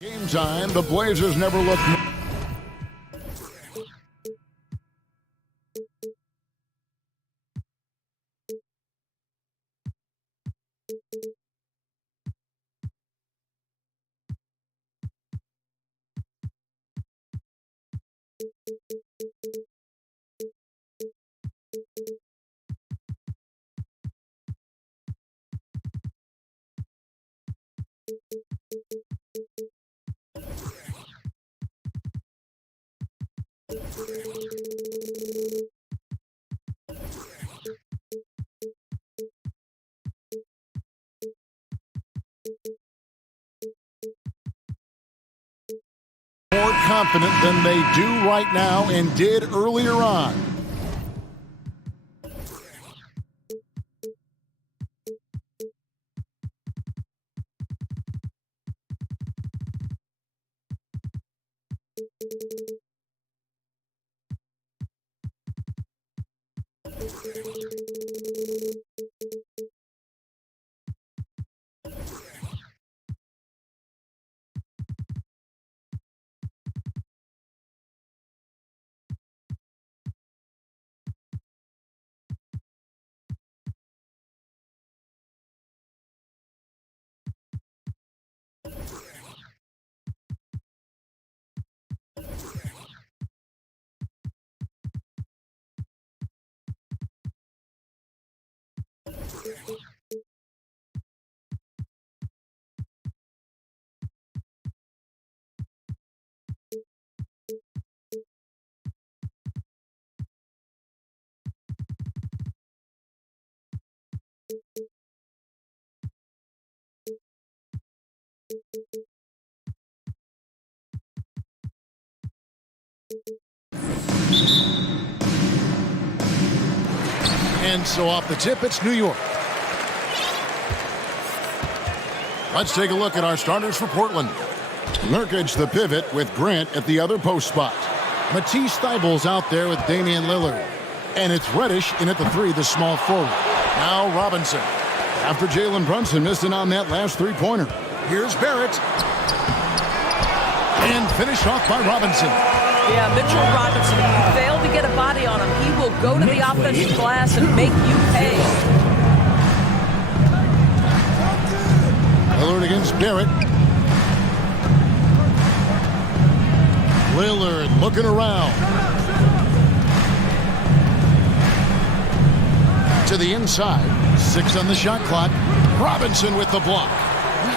Game time, the Blazers never looked... more confident than they do right now and did earlier on. And so off the tip, it's New York. Let's take a look at our starters for Portland. Nurkic, the pivot, with Grant at the other post spot. Matisse Thybulle's out there with Damian Lillard. And it's Reddish in at the three, the small forward. Now Robinson. After Jalen Brunson missed it on that last three-pointer. Here's Barrett. And finished off by Robinson. Yeah, Mitchell Robinson, if you fail to get a body on him, he will go to the offensive glass and make you pay. Lillard against Barrett. Lillard looking around. To the inside. 6 on the shot clock. Robinson with the block.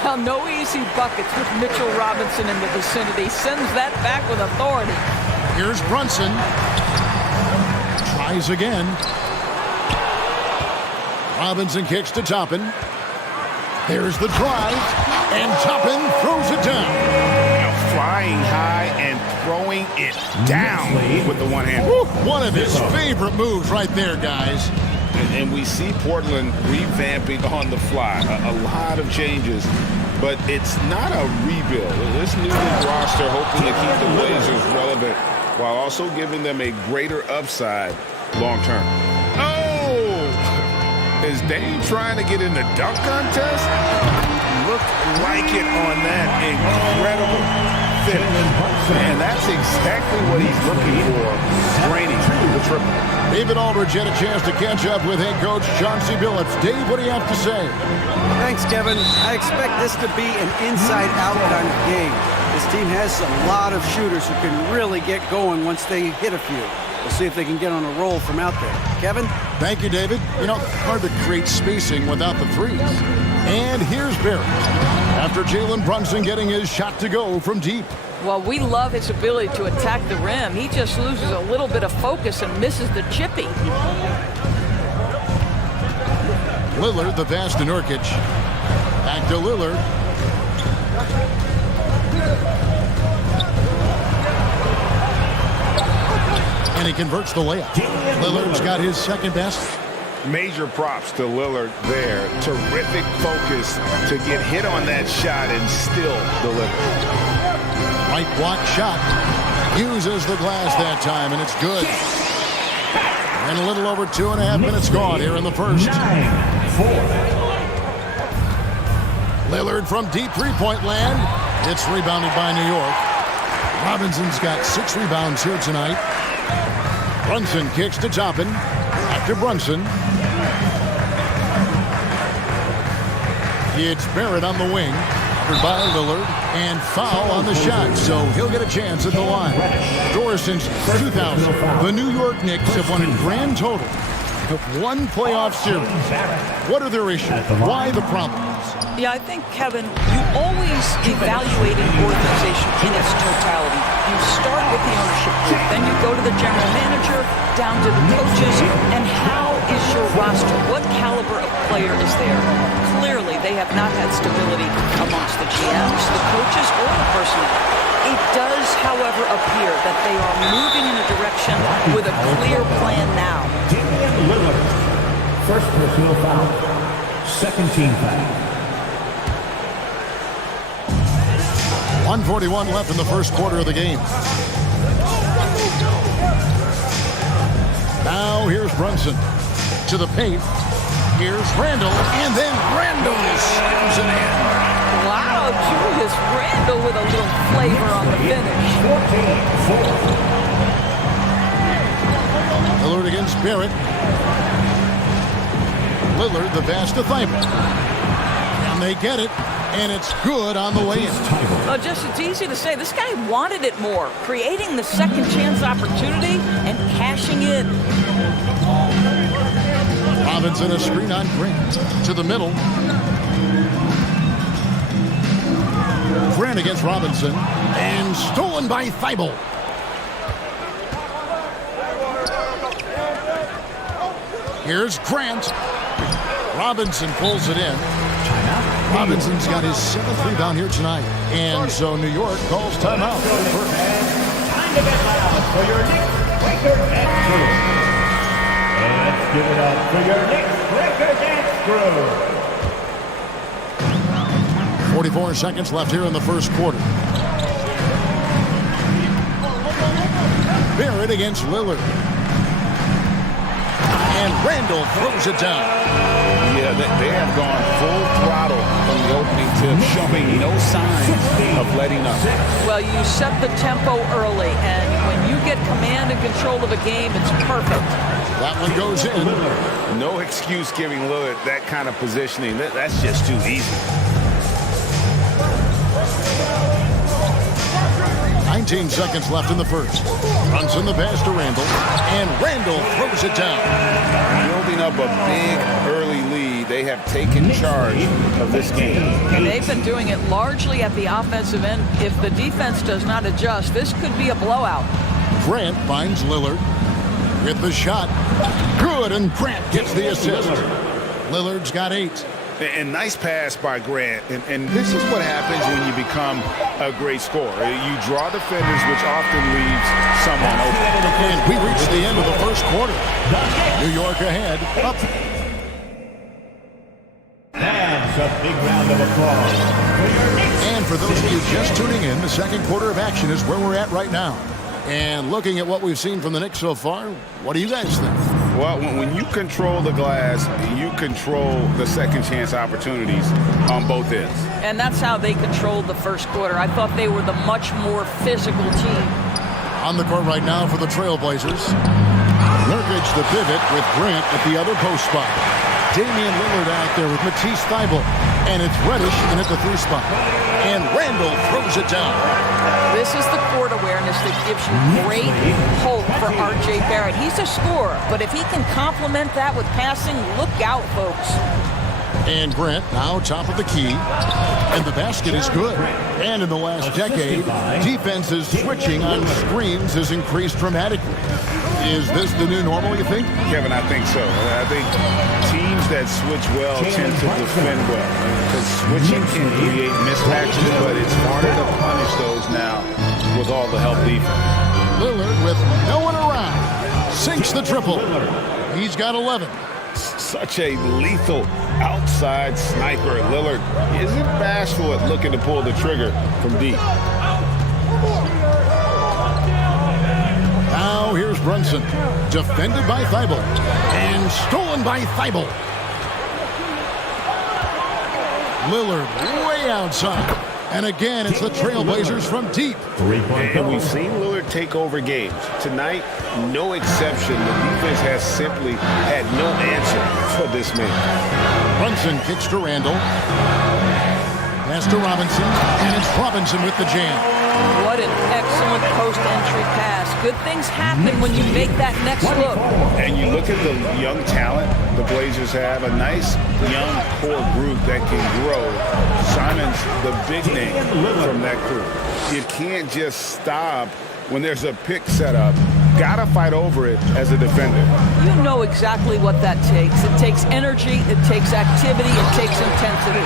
Well, no easy buckets with Mitchell Robinson in the vicinity. Sends that back with authority. Here's Brunson. Tries again. Robinson kicks to Toppin. There's the drive. And Toppin throws it down. Flying high and throwing it down with the one hand. One of his favorite moves right there, guys. And we see Portland revamping on the fly. A lot of changes, but it's not a rebuild. This new roster hoping to keep the Blazers relevant while also giving them a greater upside long term. Oh! Is Dame trying to get in the dunk contest? Looked like it on that incredible finish. And that's exactly what he's looking for. Draining the triple. David Aldridge had a chance to catch up with head coach Chauncey Billups. Dave, what do you have to say? Thanks, Kevin. I expect this to be an inside-out kind of game. This team has a lot of shooters who can really get going once they hit a few. We'll see if they can get on a roll from out there. Kevin? Thank you, David. You know, hard to create spacing without the threes. And here's Barrett. After Jalen Brunson getting his shot to go from deep. Well, we love his ability to attack the rim. He just loses a little bit of focus and misses the chippy. Lillard, the pass to Nurkic. Back to Lillard. And he converts the layup. Lillard's got his second best. Major props to Lillard there. Terrific focus to get hit on that shot and still deliver. Right block shot. Uses the glass that time, and it's good. And a little over 2.5 minutes gone here in the first. 9-4. Lillard from deep three-point land. It's rebounded by New York. Robinson's got 6 rebounds here tonight. Brunson kicks to Toppin. After Brunson, it's Barrett on the wing. Covered by Lillard. And foul on the shot, so he'll get a chance at the line. Score since 2000. The New York Knicks have won a grand total of 1 playoff series. What are their issues? Why the problems? Yeah, I think, Kevin, you always evaluate an organization in its totality. You start with the ownership group, then you go to the general manager, down to the coaches, and how is your roster? What caliber of player is there? Clearly, they have not had stability amongst the GMs, the coaches, or the personnel. It does, however, appear that they are moving in a direction with a clear plan now. Lillard, first personal foul, second team foul. 1:41 left in the first quarter of the game. Now here's Brunson to the paint. Here's Randall, and then Randall slams it in. Wow, Julius Randle with a little flavor on the finish. 14-4. Lillard against Barrett. Lillard, the pass to Thibault. And they get it, and it's good on the way in. Oh, just it's easy to say. This guy wanted it more, creating the second chance opportunity and cashing in. Robinson a screen on Grant to the middle. Grant against Robinson, and stolen by Thibault. Here's Grant. Robinson pulls it in. Robinson's got his 7th rebound here tonight. And so New York calls timeout. Time to get loud for your Knicks Breaker Dance Crew. Let's give it up for your Knicks Breaker Dance Crew. 44 seconds left here in the first quarter. Barrett against Lillard. And Randall throws it down. Yeah, they have gone full throttle from the opening tip, showing no signs of letting up. Well, you set the tempo early, and when you get command and control of a game, it's perfect. That one goes in. No excuse giving Lillard that kind of positioning. That's just too easy. 19 seconds left in the first. Brunson the pass to Randall, and Randall throws it down. Building up a big early lead, they have taken charge of this game. And they've been doing it largely at the offensive end. If the defense does not adjust, this could be a blowout. Grant finds Lillard with the shot. Good, and Grant gets the assist. Lillard's got 8. And nice pass by Grant. And this is what happens when you become a great scorer. You draw defenders, which often leaves someone open. And we reach the end of the first quarter. New York ahead, up. That's a big round of applause for your Knicks. And for those of you just tuning in, the second quarter of action is where we're at right now. And looking at what we've seen from the Knicks so far, what do you guys think? Well, when you control the glass, you control the second chance opportunities on both ends. And that's how they controlled the first quarter. I thought they were the much more physical team. On the court right now for the Trailblazers. Nurkic the pivot with Grant at the other post spot. Damian Lillard out there with Matisse Thybulle. And it's Reddish in at the 3 spot. And Randall throws it down. This is the court awareness that gives you great hope for R.J. Barrett. He's a scorer, but if he can complement that with passing, look out, folks. And Grant now top of the key. And the basket is good. And in the last decade, defenses switching on screens has increased dramatically. Is this the new normal, you think? Kevin, I think so. I think teams that switch well tend to defend well. Because switching can create mismatches, but it's harder to punish those now with all the help defense. Lillard with no one around. Sinks the triple. He's got 11. Such a lethal outside sniper. Lillard isn't bashful at looking to pull the trigger from deep. Now here's Brunson, defended by Thybulle, and stolen by Thybulle. Lillard way outside. And again, it's the Trailblazers from deep. And we've seen Lillard take over games. Tonight, no exception. The defense has simply had no answer for this man. Brunson kicks to Randall. Pass to Robinson, and it's Robinson with the jam. What an excellent post-entry pass. Good things happen when you make that next look. And you look at the young talent the Blazers have, a nice young core group that can grow. Simon's the big name from that group. You can't just stop when there's a pick set up. Gotta fight over it as a defender. You know exactly what that takes. It takes energy, it takes activity, it takes intensity.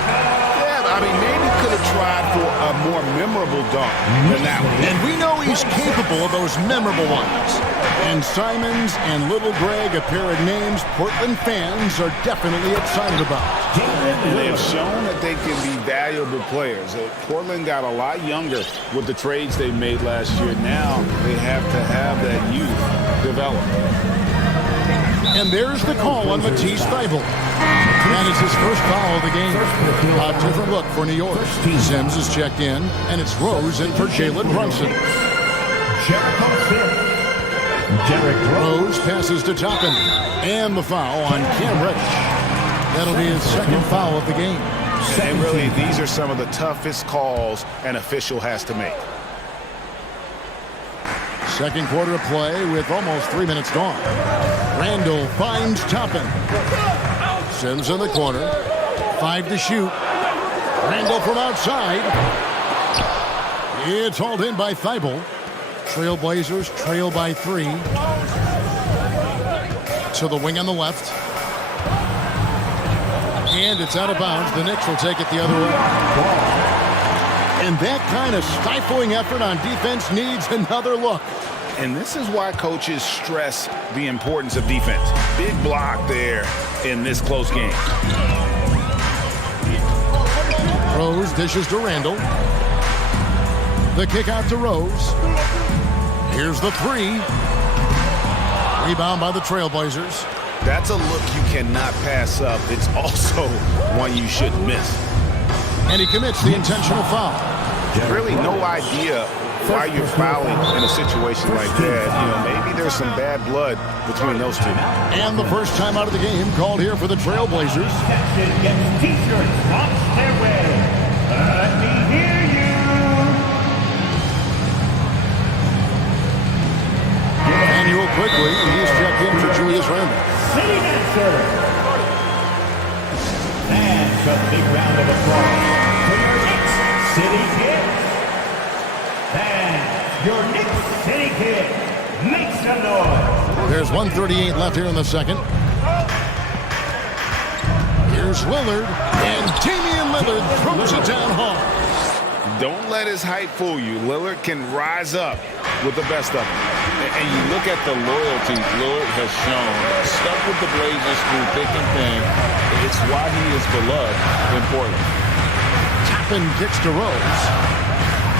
I mean, maybe could have tried for a more memorable dunk than that one. And we know he's capable of those memorable ones. And Simons and Little Greg, a pair of names Portland fans are definitely excited about. They've shown that they can be valuable players. Portland got a lot younger with the trades they made last year. Now they have to have that youth develop. And there's the call on Matisse Thybulle. And it's his first foul of the game. A different look for New York. Sims is checked in, and it's Rose in for Jalen Brunson. Rose passes to Toppin. And the foul on Cam Reddish. That'll be his second foul of the game. And really, these are some of the toughest calls an official has to make. Second quarter of play with almost 3 minutes gone. Randall finds Toppin. Sims in the corner. 5 to shoot. Randall from outside. It's hauled in by Thybulle. Trailblazers trail by 3. To the wing on the left. And it's out of bounds. The Knicks will take it the other way. And that kind of stifling effort on defense needs another look. And this is why coaches stress the importance of defense. Big block there in this close game. Rose dishes to Randall. The kick out to Rose. Here's the 3. Rebound by the Trailblazers. That's a look you cannot pass up. It's also one you shouldn't miss. And he commits the intentional foul. Really no idea why you're fouling in a situation like that. You know, maybe there's some bad blood between those two. And the first time out of the game called here for the Trailblazers. Section gets t-shirts on their way. Let me hear you. Manuel quickly, and he's checked in for Julius Randle. City dancer. And a big round of applause for your Knicks City Kid. And your Knicks City Kid makes some noise. There's 1:38 left here in the second. Here's Lillard, and Damian Lillard throws it down hard. Don't let his height fool you. Lillard can rise up with the best of them. And you look at the loyalty Lillard has shown. Stuck with the Blazers through thick and thin. It's why he is beloved in Portland. Toppin kicks to Rose.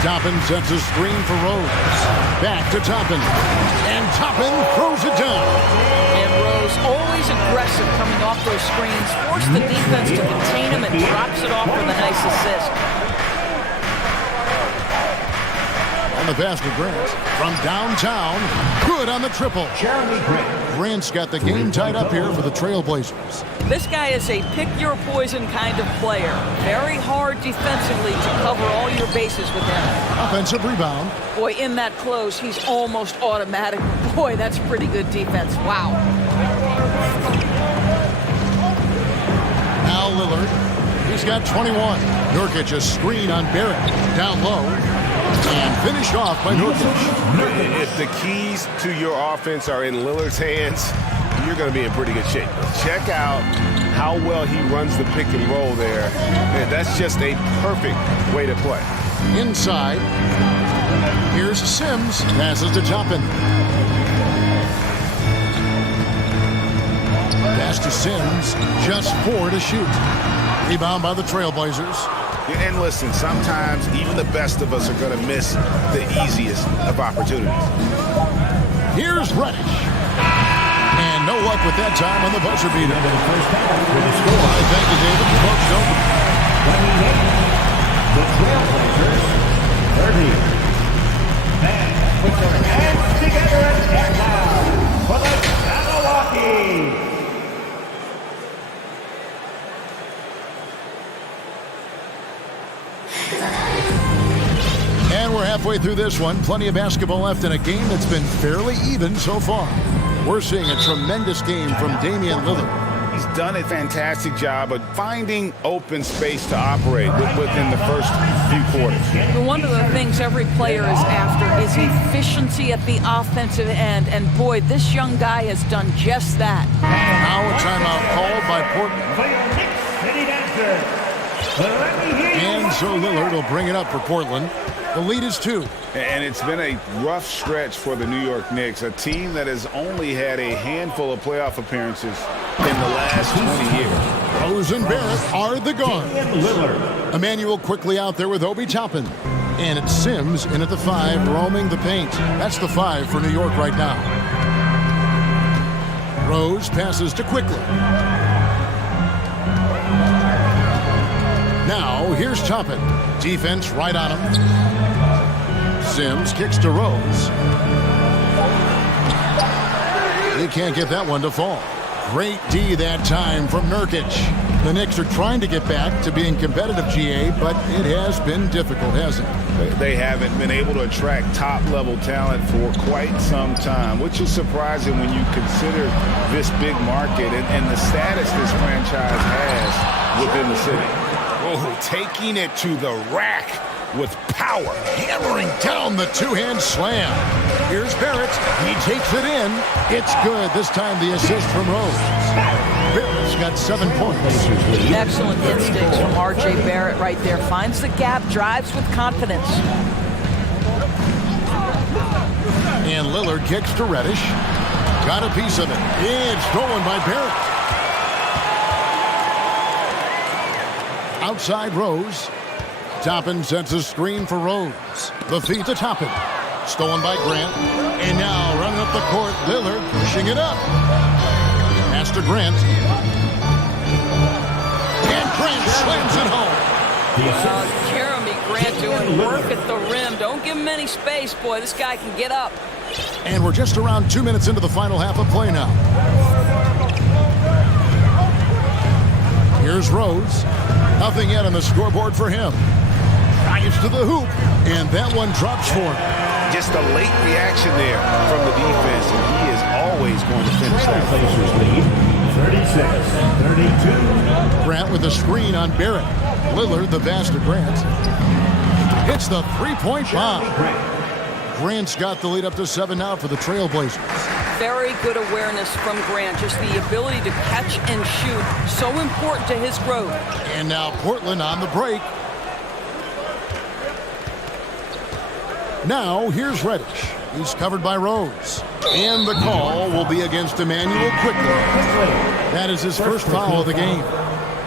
Toppin sets a screen for Rose. Back to Toppin. And Toppin throws it down. And Rose, always aggressive coming off those screens, forced the defense to contain him and drops it off with a nice assist. On the pass to Grant. From downtown, good on the triple. Jeremy Grant. Grant's got the game tied up here for the Trailblazers. This guy is a pick-your-poison kind of player. Very hard defensively to cover all your bases with him. Offensive rebound. Boy, in that close, he's almost automatic. Boy, that's pretty good defense. Wow. Now Lillard. He's got 21. Nurkic a screen on Barrett. Down low. And finished off by Nurkic. If the keys to your offense are in Lillard's hands, you're going to be in pretty good shape. Check out how well he runs the pick and roll there. Man, that's just a perfect way to play. Inside. Here's Sims. Passes to Toppin. Pass to Sims. Just 4 to shoot. Rebound by the Trailblazers. And listen, sometimes even the best of us are going to miss the easiest of opportunities. Here's Reddish. And no luck with that time on the buzzer beater. Thank you, David. The Bucks don't. The Trailblazers And we're halfway through this one. Plenty of basketball left in a game that's been fairly even so far. We're seeing a tremendous game from Damian Lillard. He's done a fantastic job of finding open space to operate within the first few quarters. One of the things every player is after is efficiency at the offensive end. And boy, this young guy has done just that. Now a timeout called by Portland. For your Knicks City Dancers. Let me hear you. And so Lillard will bring it up for Portland. The lead is 2. And it's been a rough stretch for the New York Knicks, a team that has only had a handful of playoff appearances in the last 20 years. Rose and Barrett are the guards. Lillard. Emmanuel quickly out there with Obi Toppin. And it's Sims in at the 5, roaming the paint. That's the 5 for New York right now. Rose passes to Quickly. Now, here's Toppin. Defense right on him. Sims kicks to Rose. He can't get that one to fall. Great D that time from Nurkic. The Knicks are trying to get back to being competitive, GA, but it has been difficult, hasn't it? They haven't been able to attract top-level talent for quite some time, which is surprising when you consider this big market and the status this franchise has within the city. Oh, taking it to the rack with power. Hammering down the two-hand slam. Here's Barrett. He takes it in. It's good. This time the assist from Rose. Barrett's got 7 points. Excellent instincts from R.J. Barrett right there. Finds the gap, drives with confidence. And Lillard kicks to Reddish. Got a piece of it. It's stolen by Barrett. Outside Rose. Toppin sets a screen for Rose. The feed to Toppin. Stolen by Grant. And now running up the court, Lillard pushing it up. Pass to Grant. And Grant slams it home. Jeremy Grant doing work at the rim. Don't give him any space, boy. This guy can get up. And we're just around 2 minutes into the final half of play now. Here's Rose. Nothing yet on the scoreboard for him. Drives to the hoop, and that one drops for him. Just a late reaction there from the defense, and he is always going to finish that. Blazers lead 36-32. Grant with a screen on Barrett. Lillard, the pass to Grant. Hits the three-point bomb. Grant's got the lead up to 7 now for the Trailblazers. Very good awareness from Grant. Just the ability to catch and shoot. So important to his growth. And now Portland on the break. Now here's Reddish. He's covered by Rose. And the call will be against Emmanuel Quickly. That is his first foul of the game.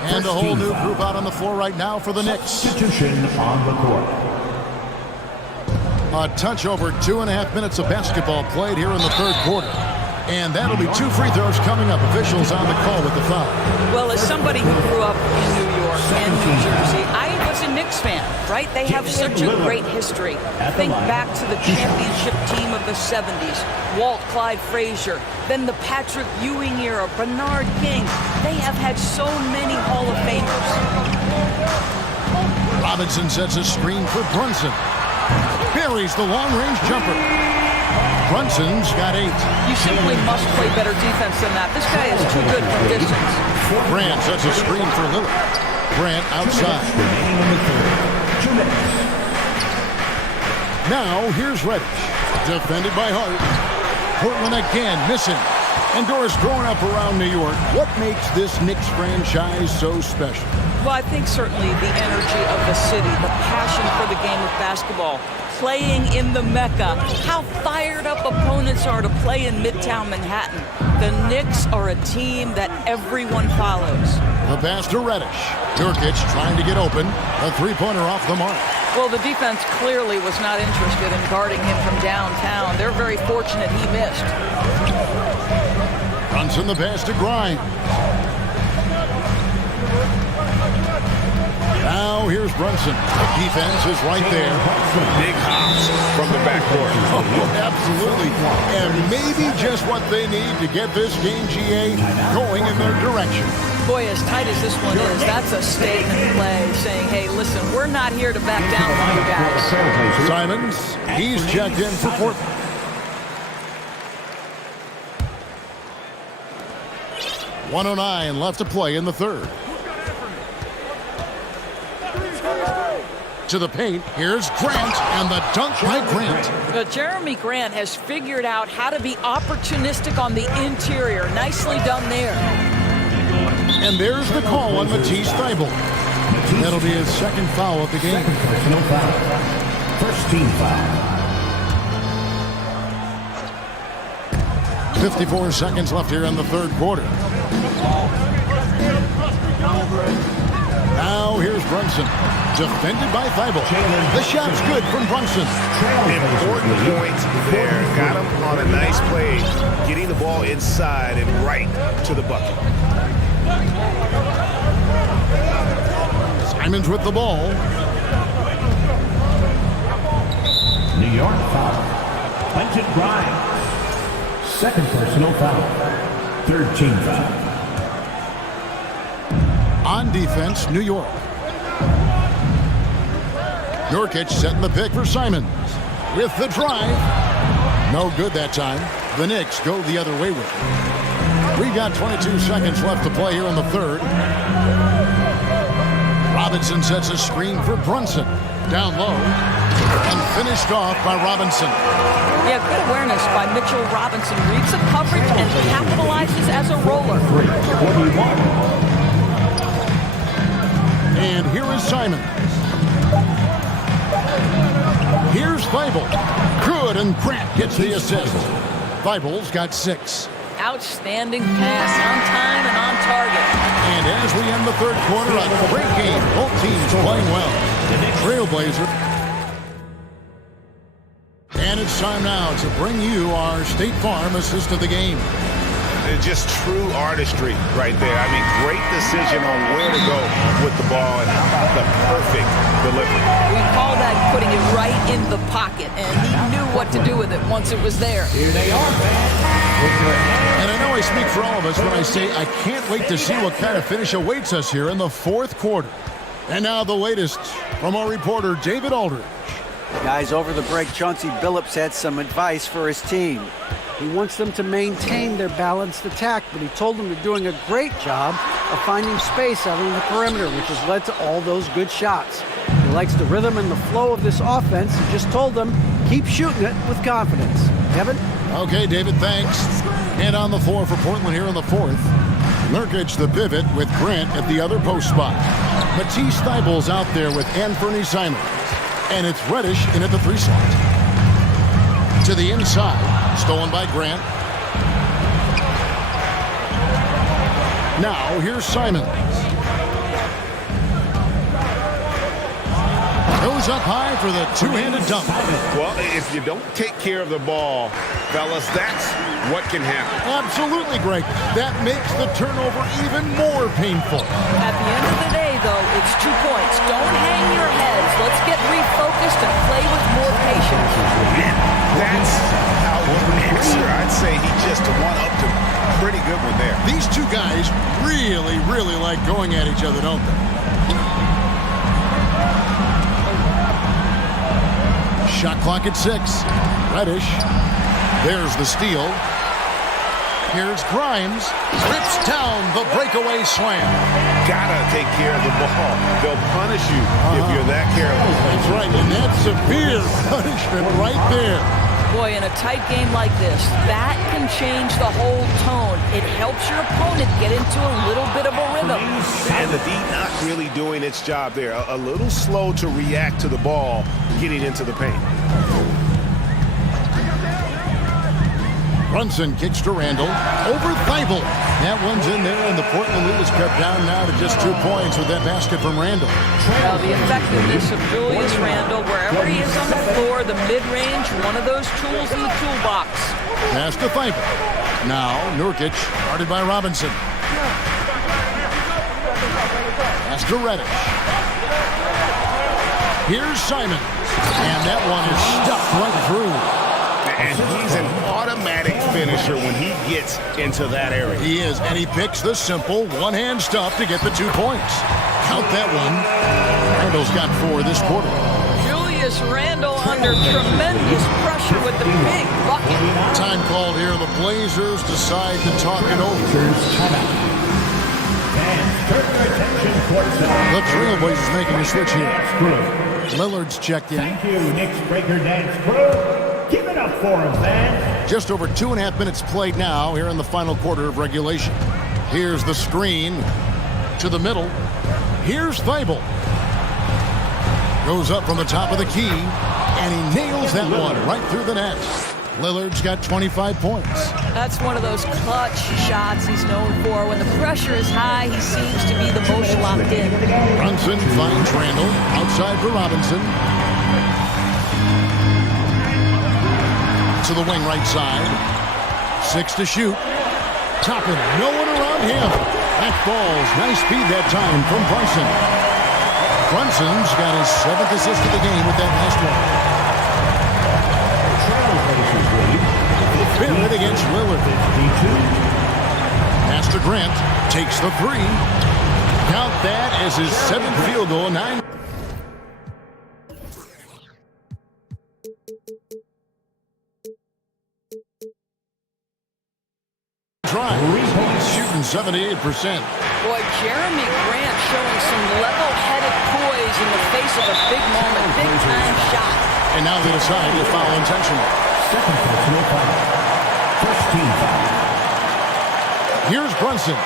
And a whole new group out on the floor right now for the Knicks. Substitution on the court. A touch over 2.5 minutes of basketball played here in the third quarter. And that'll be 2 free throws coming up. Officials on the call with the foul. Well, as somebody who grew up in New York and New Jersey, I was a Knicks fan, right? They have such a great history. Think back to the championship team of the 70s. Walt Clyde Frazier, then the Patrick Ewing era, Bernard King. They have had so many Hall of Famers. Robinson sets a screen for Brunson. Buries the long-range jumper. Brunson's got 8. You simply must play better defense than that. This guy is too good from distance. Grant sets a screen for Lillard. Grant outside. Remaining in the third. 2 minutes. Now here's Reddish. Defended by Hart. Portland again missing. And doors growing up around New York. What makes this Knicks franchise so special? Well, I think certainly the energy of the city, the passion for the game of basketball, playing in the Mecca, how fired up opponents are to play in Midtown Manhattan. The Knicks are a team that everyone follows. The pass to Reddish. Nurkic trying to get open. A three-pointer off the mark. Well, the defense clearly was not interested in guarding him from downtown. They're very fortunate he missed. Brunson the pass to Grimes. Now here's Brunson. The defense is right there. Big hops from the backcourt. Oh, absolutely. And maybe just what they need to get this game, GA, going in their direction. Boy, as tight as this one is, that's a statement play saying, hey, listen, we're not here to back down from you guys. Simons, he's checked in for Portland. .109 left to play in the third. To the paint, here's Grant, and the dunk by Grant. But Jeremy Grant has figured out how to be opportunistic on the interior. Nicely done there. And there's the call on Matisse Thybulle. That'll be his second foul of the game. Personal foul. First team foul. 54 seconds left here in the third quarter. Now here's Brunson, defended by Thybulle. The shot's good from Brunson. Important points there. Got him on a nice play, getting the ball inside and right to the bucket. Simons with the ball. New York foul. Quentin Grimes. Second personal foul. Third team foul. On defense, New York. Nurkic setting the pick for Simons. With the drive. No good that time. The Knicks go the other way with it. We got 22 seconds left to play here in the third. Robinson sets a screen for Brunson. Down low. And finished off by Robinson. Yeah, good awareness by Mitchell Robinson. Reads the coverage and capitalizes as a roller. And here is Simons. Here's Thybulle. Good, and Grant gets the assist. Thybulle's got 6. Outstanding pass, on time and on target. And as we end the third quarter, a great game. Both teams playing well. Trailblazer. And it's time now to bring you our State Farm assist of the game. Just true artistry right there. I mean, great decision on where to go with the ball and the perfect delivery. We call that putting it right in the pocket, and he knew what to do with it once it was there. Here they are, fans. And I know I speak for all of us when I say I can't wait to see what kind of finish awaits us here in the fourth quarter. And now the latest from our reporter, David Aldridge. Guys, over the break, Chauncey Billups had some advice for his team. He wants them to maintain their balanced attack, but he told them they're doing a great job of finding space out on the perimeter, which has led to all those good shots. He likes the rhythm and the flow of this offense. He just told them, keep shooting it with confidence. Kevin? Okay, David, thanks. And on the floor for Portland here in the fourth. Nurkic the pivot with Grant at the other post spot. Matisse Thybulle's out there with Anthony Simons. And it's Reddish in at the 3 slot. To the inside, stolen by Grant. Now here's Simons. Goes up high for the two-handed dunk. Well, if you don't take care of the ball, fellas, that's what can happen. Absolutely, Greg. That makes the turnover even more painful. At the end of the day, though, it's 2 points. Don't hang your heads. Let's get refocused and play with more patience. That's how you answer. I'd say he just won up to pretty good one there. These two guys really, really like going at each other, don't they? Shot clock at 6. Reddish. There's the steal. Here's Grimes. Rips down the breakaway slam. Gotta take care of the ball. They'll punish you if you're that careless. That's right, and that's severe punishment right there. Boy, in a tight game like this, that can change the whole tone. It helps your opponent get into a little bit of a rhythm. And the D not really doing its job there. A little slow to react to the ball getting into the paint. Brunson kicks to Randall. Over Thybulle. That one's in there, and the Portland lead is cut down now to just 2 points with that basket from Randall. Well, the effectiveness of Julius Randle, wherever he is on the floor, the mid-range, one of those tools in the toolbox. Pass to Thybulle. Now, Nurkic, guarded by Robinson. Pass to Reddish. Here's Simons. And that one is stuffed right through. And he's an automatic finisher. finisher when he gets into that area. He is, and he picks the simple one-hand stuff to get the 2 points. Count that one. Randall's got 4 this quarter. Julius Randle under tremendous pressure with the big bucket. Time called here. The Blazers decide to talk it over. The Trailblazers making a switch here. Lillard's checked in. Thank you, Knicks Breaker Dance crew. Give it up for him, fans. Just over 2.5 minutes played now here in the final quarter of regulation. Here's the screen to the middle. Here's Thibault. Goes up from the top of the key, and he nails that one right through the net. Lillard's got 25 points. That's one of those clutch shots he's known for. When the pressure is high, he seems to be the most locked in. Brunson finds Randall outside for Robinson. To the wing right side. 6 to shoot. Toppin, no one around him. That falls. Nice speed that time from Brunson. Brunson's got his 7th assist of the game with that last one. Pin it against Lillard. Pass to Grant. Takes the 3. Count that as his 7th field goal. 9. Try. Shooting 78%. Boy, Jeremy Grant showing some level-headed poise in the face of a big moment, big-time shot. And now they decide to foul intentionally. Second personal foul. First team foul. Here's Brunson.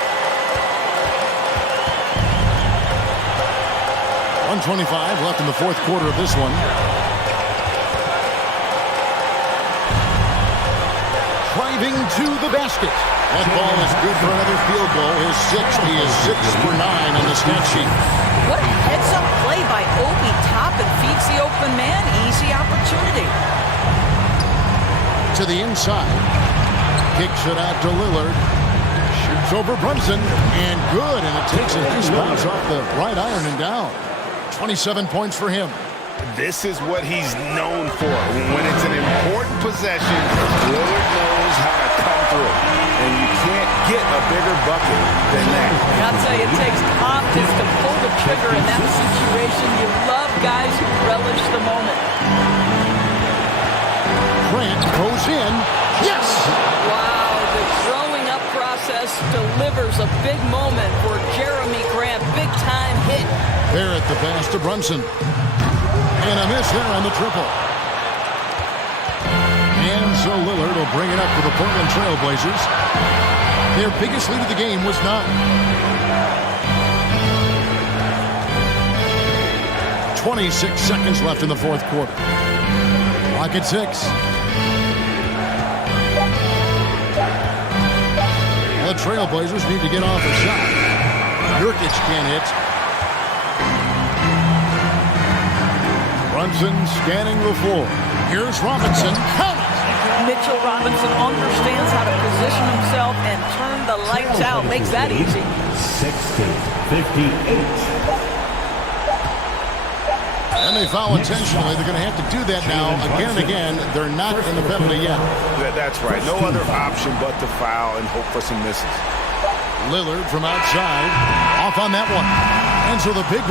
1:25 left in the 4th quarter of this one. Driving to the basket. That ball is good for another field goal. His 6th. He is 6 for 9 on the stat sheet. What a heads-up play by Obi Toppin. Feeds the open man. Easy opportunity. To the inside. Kicks it out to Lillard. Shoots over Brunson. And good. And it takes a nice bounce off the right iron and down. 27 points for him. This is what he's known for. When it's an important possession, Lillard knows how to come through. And you can't get a bigger bucket than that. I'll tell you, it takes confidence to pull the trigger in that situation. You love guys who relish the moment. Grant goes in. Yes! Wow, the growing up process delivers a big moment for Jeremy Grant. Big-time hit. There at the pass to Brunson. And a miss there on the triple. And so Lillard will bring it up for the Portland Trail Blazers. Their biggest lead of the game was 9. 26 seconds left in the 4th quarter. Clock at 6. The Trail Blazers need to get off a shot. Nurkic can't hit. Brunson scanning the floor. Here's Robinson. Count it! Mitchell Robinson understands how to position himself and turn the lights out. Makes that easy. 60-58. And they foul intentionally. They're going to have to do that now again and again. They're not in the penalty yet. That's right. No other option but to foul and hope for some misses. Lillard from outside. Off on that one. And so the big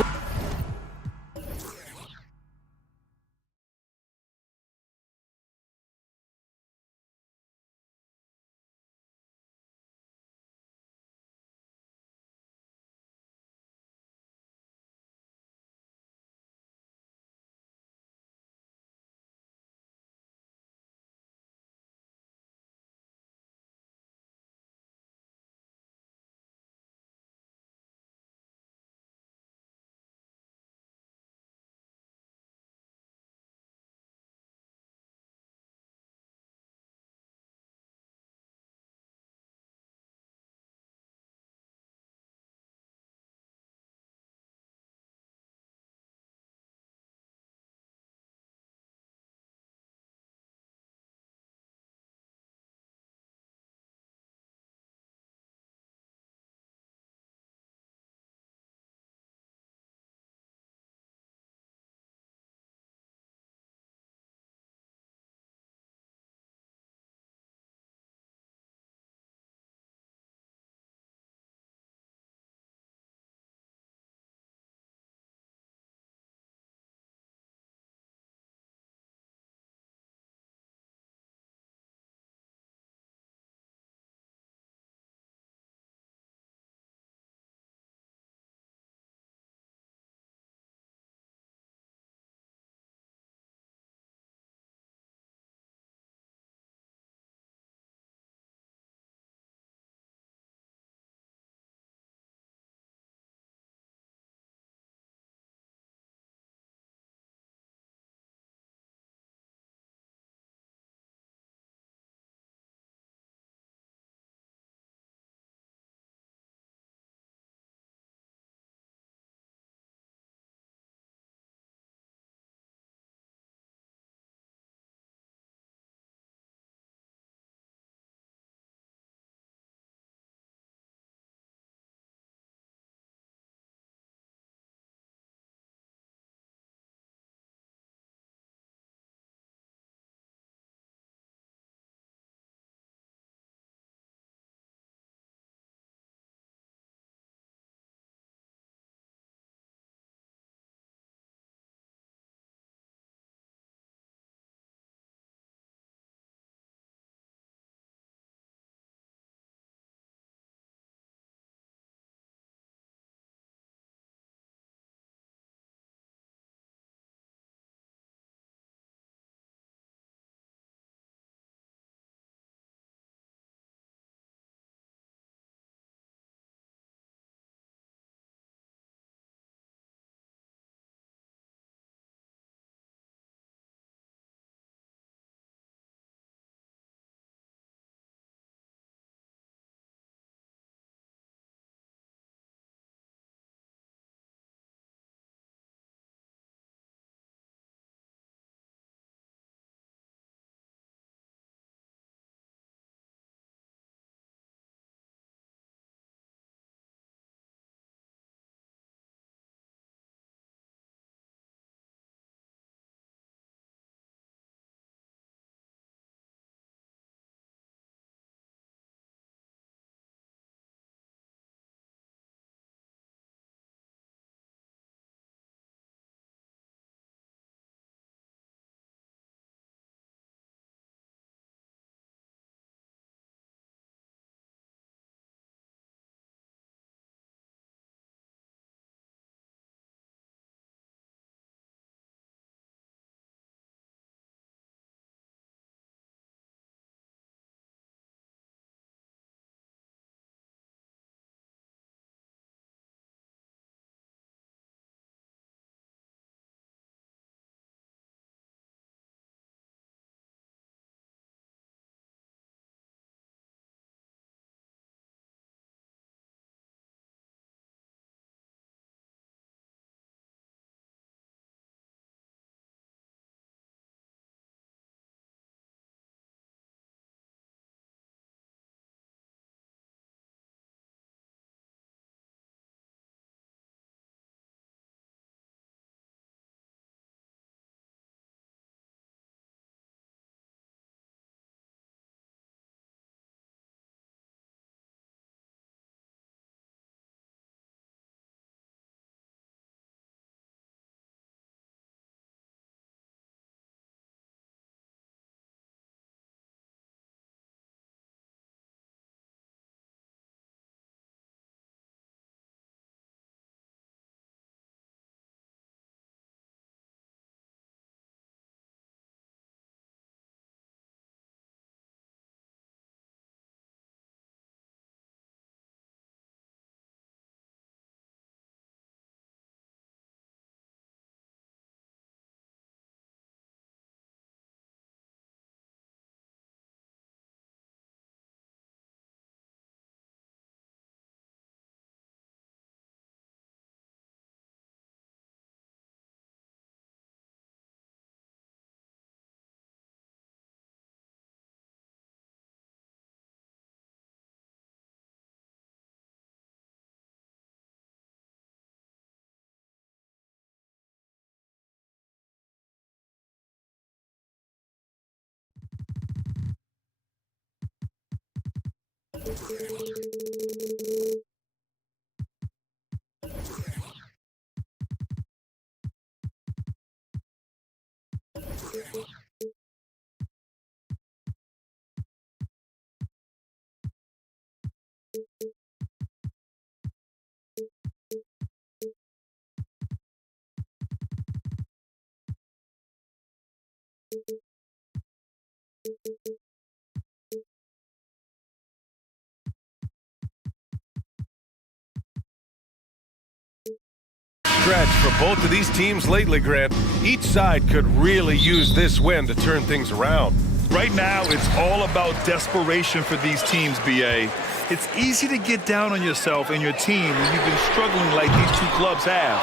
Stretch for both of these teams lately, Grant. Each side could really use this win to turn things around. Right now, it's all about desperation for these teams, BA. It's easy to get down on yourself and your team when you've been struggling like these two clubs have.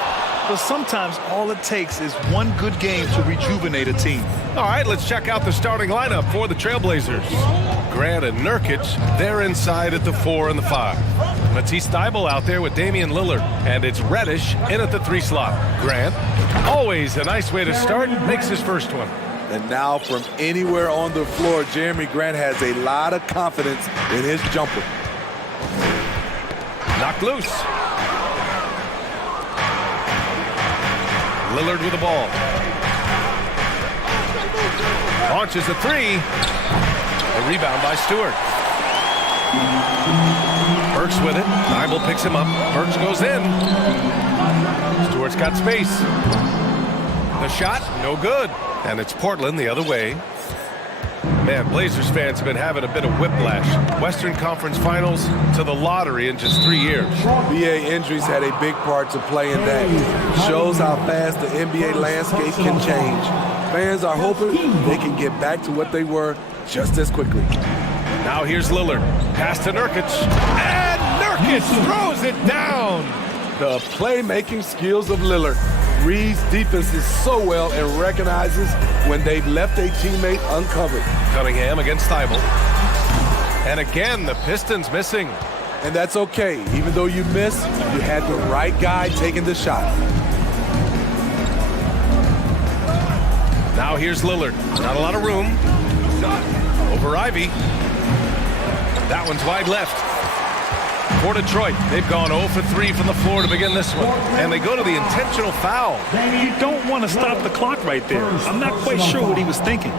But sometimes all it takes is one good game to rejuvenate a team. All right, let's check out the starting lineup for the Trailblazers. Grant and Nurkic, they're inside at the 4 and the 5. Matisse Thybulle out there with Damian Lillard. And it's Reddish in at the 3 slot. Grant, always a nice way to start, makes his first one. And now from anywhere on the floor, Jeremy Grant has a lot of confidence in his jumper. Knocked loose. Lillard with the ball. Launches a 3. A rebound by Stewart. Burks with it. Thybulle picks him up. Burks goes in. Stewart's got space. The shot, no good. And it's Portland the other way. Man, Blazers fans have been having a bit of whiplash. Western Conference Finals to the lottery in just 3 years. NBA injuries had a big part to play in that. Shows how fast the NBA landscape can change. Fans are hoping they can get back to what they were just as quickly. Now here's Lillard. Pass to Nurkic. And Nurkic throws it down. The playmaking skills of Lillard. Reads defenses so well and recognizes when they've left a teammate uncovered. Cunningham against Thybulle. And again, the Pistons missing. And that's okay. Even though you miss, you had the right guy taking the shot. Now here's Lillard. Not a lot of room. Over Ivy. That one's wide left. For Detroit, they've gone 0 for 3 from the floor to begin this one. And they go to the intentional foul. You don't want to stop the clock right there. I'm not quite sure what he was thinking.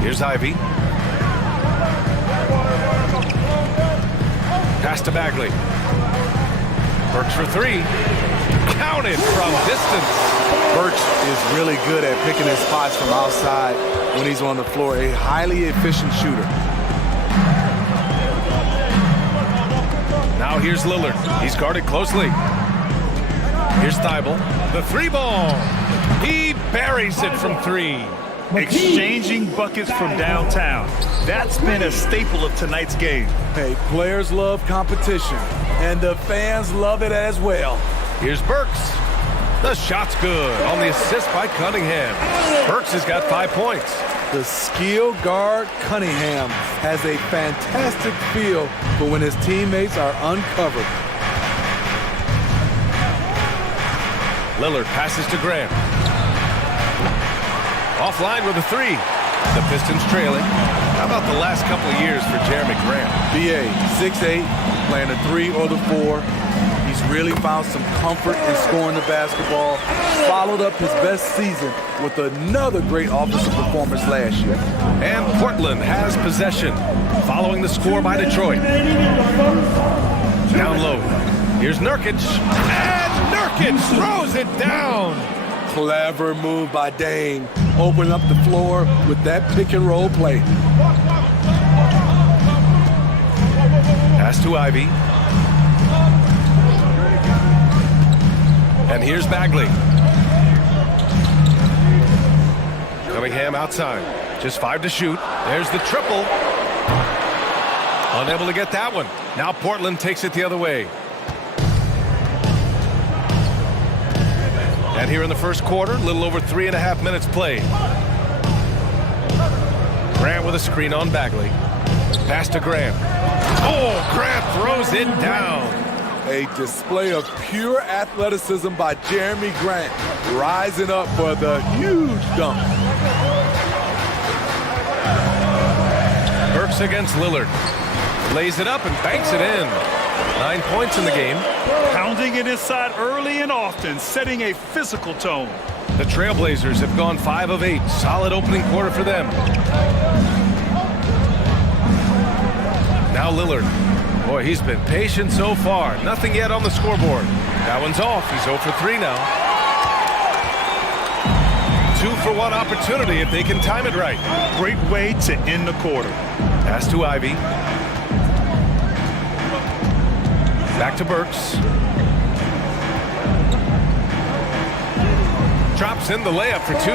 Here's Ivy. Pass to Bagley. Burks for 3. Counted from distance. Burks is really good at picking his spots from outside when he's on the floor. A highly efficient shooter. Now here's Lillard. He's guarded closely. Here's Thybulle. The 3 ball. He buries it from 3. Exchanging buckets from downtown. That's been a staple of tonight's game. Hey, players love competition, and the fans love it as well. Here's Burks. The shot's good on the assist by Cunningham. Burks has got 5 points. The skill guard Cunningham has a fantastic feel for when his teammates are uncovered. Lillard passes to Grant. Offline with a 3. The Pistons trailing. How about the last couple of years for Jeremy Grant? BA, 6'8", playing the 3 or the 4. He's really found some comfort in scoring the basketball. Followed up his best season with another great offensive performance last year. And Portland has possession, following the score by Detroit. Down low. Here's Nurkic. And Nurkic throws it down. Clever move by Dame, opening up the floor with that pick and roll play. Pass to Ivy. And here's Bagley. Cunningham outside. Just 5 to shoot. There's the triple. Unable to get that one. Now Portland takes it the other way. And here in the first quarter, a little over 3.5 minutes played. Grant with a screen on Bagley. Pass to Grant. Oh, Grant throws it down. A display of pure athleticism by Jeremy Grant, rising up for the huge dunk. Burks against Lillard. Lays it up and banks it in. 9 points in the game. Pounding it inside early and often, setting a physical tone. The Trailblazers have gone 5 of 8. Solid opening quarter for them. Now Lillard. Boy, he's been patient so far. Nothing yet on the scoreboard. That one's off. He's 0 for 3 now. 2-for-1 opportunity if they can time it right. Great way to end the quarter. Pass to Ivy. Back to Burks. Drops in the layup for 2.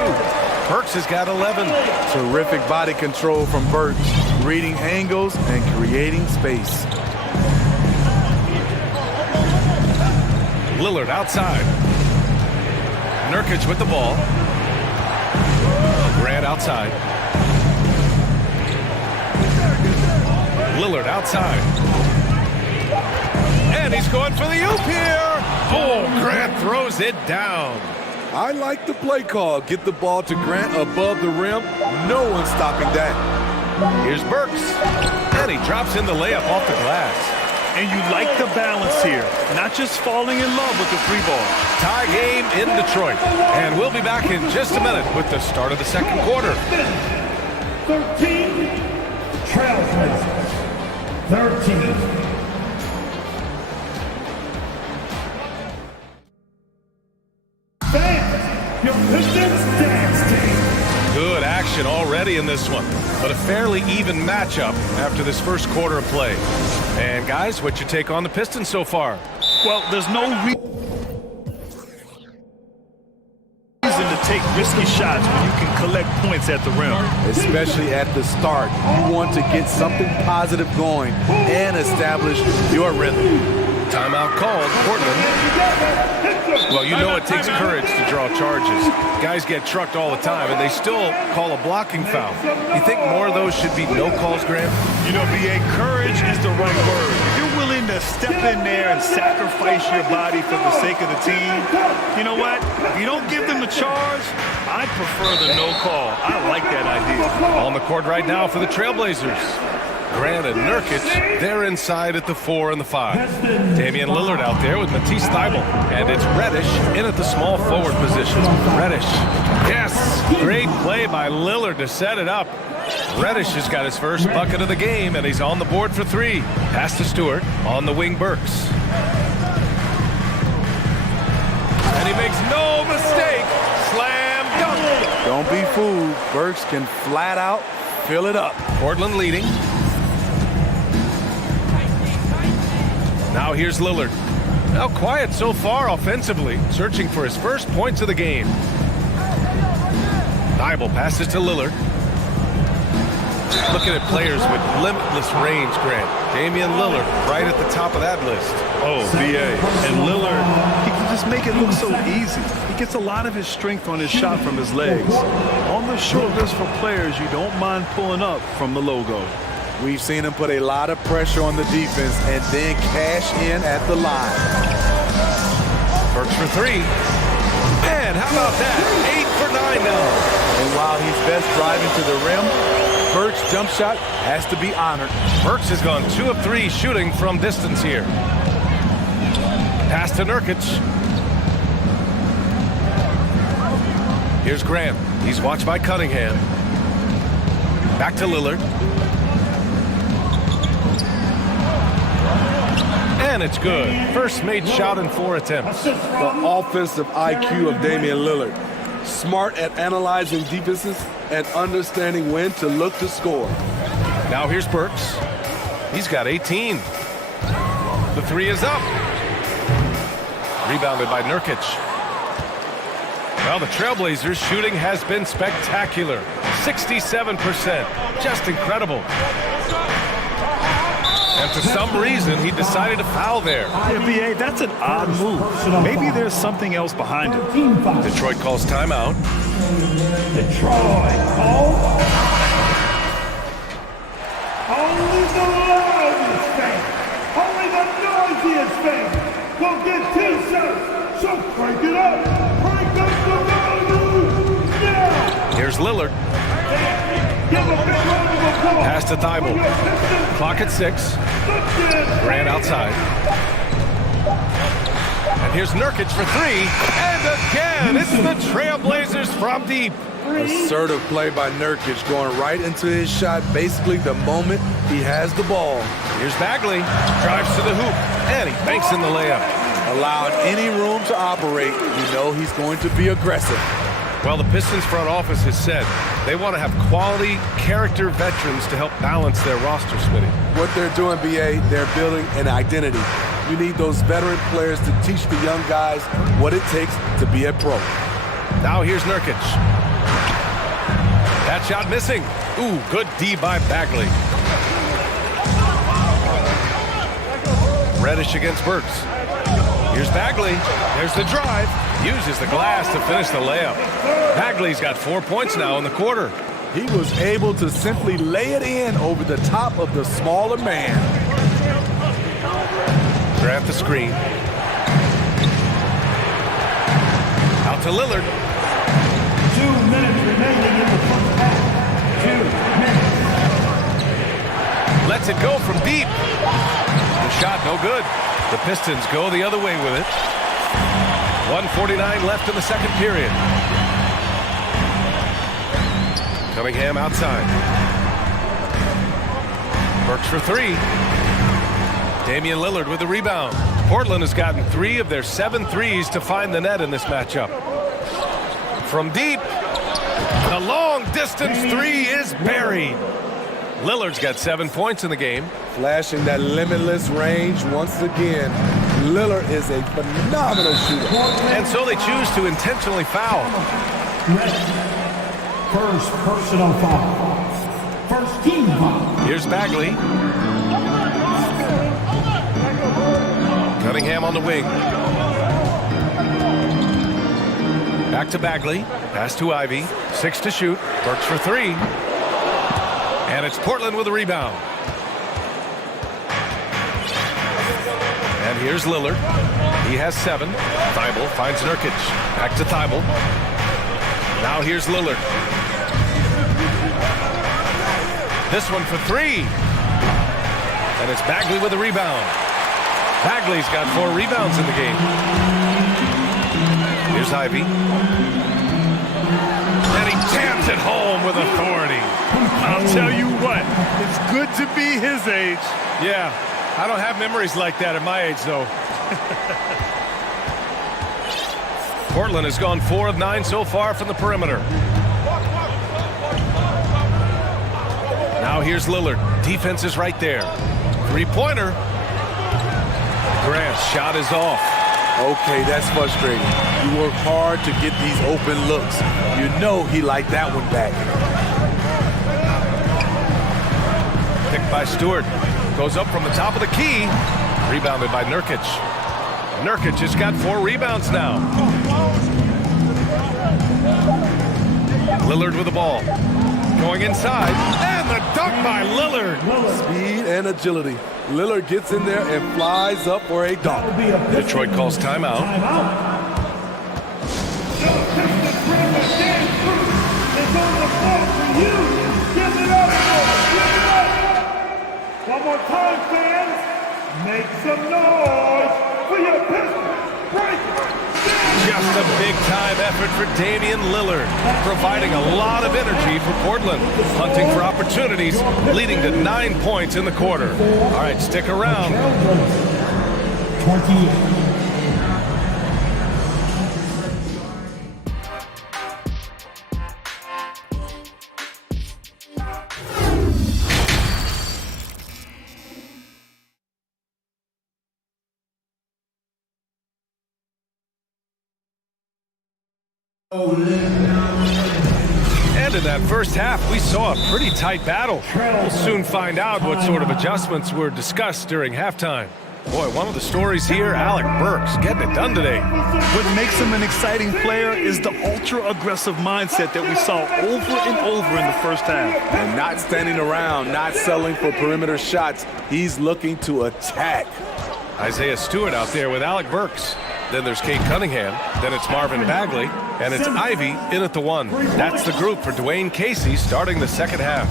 Burks has got 11. Terrific body control from Burks, reading angles and creating space. Lillard outside. Nurkic with the ball. Grant outside. Lillard outside. And he's going for the oop here. Oh, Grant throws it down. I like the play call. Get the ball to Grant above the rim. No one's stopping that. Here's Burks. And he drops in the layup off the glass. And you like the balance here. Not just falling in love with the 3-ball. Tie game in Detroit. And we'll be back in just a minute with the start of the second quarter. 13, Trailblazers. 13. Fans, your Pistons dance team. Good action already in this one, but a fairly even matchup after this first quarter of play. And guys, what's your take on the Pistons so far? Well, there's no reason to take risky shots when you can collect points at the rim. Especially at the start. You want to get something positive going and establish your rhythm. Timeout called, Portland. Well, you know it takes courage to draw charges. Guys get trucked all the time, and they still call a blocking foul. You think more of those should be no calls, Graham? You know, BA, courage is the right word. If you're willing to step in there and sacrifice your body for the sake of the team, you know what? If you don't give them the charge, I prefer the no call. I like that idea. On the court right now for the Trailblazers. Grant and Nurkic, they're inside at the 4 and the 5. Damian Lillard out there with Matisse Thybulle. And it's Reddish in at the small forward position. Reddish. Yes! Great play by Lillard to set it up. Reddish has got his first bucket of the game, and he's on the board for 3. Pass to Stewart. On the wing, Burks. And he makes no mistake. Slam dunk. Don't be fooled. Burks can flat out fill it up. Portland leading. Now here's Lillard. Now quiet so far offensively, searching for his first points of the game. Thybulle passes to Lillard. Looking at players with limitless range, Grant. Damian Lillard right at the top of that list. Oh, BA. And Lillard, he can just make it look so easy. He gets a lot of his strength on his shot from his legs. On the short list for players you don't mind pulling up from the logo. We've seen him put a lot of pressure on the defense and then cash in at the line. Burks for 3. And how about that? 8 for 9 now. And while he's best driving to the rim, Burks' jump shot has to be honored. Burks has gone 2 of 3 shooting from distance here. Pass to Nurkic. Here's Grant. He's watched by Cunningham. Back to Lillard. And it's good. First made shot in 4 attempts. The offensive IQ of Damian Lillard. Smart at analyzing defenses and understanding when to look to score. Now here's Burks. He's got 18. The 3 is up. Rebounded by Nurkic. Well, the Trailblazers' shooting has been spectacular. 67%. Just incredible. And for some reason, he decided to foul there. Yeah, BA, that's an odd move. Maybe there's something else behind it. Detroit calls timeout. Detroit calls. Only the loudest fan, only the noisiest fan will get T-shirts. So crank it up. Crank up the volume now. Here's Lillard. Pass to Thibault. Clock at 6. Grant outside. And here's Nurkic for 3. And again, it's the Trailblazers from deep. Assertive play by Nurkic, going right into his shot basically the moment he has the ball. Here's Bagley. Drives to the hoop. And he banks in the layup. Allowed any room to operate, you know he's going to be aggressive. Well, the Pistons front office has said they want to have quality character veterans to help balance their roster, Smitty. What they're doing, BA, they're building an identity. You need those veteran players to teach the young guys what it takes to be a pro. Now here's Nurkic. That shot missing. Ooh, good D by Bagley. Reddish against Burks. Here's Bagley. There's the drive. Uses the glass to finish the layup. Bagley's got 4 points now in the quarter. He was able to simply lay it in over the top of the smaller man. Grant the screen. Out to Lillard. 2 minutes remaining in the first half. 2 minutes. Lets it go from deep. The shot no good. The Pistons go the other way with it. 1:49 left in the second period. Cunningham outside. Burks for 3. Damian Lillard with the rebound. Portland has gotten 3 of their 7 threes to find the net in this matchup. From deep, the long distance 3 is buried. Lillard's got 7 points in the game. Flashing that limitless range once again. Lillard is a phenomenal shooter. And so they choose to intentionally foul. First personal foul. First team foul. Here's Bagley. Cunningham on the wing. Back to Bagley. Pass to Ivy. 6 to shoot. Burks for 3. And it's Portland with a rebound. And here's Lillard. He has 7. Thibault finds Nurkic. Back to Thibault. Now here's Lillard. This one for 3. And it's Bagley with a rebound. Bagley's got 4 rebounds in the game. Here's Ivy. And he jams it home with authority. I'll tell you what, it's good to be his age. Yeah, I don't have memories like that at my age, though. Portland has gone 4 of 9 so far from the perimeter. Now here's Lillard. Defense is right there. 3-pointer. Grant's shot is off. Okay, that's frustrating. You work hard to get these open looks. You know he liked that one back. Picked by Stewart. Goes up from the top of the key. Rebounded by Nurkic. Nurkic has got 4 rebounds now. Lillard with the ball. Going inside. And the dunk by Lillard. Speed and agility. Lillard gets in there and flies up for a dunk. Detroit calls timeout. One more time, fans. Make some noise for your Pistons. Just a big-time effort for Damian Lillard, providing a lot of energy for Portland, hunting for opportunities, leading to 9 points in the quarter. All right, stick around. 28. And in that first half, we saw a pretty tight battle. We'll soon find out what sort of adjustments were discussed during halftime. Boy, one of the stories here, Alec Burks getting it done today. What makes him an exciting player is the ultra-aggressive mindset that we saw over and over in the first half. And not standing around, not settling for perimeter shots. He's looking to attack. Isaiah Stewart out there with Alec Burks. Then there's Kate Cunningham. Then it's Marvin Bagley. And it's Ivy in at the 1. That's the group for Dwayne Casey starting the second half.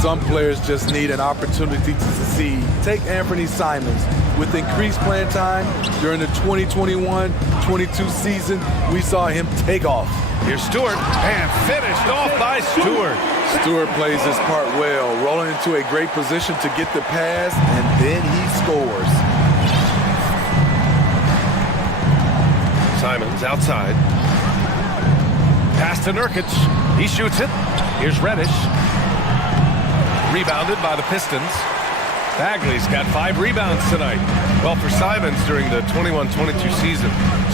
Some players just need an opportunity to succeed. Take Anthony Simons. With increased playing time during the 2021-22 season, we saw him take off. Here's Stewart, and finished off by Stewart. Stewart plays his part well, rolling into a great position to get the pass, and then he scores. Simons outside. Pass to Nurkic. He shoots it. Here's Reddish. Rebounded by the Pistons. Bagley's got 5 rebounds tonight. Well, for Simons during the 21-22 season,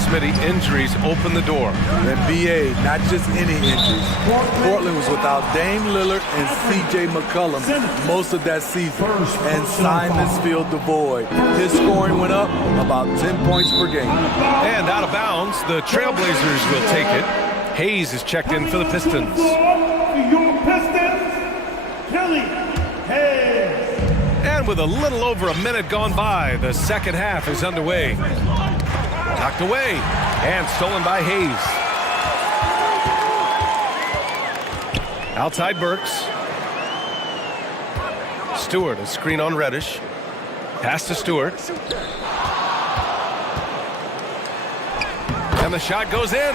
Smitty, injuries opened the door. And BA, not just any injuries. Portland was without Dame Lillard and CJ McCollum most of that season. And Simons filled the void. His scoring went up about 10 points per game. And out of bounds, the Trailblazers will take it. Hayes is checked in for the Pistons. Your Pistons, Kelly Hayes. And with a little over a minute gone by, the second half is underway. Knocked away and stolen by Hayes. Outside Burks. Stewart, a screen on Reddish. Pass to Stewart. And the shot goes in.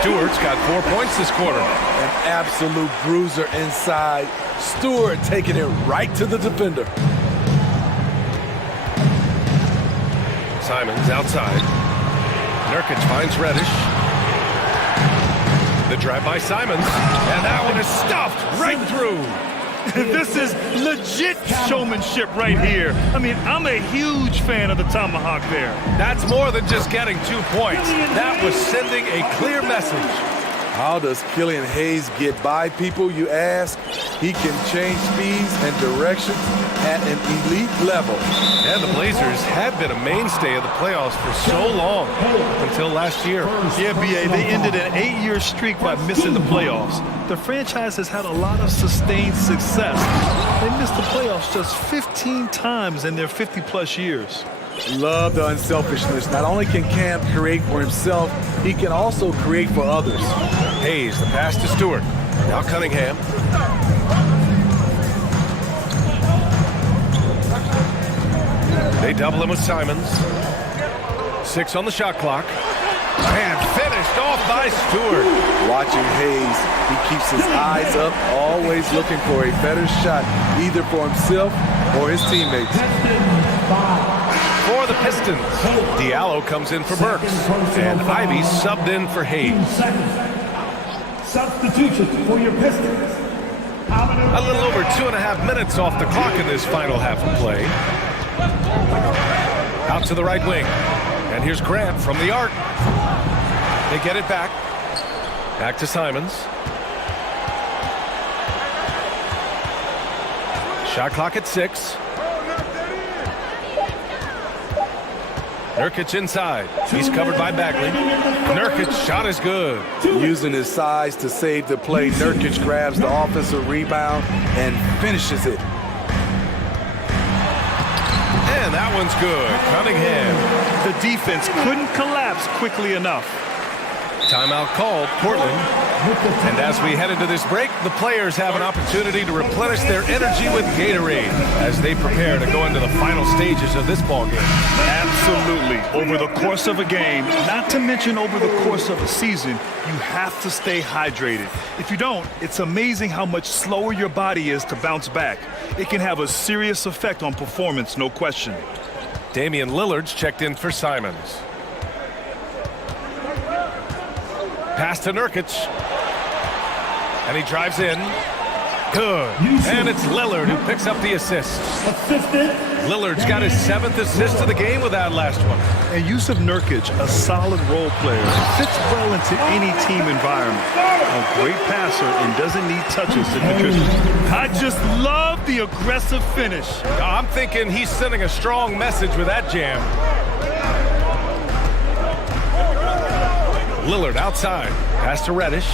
Stewart's got 4 points this quarter. An absolute bruiser inside. Stewart taking it right to the defender. Simons outside. Nurkic finds Reddish. The drive by Simons. And that one is stuffed right through. This is legit showmanship right here. I mean, I'm a huge fan of the tomahawk there. That's more than just getting 2 points. That was sending a clear message. How does Killian Hayes get by people, you ask? He can change speeds and directions at an elite level. And the Blazers had been a mainstay of the playoffs for so long, until last year. Yeah, B.A., they ended an 8-year streak by missing the playoffs. The franchise has had a lot of sustained success. They missed the playoffs just 15 times in their 50-plus years. Love the unselfishness. Not only can Cam create for himself, he can also create for others. Hayes, the pass to Stewart. Now Cunningham. They double him with Simons. 6 on the shot clock. And finished off by Stewart. Watching Hayes, he keeps his eyes up, always looking for a better shot, either for himself or his teammates. For the Pistons, Diallo comes in for Burks, and Ivy subbed in for Hayes. Substitutions for your Pistons. A little over 2.5 minutes off the clock in this final half of play. Out to the right wing, and here's Grant from the arc. They get it back. Back to Simons. Shot clock at 6. Nurkic inside. He's covered by Bagley. Nurkic shot is good. Using his size to save the play, Nurkic grabs the offensive rebound and finishes it. And that one's good. Cunningham. The defense couldn't collapse quickly enough. Timeout called, Portland. And as we head into this break, the players have an opportunity to replenish their energy with Gatorade as they prepare to go into the final stages of this ballgame. Absolutely. Over the course of a game, not to mention over the course of a season, you have to stay hydrated. If you don't, it's amazing how much slower your body is to bounce back. It can have a serious effect on performance, no question. Damian Lillard's checked in for Simons. Pass to Nurkic. And he drives in. Good. And it's Lillard who picks up the assist. Lillard's got his 7th assist of the game with that last one. And Yusuf Nurkic, a solid role player, fits well into any team environment. A great passer and doesn't need touches to contribute. I just love the aggressive finish. I'm thinking he's sending a strong message with that jam. Lillard outside. Pass to Reddish.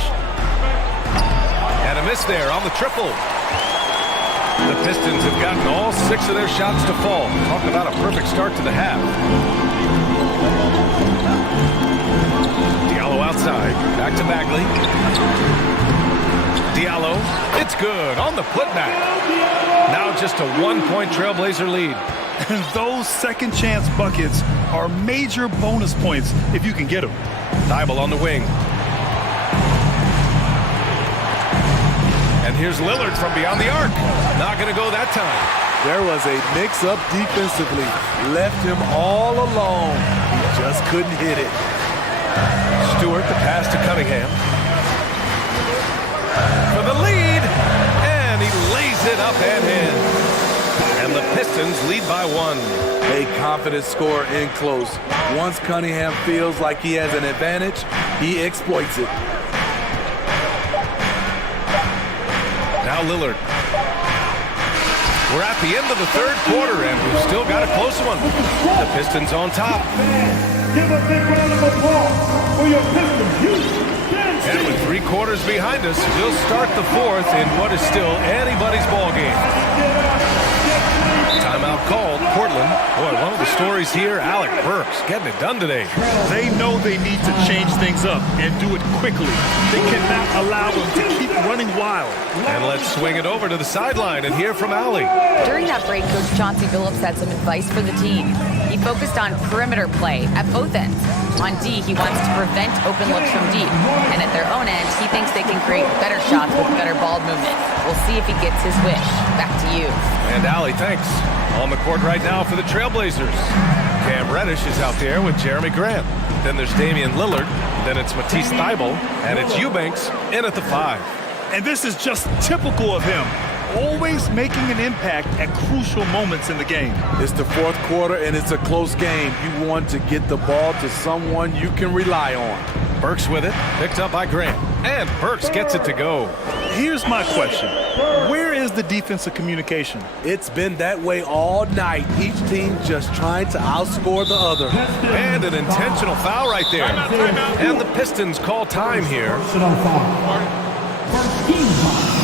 And a miss there on the triple. The Pistons have gotten all 6 of their shots to fall. Talk about a perfect start to the half. Back to Bagley. Diallo. It's good on the putback. Now just a 1-point Trailblazer lead. And those second chance buckets are major bonus points if you can get them. Thibault on the wing. And here's Lillard from beyond the arc. Not going to go that time. There was a mix-up defensively. Left him all alone. He just couldn't hit it. Stewart, the pass to Cunningham. For the lead. And he lays it up and in. And the Pistons lead by 1. A confident scorer in close. Once Cunningham feels like he has an advantage, he exploits it. Now Lillard. We're at the end of the third quarter, and we've still got a close one. The Pistons on top. Give a big round of applause for your Pistons. And with 3 quarters behind us, we'll start the fourth in what is still anybody's ball game. Timeout called. Portland. Boy, one of the stories here, Alec Burks getting it done today. They know they need to change things up and do it quickly. They cannot allow them to keep running wild. And let's swing it over to the sideline and hear from Allie. During that break, Coach Chauncey Billups had some advice for the team. He focused on perimeter play at both ends. On D, he wants to prevent open looks from deep. And at their own end, he thinks they can create better shots with better ball movement. We'll see if he gets his wish. Back to you. And Allie, thanks. On the court right now for the Trailblazers. Cam Reddish is out there with Jeremy Grant. Then there's Damian Lillard. Then it's Matisse Thybulle. And it's Eubanks in at the 5. And this is just typical of him. Always making an impact at crucial moments in the game. It's the fourth quarter, and it's a close game. You want to get the ball to someone you can rely on. Burks with it. Picked up by Grant. And Burks gets it to go. Here's my question. Where is the defensive communication? It's been that way all night. Each team just trying to outscore the other. And an intentional foul right there. And the Pistons call time here. Personal foul. First team foul.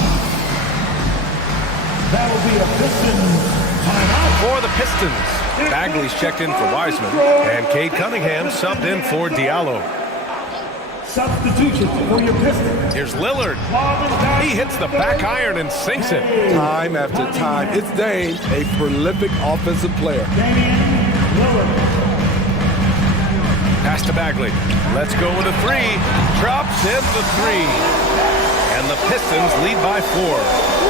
That'll be a Pistons timeout. For the Pistons, Bagley's checked in for Wiseman. And Cade Cunningham subbed in for Diallo. Substitution for your Pistons. Here's Lillard. He hits the back iron and sinks it. Time after time, it's Dame, a prolific offensive player. Pass to Bagley. Let's go with a 3. Drops in the 3. And the Pistons lead by 4.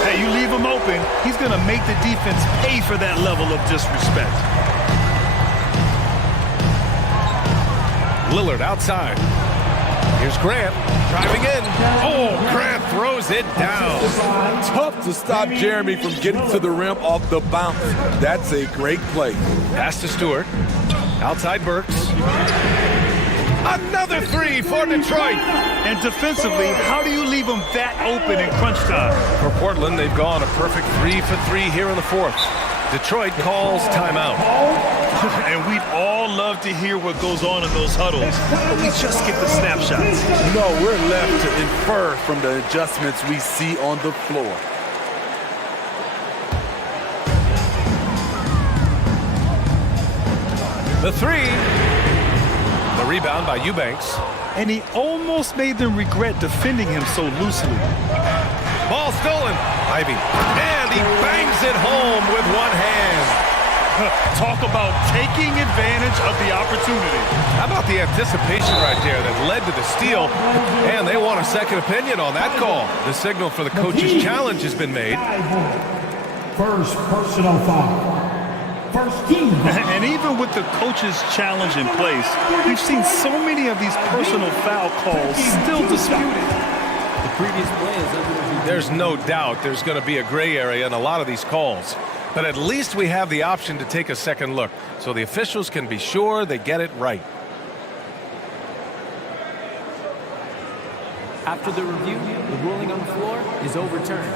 Hey, you leave him open, he's going to make the defense pay for that level of disrespect. Lillard outside. Here's Grant driving in. Oh, Grant throws it down. Tough to stop Jeremy from getting to the rim off the bounce. That's a great play. Pass to Stewart. Outside Burks. Another 3 for Detroit. And defensively, how do you leave them that open in crunch time? For Portland, they've gone a perfect 3 for 3 here in the fourth. Detroit calls timeout. And we'd all love to hear what goes on in those huddles, but we just get the snapshots. No, we're left to infer from the adjustments we see on the floor. The 3. The rebound by Eubanks. And he almost made them regret defending him so loosely. Ball stolen. Ivy. And he bangs it home with one hand. Talk about taking advantage of the opportunity. How about the anticipation right there that led to the steal? And they want a second opinion on that call. The signal for the coach's challenge has been made. First personal foul. First team. And even with the coach's challenge in place, we've seen so many of these personal foul calls still disputed. The previous play is There's no doubt there's going to be a gray area in a lot of these calls. But at least we have the option to take a second look, so the officials can be sure they get it right. After the review, the ruling on the floor is overturned.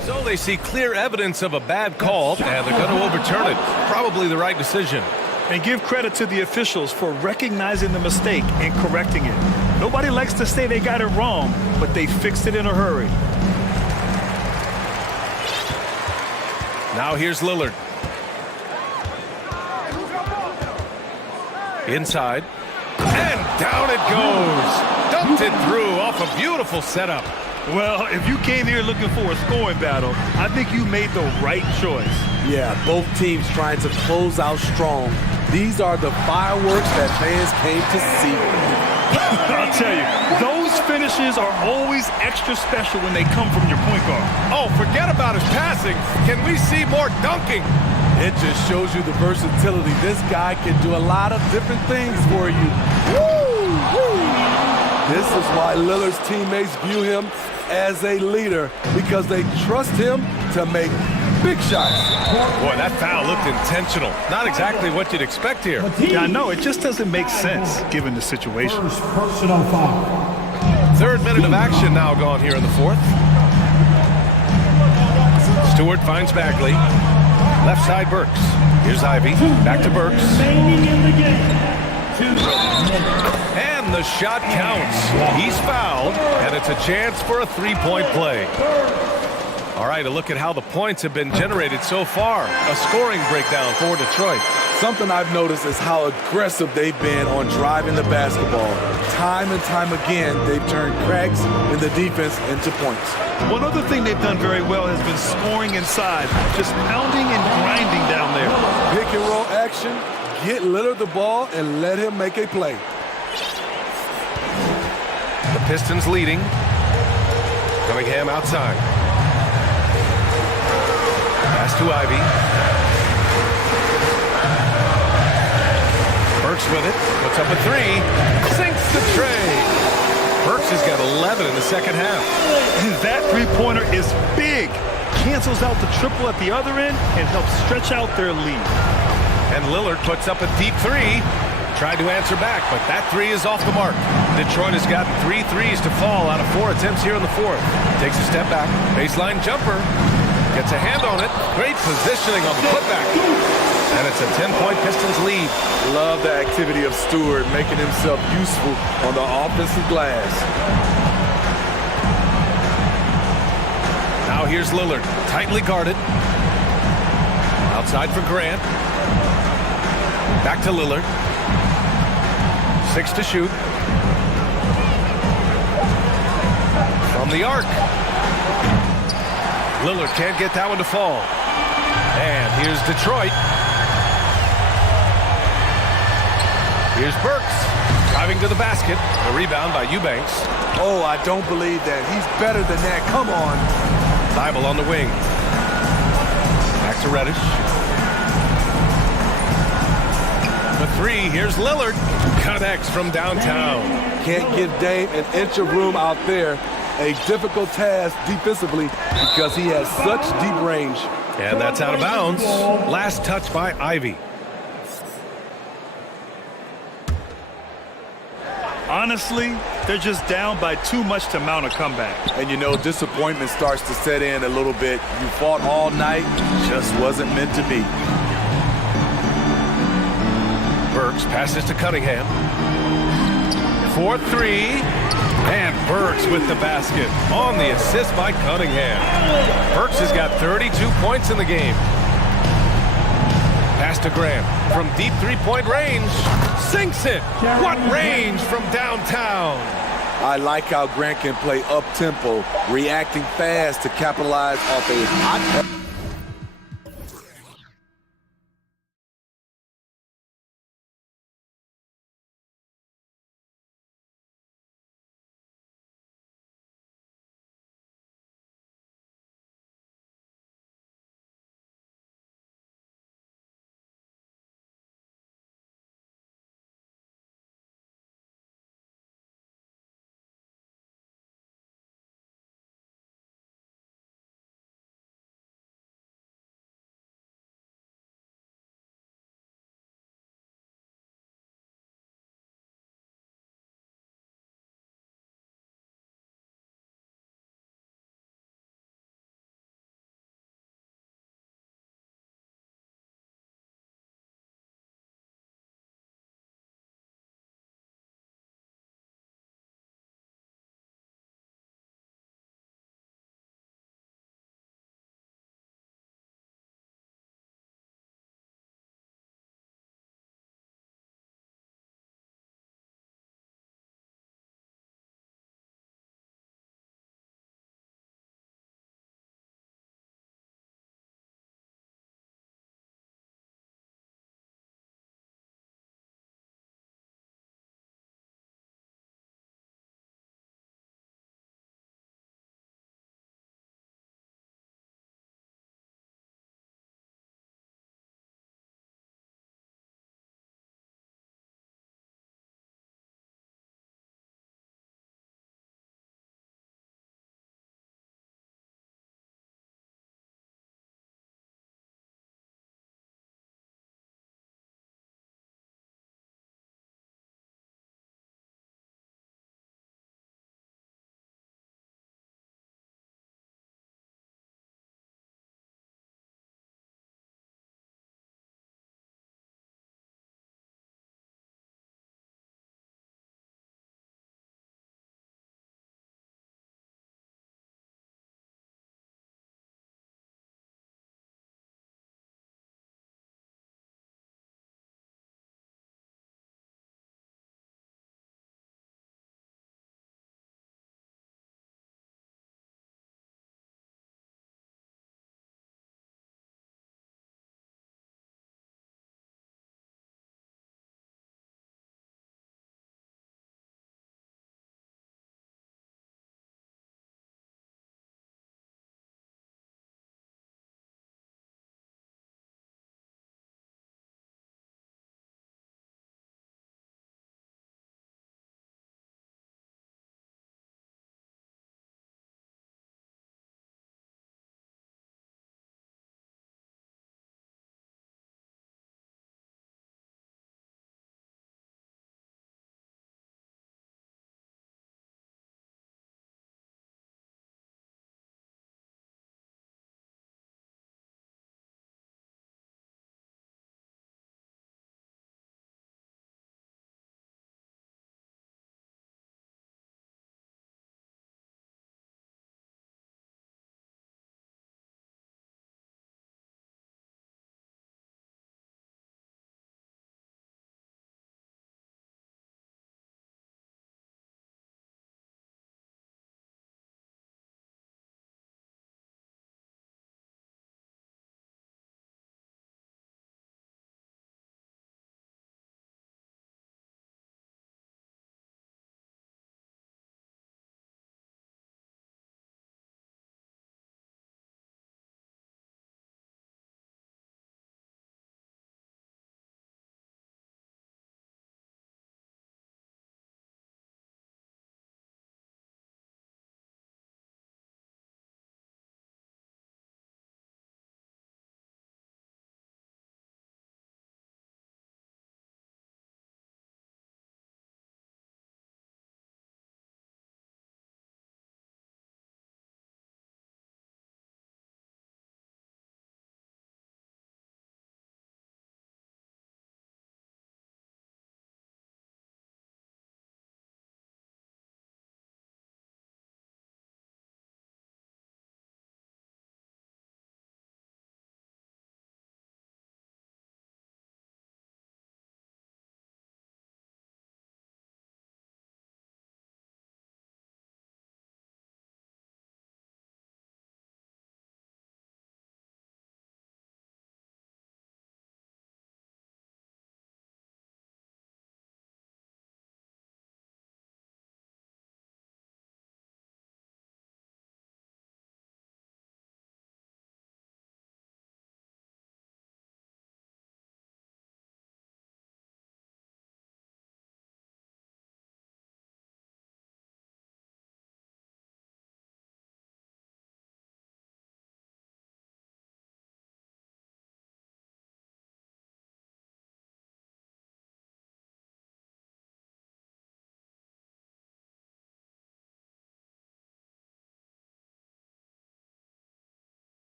So they see clear evidence of a bad call, and they're going to overturn it. Probably the right decision. And give credit to the officials for recognizing the mistake and correcting it. Nobody likes to say they got it wrong, but they fixed it in a hurry. Now here's Lillard. Inside. And Down it goes. Dumped it through off a beautiful setup. Well, if you came here looking for a scoring battle, I think you made the right choice. Yeah, both teams trying to close out strong. These are the fireworks that fans came to see. I'll tell you, those finishes are always extra special when they come from your point guard. Oh, forget about his passing. Can we see more dunking? It just shows you the versatility. This guy can do a lot of different things for you. Woo! Woo! This is why Lillard's teammates view him as a leader, because they trust him to make big shots. Boy, that foul looked intentional. Not exactly what you'd expect here. Yeah, I know. It just doesn't make sense given the situation. First personal foul. Third minute of action now gone here in the fourth. Stewart finds Bagley. Left side, Burks. Here's Ivy. Back to Burks. Remaining in the game. 2 minutes. And the shot counts. He's fouled, and it's a chance for a three-point play. All right, a look at how the points have been generated so far. A scoring breakdown for Detroit. Something I've noticed is how aggressive they've been on driving the basketball. Time and time again, they've turned cracks in the defense into points. One other thing they've done very well has been scoring inside, just pounding and grinding down there. Pick and roll action, get Lillard the ball, and let him make a play. The Pistons leading. Cunningham outside. Pass to Ivy. Burks with it. Puts up a three. Sinks the tray. Burks has got 11 in the second half. That three-pointer is big. Cancels out the triple at the other end and helps stretch out their lead. And Lillard puts up a deep three. Tried to answer back, but that three is off the mark. Detroit has gotten 3 threes to fall out of 4 attempts here in the fourth. Takes a step back. Baseline jumper. Gets a hand on it. Great positioning on the putback. And it's a 10-point Pistons lead. Love the activity of Stewart, making himself useful on the offensive glass. Now here's Lillard, tightly guarded. Outside for Grant. Back to Lillard. 6 to shoot. From the arc. Lillard can't get that one to fall. And here's Detroit. Here's Burks. Driving to the basket. A rebound by Eubanks. Oh, I don't believe that. He's better than that. Come on. Thibault on the wing. Back to Reddish. The three, here's Lillard. Connects from downtown. Can't give Dame an inch of room out there. A difficult task defensively because he has such deep range. And that's out of bounds. Last touch by Ivy. Honestly, they're just down by too much to mount a comeback. And you know, disappointment starts to set in a little bit. You fought all night, just wasn't meant to be. Burks passes to Cunningham. 4-3. And Burks with the basket on the assist by Cunningham. Burks has got 32 points in the game. Pass to Grant from deep three-point range. Sinks it. What range from downtown. I like how Grant can play up-tempo, reacting fast to capitalize off a hot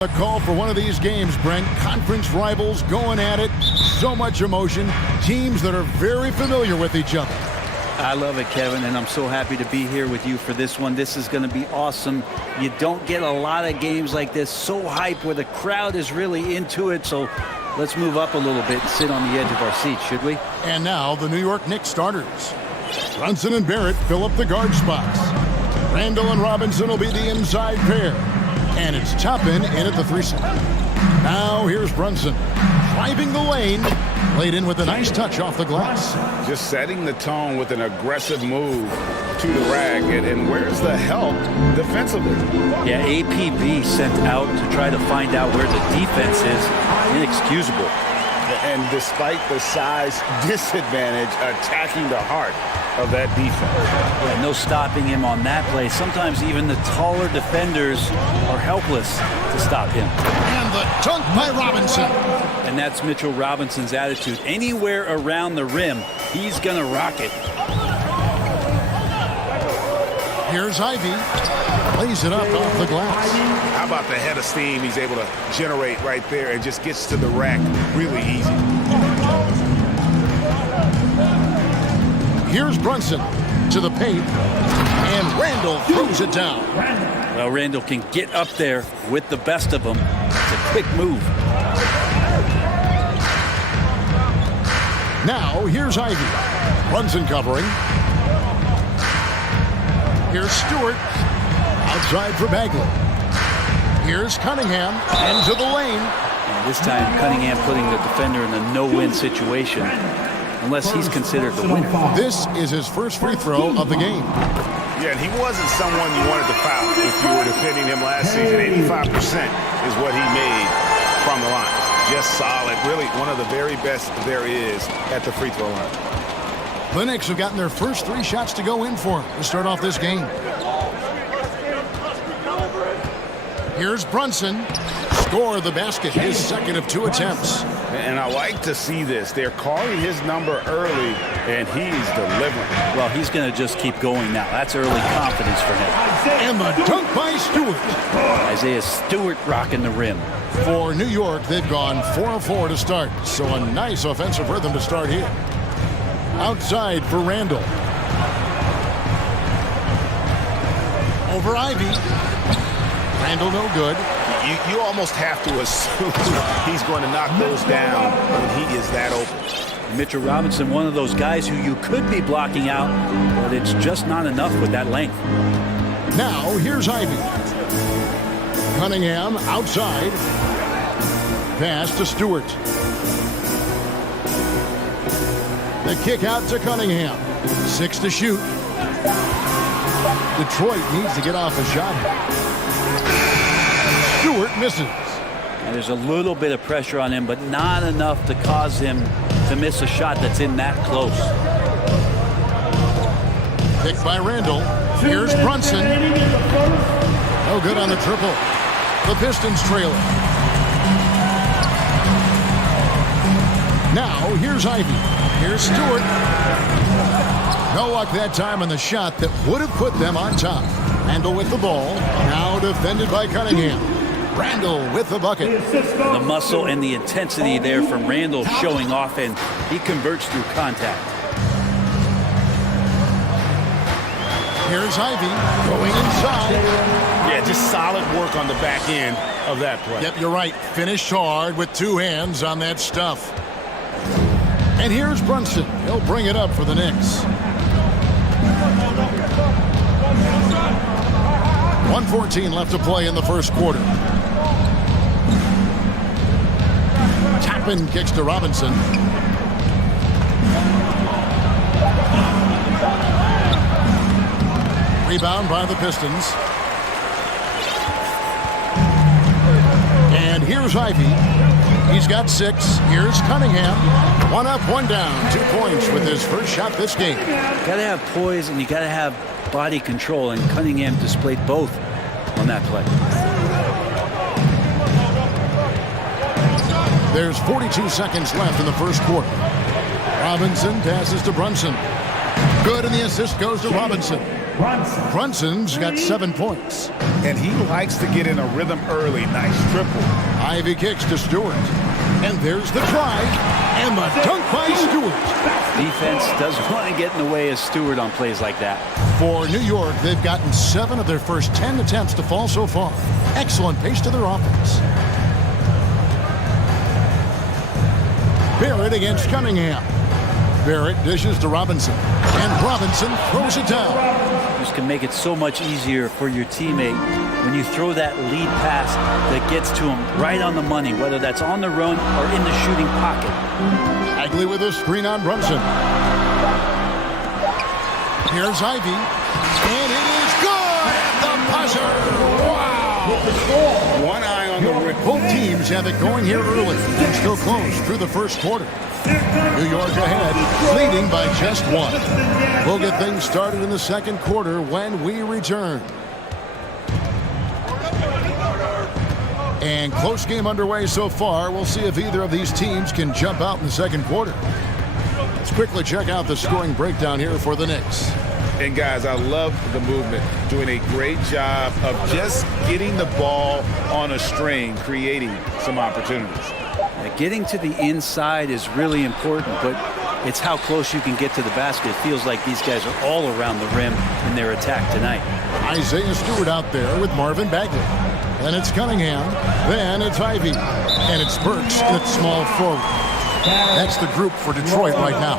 A call for one of these games, Brent. Conference rivals going at it. So much emotion. Teams that are very familiar with each other. I love it, Kevin, and I'm so happy to be here with you for this one. This is going to be awesome. You don't get a lot of games like this, so hype, where the crowd is really into it. So let's move up a little bit and sit on the edge of our seats, should we? And now the New York Knicks starters. Brunson and Barrett fill up the guard spots. Randall and Robinson will be the inside pair. And it's Toppin in at the 3-6. Now here's Brunson, driving the lane, laid in with a nice touch off the glass. Just setting the tone with an aggressive move to the rack. And where's the help defensively? Yeah, APB sent out to try to find out where the defense is. Inexcusable. And despite the size disadvantage, attacking the heart of that defense. Yeah, no stopping him on that play. Sometimes even the taller defenders are helpless to stop him. And the dunk by Robinson. And that's Mitchell Robinson's attitude. Anywhere around the rim, he's going to rock it. Here's Ivy. Lays it up off the glass. How about the head of steam he's able to generate right there and just gets to the rack really easy. Here's Brunson to the paint, and Randall throws it down. Well, Randall can get up there with the best of them. It's a quick move. Now, here's Ivy. Brunson covering. Here's Stewart. Outside for Bagley. Here's Cunningham into the lane. And this time, Cunningham putting the defender in a no-win situation, unless he's considered the winner. This is his first free throw of the game. Yeah, and he wasn't someone you wanted to foul if you were defending him last season. 85% is what he made from the line. Just solid. Really one of the very best there is at the free throw line. The Knicks have gotten their first 3 shots to go in for him to start off this game. Here's Brunson. Score the basket, his second of 2 attempts. And I like to see this. They're calling his number early, and he's delivering. Well, he's going to just keep going now. That's early confidence for him. And the dunk by Stewart. Isaiah Stewart rocking the rim. For New York, they've gone 4-4 to start, so a nice offensive rhythm to start here. Outside for Randall. Over Ivy. Randall no good. You almost have to assume he's going to knock those down when he is that open. Mitchell Robinson, one of those guys who you could be blocking out, but it's just not enough with that length. Now, here's Ivy. Cunningham outside. Pass to Stewart. The kick out to Cunningham. 6 to shoot. Detroit needs to get off a shot. Stewart misses. And there's a little bit of pressure on him, but not enough to cause him to miss a shot that's in that close. Picked by Randall. Here's Brunson. No good on the triple. The Pistons trail it. Now, here's Ivy. Here's Stewart. No luck that time on the shot that would have put them on top. Randall with the ball. Now defended by Cunningham. Randall with the bucket. The muscle and the intensity there from Randall showing off, and he converts through contact. Here's Ivy going inside. Yeah, just solid work on the back end of that play. Yep, you're right. Finished hard with 2 hands on that stuff. And here's Brunson. He'll bring it up for the Knicks. 1:14 left to play in the first quarter. Top Spin kicks to Robinson. Rebound by the Pistons. And here's Ivy. He's got 6. Here's Cunningham. 1 up, 1 down. 2 points with his first shot this game. You gotta have poise and you gotta have body control, and Cunningham displayed both on that play. There's 42 seconds left in the first quarter. Robinson passes to Brunson. Good, and the assist goes to Robinson. Brunson's got 7 points. And he likes to get in a rhythm early. Nice triple. Ivy kicks to Stewart. And there's the try. And the dunk by Stewart. Defense doesn't want to get in the way of Stewart on plays like that. For New York, they've gotten 7 of their first 10 attempts to fall so far. Excellent pace to their offense. Barrett against Cunningham. Barrett dishes to Robinson. And Robinson throws it down. This can make it so much easier for your teammate when you throw that lead pass that gets to him right on the money, whether that's on the run or in the shooting pocket. Bagley with a screen on Brunson. Here's Ivy. And it is good! The buzzer! Wow! One eye on the rim. Both teams have it going here early and still close through the first quarter. New York ahead, leading by just 1. We'll get things started in the second quarter when we return. And close game underway so far. We'll see if either of these teams can jump out in the second quarter. Let's quickly check out the scoring breakdown here for the Knicks. And guys, I love the movement. Doing a great job of just getting the ball on a string, creating some opportunities. Getting to the inside is really important, but it's how close you can get to the basket. It feels like these guys are all around the rim in their attack tonight. Isaiah Stewart out there with Marvin Bagley. Then it's Cunningham. Then it's Ivy. And it's Burks at small forward. That's the group for Detroit right now.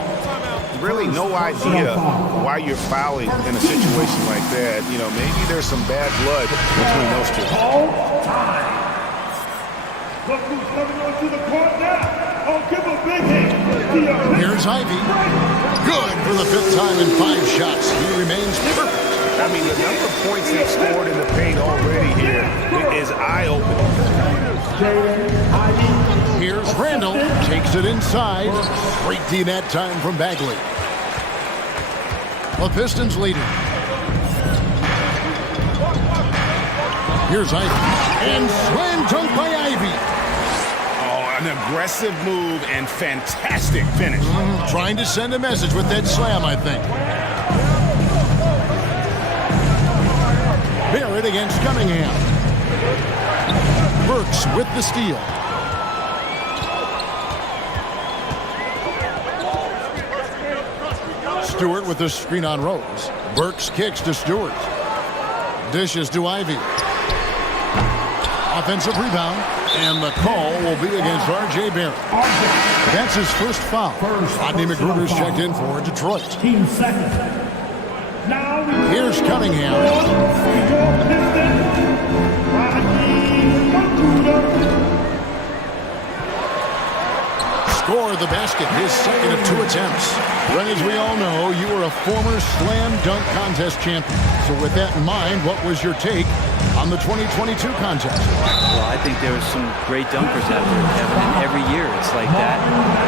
Really no idea why you're fouling in a situation like that. You know, maybe there's some bad blood between those two. Look who's coming onto the court now. Oh, give a big hit. Here's Ivy. Good for the 5th time in 5 shots. He remains perfect. I mean, the number of points they've scored in the paint already here is eye-opening. Here's Randall. Takes it inside. Great D that time from Bagley. The Pistons leading. Here's Ivy. And slam dunk by Ivy. An aggressive move and fantastic finish. Trying to send a message with that slam, I think. Barrett against Cunningham. Burks with the steal. Stewart with the screen on Rose. Burks kicks to Stewart. Dishes to Ivy. Offensive rebound. And the call will be against R.J. Barrett. That's his first foul. Rodney McGruder's checked in for Detroit. Here's Cunningham. Scored the basket, his second of 2 attempts. Brent, as we all know, you were a former slam dunk contest champion. So with that in mind, what was your take on the 2022 contest? Well, I think there was some great dunkers out there, Kevin, and every year it's like that.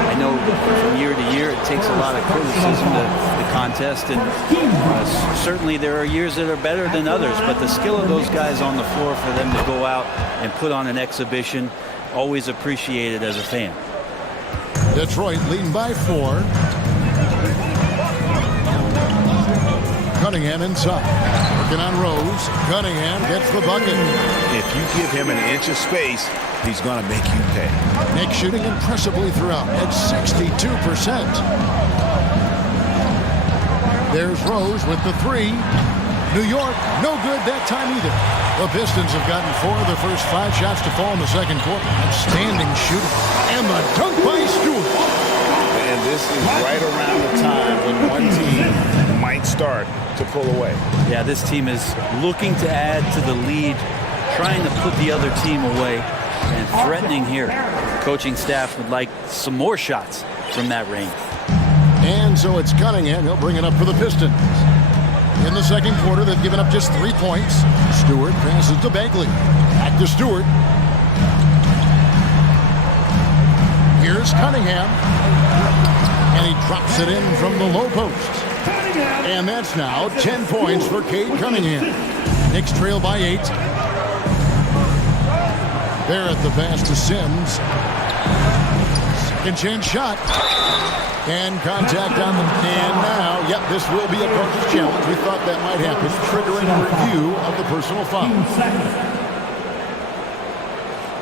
I know from year to year it takes a lot of criticism to the contest, and certainly there are years that are better than others, but the skill of those guys on the floor for them to go out and put on an exhibition, always appreciated as a fan. Detroit leading by 4. Cunningham inside. Working on Rose. Cunningham gets the bucket. If you give him an inch of space, he's going to make you pay. Nick shooting impressively throughout at 62%. There's Rose with the 3. New York, no good that time either. The Pistons have gotten 4 of their first 5 shots to fall in the second quarter. Outstanding shooting. And the dunk by Stewart. And this is right around the time when one team might start to pull away. Yeah, this team is looking to add to the lead, trying to put the other team away, and threatening here. coaching staff would like some more shots from that range. And so it's Cunningham. He'll bring it up for the Pistons. In the second quarter, they've given up just 3 points. Stewart passes to Bagley. Back to Stewart. Here's Cunningham. And he drops it in from the low post. And that's now 10 points for Cade Cunningham. Knicks trail by 8. Barrett the pass to Sims. Second chance shot. And contact on the... And now, yep, this will be a coach's challenge. We thought that might happen, triggering a review of the personal foul.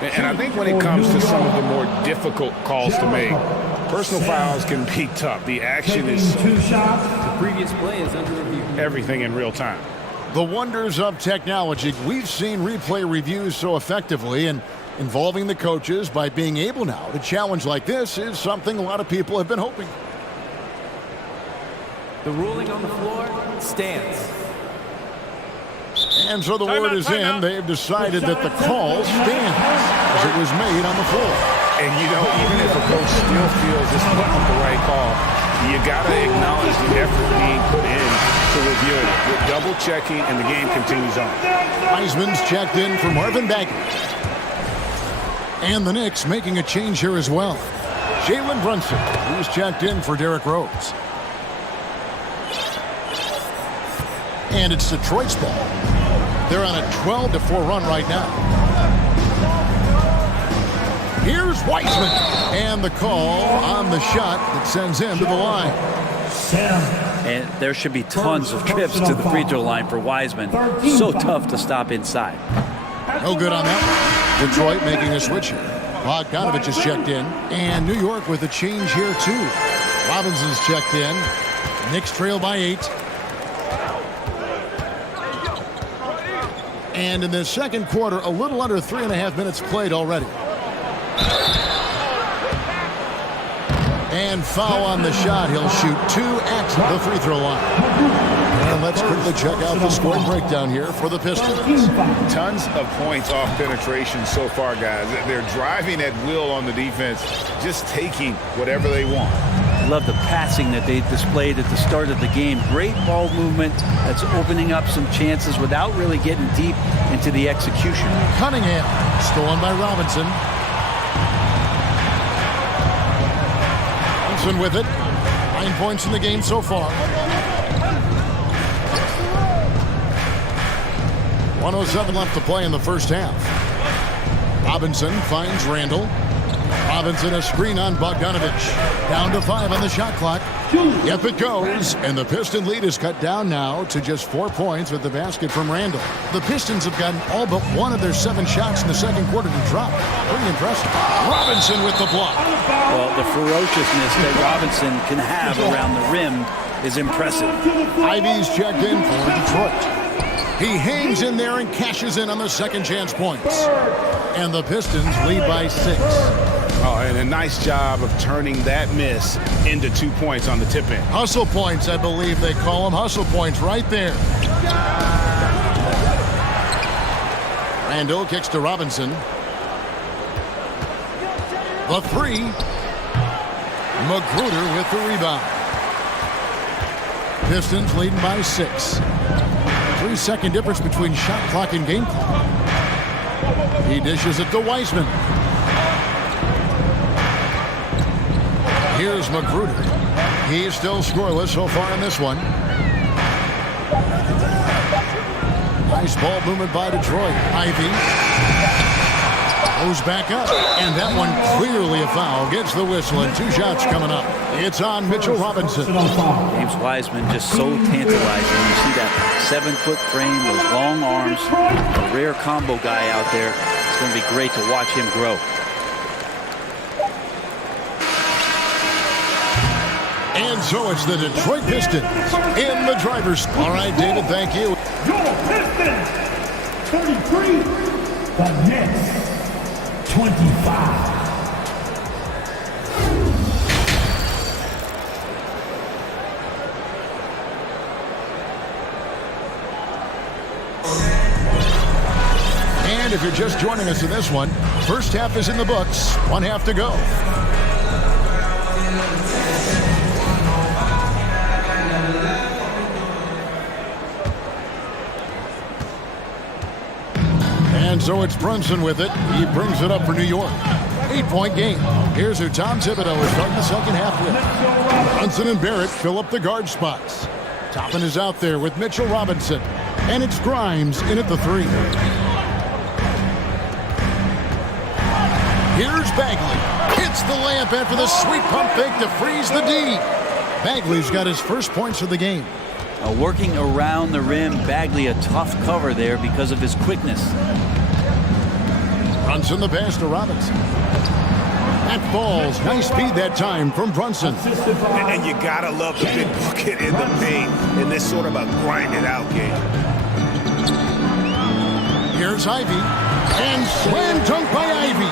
And I think when it comes to some of the more difficult calls to make, personal fouls can be tough. The action is... The previous play is under review. Everything in real time. The wonders of technology. We've seen replay reviews so effectively, and involving the coaches by being able now to challenge like this is something a lot of people have been hoping. The ruling on the floor stands. And so the word is in. They've decided that the call stands as it was made on the floor. And, you know, even if a coach still feels this wasn't the right call, you got to acknowledge the effort being put in to review it. With double checking, and the game continues on. Wiseman's checked in for Marvin Bagley. And the Knicks making a change here as well. Jalen Brunson, who's checked in for Derrick Rose. And it's Detroit's ball. They're on a 12-4 run right now. Here's Wiseman. And the call on the shot that sends him to the line. And there should be tons of trips to the free throw line for Wiseman. So tough to stop inside. No good on that one. Detroit making a switch here. Bogdanovich is checked in. And New York with a change here too. Robinson's checked in. Knicks trail by 8. And in the second quarter, a little under 3.5 minutes played already. And foul on the shot. He'll shoot 2 at the free throw line. And let's quickly check out the score breakdown here for the Pistons. Tons of points off penetration so far, guys. They're driving at will on the defense, just taking whatever they want. Love the passing that they displayed at the start of the game. Great ball movement that's opening up some chances without really getting deep into the execution. Cunningham, stolen by Robinson. Robinson with it. 9 points in the game so far. 1:07 left to play in the first half. Robinson finds Randall. Robinson a screen on Bogdanovich. Down to 5 on the shot clock. Yep, it goes. And the Piston lead is cut down now to just 4 points with the basket from Randall. The Pistons have gotten all but one of their 7 shots in the second quarter to drop. Pretty impressive. Robinson with the block. Well, the ferociousness that Robinson can have around the rim is impressive. Ivy's checked in for Detroit. He hangs in there and cashes in on the second chance points. And the Pistons lead by 6. Oh, and a nice job of turning that miss into 2 points on the tip in. Hustle points, I believe they call them. Hustle points right there. Randall kicks to Robinson. The 3. Magruder with the rebound. Pistons leading by 6. 3-second difference between shot clock and game clock. He dishes it to Wiseman. Here's Magruder. He's still scoreless so far in this one. Nice ball movement by Detroit. Ivy goes back up, and that one clearly a foul. Gets the whistle, and 2 shots coming up. It's on Mitchell Robinson. James Wiseman just so tantalizing. You see that 7-foot frame, those long arms, a rare combo guy out there. It's going to be great to watch him grow. And so it's the Detroit Pistons in the driver's seat. All right, David, thank you. Your Pistons, 33. The Knicks, 25. And if you're just joining us in this one, first half is in the books, one half to go. And so it's Brunson with it. He brings it up for New York. 8-point game. Here's who Tom Thibodeau is starting the second half with. Brunson and Barrett fill up the guard spots. Toppin is out there with Mitchell Robinson. And it's Grimes in at the 3. Here's Bagley. Hits the layup after the sweet pump fake to freeze the D. Bagley's got his first points of the game. Working around the rim, Bagley a tough cover there because of his quickness. Brunson the pass to Robinson. That falls. Nice speed that time from Brunson. And you gotta love the big bucket in the paint in this sort of a grind-it-out game. Here's Ivy. And slam dunk by Ivy.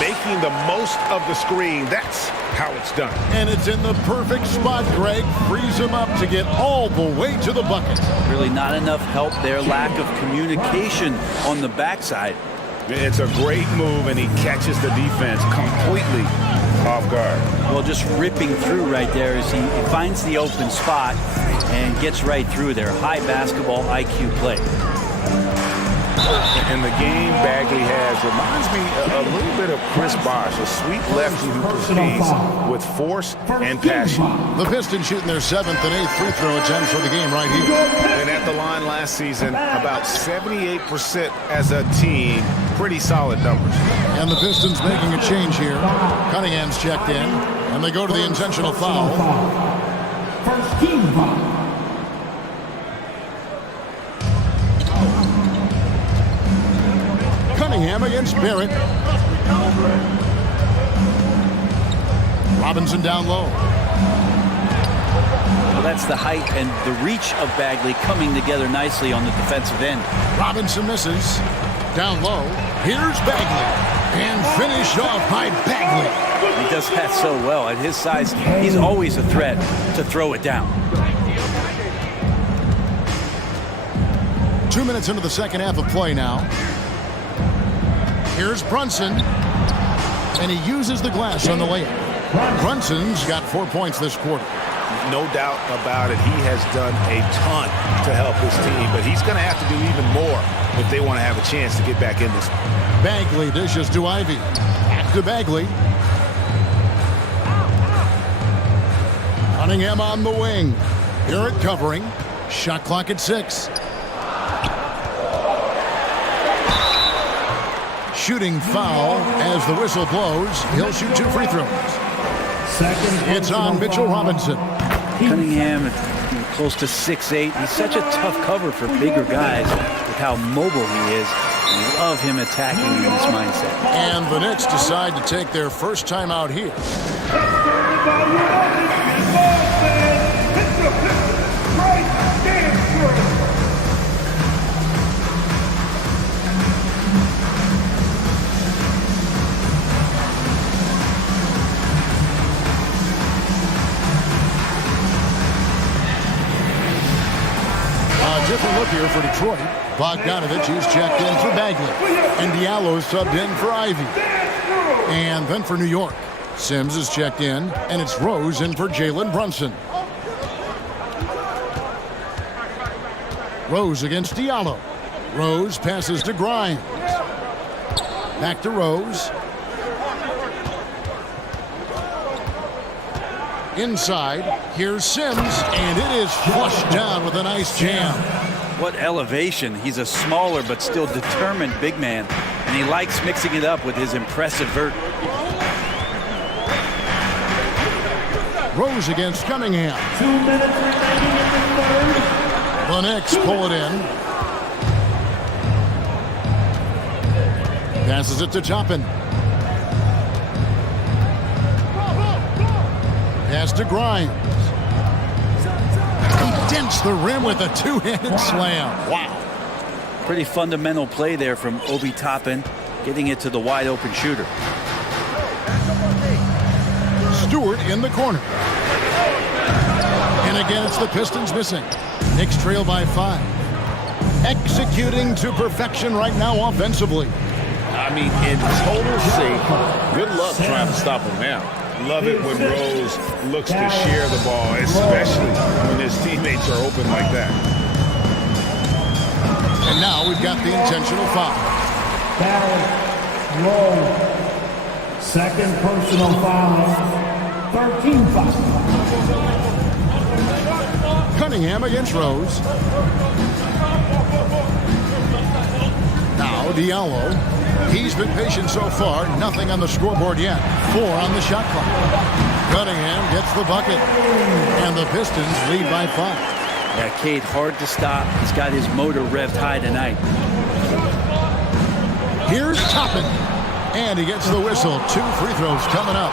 Making the most of the screen. That's how it's done. And it's in the perfect spot, Greg. Frees him up to get all the way to the bucket. Really not enough help there. Lack of communication on the backside. It's a great move, and he catches the defense completely off guard. Well, just ripping through right there as he finds the open spot and gets right through there. High basketball IQ play. And the game Bagley has reminds me a little bit of Chris Bosh, a sweet lefty who competes with force and passion. The Pistons shooting their 7th and 8th free throw attempts for the game right here. And at the line last season, about 78% as a team. Pretty solid numbers. And the Pistons making a change here. Cunningham's checked in, and they go to the intentional foul. First team foul. Cunningham against Barrett. Robinson down low. Well, that's the height and the reach of Bagley coming together nicely on the defensive end. Robinson misses. Down low. Here's Bagley. And finished off by Bagley. He does that so well. At his size, he's always a threat to throw it down. 2 minutes into the second half of play now. Here's Brunson. And he uses the glass on the layup. Brunson's got 4 points this quarter. No doubt about it. He has done a ton to help his team, but he's going to have to do even more if they want to have a chance to get back in this. Bagley dishes to Ivy. Back to Bagley. Cunningham on the wing. Barrett covering. Shot clock at 6. Shooting foul as the whistle blows. He'll shoot 2 free throws. It's on Mitchell Robinson. Cunningham, close to 6'8". He's such a tough cover for bigger guys with how mobile he is. I love him attacking in this mindset. And the Knicks decide to take their first time out here. Different look here for Detroit. Bogdanovich is checked in for Bagley. And Diallo subbed in for Ivy. And then for New York, Sims is checked in, and it's Rose in for Jalen Brunson. Rose against Diallo. Rose passes to Grimes. Back to Rose. Inside, here's Sims, and it is flushed down with a nice jam. What elevation. He's a smaller but still determined big man, and he likes mixing it up with his impressive vert. Rose against Cunningham. 2 minutes remaining in the third. The Knicks pull it in. Passes it to Toppin. Pass to Grimes. He dents the rim with a two-handed slam. Wow. Pretty fundamental play there from Obi Toppin, getting it to the wide open shooter. Stewart in the corner. And again, it's the Pistons missing. Knicks trail by 5. executing to perfection right now offensively. I mean, in total sync. Good luck trying to stop him now. Love it when Rose looks to share the ball, especially when his teammates are open like that. And now we've got the intentional foul. Foul. Roll. Second personal foul. 13 foul. Cunningham against Rose. Now Diallo. He's been patient so far. Nothing on the scoreboard yet. 4 on the shot clock. Cunningham gets the bucket. And the Pistons lead by 5. Yeah, Cade, hard to stop. He's got his motor revved high tonight. Here's Toppin. And he gets the whistle. 2 free throws coming up.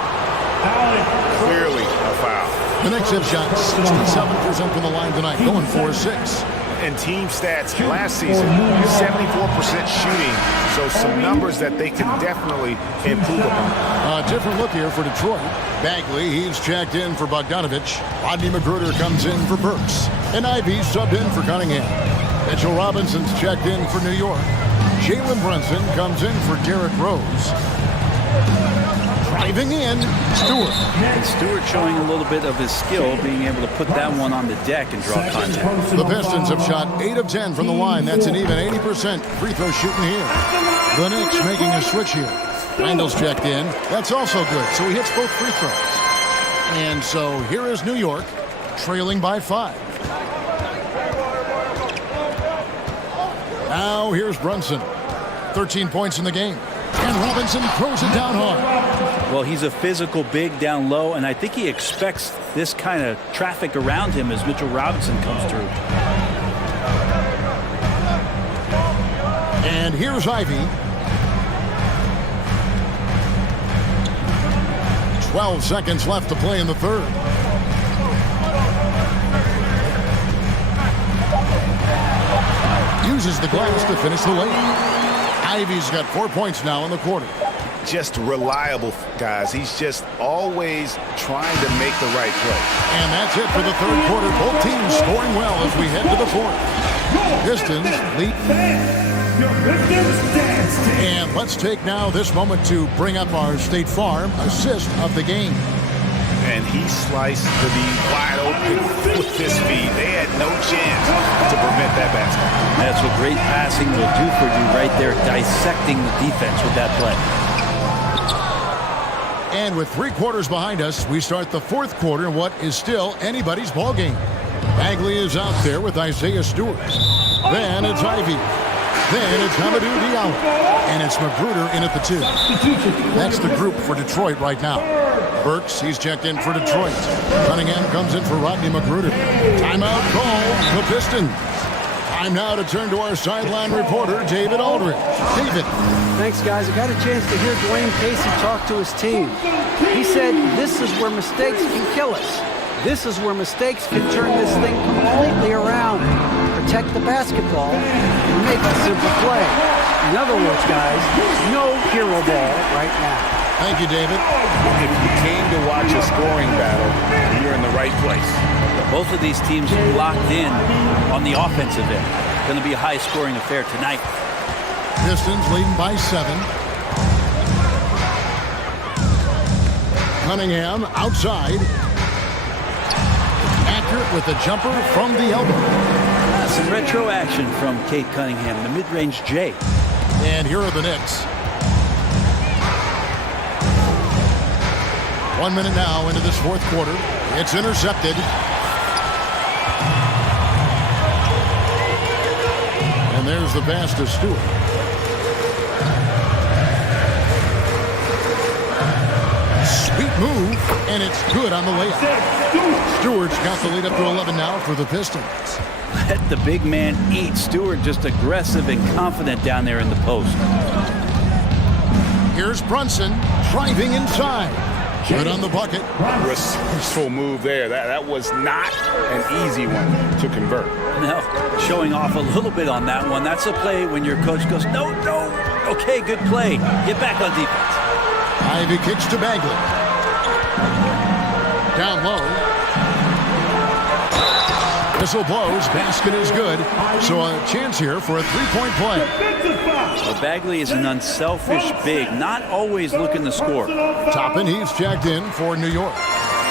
Clearly a foul. The Knicks have shot 67% from the line tonight, going 4-6. And team stats last season, 74% shooting. So some numbers that they can definitely improve upon. A different look here for Detroit. Bagley, he's checked in for Bogdanovich. Rodney Magruder comes in for Burks. And Ivy subbed in for Cunningham. Mitchell Robinson's checked in for New York. Jalen Brunson comes in for Derrick Rose. Driving in, Stewart. And Stewart showing a little bit of his skill, being able to put that one on the deck and draw contact. The Pistons have shot 8 of 10 from the line. That's an even 80% free throw shooting here. The Knicks making a switch here. Randall's checked in. That's also good. So he hits both free throws. And so here is New York, trailing by 5. Now here's Brunson. 13 points in the game. And Robinson throws it down hard. Well, he's a physical big down low, and I think he expects this kind of traffic around him as Mitchell Robinson comes through. And here's Ivy. 12 seconds left to play in the third. Uses the glass to finish the lane. Ivy's got 4 points now in the quarter. Just reliable, guys. He's just always trying to make the right play. And that's it for the third quarter. Both teams scoring well as we head to the fourth. Pistons lead. And let's take now this moment to bring up our State Farm assist of the game. And he sliced the D wide open with his feet. They had no chance to prevent that basket. That's what great passing will do for you right there, dissecting the defense with that play. And with 3 quarters behind us, we start the fourth quarter in what is still anybody's ball game. Bagley is out there with Isaiah Stewart. Then it's Ivy. Then it's Hamidou Diallo. And it's Magruder in at the 2. That's the group for Detroit right now. Burks, he's checked in for Detroit. Cunningham comes in for Rodney Magruder. Timeout call, the Pistons. Time now to turn to our sideline reporter, David Aldridge. David. Thanks, guys. I got a chance to hear Dwayne Casey talk to his team. He said, this is where mistakes can kill us. This is where mistakes can turn this thing completely around. Protect the basketball and make a simple play. In other words, guys, no hero ball right now. Thank you, David. If you came to watch a scoring battle, you're in the right place. Both of these teams locked in on the offensive end. Going to be a high-scoring affair tonight. Pistons leading by 7. Cunningham outside. Accurate with the jumper from the elbow. Some retro action from Cade Cunningham, the mid-range J. And here are the Knicks. 1 minute now into this fourth quarter. It's intercepted. And there's the pass to Stewart. Sweet move, and it's good on the layup. Stewart's got the lead up to 11 now for the Pistons. Let the big man eat. Stewart just aggressive and confident down there in the post. Here's Brunson driving inside. Good on the bucket. Resourceful move there. That was not an easy one to convert. No, showing off a little bit on that one. That's a play when your coach goes, no. Okay, good play. Get back on defense. Ivy kicks to Bagley. Down low. Whistle blows. Basket is good. So a chance here for a three-point play. Well, Bagley is an unselfish big, not always looking to score. Toppin, he's checked in for New York.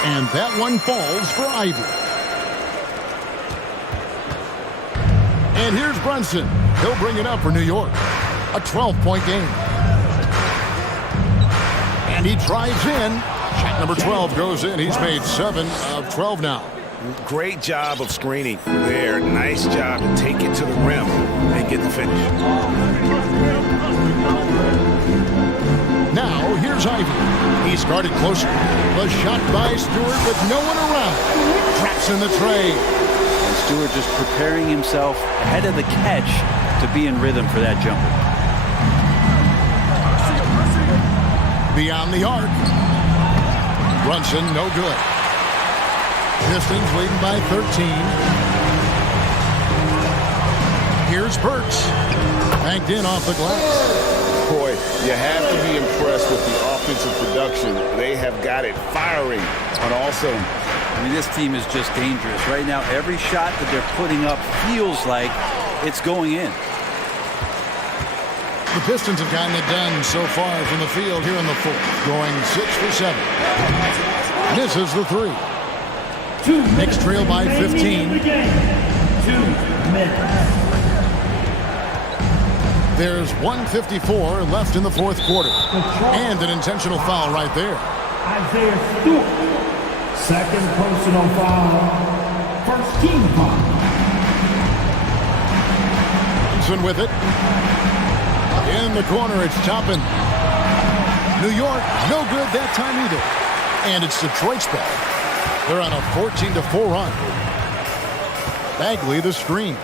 And that one falls for Ivy. And here's Brunson. He'll bring it up for New York. A 12-point game. And he drives in. Shot number 12 goes in. He's made 7 of 12 now. Great job of screening there. Nice job to take it to the rim and get the finish. Now, here's Ivy. He's guarded closer. The shot by Stewart with no one around. Traps in the tray. And Stewart just preparing himself ahead of the catch to be in rhythm for that jumper. Beyond the arc. Brunson, no good. Pistons leading by 13. Here's Burks. Banked in off the glass. Boy, you have to be impressed with the offensive production. They have got it firing on all cylinders. I mean, this team is just dangerous. Right now, every shot that they're putting up feels like it's going in. The Pistons have gotten it done so far from the field here in the fourth, going 6 for 7. Misses the three. Knicks trail by 15. 2 minutes. There's 1:54 left in the fourth quarter. And an intentional foul right there. Isaiah Stewart. Second personal foul. First team foul. Johnson with it. In the corner, it's Toppin. New York, no good that time either. And it's Detroit's ball. They're on a 14-4 run. Bagley the screen.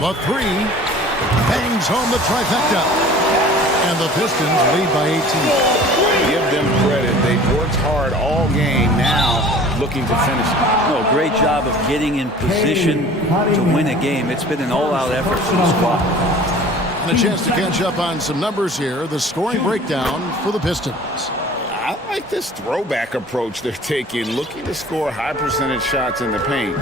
The three bangs home the trifecta. And the Pistons lead by 18. Give them credit. They've worked hard all game, now looking to finish it. No, great job of getting in position to win a game. It's been an all-out effort for the squad. And a chance to catch up on some numbers here. The scoring breakdown for the Pistons. I like this throwback approach they're taking, looking to score high percentage shots in the paint.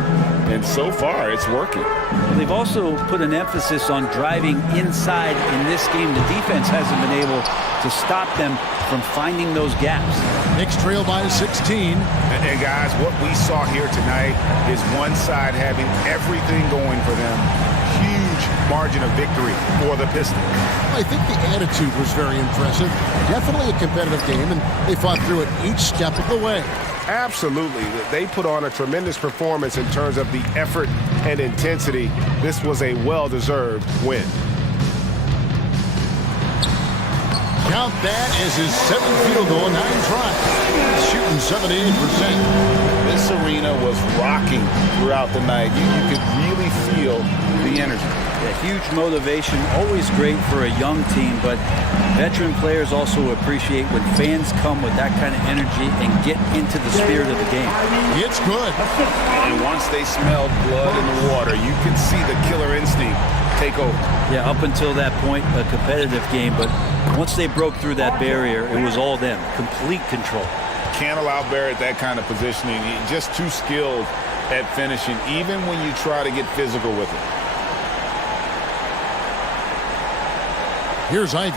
And so far, it's working. Well, they've also put an emphasis on driving inside in this game. The defense hasn't been able to stop them from finding those gaps. Knicks trail by 16. And guys, what we saw here tonight is one side having everything going for them. Huge margin of victory for the Pistons. I think the attitude was very impressive. Definitely a competitive game, and they fought through it each step of the way. Absolutely. They put on a tremendous performance in terms of the effort and intensity. This was a well-deserved win. Count that as his 7th field goal, 9 tries. He's shooting 78%. This arena was rocking throughout the night. You could really feel the energy. Yeah, huge motivation, always great for a young team, but veteran players also appreciate when fans come with that kind of energy and get into the spirit of the game. It's good. And once they smelled blood in the water, you could see the killer instinct take over. Yeah, up until that point, a competitive game, but once they broke through that barrier, it was all them, complete control. Can't allow Barrett that kind of positioning. He's just too skilled at finishing, even when you try to get physical with it. Here's Ivy.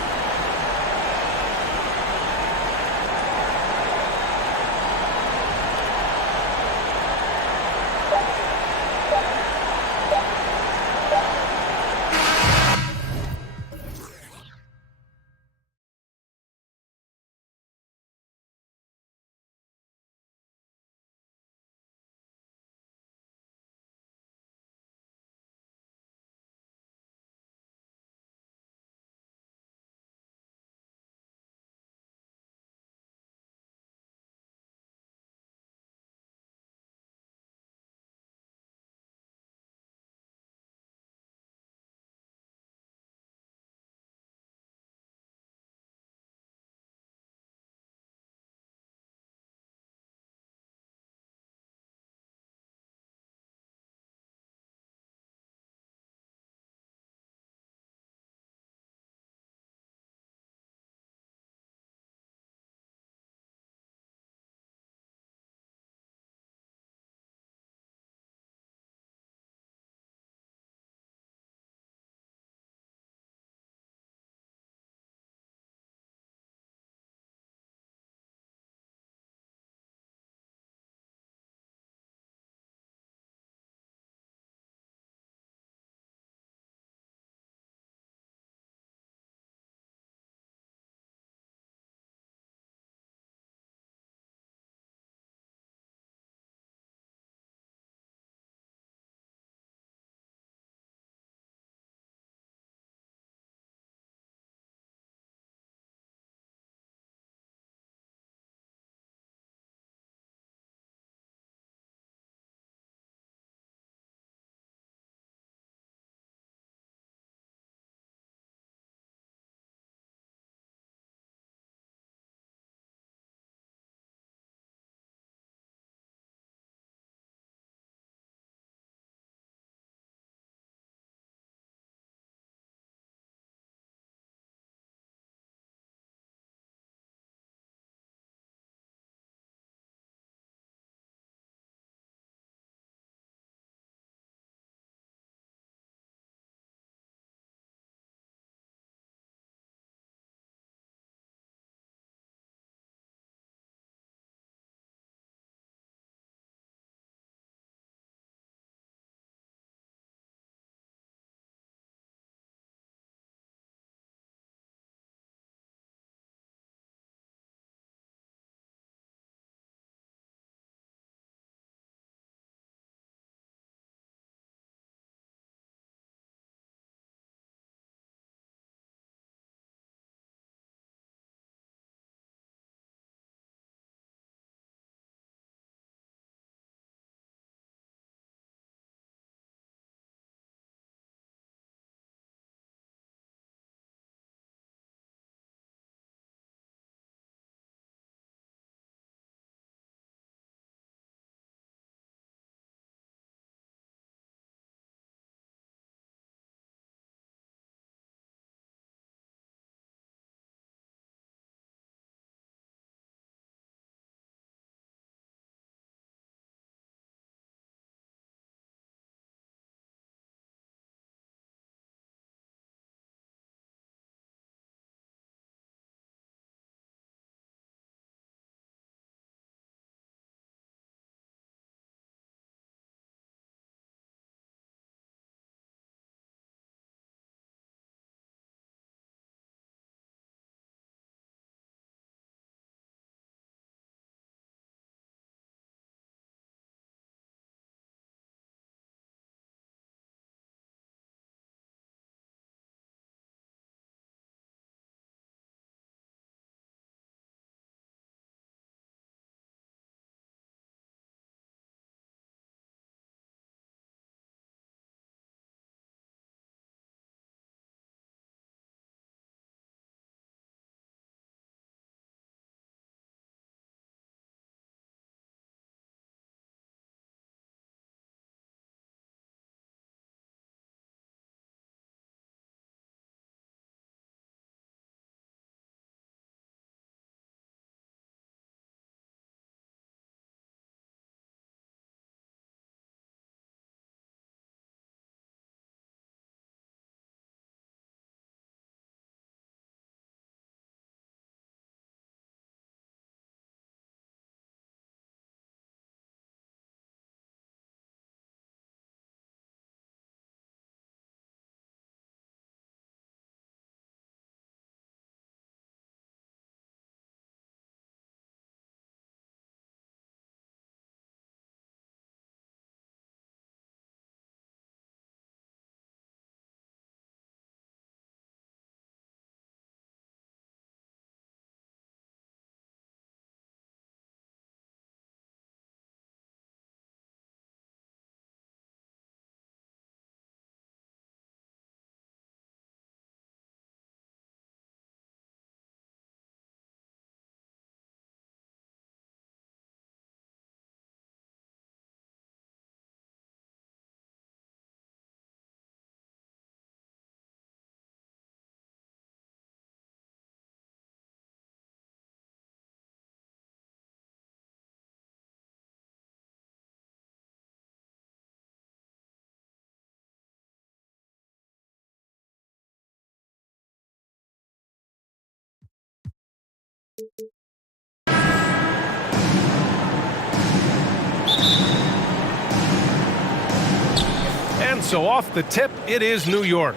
And so off the tip, it is New York.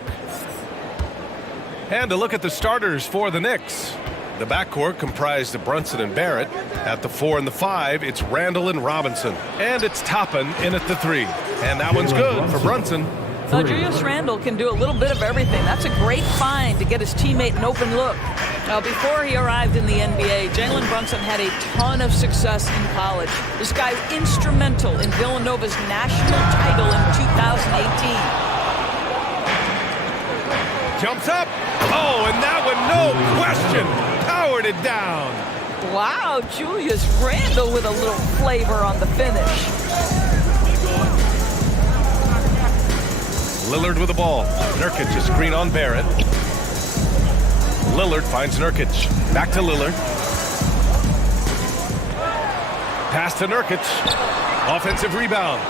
And a look at the starters for the Knicks. The backcourt comprised of Brunson and Barrett. At the 4 and the 5, it's Randall and Robinson. And it's Toppin in at the 3. And that one's good for Brunson. Julius Randle can do a little bit of everything. That's a great find to get his teammate an open look. Before he arrived in the NBA, Jalen Brunson had a ton of success in college. This guy instrumental in Villanova's national title in 2018. Jumps up. Oh, and that one, no question, powered it down. Wow, Julius Randle with a little flavor on the finish. Lillard with the ball. Nurkic a screen on Barrett. Lillard finds Nurkic. Back to Lillard. Pass to Nurkic. Offensive rebound.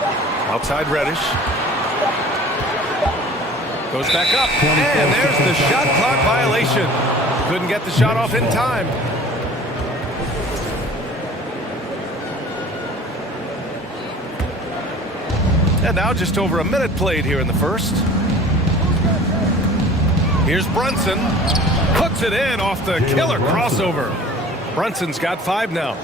Outside Reddish. Goes back up. And there's the shot clock violation. Couldn't get the shot off in time. And now just over a minute played here in the first. Here's Brunson. Puts it in off the killer crossover. Brunson's got 5 now.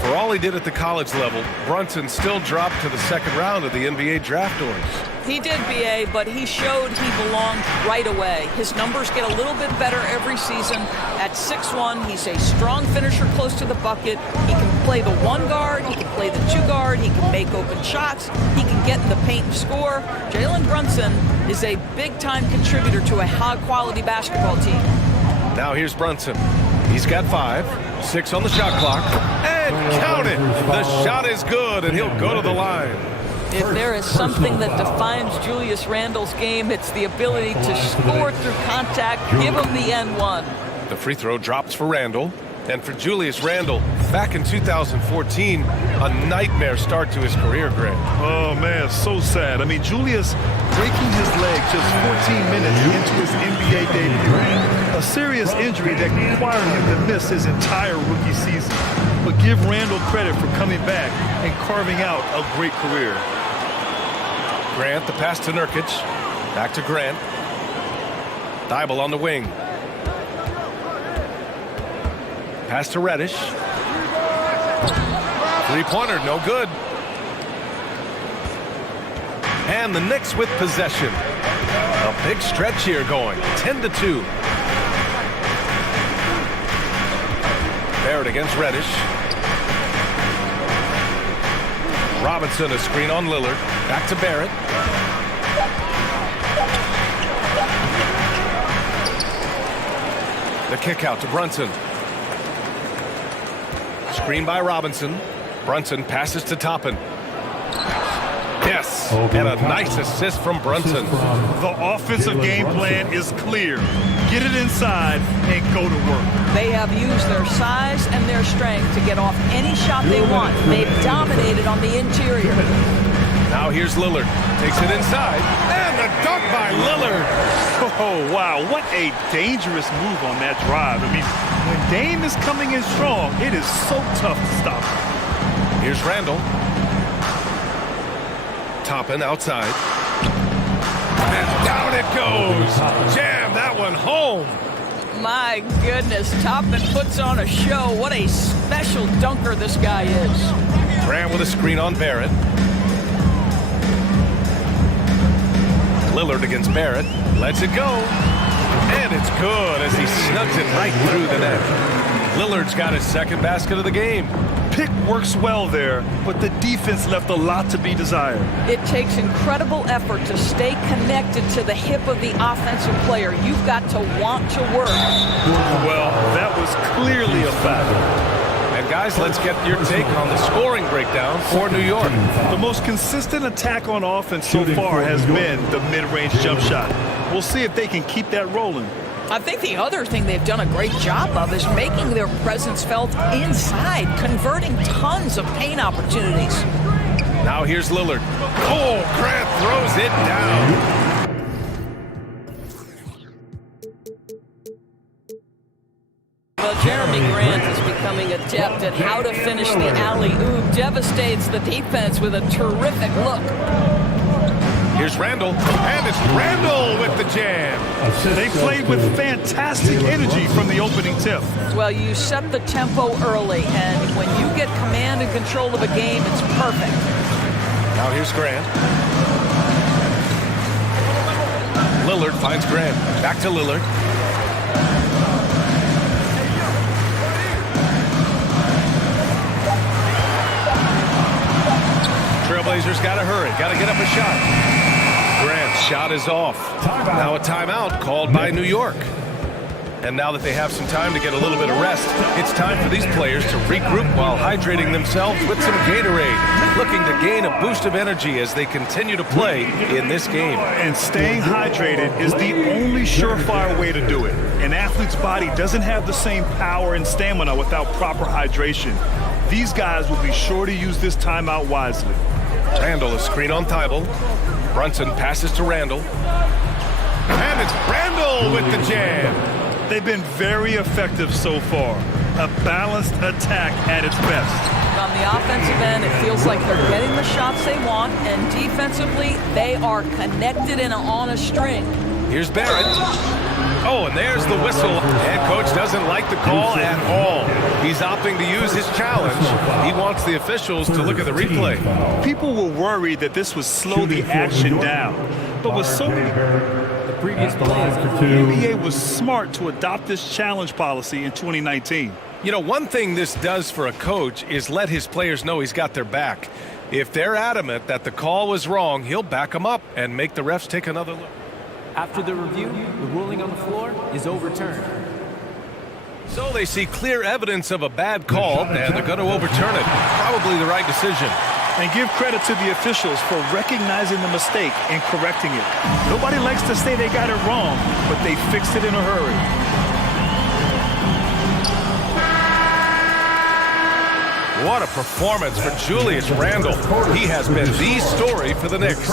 For all he did at the college level, Brunson still dropped to the second round of the NBA draft orders. He did, BA, but he showed he belonged right away. His numbers get a little bit better every season. At 6'1", he's a strong finisher close to the bucket. He can play the 1 guard, he can play the 2 guard, he can make open shots, he can get in the paint and score. Jalen Brunson is a big-time contributor to a high-quality basketball team. Now here's Brunson. He's got 5, 6 on the shot clock, and count it! The shot is good, and he'll go to the line. If there is something that defines Julius Randle's game, it's the ability to score through contact, give him the N1. The free throw drops for Randle. And for Julius Randle, back in 2014, a nightmare start to his career, Greg. Oh, man, so sad. I mean, Julius breaking his leg just 14 minutes into his NBA debut. A serious injury that required him to miss his entire rookie season. But give Randle credit for coming back and carving out a great career. Grant, the pass to Nurkic. Back to Grant. Thibault on the wing. Pass to Reddish. Three-pointer, no good. And the Knicks with possession. A big stretch here going, 10-2. Barrett against Reddish. Robinson, a screen on Lillard. Back to Barrett. The kick out to Brunson. Screen by Robinson. Brunson passes to Toppin. Yes, and a nice assist from Brunson. The offensive game plan is clear. Get it inside and go to work. They have used their size and their strength to get off any shot they want. They've dominated on the interior. Now here's Lillard. Takes it inside. And the dunk by Lillard. Oh, wow. What a dangerous move on that drive. I mean, when Dame is coming in strong, it is so tough to stop. Here's Randle. Toppin outside. And down it goes. Jam that one home. My goodness, Toppin puts on a show. What a special dunker this guy is. Grant with a screen on Barrett. Lillard against Barrett. Lets it go. And it's good as he snugs it right through the net. Lillard's got his second basket of the game. Pick works well there, but the defense left a lot to be desired. It takes incredible effort to stay connected to the hip of the offensive player. You've got to want to work. Well, that was clearly a fact. And guys, let's get your take on the scoring breakdown for New York. The most consistent attack on offense so far has been the mid-range jump shot. We'll see if they can keep that rolling. I think the other thing they've done a great job of is making their presence felt inside, converting tons of paint opportunities. Now here's Lillard. Oh, Grant throws it down. Well, Jeremy Grant is becoming adept at how to finish the alley-oop. Devastates the defense with a terrific look. Here's Randall, and it's Randall with the jam. They played with fantastic energy from the opening tip. Well, you set the tempo early, and when you get command and control of a game, it's perfect. Now here's Grant. Lillard finds Grant. Back to Lillard. Trailblazers got to hurry. Got to get up a shot. Grant's shot is off. Now a timeout called by New York. And now that they have some time to get a little bit of rest, it's time for these players to regroup while hydrating themselves with some Gatorade, looking to gain a boost of energy as they continue to play in this game. And staying hydrated is the only surefire way to do it. An athlete's body doesn't have the same power and stamina without proper hydration. These guys will be sure to use this timeout wisely. Randall is screen on Thibault. Brunson passes to Randall. And it's Randall with the jam. They've been very effective so far. A balanced attack at its best. On the offensive end, it feels like they're getting the shots they want, and defensively, they are connected and on a string. Here's Barrett. Oh, and there's the whistle. Head coach doesn't like the call at all. He's opting to use his challenge. He wants the officials to look at the replay. People were worried that this would slow the action down. But with so many previous play, the NBA was smart to adopt this challenge policy in 2019. You know, one thing this does for a coach is let his players know he's got their back. If they're adamant that the call was wrong, he'll back them up and make the refs take another look. After the review, the ruling on the floor is overturned. So they see clear evidence of a bad call, and they're going to overturn it. Probably the right decision. And give credit to the officials for recognizing the mistake and correcting it. Nobody likes to say they got it wrong, but they fixed it in a hurry. What a performance for Julius Randle. He has been the story for the Knicks.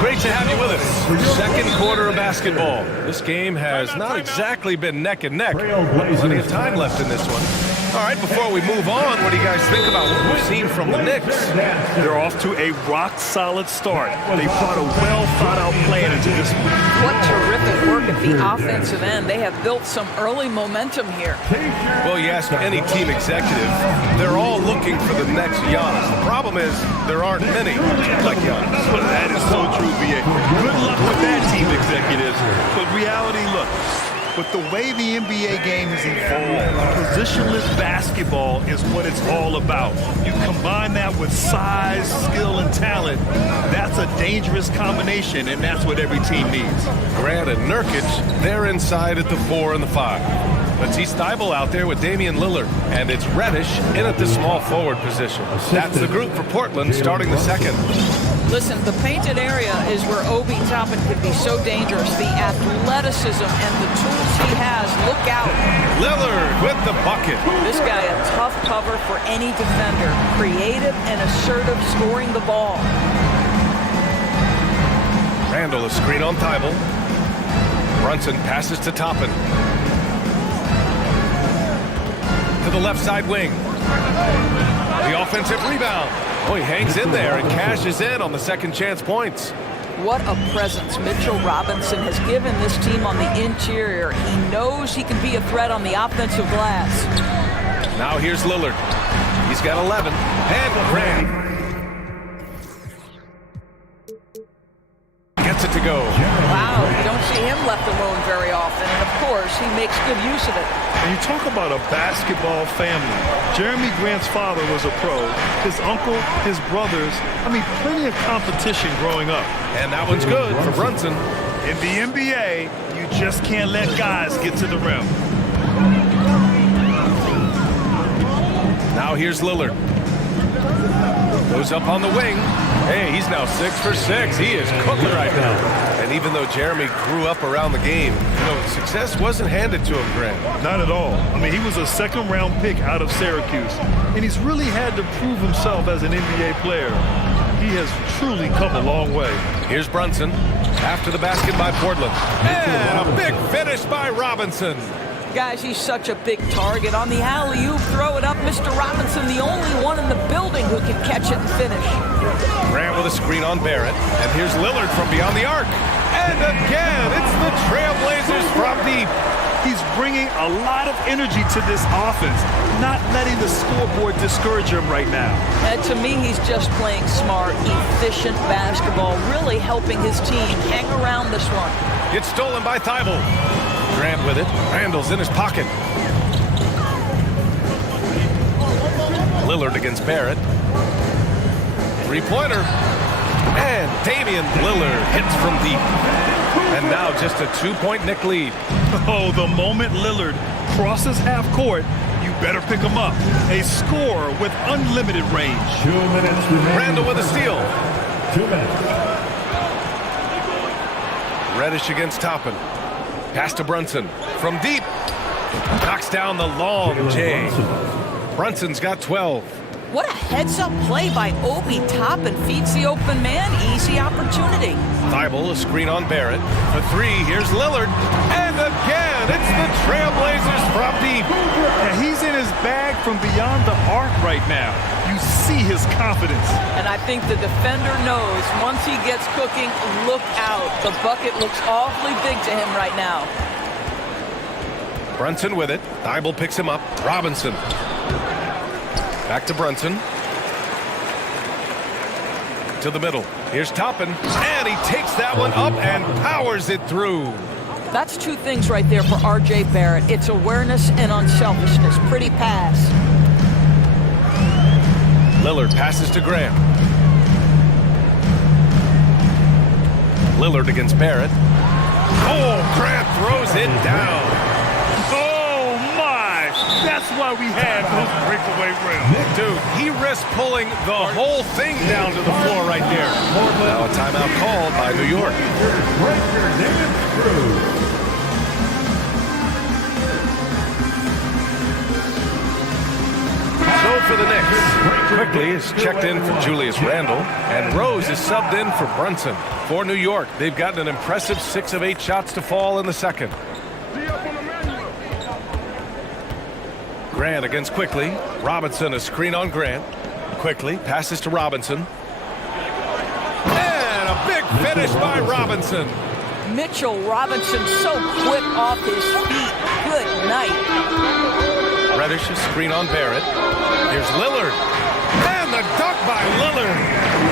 Great to have you with us. Second quarter of basketball. This game has not exactly been neck and neck. Plenty of time left in this one. All right, before we move on, what do you guys think about what we've seen from the Knicks? They're off to a rock-solid start. They brought a well-thought-out plan into this one. What terrific work at the offensive end. They have built some early momentum here. Well, you ask any team executive, they're all looking for the next Giannis. The problem is there aren't many like Giannis. Well, that is so true, B.A. Good luck with that, team executives. But reality, look, with the way the NBA game has evolved, positionless basketball is what it's all about. You combine that with size, skill, and talent, that's a dangerous combination, and that's what every team needs. Grant and Nurkic, they're inside at the 4 and the 5. Matisse Thybulle out there with Damian Lillard, and it's Reddish in at the small forward position. That's the group for Portland starting the second. Listen, the painted area is where Obi Toppin can be so dangerous. The athleticism and the tools he has. Look out. Lillard with the bucket. This guy a tough cover for any defender. Creative and assertive scoring the ball. Randall is screen on Thybulle. Brunson passes to Toppin. To the left side wing. The offensive rebound. Oh, he hangs in there and cashes in on the second chance points. What a presence Mitchell Robinson has given this team on the interior. He knows he can be a threat on the offensive glass. Now here's Lillard. He's got 11. And Grant gets it to go. Wow, you don't see him left alone very often. And of course, he makes good use of it. And you talk about a basketball family. Jeremy Grant's father was a pro. His uncle, his brothers. I mean, plenty of competition growing up. And that one's good for Brunson. In the NBA, you just can't let guys get to the rim. Now here's Lillard. Goes up on the wing. Hey, he's now 6 for 6. He is cooking right now. And even though Jeremy grew up around the game, you know, success wasn't handed to him, Grant. Not at all. I mean, he was a second-round pick out of Syracuse. And he's really had to prove himself as an NBA player. He has truly come a long way. Here's Brunson after the basket by Portland. And a big finish by Robinson. Guys, he's such a big target. On the alley-oop, throw it up. Mr. Robinson, the only one in the building who can catch it and finish. Grant with a screen on Barrett. And here's Lillard from beyond the arc. And again, it's the Trailblazers from deep. He's bringing a lot of energy to this offense, not letting the scoreboard discourage him right now. And to me, he's just playing smart, efficient basketball, really helping his team hang around this one. It's stolen by Thibault. Grant with it. Randall's in his pocket. Lillard against Barrett. Three-pointer. And Damian Lillard hits from deep. And now just a 2-point Knick lead. Oh, the moment Lillard crosses half court, you better pick him up. A scorer with unlimited range. 2 minutes remaining. Randall with a steal. 2 minutes. Reddish against Toppin. Pass to Brunson. From deep. Knocks down the long J. Brunson's got 12. What a heads-up play by Obi Toppin. Feeds the open man. Easy opportunity. Thibault, a screen on Barrett. For three, here's Lillard. And again, it's the Trailblazers from deep. And he's in his bag from beyond the arc right now. You see his confidence. And I think the defender knows once he gets cooking, look out. The bucket looks awfully big to him right now. Brunson with it. Thibault picks him up. Robinson. Back to Brunson. To the middle. Here's Toppin. And he takes that one up and powers it through. That's two things right there for R.J. Barrett. It's awareness and unselfishness. Pretty pass. Lillard passes to Grant. Lillard against Barrett. Oh, Grant throws it down. Oh, my! That's why we had those breakaway rims. Dude, he risked pulling the whole thing down to the floor right there. Now a timeout called by New York. So for the Knicks, Quickly is checked in for Julius Randle, and Rose is subbed in for Brunson. For New York, they've gotten an impressive 6 of 8 shots to fall in the second. Grant against Quickly. Robinson, a screen on Grant. Quickly passes to Robinson. And a big finish by Robinson. Mitchell Robinson so quick off his feet. Good night. Reddish, a screen on Barrett. Here's Lillard. And the dunk by Lillard.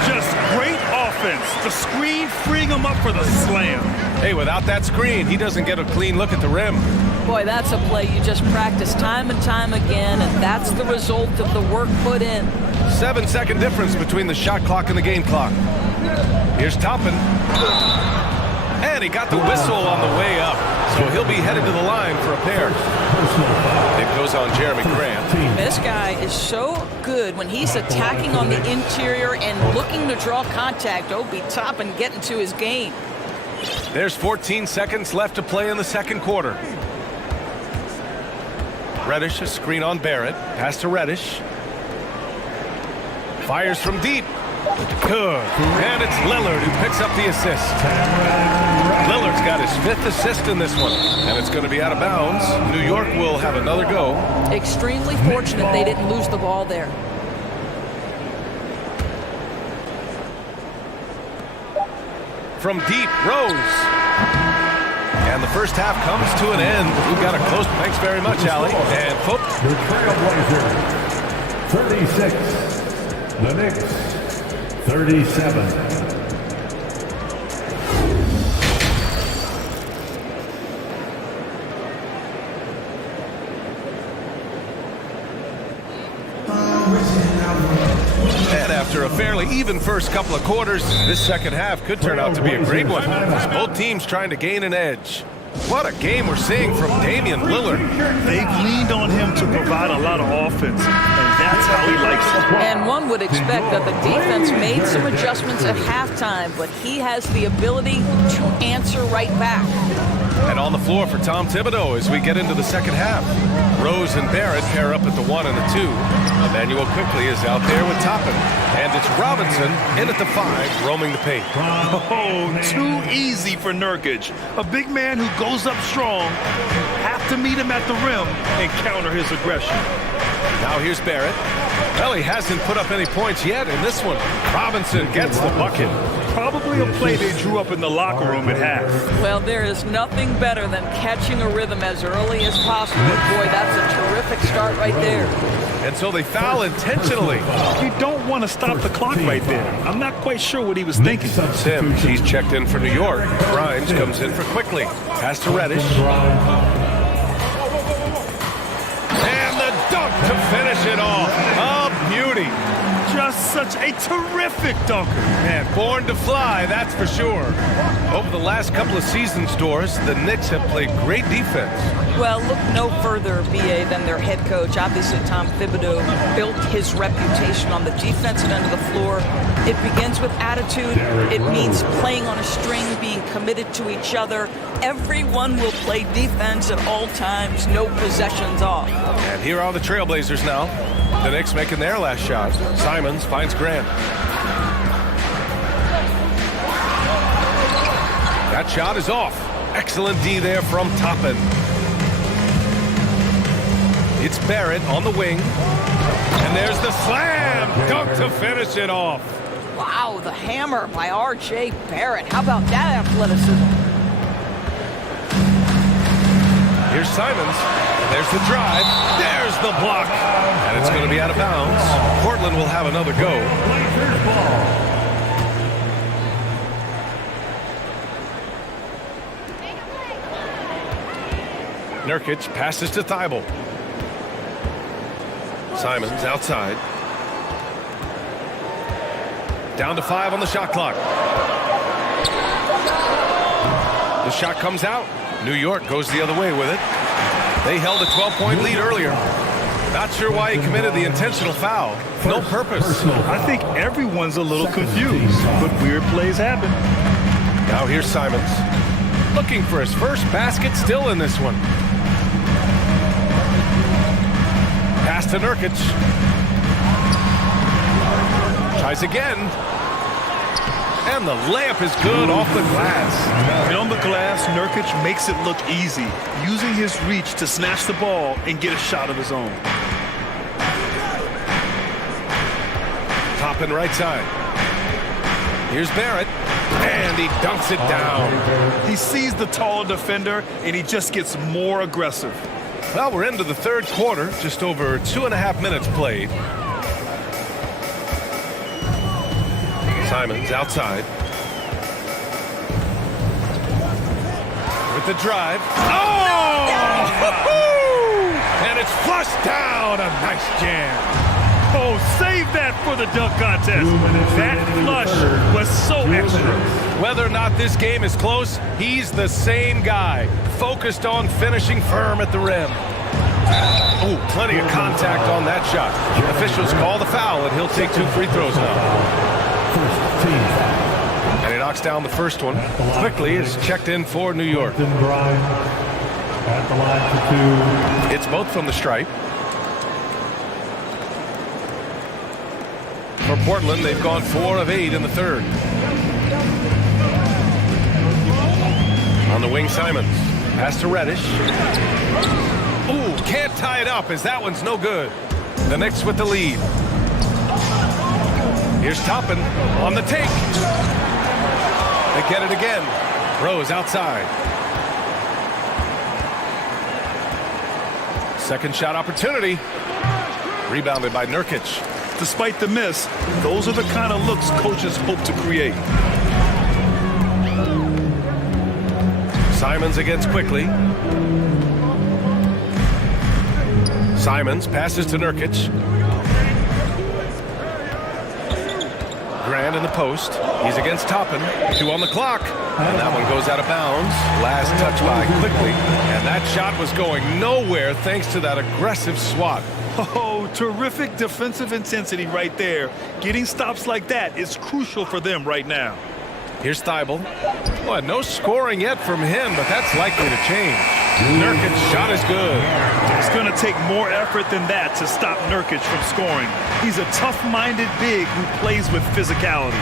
Just great offense. The screen freeing him up for the slam. Hey, without that screen, he doesn't get a clean look at the rim. Boy, that's a play you just practice time and time again, and that's the result of the work put in. 7-second difference between the shot clock and the game clock. Here's Toppin. And he got the whistle on the way up, so he'll be headed to the line for a pair. It goes on Jeremy Grant. This guy is so good when he's attacking on the interior and looking to draw contact. Obi Toppin getting to his game. There's 14 seconds left to play in the second quarter. Reddish, a screen on Barrett. Pass to Reddish. Fires from deep. Good. And it's Lillard who picks up the assist. Lillard's got his 5th assist in this one. And it's going to be out of bounds. New York will have another go. Extremely fortunate they didn't lose the ball there. From deep, Rose. And the first half comes to an end. We've got a close. Thanks very much, Allie. And The Trailblazers, 36. The Knicks, 37. And after a fairly even first couple of quarters, this second half could turn out to be a great one, as both teams trying to gain an edge. What a game we're seeing from Damian Lillard. They've leaned on him to provide a lot of offense, and that's how he likes it. And one would expect that the defense made some adjustments adjustments at halftime, but he has the ability to answer right back. And on the floor for Tom Thibodeau as we get into the second half. Rose and Barrett pair up at the 1 and the 2. Emmanuel quickly is out there with Toppin. And it's Robinson in at the 5, roaming the paint. Oh, too easy for Nurkic. A big man who goes up strong. Have to meet him at the rim and counter his aggression. Now here's Barrett. Well, he hasn't put up any points yet in this one. Robinson gets the bucket. Probably a play they drew up in the locker room at half. Well, there is nothing better than catching a rhythm as early as possible. Boy, that's a terrific start right there. And so they foul intentionally. You don't want to stop the clock right there. I'm not quite sure what he was thinking. Sims, he's checked in for New York. Grimes comes in for Quickly. Pass to Reddish. And the dunk to finish it off. A beauty. Just such a terrific dunker. Man, born to fly, that's for sure. Over the last couple of seasons, Doris, the Knicks have played great defense. Well, look no further, BA, than their head coach. Obviously, Tom Thibodeau built his reputation on the defensive end of the floor. It begins with attitude. It means playing on a string, being committed to each other. Everyone will play defense at all times, no possessions off. And here are the Trailblazers now. The Knicks making their last shot. Simons finds Grant. That shot is off. Excellent D there from Toppin. It's Barrett on the wing. And there's the slam dunk to finish it off. Wow, the hammer by R.J. Barrett. How about that athleticism? Here's Simons. There's the drive. There's the block. And it's going to be out of bounds. Portland will have another go. Nurkic passes to Thibault. Simons outside. Down to 5 on the shot clock. The shot comes out. New York goes the other way with it. They held a 12-point lead earlier. Not sure why he committed the intentional foul. No purpose. I think everyone's a little confused, but weird plays happen. Now here's Simons. Looking for his first basket still in this one. Pass to Nurkic. Tries again. And the layup is good off the glass. And on the glass, Nurkic makes it look easy, using his reach to snatch the ball and get a shot of his own. Toppin right side. Here's Barrett. And he dunks it down. He sees the taller defender, and he just gets more aggressive. Well, we're into the third quarter. Just over 2.5 minutes played. Simons outside. With the drive. Oh! And it's flushed down. A nice jam. Oh, save that for the dunk contest. That flush was so excellent. Whether or not this game is close, he's the same guy. Focused on finishing firm at the rim. Oh, plenty of contact on that shot. Officials call the foul, and he'll take 2 free throws now. And he knocks down the first one. Quickly is checked in for New York. It's both from the stripe. For Portland, they've gone 4 of 8 in the third. On the wing, Simons. Pass to Reddish. Ooh, can't tie it up as that one's no good. The Knicks with the lead. Here's Toppin on the take. They get it again. Rose outside. Second shot opportunity. Rebounded by Nurkic. Despite the miss, those are the kind of looks coaches hope to create. Simons against Quickly. Simons passes to Nurkic. Grant in the post. He's against Toppin. 2 on the clock. And that one goes out of bounds. Last touch by Quickly. And that shot was going nowhere thanks to that aggressive swat. Oh, Terrific defensive intensity right there. Getting stops like that is crucial for them right now. Here's Thibault. Well, no scoring yet from him, but that's likely to change. Nurkic's shot is good. It's going to take more effort than that to stop Nurkic from scoring. He's a tough-minded big who plays with physicality.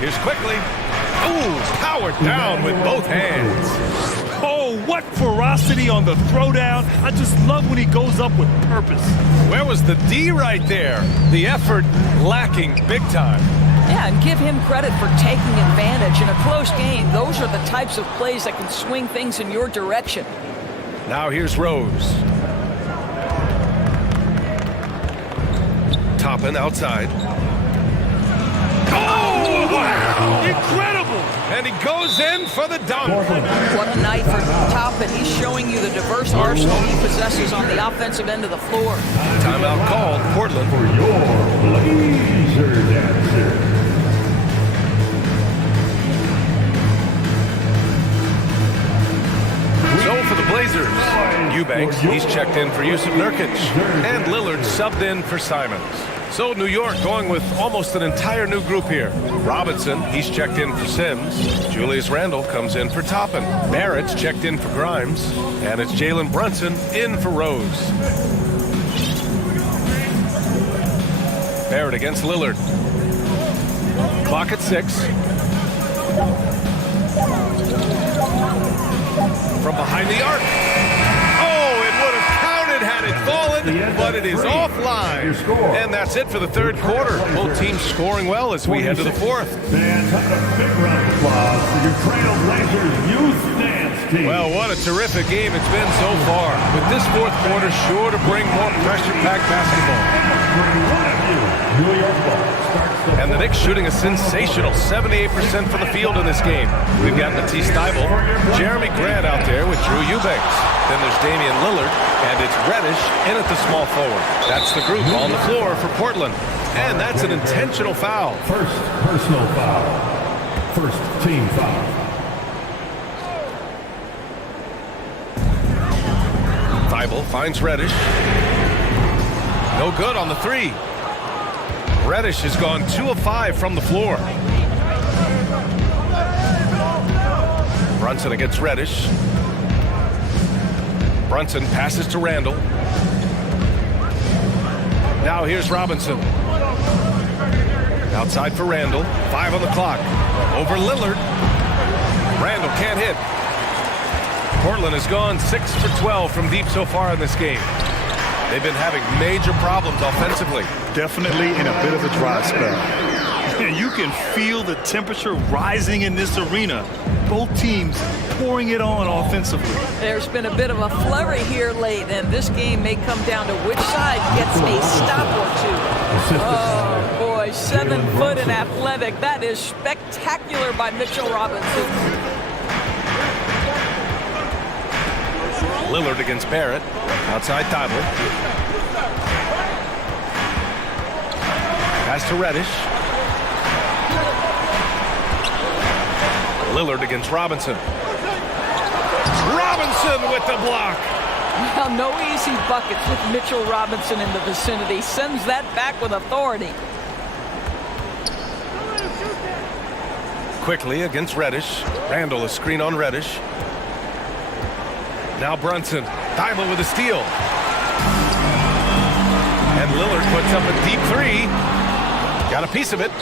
Here's quickly. Ooh, powered down with both hands. Oh, what ferocity on the throwdown. I just love when he goes up with purpose. Where was the D right there? The effort lacking big time. Yeah, and give him credit for taking advantage. In a close game, those are the types of plays that can swing things in your direction. Now here's Rose. Toppin outside. Oh, wow! Incredible! And he goes in for the dunk. What a night for Toppin. He's showing you the diverse arsenal he possesses on the offensive end of the floor. Timeout called, Portland. For your Blazer dancer. So for the Blazers, Eubanks, he's checked in for Yusuf Nurkic. And Lillard subbed in for Simons. So New York going with almost an entire new group here. Robinson, he's checked in for Sims. Julius Randle comes in for Toppin. Barrett's checked in for Grimes. And it's Jalen Brunson in for Rose. Barrett against Lillard. Clock at 6. From behind the arc. Oh, it would have counted had it fallen, but it is offline. And that's it for the third quarter. Both teams scoring well as we head to the fourth. Fans, have a big round of applause for your Trailblazers youth dance team. Well, what a terrific game it's been so far. With this fourth quarter sure to bring more pressure-packed basketball. New York ball starts the And the Knicks shooting a sensational 78% from the field in this game. We've got Matisse Thybulle, Jeremy Grant out there with Drew Eubanks. Then there's Damian Lillard, and it's Reddish in at the small forward. That's the group on the floor for Portland. And that's an intentional foul. first personal foul. First team foul. Thybulle finds Reddish. No good on the three. Reddish has gone 2 of 5 from the floor. Brunson against Reddish. Brunson passes to Randle. Now here's Robinson. Outside for Randle. 5 on the clock. Over Lillard. Randle can't hit. Portland has gone 6 for 12 from deep so far in this game. They've been having major problems offensively. Definitely in a bit of a dry spell. And you can feel the temperature rising in this arena. Both teams pouring it on offensively. There's been a bit of a flurry here late, and this game may come down to which side gets a stop or two. Oh, boy, 7 foot and athletic. That is spectacular by Mitchell Robinson. Lillard against Barrett. Outside Thybulle. Pass to Reddish. Lillard against Robinson. Robinson with the block. Well, no easy buckets with Mitchell Robinson in the vicinity. Sends that back with authority. Quickly against Reddish. Randle a screen on Reddish. Now Brunson. Thybulle with a steal. And Lillard puts up a deep three. Got a piece of it.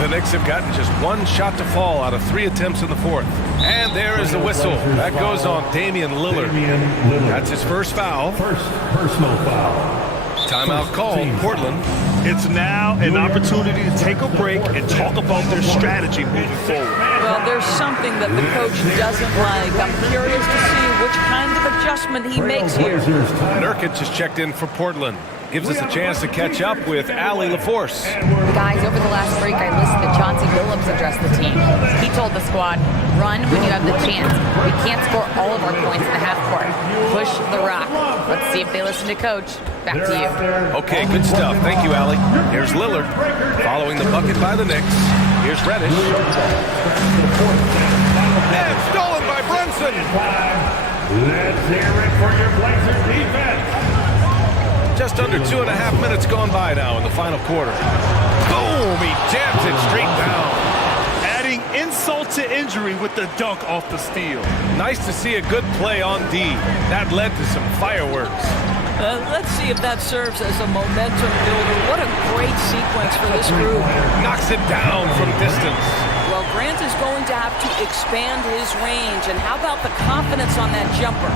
The Knicks have gotten just 1 shot to fall out of 3 attempts in the fourth. And there is the whistle. That goes on Damian Lillard. That's his first foul. First personal foul. Timeout called, Portland. It's now an opportunity to take a break and talk about their strategy moving forward. Well, there's something that the coach doesn't like. I'm curious to see which kind of adjustment he makes here. Nurkic has checked in for Portland. Gives us a chance to catch up with Ali LaForce. Guys, over the last break, I listened to Chauncey Billups address the team. He told the squad, run when you have the chance. We can't score all of our points in the half court. Push the rock. Let's see if they listen to Coach. Back to you. Okay, good stuff. Thank you, Ali. Here's Lillard, following the bucket by the Knicks. Here's Reddish. And stolen by Brunson. Brunson. Let's hear it for your Blazers defense. Just under 2.5 minutes gone by now in the final quarter. Boom! He jams it straight down. Adding insult to injury with the dunk off the steal. Nice to see a good play on D. That led to some fireworks. Let's see if that serves as a momentum builder. What a great sequence for this group. Knocks it down from distance. Well, Grant is going to have to expand his range. And how about the confidence on that jumper?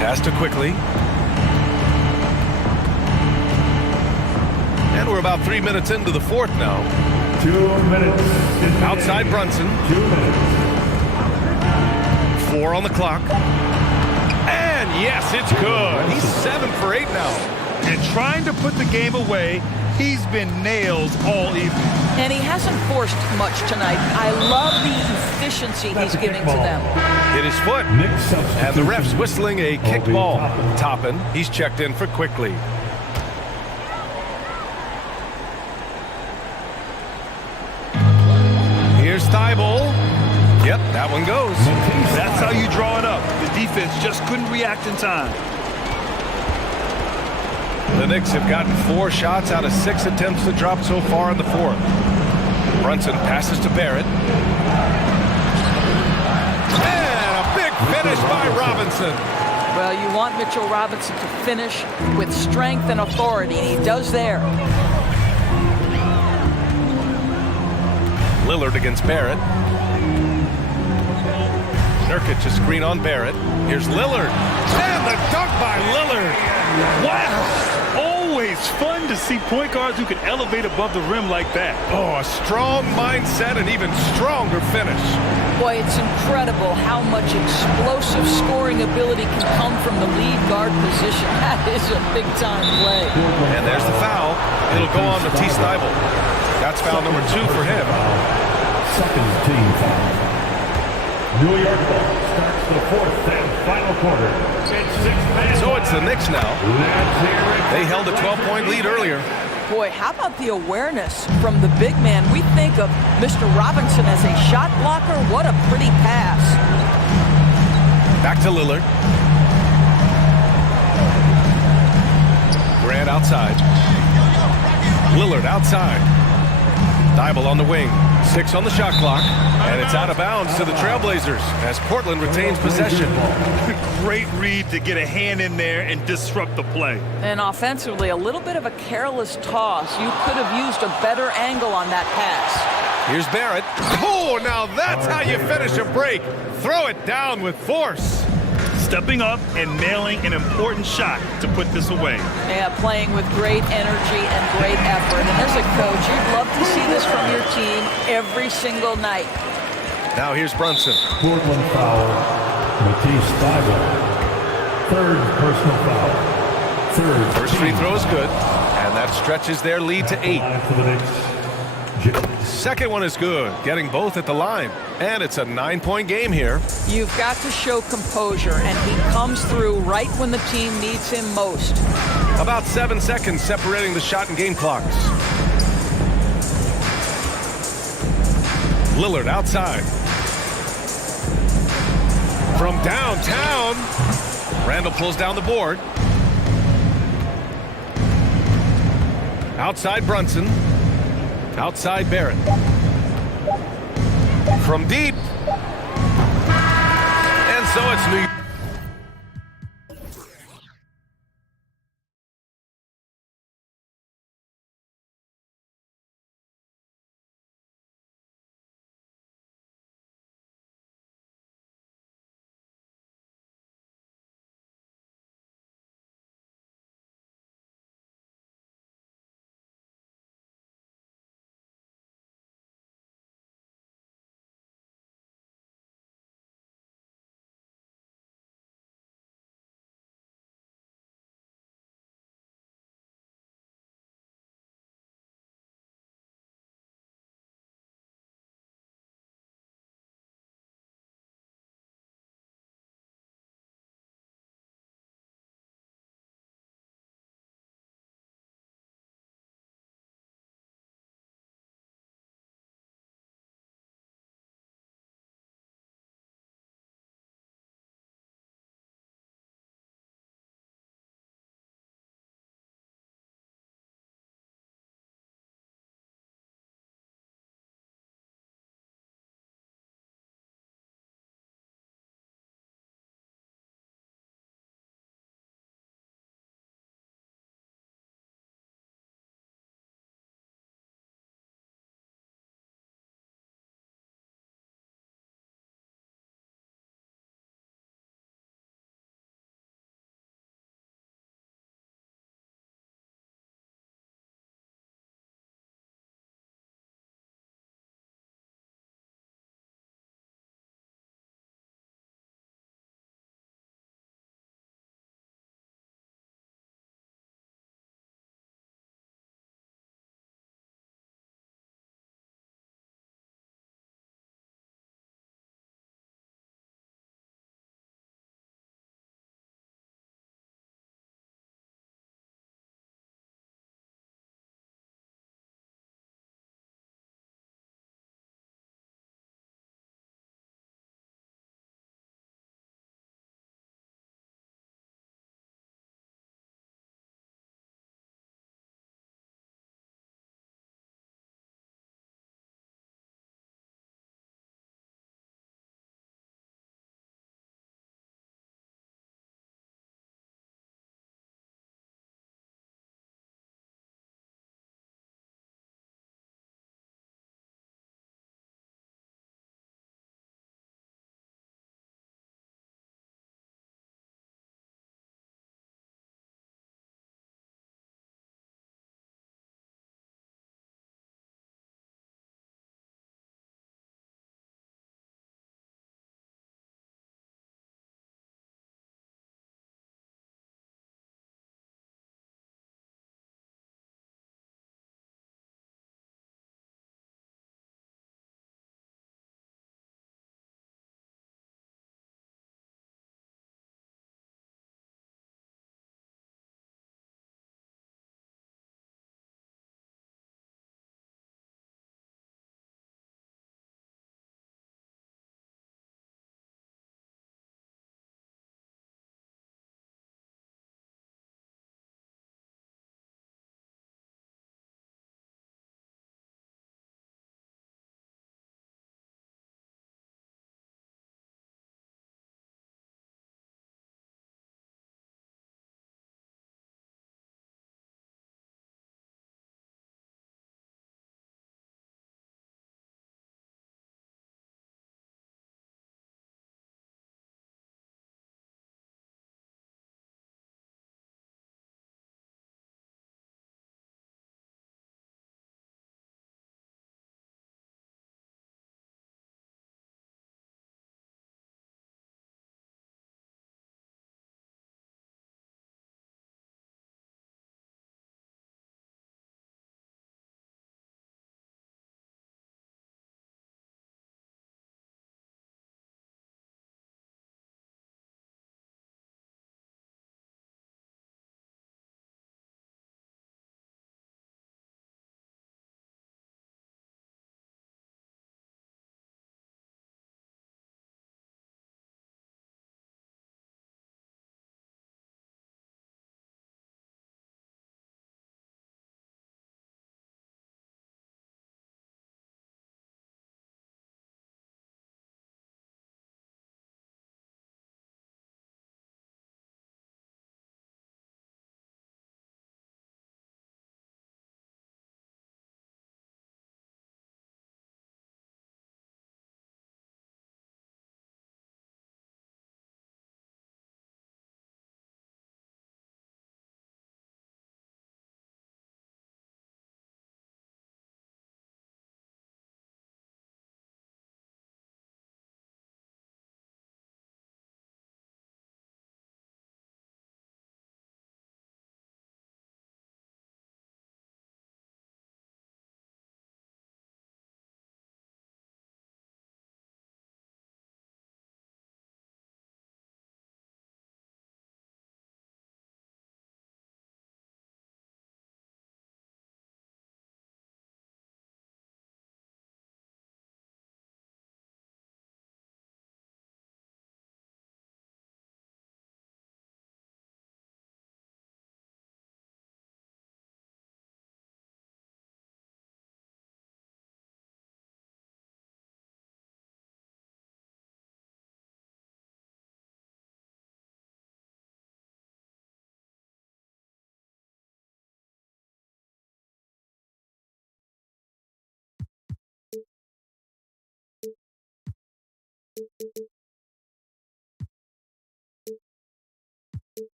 Pass to quickly. And we're about 3 minutes into the fourth now. 2 minutes. Outside Brunson. 2 minutes. 4 on the clock. And yes, it's good. He's 7 for 8 now. And trying to put the game away, he's been nails all evening. And he hasn't forced much tonight. I love the efficiency he's giving to them. Hit his foot. And the ref's whistling a kicked ball. Toppin, he's checked in for quickly. Here's Thibault. Yep, that one goes. That's how you draw it up. The defense just couldn't react in time. The Knicks have gotten 4 shots out of 6 attempts to drop so far in the fourth. Brunson passes to Barrett. And a big finish by Robinson. Well, you want Mitchell Robinson to finish with strength and authority, and he does there. Lillard against Barrett. Nurkic a screen on Barrett. Here's Lillard. And the dunk by Lillard. Wow! Always fun to see point guards who can elevate above the rim like that. Oh, a strong mindset and even stronger finish. Boy, it's incredible how much explosive scoring ability can come from the lead guard position. That is a big-time play. And there's the foul. It'll go on Matisse Thybulle. That's foul number 2 for him. Second team foul. New York ball starts the fourth and final quarter. It's 6 minutes. So it's the Knicks now. They held a 12-point lead earlier. Boy, how about the awareness from the big man? We think of Mr. Robinson as a shot blocker. What a pretty pass. Back to Lillard. Grant outside. Lillard outside. Thybulle on the wing. 6 on the shot clock. And it's out of bounds to the Trailblazers as Portland retains possession. Great read to get a hand in there and disrupt the play. And offensively, a little bit of a careless toss. You could have used a better angle on that pass. Here's Barrett. Oh, now that's how you finish a break. Throw it down with force. Stepping up and nailing an important shot to put this away. Yeah, playing with great energy and great effort. And as a coach, you'd love to see this from your team every single night. Now here's Brunson. Portland foul. Matisse Thybulle. Third personal foul. Third. First free throw is good. And that stretches their lead to 8. For the Knicks. Second one is good, getting both at the line. And it's a 9-point game here. You've got to show composure, and he comes through right when the team needs him most. About 7 seconds separating the shot and game clocks. Lillard outside. From downtown, Randall pulls down the board. Outside Brunson. Outside Barrett. From deep. And so it's New York.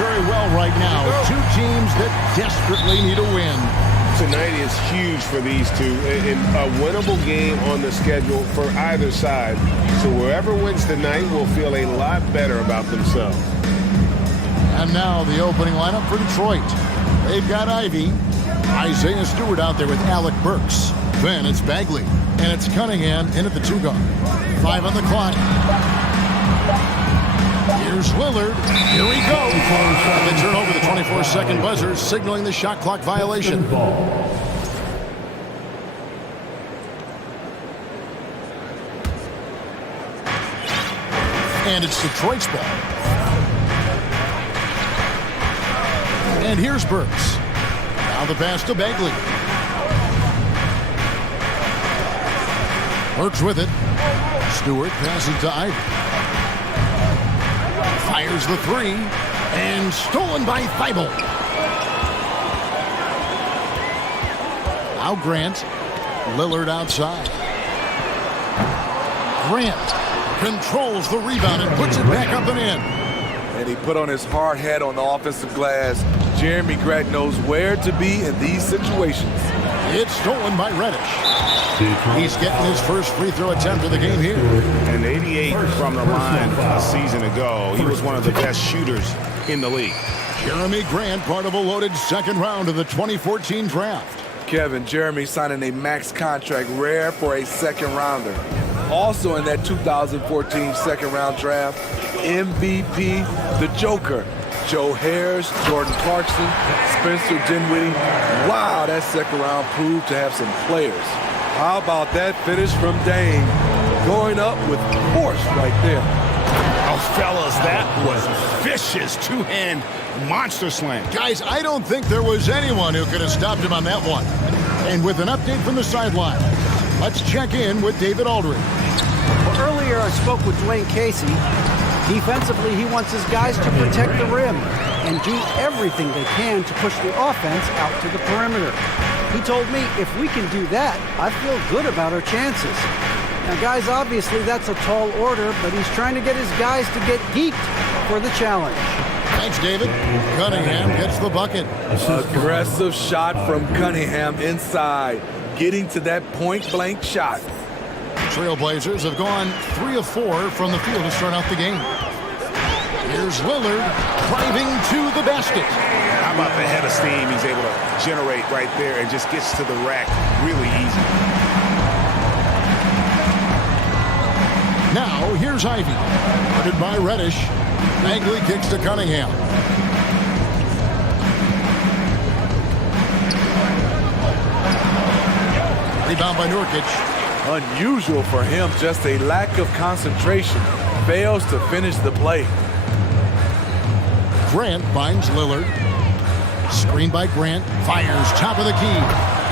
very well right now. Two teams that desperately need a win. Tonight is huge for these two. A winnable game on the schedule for either side. So whoever wins tonight will feel a lot better about themselves. And now the opening lineup for Detroit. They've got Ivy, Isaiah Stewart out there with Alec Burks. Then it's Bagley, and it's Cunningham in at the 2-guard. 5 on the clock. Here's Lillard. Here we go. And they turn over the 24-second buzzer, signaling the shot clock violation. And it's Detroit's ball. And here's Burks. Now the pass to Bagley. Burks with it. Stewart passes to Ivy. Fires the 3. And stolen by Thibault. Now Grant. Lillard outside. Grant controls the rebound and puts it back up and in. And he put on his hard hat on the offensive glass. Jeremy Grant knows where to be in these situations. It's stolen by Reddish. He's getting his first free throw attempt of the game here. And 88 from the line a season ago. He was one of the best shooters in the league. Jeremy Grant, part of a loaded second round of the 2014 draft. Kevin, Jeremy signing a max contract, rare for a second rounder. Also in that 2014 second round draft, MVP, the Joker, Joe Harris, Jordan Clarkson, Spencer Dinwiddie. Wow, that second round proved to have some players. How about that finish from Dame? Going up with force right there. Oh, fellas, that was vicious two-hand monster slam. Guys, I don't think there was anyone who could have stopped him on that one. And with an update from the sideline, let's check in with David Aldridge. Well, earlier I spoke with Dwayne Casey. Defensively, he wants his guys to protect the rim and do everything they can to push the offense out to the perimeter. He told me if we can do that, I feel good about our chances. Now, guys, obviously that's a tall order, but he's trying to get his guys to get geeked for the challenge. Thanks, David. Cunningham gets the bucket. Aggressive shot from Cunningham inside, getting to that point-blank shot. Trailblazers have gone 3 of 4 from the field to start out the game. Here's Lillard driving to the basket. How about the head of steam he's able to generate right there and just gets to the rack really easy. Now, here's Ivy. Guarded by Reddish. Bagley kicks to Cunningham. Rebound by Nurkic. Unusual for him, just a lack of concentration. Fails to finish the play. Grant finds Lillard. Screen by Grant. Fires top of the key.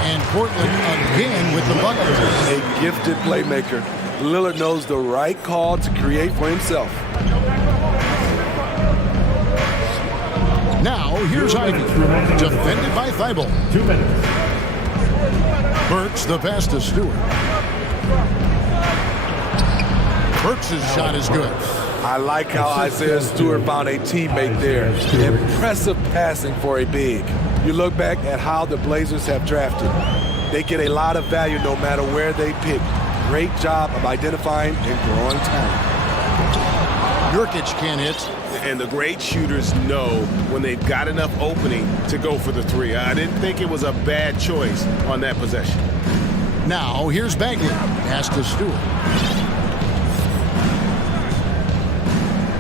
And Portland again with the bucket. A gifted playmaker. Lillard knows the right call to create for himself. Now, here's Ivy. Defended by Thibault. 2 minutes. Burks the pass to Stewart. Burks' shot is good. I like how Isaiah Stewart found a teammate there. Impressive passing for a big. You look back at how the Blazers have drafted. They get a lot of value no matter where they pick. Great job of identifying and growing talent. Nurkic can't hit. And the great shooters know when they've got enough opening to go for the 3. I didn't think it was a bad choice on that possession. Now, here's Bagley. Pass to Stewart.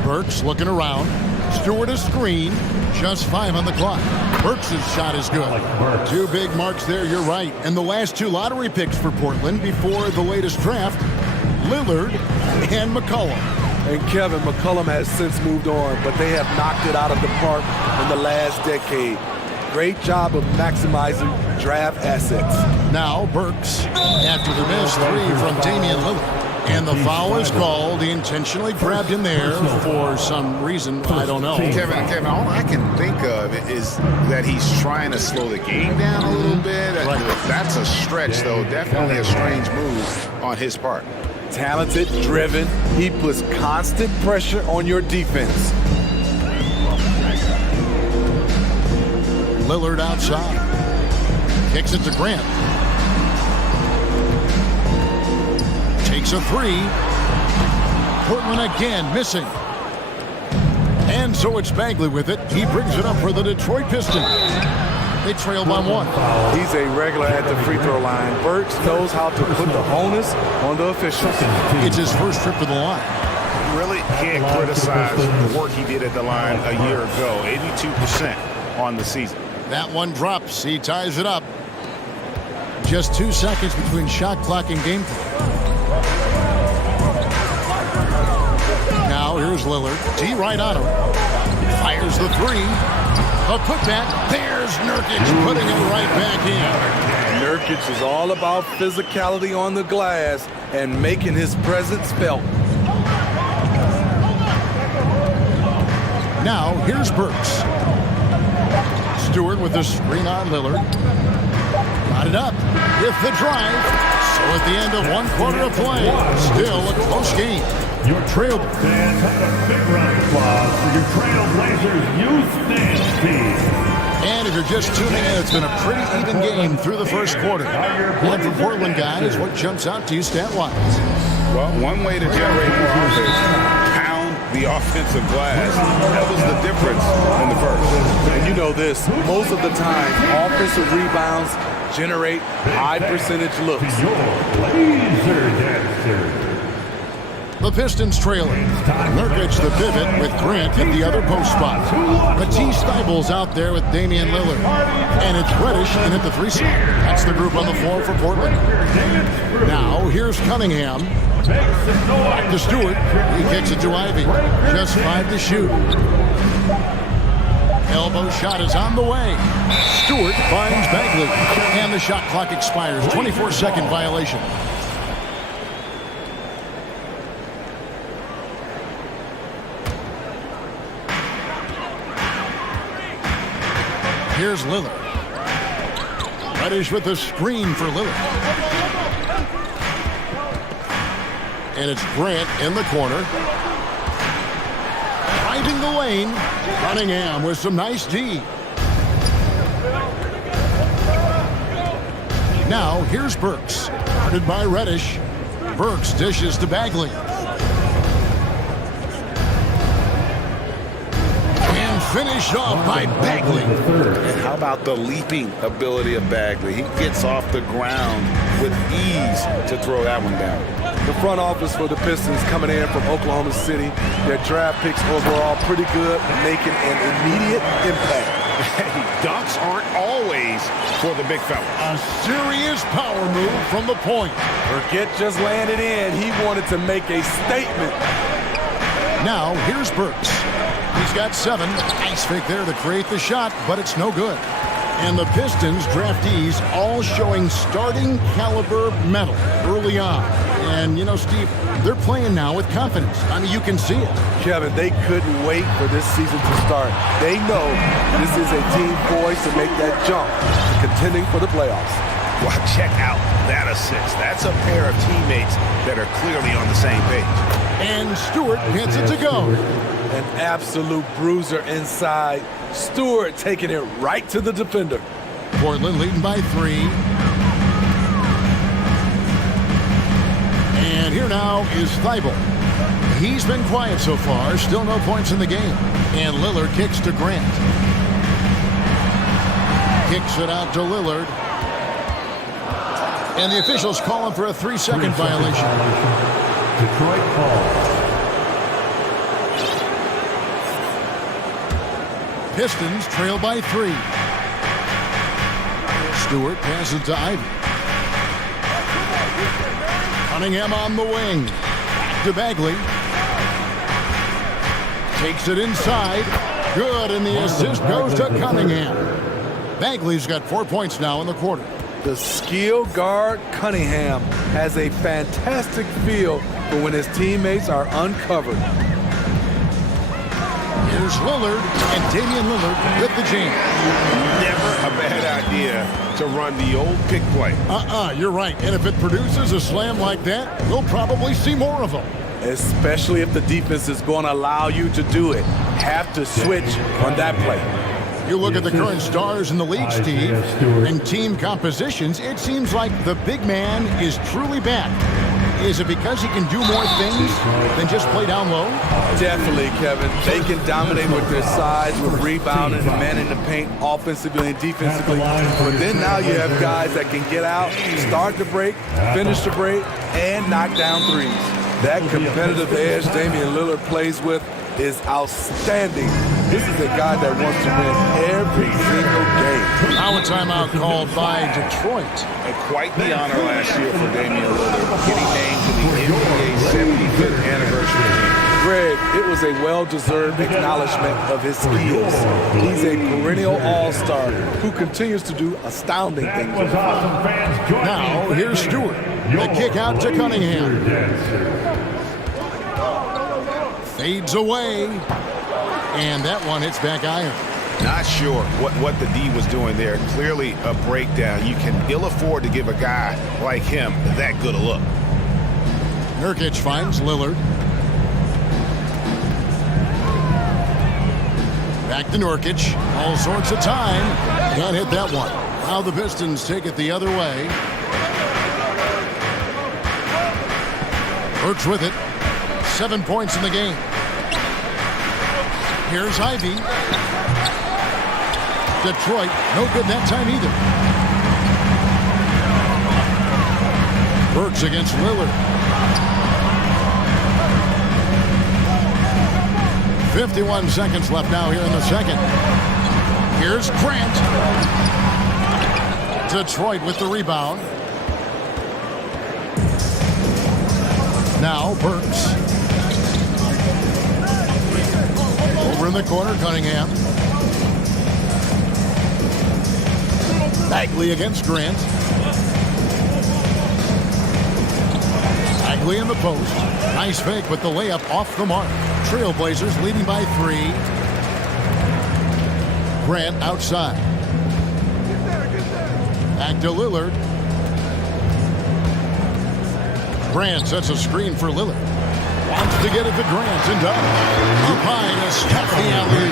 Burks looking around. Stewart a screen. Just 5 on the clock. Burks' shot is good. 2 big marks there, you're right. And the last 2 lottery picks for Portland before the latest draft, Lillard and McCollum. And Kevin, McCollum has since moved on, but they have knocked it out of the park in the last decade. Great job of maximizing draft assets. Now Burks, after the missed 3 from Damian Lillard. And the foul is called. He intentionally grabbed him there for some reason. I don't know. Kevin, all I can think of is that he's trying to slow the game down a little bit. Right. That's a stretch, though. Definitely a strange move on his part. Talented, driven. He puts constant pressure on your defense. Lillard outside. Kicks it to Grant. Takes a three. Portland again missing. And so it's Bagley with it. He brings it up for the Detroit Pistons. They trail by one. He's a regular at the free throw line. Burks knows how to put the onus on the officials. It's his first trip to the line. Really can't criticize the work he did at the line a year ago. 82% on the season. That one drops. He ties it up. Just 2 seconds between shot clock and game clock. Now here's Lillard. D right on him. Fires the three. A putback. There's Nurkic putting it right back in. Nurkic is all about physicality on the glass and making his presence felt. Now here's Burks. Stewart with the screen on Lillard. Got it up with the drive. So at the end of 1 quarter of play, still a close game. Your Trailblazers fans have a big round of applause for your Trailblazers youth dance team. And if you're just tuning in, it's been a pretty even game through the first quarter. And for Portland guys, what jumps out to you stat-wise? Well, one way to generate more offense, pound the offensive glass. That was the difference in the first. And you know this, most of the time, offensive rebounds generate high percentage looks. Your Blazer Dancers. The Pistons trailing. Nurkic the pivot with Grant at the other post spot. Matisse Thybulle's out there with Damian Lillard. And it's Reddish in at the 3 spot. That's the group on the floor for Portland. Now here's Cunningham. Back to Stewart. He kicks it to Ivy. Just 5 to shoot. Elbow shot is on the way. Stewart finds Bagley. And the shot clock expires. 24-second violation. Here's Lillard. Reddish with the screen for Lillard. And it's Grant in the corner. Driving the lane. Cunningham with some nice D. Now here's Burks. Guarded by Reddish. Burks dishes to Bagley. Finished off by Bagley. And how about the leaping ability of Bagley? He gets off the ground with ease to throw that one down. The front office for the Pistons coming in from Oklahoma City. Their draft picks overall pretty good, making an immediate impact. Hey, dunks aren't always for the big fella. A serious power move from the point. Burkett just landed in. He wanted to make a statement. Now here's Burks. He's got 7. Nice fake there to create the shot, but it's no good. And the Pistons draftees all showing starting caliber metal early on. And, you know, Steve, they're playing now with confidence. I mean, you can see it. Kevin, they couldn't wait for this season to start. They know this is a team poised to make that jump, contending for the playoffs. Well, check out that assist. That's a pair of teammates that are clearly on the same page. And Stewart gets it to go. An absolute bruiser inside. Stewart taking it right to the defender. Portland leading by 3. And here now is Thibault. He's been quiet so far. Still no points in the game. And Lillard kicks to Grant. Kicks it out to Lillard. And the officials call him for a 3-second violation. Detroit ball. Pistons trail by 3. Stewart passes to Ivy. Cunningham on the wing. To Bagley. Takes it inside. Good, and the assist goes to Cunningham. Bagley's got 4 points now in the quarter. The skill guard Cunningham has a fantastic feel for when his teammates are uncovered. Here's Lillard, and Damian Lillard with the jam. Never a bad idea to run the old pick play. You're right. And if it produces a slam like that, we'll probably see more of them. Especially if the defense is going to allow you to do it. Have to switch on that play. You look at the current stars in the league, Steve, and team compositions, it seems like the big man is truly back. Is it because he can do more things than just play down low? Definitely, Kevin. They can dominate with their size, with rebounding and manning the paint offensively and defensively. But then now you have guys that can get out, start the break, finish the break, and knock down threes. That competitive edge Damian Lillard plays with is outstanding. This is a guy that wants to win every single game. Now a timeout called by Detroit. Quite the honor last year for Damian Lillard, getting named to the NBA's 75th anniversary team. Greg, it was a well-deserved acknowledgement of his skills. He's a perennial all-star who continues to do astounding things. Now, here's Stewart. The kick out to Cunningham. Fades away. And that one hits back iron. Not sure what the D was doing there. Clearly a breakdown. You can ill afford to give a guy like him that good a look. Nurkic finds Lillard. Back to Nurkic. All sorts of time. Can't hit that one. Now the Pistons take it the other way. Burks with it. 7 points in the game. Here's Ivy. Detroit, no good that time either. Burks against Lillard. 51 seconds left now here in the second. Here's Grant. Detroit with the rebound. Now Burks. Over in the corner, Cunningham. Bagley against Grant. Bagley in the post. Nice fake, but the layup off the mark. Trailblazers leading by 3. Grant outside. Back to Lillard. Grant sets a screen for Lillard. Wants to get it to Grant and does. Up high to Steph the alley.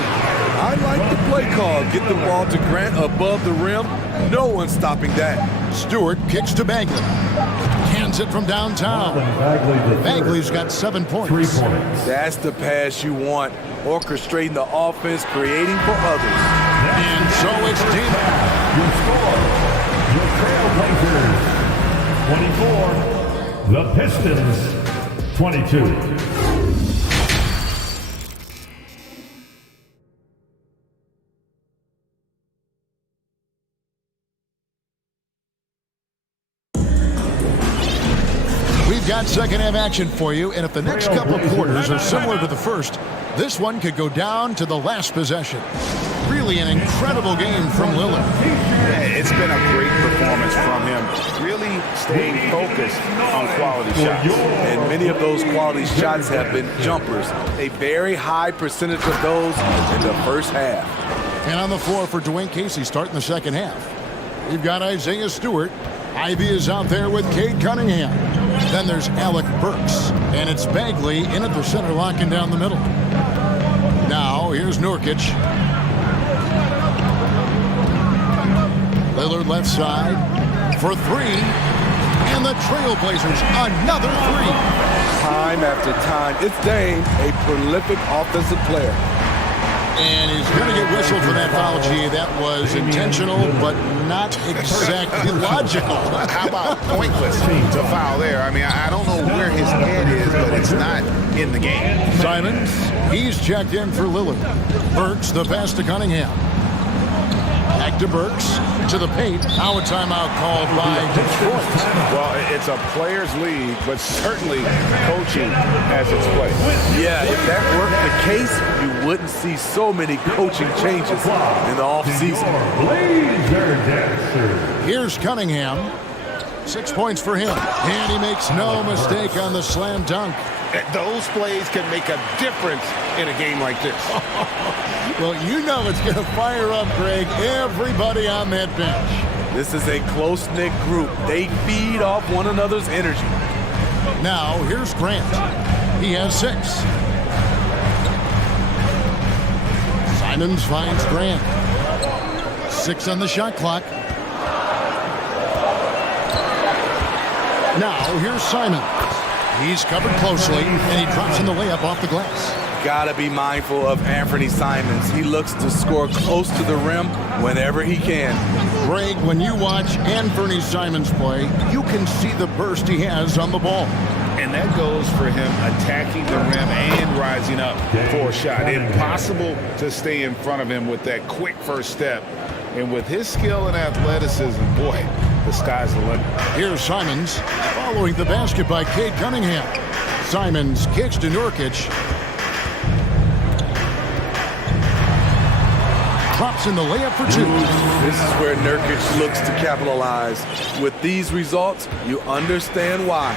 I like the play call. Get the ball to Grant above the rim. No one's stopping that. Stewart kicks to Bagley. Hands it from downtown. Bagley's got 7 points. 3 points. That's the pass you want. Orchestrating the offense, creating for others. And so it's deep. Your score, your Trailblazers, 24. The Pistons, 22. Got second half action for you, and if the next couple of quarters are similar to the first, this one could go down to the last possession. Really an incredible game from Lillard. Yeah, it's been a great performance from him. Really staying focused on quality shots. And many of those quality shots have been jumpers. A very high percentage of those in the first half. And on the floor for Dwayne Casey starting the second half. We've got Isaiah Stewart. Ivy is out there with Cade Cunningham. Then there's Alec Burks. And it's Bagley in at the center, locking down the middle. Now, here's Nurkic. Lillard left side for 3. And the Trailblazers, another 3. Time after time, it's Dame, a prolific offensive player. And he's going to get whistled for that foul, G. That was intentional, but not exactly logical. How about pointless to foul there? I mean, I don't know where his head is, but it's not in the game. Simons, he's checked in for Lillard. Burks, the pass to Cunningham. Back to Burks, to the paint. Now a timeout called by Detroit. Well, it's a players' league, but certainly coaching has its place. Yeah, if that weren't the case, you wouldn't see so many coaching changes in the offseason. Here's Cunningham. 6 points for him. And he makes no mistake on the slam dunk. Those plays can make a difference in a game like this. Well, you know it's going to fire up, Greg, everybody on that bench. This is a close-knit group. They feed off one another's energy. Now, here's Grant. He has 6. Simons finds Grant. 6 on the shot clock. Now, here's Simon. He's covered closely, and he drops in the layup off the glass. Gotta be mindful of Anthony Simons. He looks to score close to the rim whenever he can. Greg, when you watch Anthony Simons play, you can see the burst he has on the ball. And that goes for him attacking the rim and rising up for a shot. Impossible to stay in front of him with that quick first step. And with his skill and athleticism, boy, the sky's the limit. Here's Simons following the basket by Cade Cunningham. Simons kicks to Nurkic. Drops in the layup for 2. This is where Nurkic looks to capitalize. With these results, you understand why.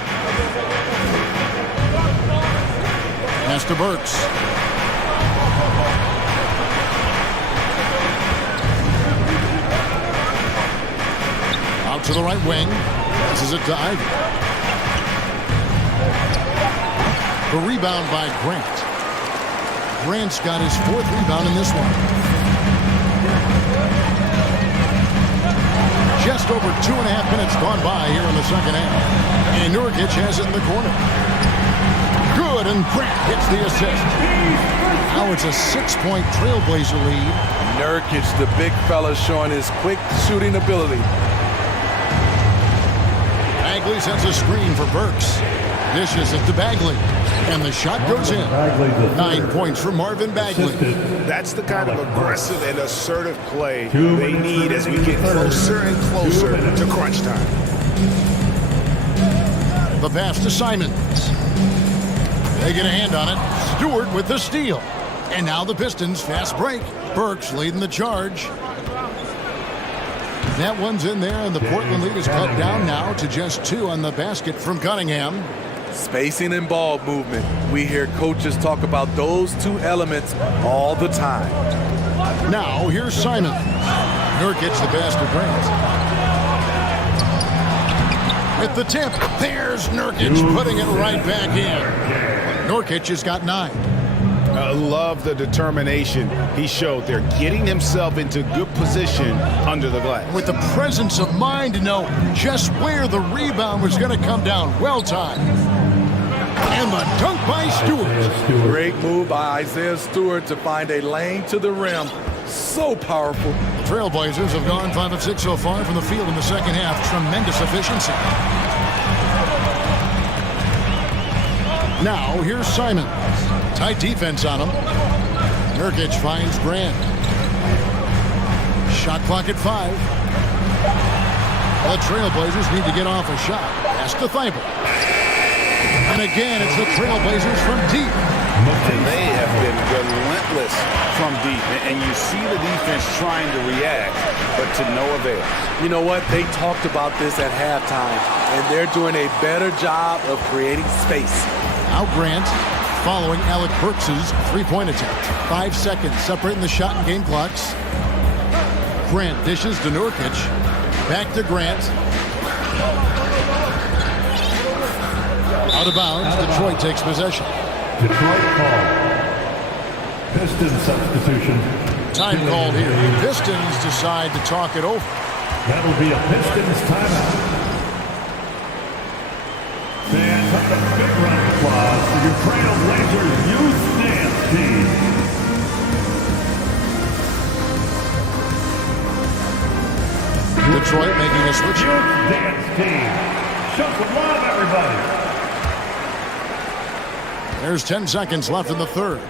Pass to Burks. Out to the right wing. Passes it to Ivy. The rebound by Grant. Grant's got his 4th rebound in this one. Just over 2.5 minutes gone by here in the second half. And Nurkic has it in the corner. Good, and Grant hits the assist. Now it's a 6-point Trailblazer lead. Nurkic, the big fella, showing his quick shooting ability. Bagley sends a screen for Burks. Dishes it to Bagley. And the shot goes in. 9 points for Marvin Bagley. That's the kind of aggressive and assertive play they need as we get closer and closer to crunch time. The pass to Simons. They get a hand on it. Stewart with the steal. And now the Pistons fast break. Burks leading the charge. That one's in there, and the Portland lead is cut down now to just 2 on the basket from Cunningham. Spacing and ball movement. We hear coaches talk about those 2 elements all the time. Now, here's Simon. Nurkic the pass to Grant. With the tip, there's Nurkic putting it right back in. Nurkic has got 9. I love the determination he showed there, getting himself into good position under the glass. With the presence of mind to know just where the rebound was going to come down. Well timed. And the dunk by Stewart. Great move by Isaiah Stewart to find a lane to the rim. So powerful. The Trailblazers have gone 5 of 6 so far from the field in the second half. Tremendous efficiency. Now, here's Simon. Tight defense on him. Nurkic finds Grant. Shot clock at 5. The Trailblazers need to get off a shot. Pass to Thibault. And again, it's the Trailblazers from deep. And they have been relentless from deep. And you see the defense trying to react, but to no avail. You know what? They talked about this at halftime, and they're doing a better job of creating space. Now Grant following Alec Burks' 3-point attempt. 5 seconds separating the shot and game clocks. Grant dishes to Nurkic. Back to Grant. Out of bounds. Detroit takes possession. Detroit call. Pistons substitution. Time called here. The Pistons decide to talk it over. That'll be a Pistons timeout. Fans, have a big round of applause for your Trailblazers youth dance team. Detroit making a switch. Youth dance team. Show some love, everybody. There's 10 seconds left in the third.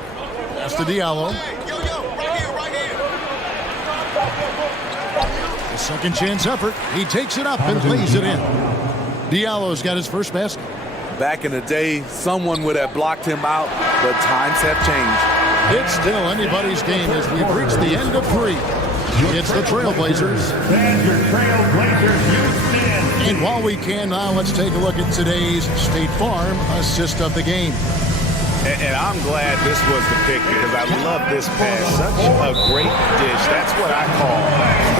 That's to Diallo. A second chance effort. He takes it up and lays it in. Diallo's got his first basket. Back in the day, someone would have blocked him out, but times have changed. It's still anybody's game as we've reached the end of 3. It's the Trailblazers. And your Trailblazers youth dance. And while we can now, let's take a look at today's State Farm assist of the game. And I'm glad this was the pick because I love this pass. Such a great dish. That's what I call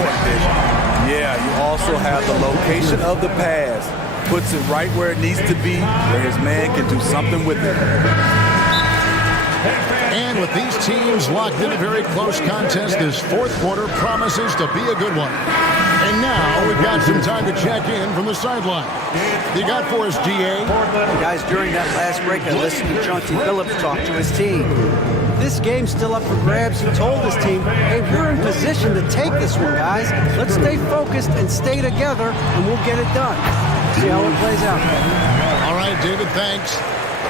court vision. Yeah, you also have the location of the pass. Puts it right where it needs to be, where his man can do something with it. And And with these teams locked in a very close contest, this fourth quarter promises to be a good one. And now we've got some time to check in from the sideline. You got for us, GA? Guys, during that last break, I listened to Chauncey Billups talk to his team. This game's still up for grabs. He told his team, hey, we're in position to take this one, guys. Let's stay focused and stay together, and we'll get it done. See how it plays out. All right, David, thanks.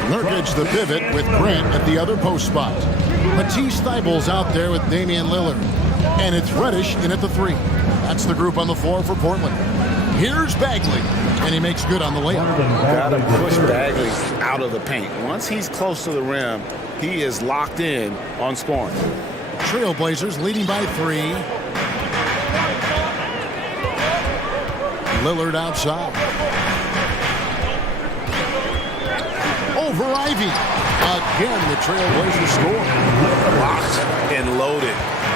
Nurkic the pivot with Grant at the other post spot. Matisse Thybulle's out there with Damian Lillard. And it's Reddish in at the 3. That's the group on the floor for Portland. Here's Bagley, and he makes good on the layup. Got to push Bagley out of the paint. Once he's close to the rim, he is locked in on scoring. Trailblazers leading by 3. Lillard outside. Over Ivy. Again, the Trailblazers score. Locked and loaded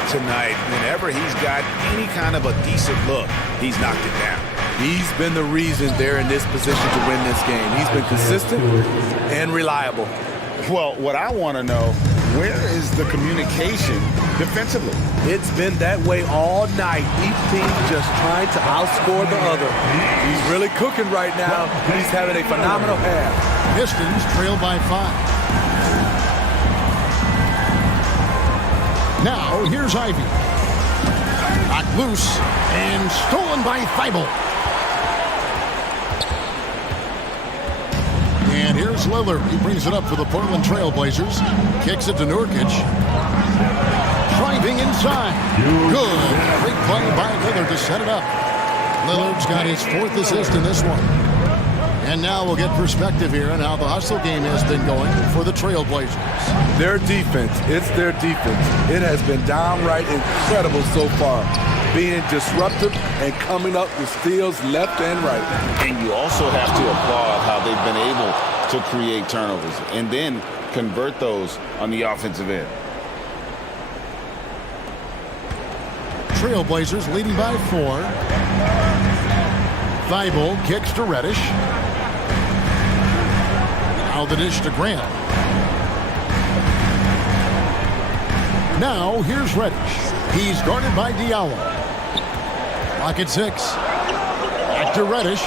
tonight. Whenever he's got any kind of a decent look, he's knocked it down. He's been the reason they're in this position to win this game. He's been consistent and reliable. Well, what I want to know, where is the communication defensively? It's been that way all night. Each team just trying to outscore the other. He's really cooking right now. He's having a phenomenal half. Pistons trail by 5. Now, here's Ivy. Knocked loose and stolen by Thybulle. And here's Lillard. He brings it up for the Portland Trailblazers. Kicks it to Nurkic. Driving inside. Good. Great play by Lillard to set it up. Lillard's got his 4th assist in this one. And now we'll get perspective here on how the hustle game has been going for the Trailblazers. Their defense, it's their defense. It has been downright incredible so far. Being disruptive and coming up with steals left and right. And you also have to applaud how they've been able to create turnovers and then convert those on the offensive end. Trailblazers leading by 4. Thybulle kicks to Reddish. Now the dish to Grant. Now here's Reddish. He's guarded by Diallo. Clock at 6. Back to Reddish.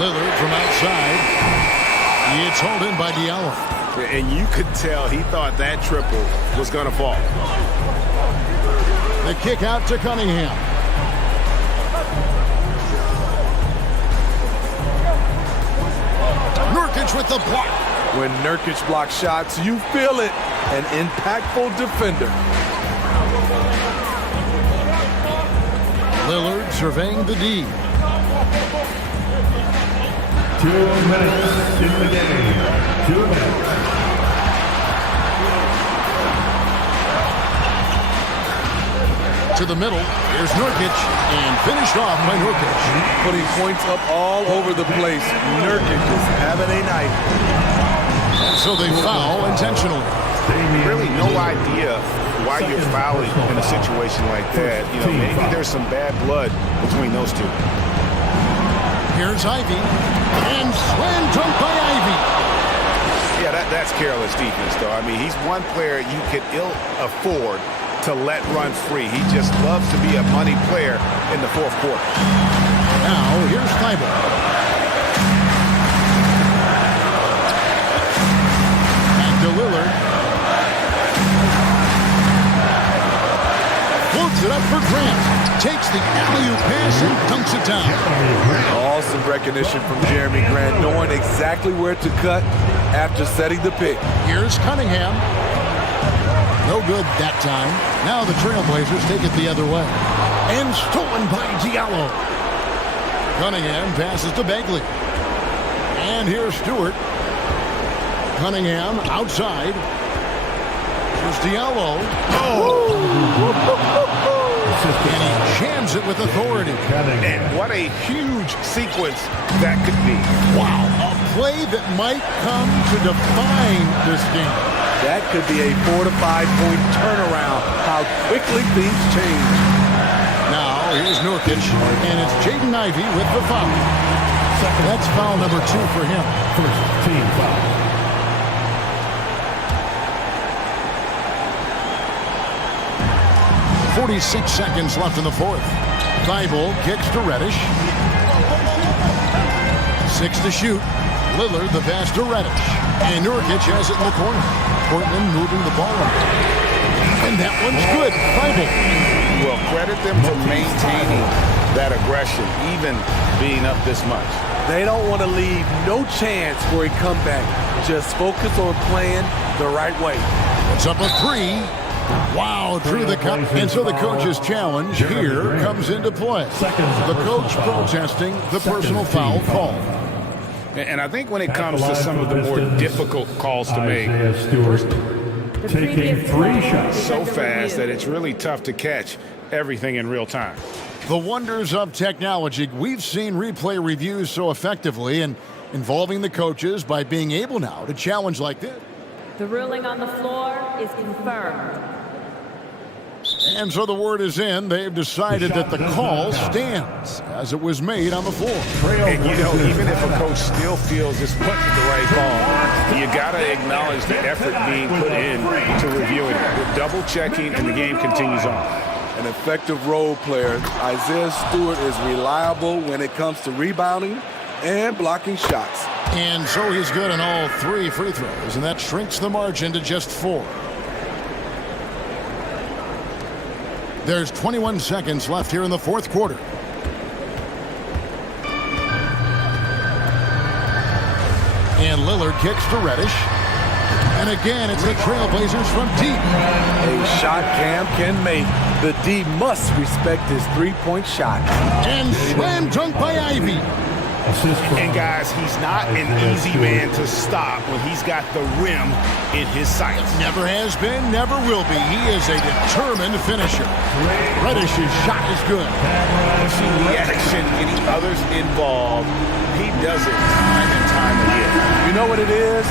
Lillard from outside. It's hauled in by Diallo. And you could tell he thought that triple was going to fall. The kick out to Cunningham. Nurkic with the block. When Nurkic blocks shots, you feel it. An impactful defender. Lillard surveying the D. 2 minutes in the game. 2 minutes. To the middle. Here's Nurkic. And finished off by Nurkic. Putting points up all over the place. Nurkic is having a night. So they foul intentionally. Really no idea why you're fouling in a situation like that. You know, maybe there's some bad blood between those two. Here's Ivy. And slam dunk by Ivy. Yeah, that's careless defense, though. I mean, he's one player you could ill afford to let run free. He just loves to be a money player in the 4th quarter. Now, here's Thybulle. Back to Lillard. Floats it up for Grant. Takes the alley-oop pass and dunks it down. Awesome recognition from Jeremy Grant, knowing exactly where to cut after setting the pick. Here's Cunningham. No good that time. Now the Trailblazers take it the other way. And stolen by Diallo. Cunningham passes to Bagley. And here's Stewart. Cunningham outside. Here's Diallo. Oh! And he jams it with authority. And what a huge sequence that could be. Wow. A play that might come to define this game. That could be a 4 to 5 point turnaround. How quickly things change. Now here's Nurkic, and it's Jaden Ivey with the foul. That's foul number 2 for him. First team foul. 46 seconds left in the fourth. Thibault kicks to Reddish. 6 to shoot. Lillard the pass to Reddish. And Nurkic has it in the corner. Portland moving the ball up. And that one's good. Thibault. Well, credit them for maintaining that aggression, even being up this much. They don't want to leave no chance for a comeback. Just focus on playing the right way. It's up a 3. Wow, through the cup. And so the coach's challenge here comes into play. The coach protesting the personal foul call. And I think when it comes to some of the more difficult calls to make, taking 3 shots so fast that it's really tough to catch everything in real time. The wonders of technology. We've seen replay reviews so effectively and involving the coaches by being able now to challenge like this. The ruling on the floor is confirmed. And so the word is in. They've decided that the call stands as it was made on the floor. And you know, even if a coach still feels it's put the right call, you got to acknowledge the effort being put in to reviewing it. We're double checking, and the game continues on. An effective role player, Isaiah Stewart is reliable when it comes to rebounding and blocking shots. And so he's good on all 3 free throws, and that shrinks the margin to just 4. There's 21 seconds left here in the fourth quarter. And Lillard kicks to Reddish. And again, it's the Trailblazers from deep. A shot Cam can make. The D must respect his three-point shot. And slam dunk by Ivy. And guys, he's not an easy man to stop when he's got the rim in his sights. Never has been, never will be. He is a determined finisher. Reddish's shot is good. See the action, getting others involved. He does it time and time again. You know what it is?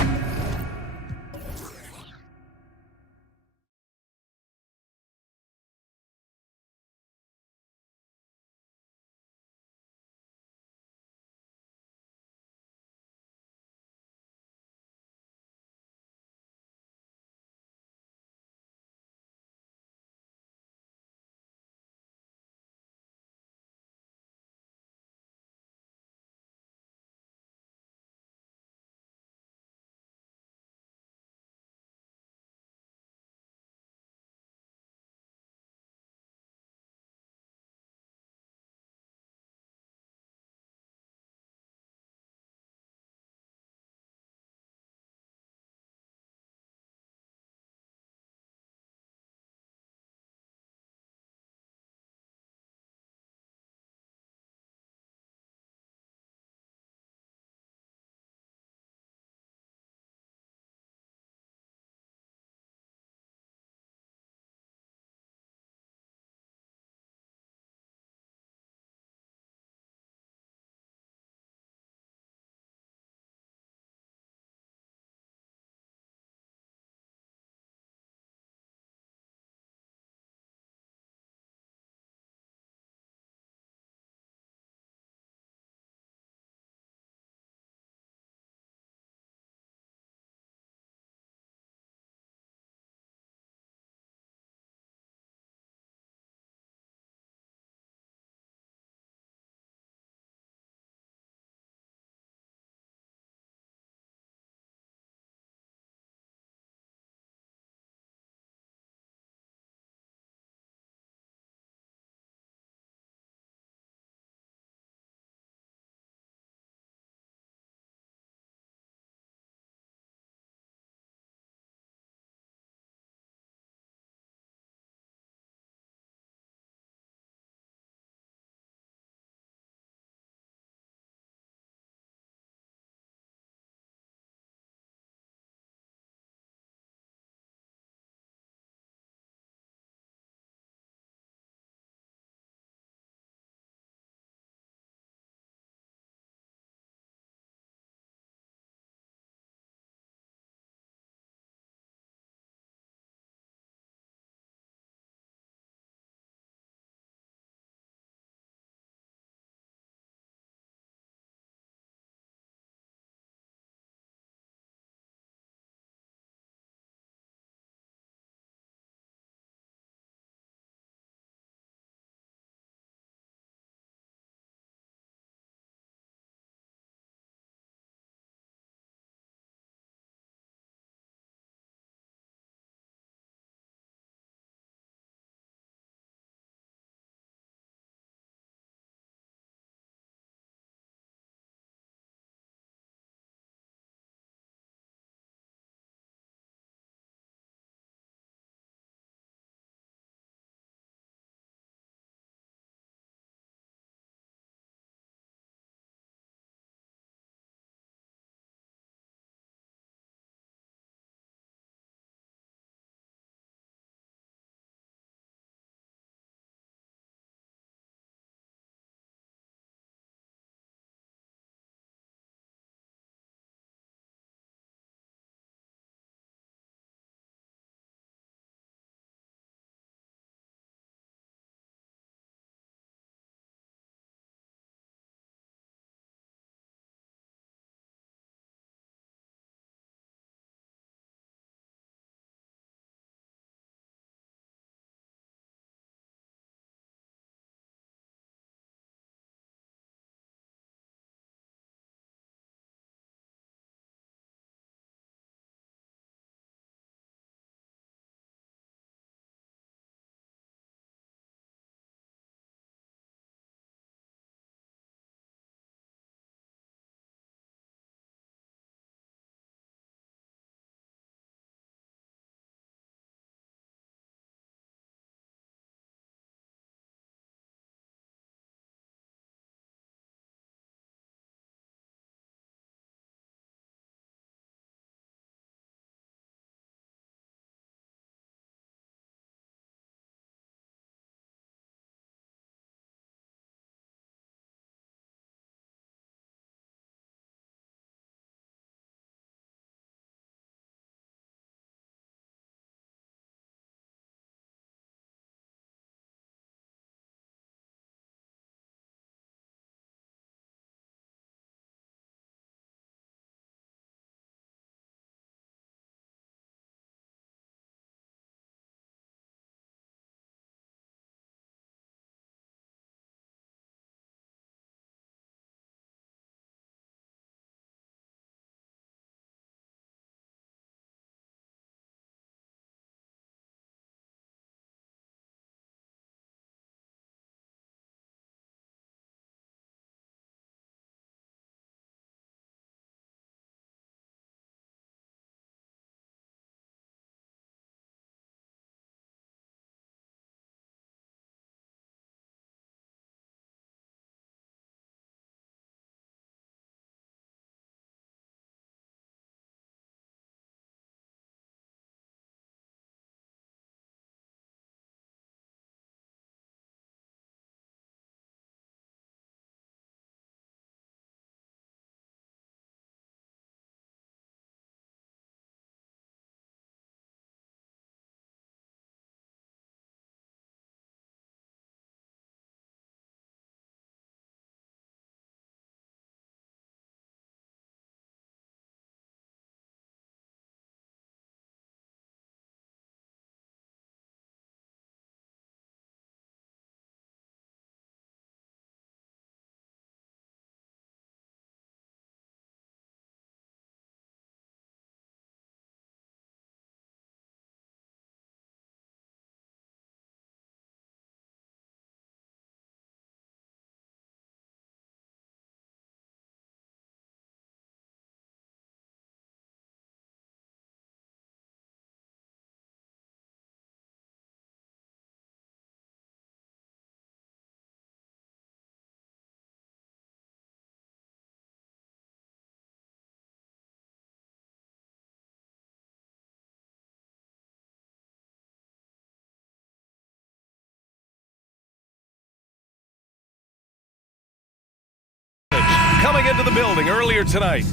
coming into the building earlier tonight.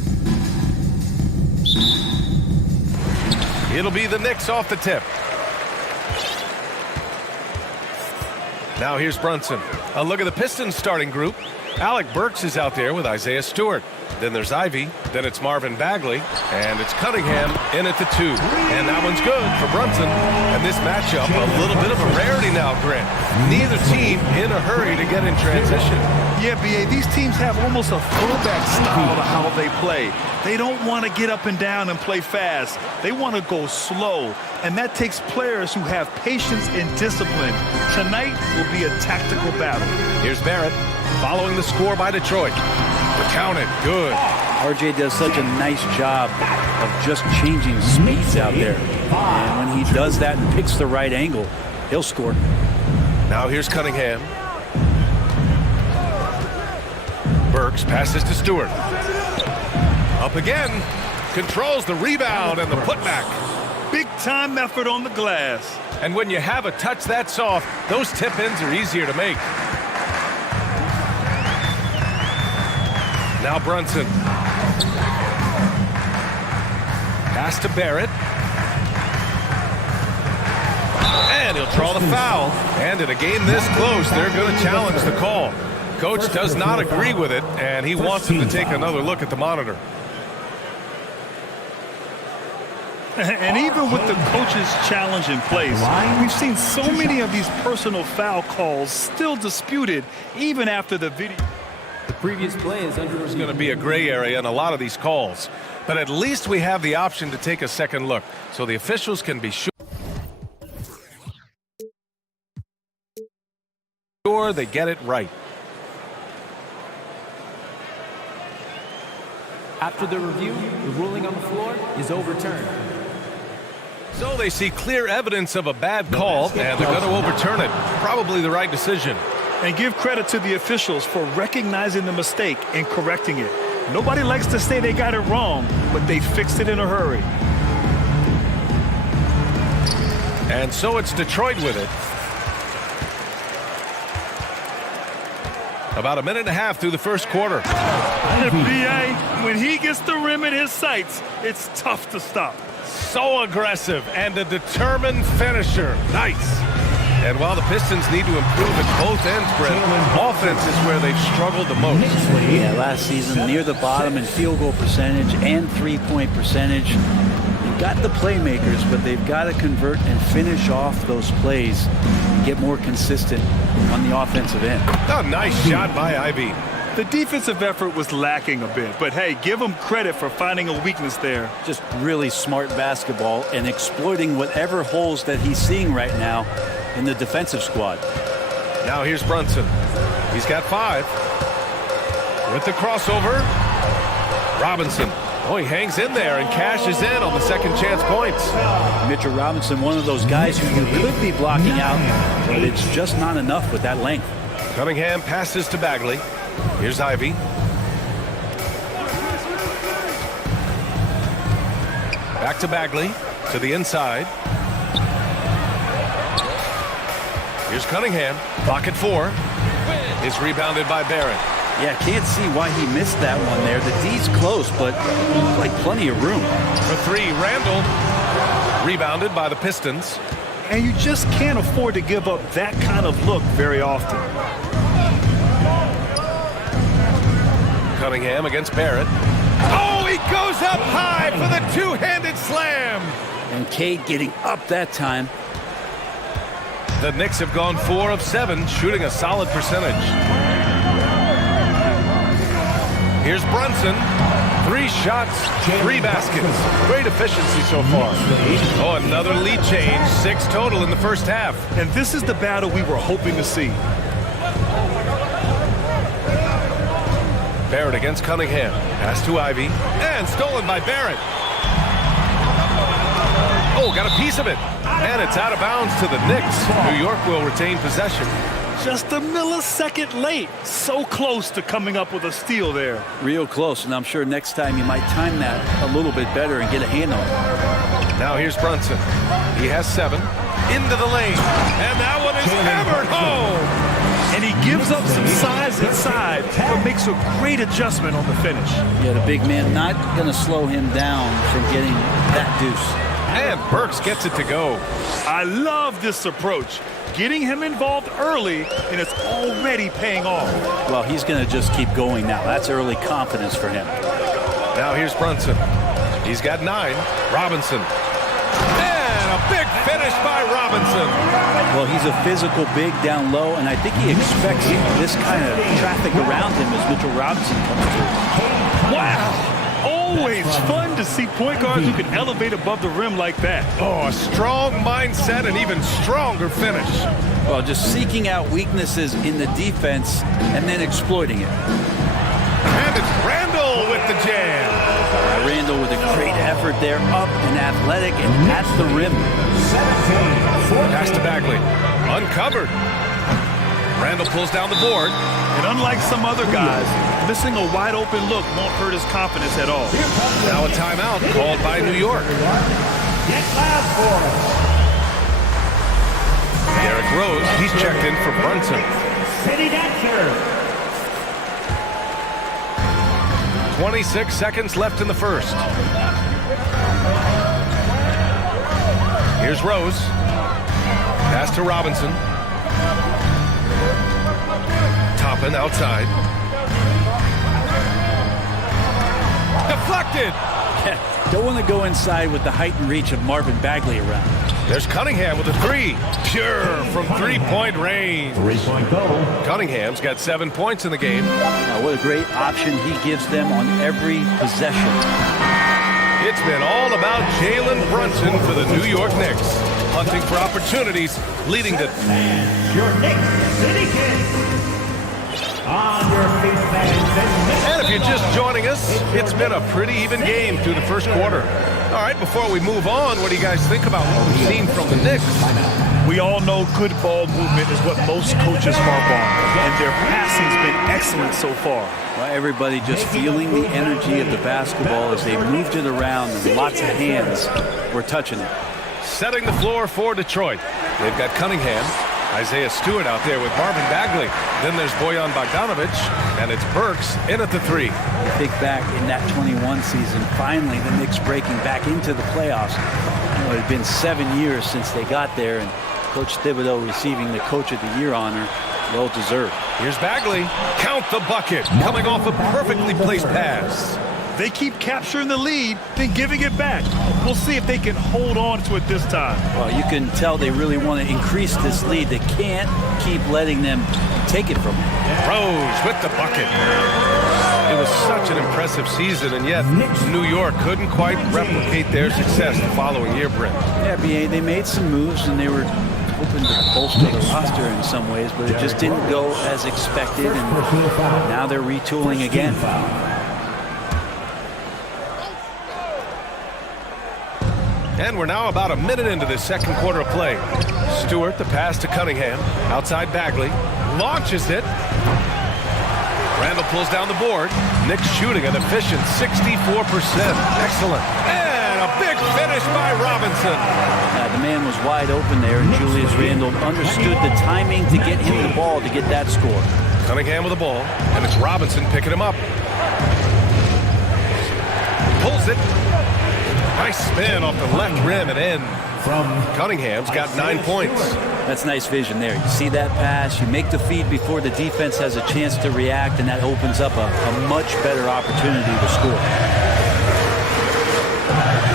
It'll be the Knicks off the tip. Now here's Brunson. A look at the Pistons starting group. Alec Burks is out there with Isaiah Stewart. Then there's Ivy. Then it's Marvin Bagley. And it's Cunningham in at the 2. And that one's good for Brunson. And this matchup, a little bit of a rarity now, Grant. Neither team in a hurry to get in transition. Yeah, B.A., these teams have almost a throwback style to how they play. They don't want to get up and down and play fast. They want to go slow. And that takes players who have patience and discipline. Tonight will be a tactical battle. Here's Barrett following the score by Detroit. Count it. Good. RJ does such a nice job of just changing speeds out there. And when he does that and picks the right angle, he'll score. Now here's Cunningham. Burks passes to Stewart. Up again. Controls the rebound and the putback. Big time effort on the glass. And when you have a touch that soft, those tip-ins are easier to make. Now Brunson. Pass to Barrett. And he'll draw the foul. And in a game this close, they're going to challenge the call. Coach does not agree with it, and he wants him to take another look at the monitor. And even with the coach's challenge in place, we've seen so many of these personal foul calls still disputed even after the video. The previous play is under There's going to be a gray area in a lot of these calls, but at least we have the option to take a second look so the officials can be sure they get it right. After the review, the ruling on the floor is overturned. So they see clear evidence of a bad call, and they're going to overturn it. Probably the right decision. And give credit to the officials for recognizing the mistake and correcting it. Nobody likes to say they got it wrong, but they fixed it in a hurry. And so it's Detroit with it. About a minute and a half through the first quarter. B.A., when he gets the rim in his sights, it's tough to stop. So aggressive and a determined finisher. Nice. And while the Pistons need to improve at both ends, Brent, offense is where they've struggled the most. Yeah, last season near the bottom in field goal percentage and three-point percentage. They've got the playmakers, but they've got to convert and finish off those plays and get more consistent on the offensive end. Oh, nice shot by Ivy. The defensive effort was lacking a bit, but hey, give him credit for finding a weakness there. Just really smart basketball and exploiting whatever holes that he's seeing right now in the defensive squad. Now here's Brunson. He's got 5. With the crossover. Robinson. Oh, he hangs in there and cashes in on the second chance points. Mitchell Robinson, one of those guys who you could be blocking out, but it's just not enough with that length. Cunningham passes to Bagley. Here's Ivy. Back to Bagley, to the inside. Here's Cunningham, pocket 4. Is rebounded by Barrett. Yeah, can't see why he missed that one there. The D's close, but like plenty of room. For 3, Randall. Rebounded by the Pistons. And you just can't afford to give up that kind of look very often. Cunningham against Barrett. Oh, he goes up high for the two-handed slam. And Cade getting up that time. The Knicks have gone 4 of 7, shooting a solid percentage. Here's Brunson. 3 shots, 3 baskets. Great efficiency so far. Oh, another lead change. 6 total in the first half. And this is the battle we were hoping to see. Barrett against Cunningham. Pass to Ivy. And stolen by Barrett. Oh, got a piece of it. And it's out of bounds to the Knicks. New York will retain possession. Just a millisecond late. So close to coming up with a steal there. Real close, and I'm sure next time you might time that a little bit better and get a hand on it. Now here's Brunson. He has 7. Into the lane. And that one is hammered home. And he gives up some size inside, but makes a great adjustment on the finish. Yeah, the big man not going to slow him down from getting that deuce. And Burks gets it to go. I love this approach. Getting him involved early, and it's already paying off. Well, he's going to just keep going now. That's early confidence for him. Now here's Brunson. He's got 9. Robinson. And a big finish by Robinson. Well, he's a physical big down low, and I think he expects this kind of traffic around him as Mitchell Robinson comes through. Wow. Always fun to see point guards who can elevate above the rim like that. Oh, a strong mindset and even stronger finish. Well, just seeking out weaknesses in the defense and then exploiting it. And it's Randall with the jam. Randall with a great effort there, up and athletic and at the rim. Pass to Bagley. Uncovered. Randall pulls down the board. And unlike some other guys, missing a wide open look won't hurt his confidence at all. Now a timeout called by New York. Get loud for it. Derrick Rose, he's checked in for Brunson. City Dancer. 26 seconds left in the first. Here's Rose. Pass to Robinson. Toppin outside. Deflected. Don't want to go inside with the height and reach of Marvin Bagley around. There's Cunningham with a 3. Pure from three-point range. 3-point goal. Cunningham's got 7 points in the game. Now, what a great option he gives them on every possession. It's been all about Jalen Brunson for the New York Knicks. Hunting for opportunities, leading to... Your Knicks City Kids. On your feet, and if you're just joining us, it's been a pretty even game through the first quarter. All right, before we move on, what do you guys think about what we've seen from the Knicks? We all know good ball movement is what most coaches harp on, and their passing's been excellent so far. Well, everybody just feeling the energy of the basketball as they moved it around, and lots of hands were touching it. Setting the floor for Detroit. They've got Cunningham, Isaiah Stewart out there with Marvin Bagley. Then there's Bojan Bogdanovic, and it's Burks in at the 3. You think back in that 21 season, finally the Knicks breaking back into the playoffs. You know, it had been 7 years since they got there, and Coach Thibodeau receiving the Coach of the Year honor, well deserved. Here's Bagley. Count the bucket, coming off a perfectly placed pass. They keep capturing the lead, then giving it back. We'll see if they can hold on to it this time. Well, you can tell they really want to increase this lead. They can't keep letting them take it from them. Rose with the bucket. It was such an impressive season, and yet New York couldn't quite replicate their success the following year, Brent. Yeah, B.A., they made some moves, and they were hoping to bolster the roster in some ways, but it just didn't go as expected, and now they're retooling again. And we're now about a minute into this second quarter of play. Stewart, the pass to Cunningham. Outside Bagley. Launches it. Randall pulls down the board. Knicks shooting an efficient 64%. Excellent. And a big finish by Robinson. The man was wide open there, and Julius Randle understood the timing to get him the ball to get that score. Cunningham with the ball, and it's Robinson picking him up. Pulls it. Nice spin off the left rim and in. Cunningham's got 9 points. That's nice vision there. You see that pass, you make the feed before the defense has a chance to react, and that opens up a much better opportunity to score.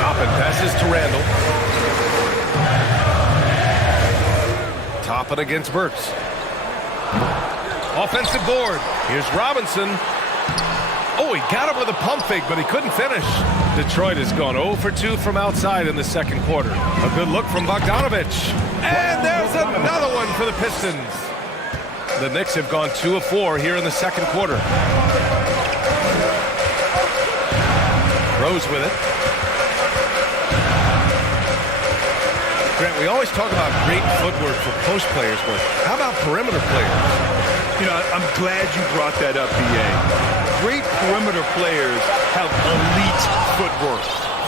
Toppin passes to Randall. Toppin against Burks. Offensive board. Here's Robinson. Oh, he got him with a pump fake, but he couldn't finish. Detroit has gone 0 for 2 from outside in the second quarter. A good look from Bogdanovic. And there's another one for the Pistons. The Knicks have gone 2 of 4 here in the second quarter. Rose with it. Grant, we always talk about great footwork for post players, but how about perimeter players? You know, I'm glad you brought that up, B.A. Great perimeter players have elite footwork.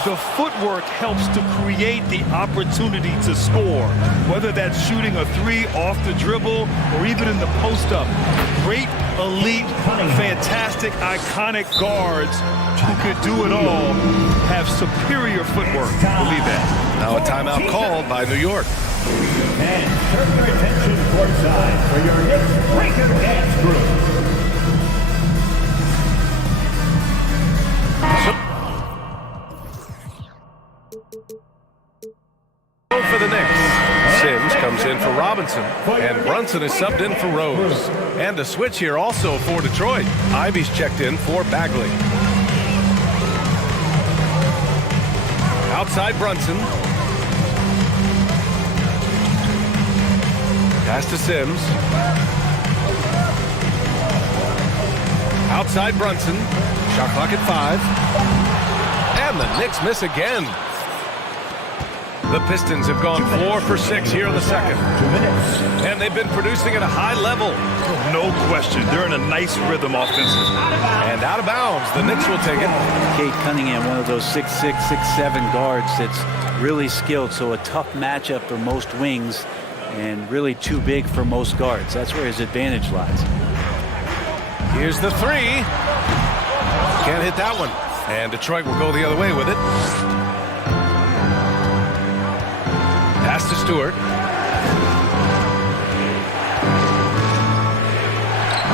The footwork helps to create the opportunity to score, whether that's shooting a three off the dribble or even in the post-up. Great, elite, fantastic, iconic guards who could do it all have superior footwork. Believe that. Now a timeout called by New York. And turn your attention courtside for your Knicks breaker dance group. For the Knicks, Sims comes in for Robinson, and Brunson is subbed in for Rose. And a switch here also for Detroit. Ivy's checked in for Bagley. Outside Brunson. Pass to Sims. Outside Brunson. Shot clock at 5. And the Knicks miss again. The Pistons have gone 4 for 6 here in the second. 2 minutes. And they've been producing at a high level. No question. They're in a nice rhythm offensively. And out of bounds, the Knicks will take it. Cade Cunningham, one of those 6'6", 6'7" guards that's really skilled, so a tough matchup for most wings and really too big for most guards. That's where his advantage lies. Here's the three. Can't hit that one. And Detroit will go the other way with it. Pass to Stewart.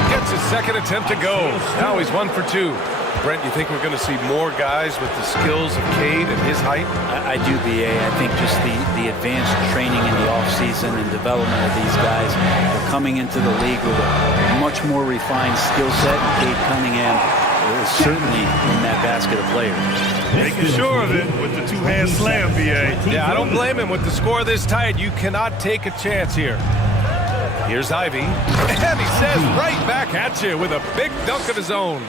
Gets his second attempt to go. Now he's 1 for 2. Brent, you think we're going to see more guys with the skills of Cade and his height? I do, BA. I think just the advanced training in the offseason and development of these guys. They're coming into the league with a much more refined skill set, and Cade Cunningham is certainly in that basket of players. Making sure of it with the two-hand slam, BA. Yeah, I don't blame him. With the score this tight, you cannot take a chance here. Here's Ivy, and he says right back at you with a big dunk of his own.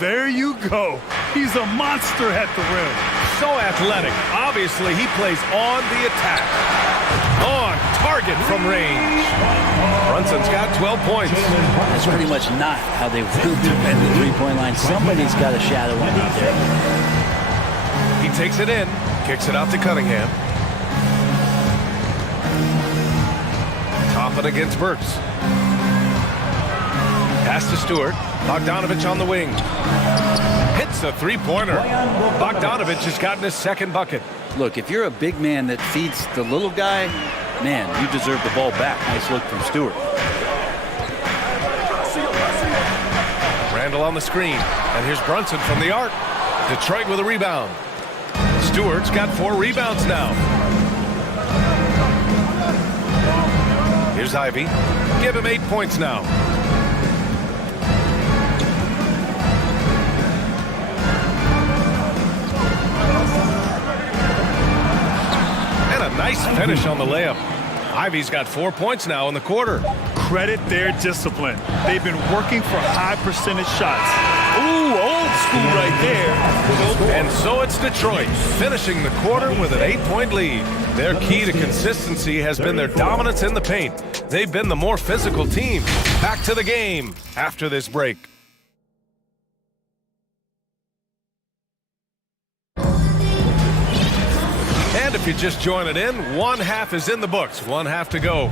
There you go. He's a monster at the rim. So athletic. Obviously, he plays on the attack. On target from range. Brunson's got 12 points. That's pretty much not how they will defend the three-point line. Somebody's got a shadow him out there. He takes it in, kicks it out to Cunningham. Toppin against Burks. Pass to Stewart. Bogdanovich on the wing. Hits a three-pointer. Bogdanovich has gotten his second bucket. Look, if you're a big man that feeds the little guy, man, you deserve the ball back. Nice look from Stewart. Randall on the screen. And here's Brunson from the arc. Detroit with a rebound. Stewart's got 4 rebounds now. Here's Ivy. Give him 8 points now. And a nice finish on the layup. Ivy's got 4 points now in the quarter. Credit their discipline. They've been working for high percentage shots. Ooh, old school right there. And so it's Detroit, finishing the quarter with an 8-point lead. Their key to consistency has been their dominance in the paint. They've been the more physical team. Back to the game after this break. And if you're just joining in, one half is in the books, one half to go.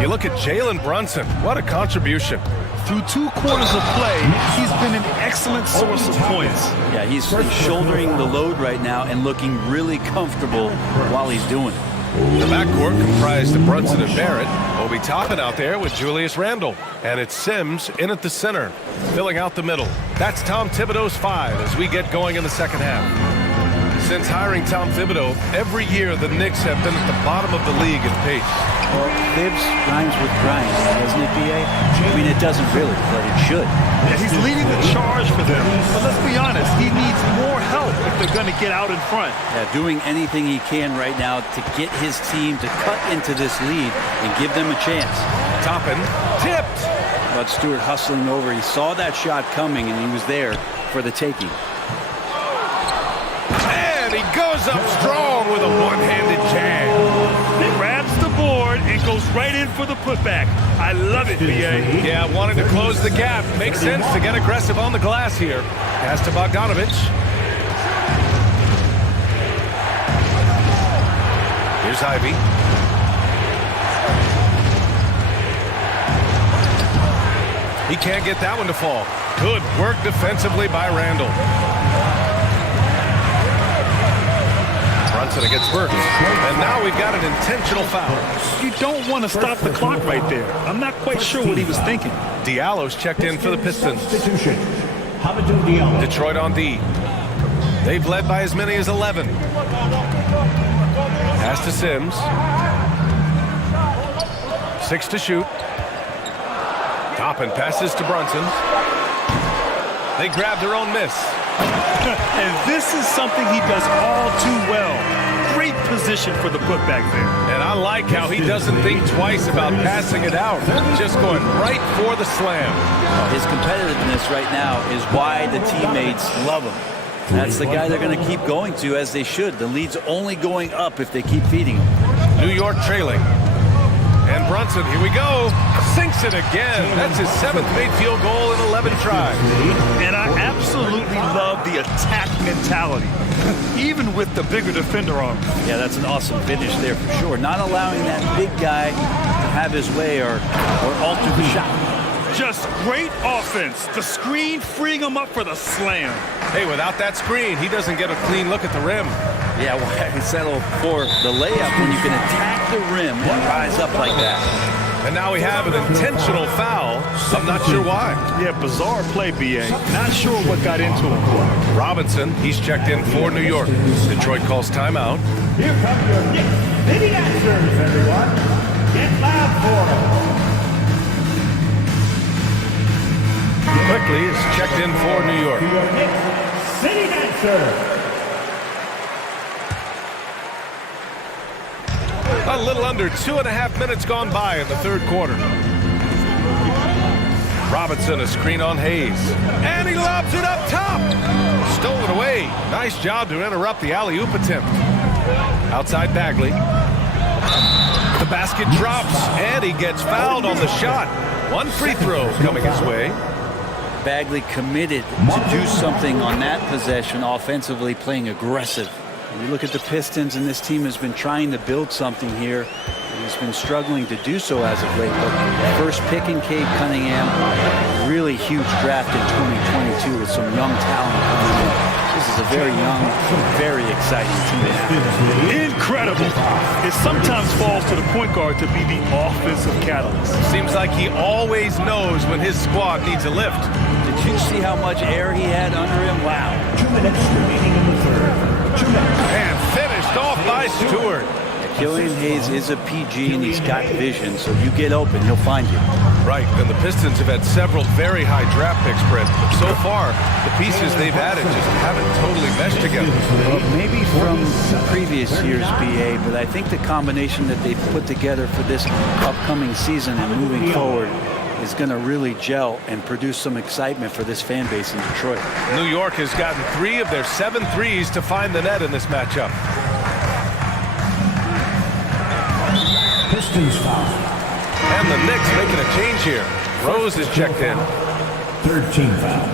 You look at Jalen Brunson, what a contribution. Through 2 quarters of play, he's been an excellent source of points. Yeah, he's shouldering the load right now and looking really comfortable while he's doing it. The backcourt comprised of Brunson and Barrett. Obi Toppin out there with Julius Randle. And it's Sims in at the center, filling out the middle. That's Tom Thibodeau's 5 as we get going in the second half. Since hiring Tom Thibodeau, every year the Knicks have been at the bottom of the league in pace. Well, Thibs rhymes with grind, doesn't it, BA? I mean, it doesn't really, but it should. Yeah, he's leading the charge for them. But let's be honest, he needs more help if they're going to get out in front. Yeah, doing anything he can right now to get his team to cut into this lead and give them a chance. Toppin tipped. But Stewart hustling over. He saw that shot coming, and he was there for the taking. And he goes up strong with a one-handed jam. He grabs the board and goes right in for the putback. I love it, BA. Yeah, wanted to close the gap. Makes sense to get aggressive on the glass here. Pass to Bogdanovich. Here's Ivy. He can't get that one to fall. Good work defensively by Randall. Brunson against Burke. And now we've got an intentional foul. You don't want to stop the clock right there. I'm not quite sure what he was thinking. Diallo's checked in for the Pistons. Detroit on D. They've led by as many as 11. Pass to Sims. 6 to shoot. Toppin passes to Brunson. They grab their own miss. And this is something he does all too well. Great position for the putback there. And I like how he doesn't think twice about passing it out. Just going right for the slam. His competitiveness right now is why the teammates love him. That's the guy they're going to keep going to, as they should. The lead's only going up if they keep feeding him. New York trailing. And Brunson, here we go, sinks it again. That's his 7th made field goal in 11 tries. And I absolutely love the attack mentality, even with the bigger defender on him. Yeah, that's an awesome finish there for sure. Not allowing that big guy to have his way or alter the shot. Just great offense. The screen freeing him up for the slam. Hey, without that screen, he doesn't get a clean look at the rim. Yeah, why settle for the layup when you can attack the rim and rise up like that? And now we have an intentional foul. I'm not sure why. Yeah, bizarre play, BA. Not sure what got into him. Robinson, he's checked in for New York. Detroit calls timeout. Here come your Knicks City Dancers, everyone. Get loud for them. Quickly is checked in for New York. Your Knicks City Dancers. A little under 2.5 minutes gone by in the third quarter. Robinson, a screen on Hayes. And he lobs it up top. Stolen away. Nice job to interrupt the alley-oop attempt. Outside Bagley. The basket drops, and he gets fouled on the shot. One free throw coming his way. Bagley committed to do something on that possession offensively, playing aggressive. You look at the Pistons, and this team has been trying to build something here. He's been struggling to do so as of late. But first pick in Cade Cunningham, really huge draft in 2022 with some young talent coming in. This is a very young, very exciting team. Incredible. It sometimes falls to the point guard to be the offensive catalyst. Seems like he always knows when his squad needs a lift. Did you see how much air he had under him? Wow. 2 minutes remaining in the third. And finished off by Stewart. Killian Hayes is a PG, and he's got vision, so you get open, he'll find you. Right, and the Pistons have had several very high draft picks, Brett. But so far, the pieces they've added just haven't totally meshed together. Well, maybe from previous years, BA, but I think the combination that they've put together for this upcoming season and moving forward is going to really gel and produce some excitement for this fan base in Detroit. New York has gotten 3 of their 7 threes to find the net in this matchup. Pistons foul. And the Knicks making a change here. Rose is checked in. Third team foul.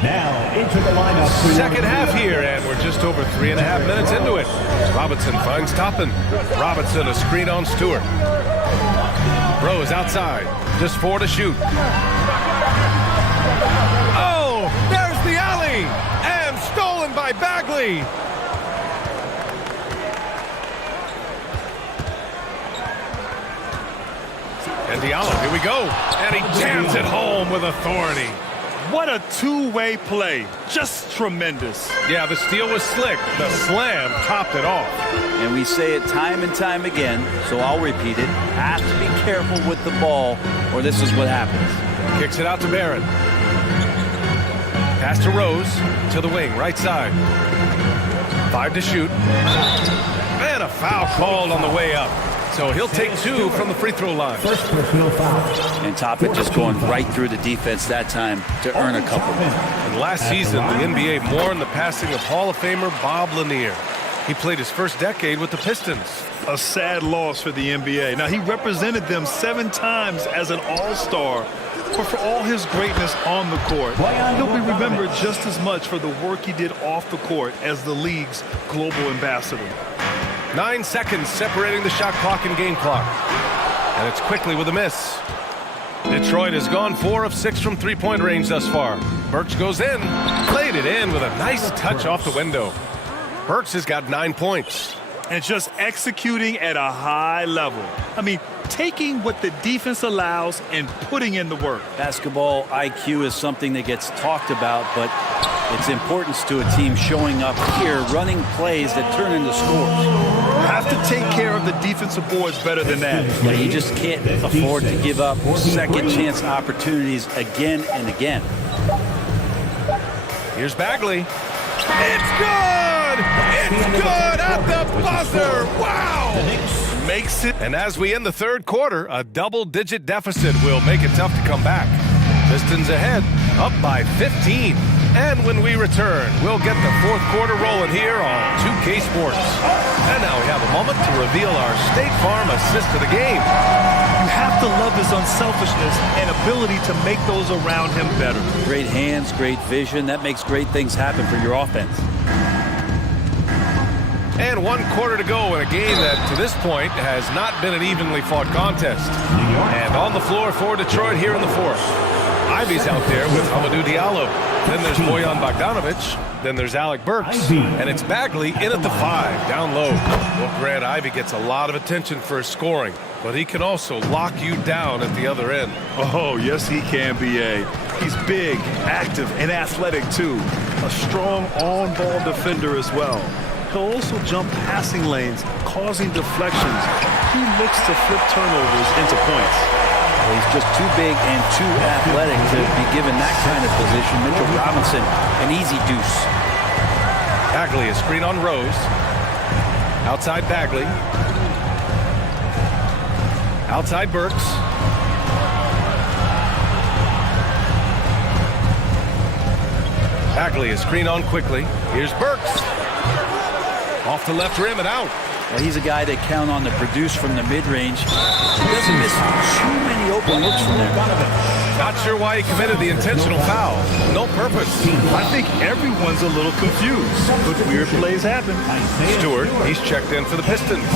Now into the lineup. Second half here, and we're just over 3.5 minutes into it. Robinson finds Toppin. Robinson, a screen on Stewart. Rose outside. Just 4 to shoot. Oh, there's the alley! And stolen by Bagley! And Diallo, here we go. And he jams it home with authority. What a two-way play. Just tremendous. Yeah, the steal was slick. The slam topped it off. And we say it time and time again, so I'll repeat it. Have to be careful with the ball, or this is what happens. Kicks it out to Barron. Pass to Rose, to the wing, right side. 5 to shoot. And a foul called on the way up. So he'll take 2 from the free throw line. First personal foul. And Toppin just going right through the defense that time to earn a couple. And last season, the NBA mourned the passing of Hall of Famer Bob Lanier. He played his first decade with the Pistons. A sad loss for the NBA. Now, he represented them 7 times as an all-star, but for all his greatness on the court, he'll be remembered just as much for the work he did off the court as the league's global ambassador. 9 seconds separating the shot clock and game clock. And it's quickly with a miss. Detroit has gone 4 of 6 from three-point range thus far. Burks goes in, played it in with a nice touch off the window. Burks has got 9 points. And just executing at a high level. I mean, taking what the defense allows and putting in the work. Basketball IQ is something that gets talked about, but its importance to a team showing up here, running plays that turn into scores. Have to take care of the defensive boards better than that. Yeah, you just can't afford to give up second chance opportunities again and again. Here's Bagley. It's good! It's good at the buzzer! Wow! Makes it. And as we end the third quarter, a double-digit deficit will make it tough to come back. Pistons ahead, up by 15. And when we return, we'll get the fourth quarter rolling here on 2K Sports. And now we have a moment to reveal our State Farm assist of the game. You have to love his unselfishness and ability to make those around him better. Great hands, great vision. That makes great things happen for your offense. And 1 quarter to go in a game that, to this point, has not been an evenly fought contest. And on the floor for Detroit here in the fourth. Ivy's out there with Hamidou Diallo. Then there's Bojan Bogdanovic. Then there's Alec Burks. And it's Bagley in at the 5, down low. Well, Grant, Ivy gets a lot of attention for his scoring, but he can also lock you down at the other end. Oh, yes, he can, B.A. He's big, active, and athletic, too. A strong on-ball defender as well. He'll also jump passing lanes, causing deflections. He looks to flip turnovers into points. He's just too big and too athletic to be given that kind of position. Mitchell Robinson, an easy deuce. Bagley, a screen on Rose. Outside Bagley. Outside Burks. Bagley, a screen on quickly. Here's Burks. Off the left rim and out. Well, he's a guy they count on to produce from the mid-range. He doesn't miss too many open looks from there. Not sure why he committed the intentional foul. No purpose. I think everyone's a little confused, but weird plays happen. Stewart, he's checked in for the Pistons.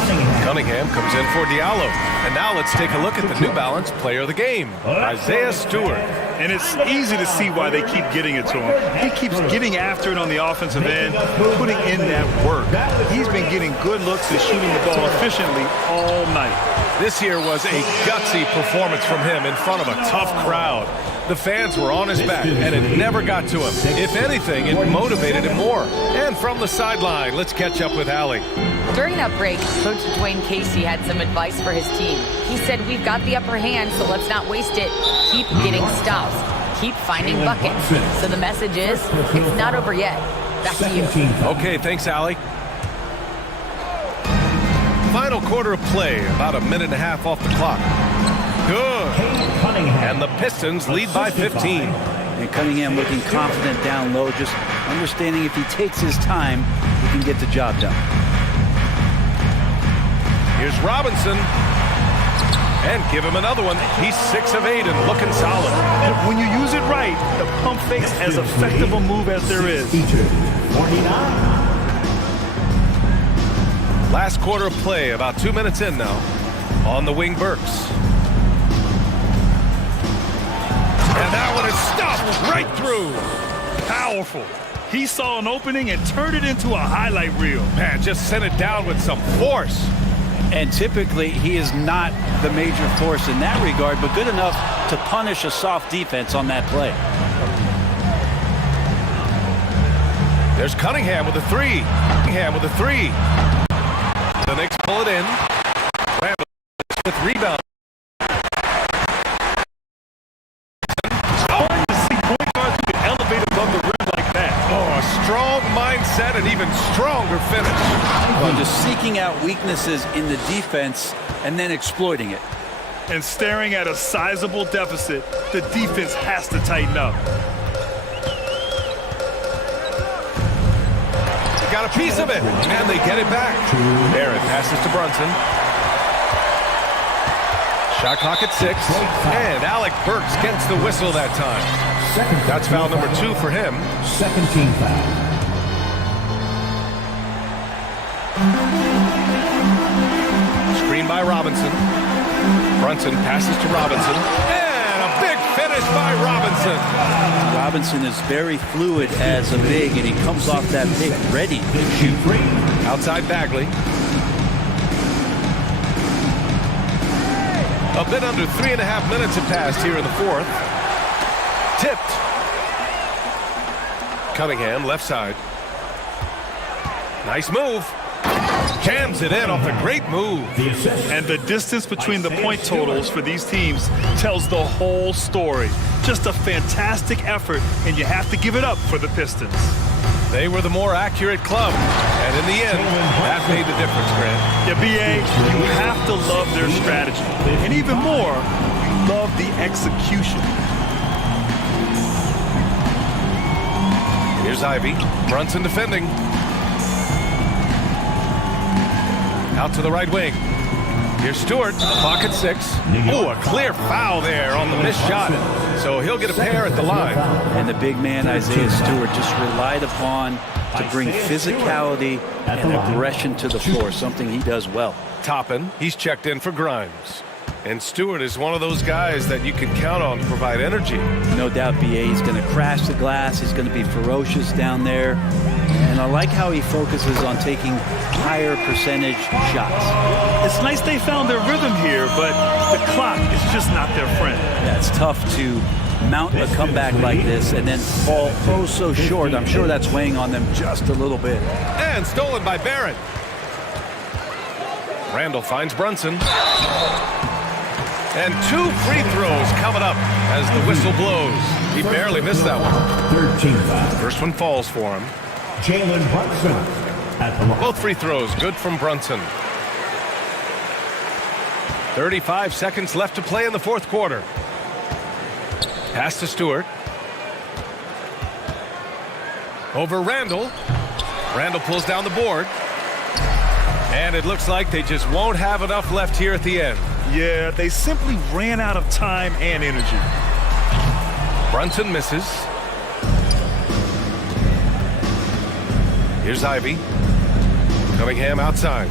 Cunningham comes in for Diallo. And now let's take a look at the New Balance player of the game, Isaiah Stewart. And it's easy to see why they keep getting it to him. He keeps getting after it on the offensive end, putting in that work. He's been getting good looks and shooting the ball efficiently all night. This here was a gutsy performance from him in front of a tough crowd. The fans were on his back, and it never got to him. If anything, it motivated him more. And from the sideline, let's catch up with Allie. During that break, Coach Dwayne Casey had some advice for his team. He said, we've got the upper hand, so let's not waste it. Keep getting stops. Keep finding buckets. So the message is, it's not over yet. Back to you. Okay, thanks, Allie. Final quarter of play, about a minute and a half off the clock. Good. And the Pistons lead by 15. And Cunningham looking confident down low, just understanding if he takes his time, he can get the job done. Here's Robinson. And give him another one. He's 6 of 8 and looking solid. When you use it right, the pump fake's as effective a move as there is. 49. Last quarter of play, about 2 minutes in now. On the wing, Burks. And that one is stuffed right through. Powerful. He saw an opening and turned it into a highlight reel. Man, just sent it down with some force. And typically, he is not the major force in that regard, but good enough to punish a soft defense on that play. There's Cunningham with a 3. Cunningham with a 3. The Knicks pull it in. Randall with rebound. Hard to see point guards who can elevate above the rim like that. Oh, a strong mindset and even stronger finish. Well, just seeking out weaknesses in the defense and then exploiting it. And staring at a sizable deficit, the defense has to tighten up. Got a piece of it, and they get it back. Aaron passes to Brunson. Shot clock at 6, and Alec Burks gets the whistle that time. That's foul number 2 for him. Second team foul. by Robinson. Brunson passes to Robinson. And a big finish by Robinson. Robinson is very fluid as a big, and he comes off that pick ready to shoot. Outside Bagley. A bit under 3.5 minutes have passed here in the fourth. Tipped. Cunningham, left side. Nice move. Jams it in off a great move. And the distance between the point totals for these teams tells the whole story. Just a fantastic effort, and you have to give it up for the Pistons. They were the more accurate club, and in the end, that made the difference, Grant. Yeah, B.A., you have to love their strategy. And even more, you love the execution. Here's Ivy. Brunson defending. Out to the right wing. Here's Stewart, pocket six. Oh, a clear foul there on the missed shot. So he'll get a pair at the line. And the big man, Isaiah Stewart, just relied upon to bring physicality and aggression to the floor, something he does well. Toppin, he's checked in for Grimes. And Stewart is one of those guys that you can count on to provide energy. No doubt B.A. is going to crash the glass. He's going to be ferocious down there. And I like how he focuses on taking higher percentage shots. It's nice they found their rhythm here, but the clock is just not their friend. Yeah, it's tough to mount a comeback like this and then fall oh so short. I'm sure that's weighing on them just a little bit. And stolen by Barrett. Randall finds Brunson. And 2 free throws coming up as the whistle blows. He barely missed that one. 13 foul. First one falls for him. Jalen Brunson at the line. Both free throws good from Brunson. 35 seconds left to play in the fourth quarter. Pass to Stewart. Over Randall. Randall pulls down the board. And it looks like they just won't have enough left here at the end. Yeah, they simply ran out of time and energy. Brunson misses. Here's Ivy. Cunningham outside.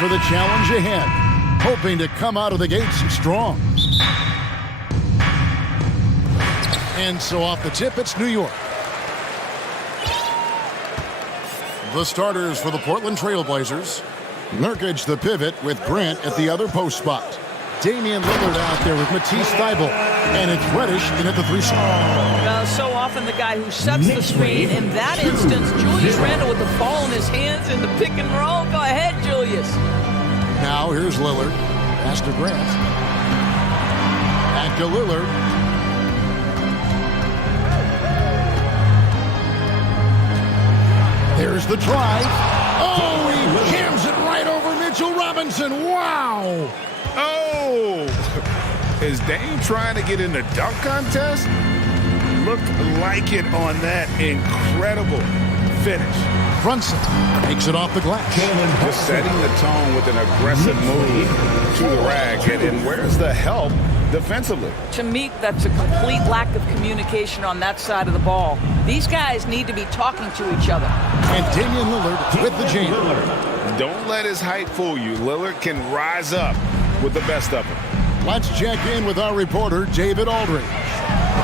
for the challenge ahead, hoping to come out of the gates strong. And so off the tip, it's New York. The starters for the Portland Trailblazers. Nurkic the pivot with Grant at the other post spot. Damian Lillard out there with Matisse Thybulle. And it's Reddish in at the 3 spot. So often the guy who sets the screen. In that instance, Julius Randle with the ball in his hands in the pick and roll. Go ahead, Julius. Now here's Lillard. Pass to Grant. Back to Lillard. There's the drive. Oh, he jams it right over Mitchell Robinson. Wow. Oh! Is Dame trying to get in the dunk contest? Looked like it on that incredible finish. Brunson takes it off the glass. Just setting the tone with an aggressive move to the rack. And where's the help defensively? To me, that's a complete lack of communication on that side of the ball. These guys need to be talking to each other. And Damian Lillard with the jam. Don't let his height fool you. Lillard can rise up with the best of them. Let's check in with our reporter, David Aldridge.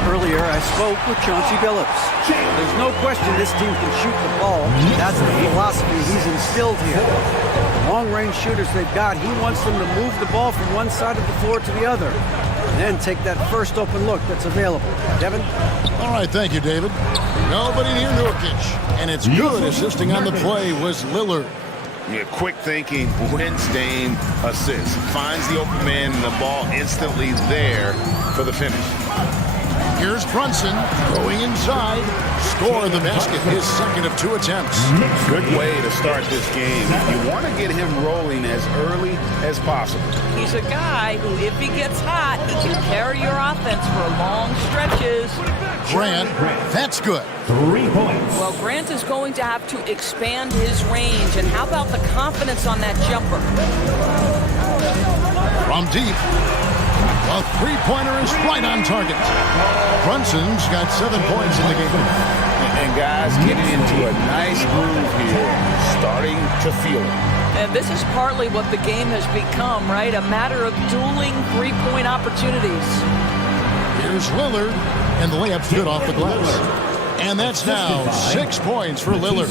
Earlier, I spoke with Chauncey Billups. There's no question this team can shoot the ball. That's the philosophy he's instilled here. The long-range shooters they've got, he wants them to move the ball from one side of the floor to the other. And then take that first open look that's available. Devin? All right, thank you, David. Nobody near Nurkic. And it's good assisting on the play was Lillard. Yeah, quick thinking, wins Dame, assists. Finds the open man and the ball instantly there for the finish. Here's Brunson going inside. Score the basket, his second of 2 attempts. Good way to start this game. You want to get him rolling as early as possible. He's a guy who, if he gets hot, he can carry your offense for long stretches. Grant, that's good. 3 points. Well, Grant is going to have to expand his range. And how about the confidence on that jumper? From deep. A three-pointer is right on target. Brunson's got 7 points in the game. And guys getting into a nice groove here, starting to feel it. And this is partly what the game has become, right? A matter of dueling three-point opportunities. Here's Lillard, and the layup's good off the glass. And that's now 6 points for Lillard.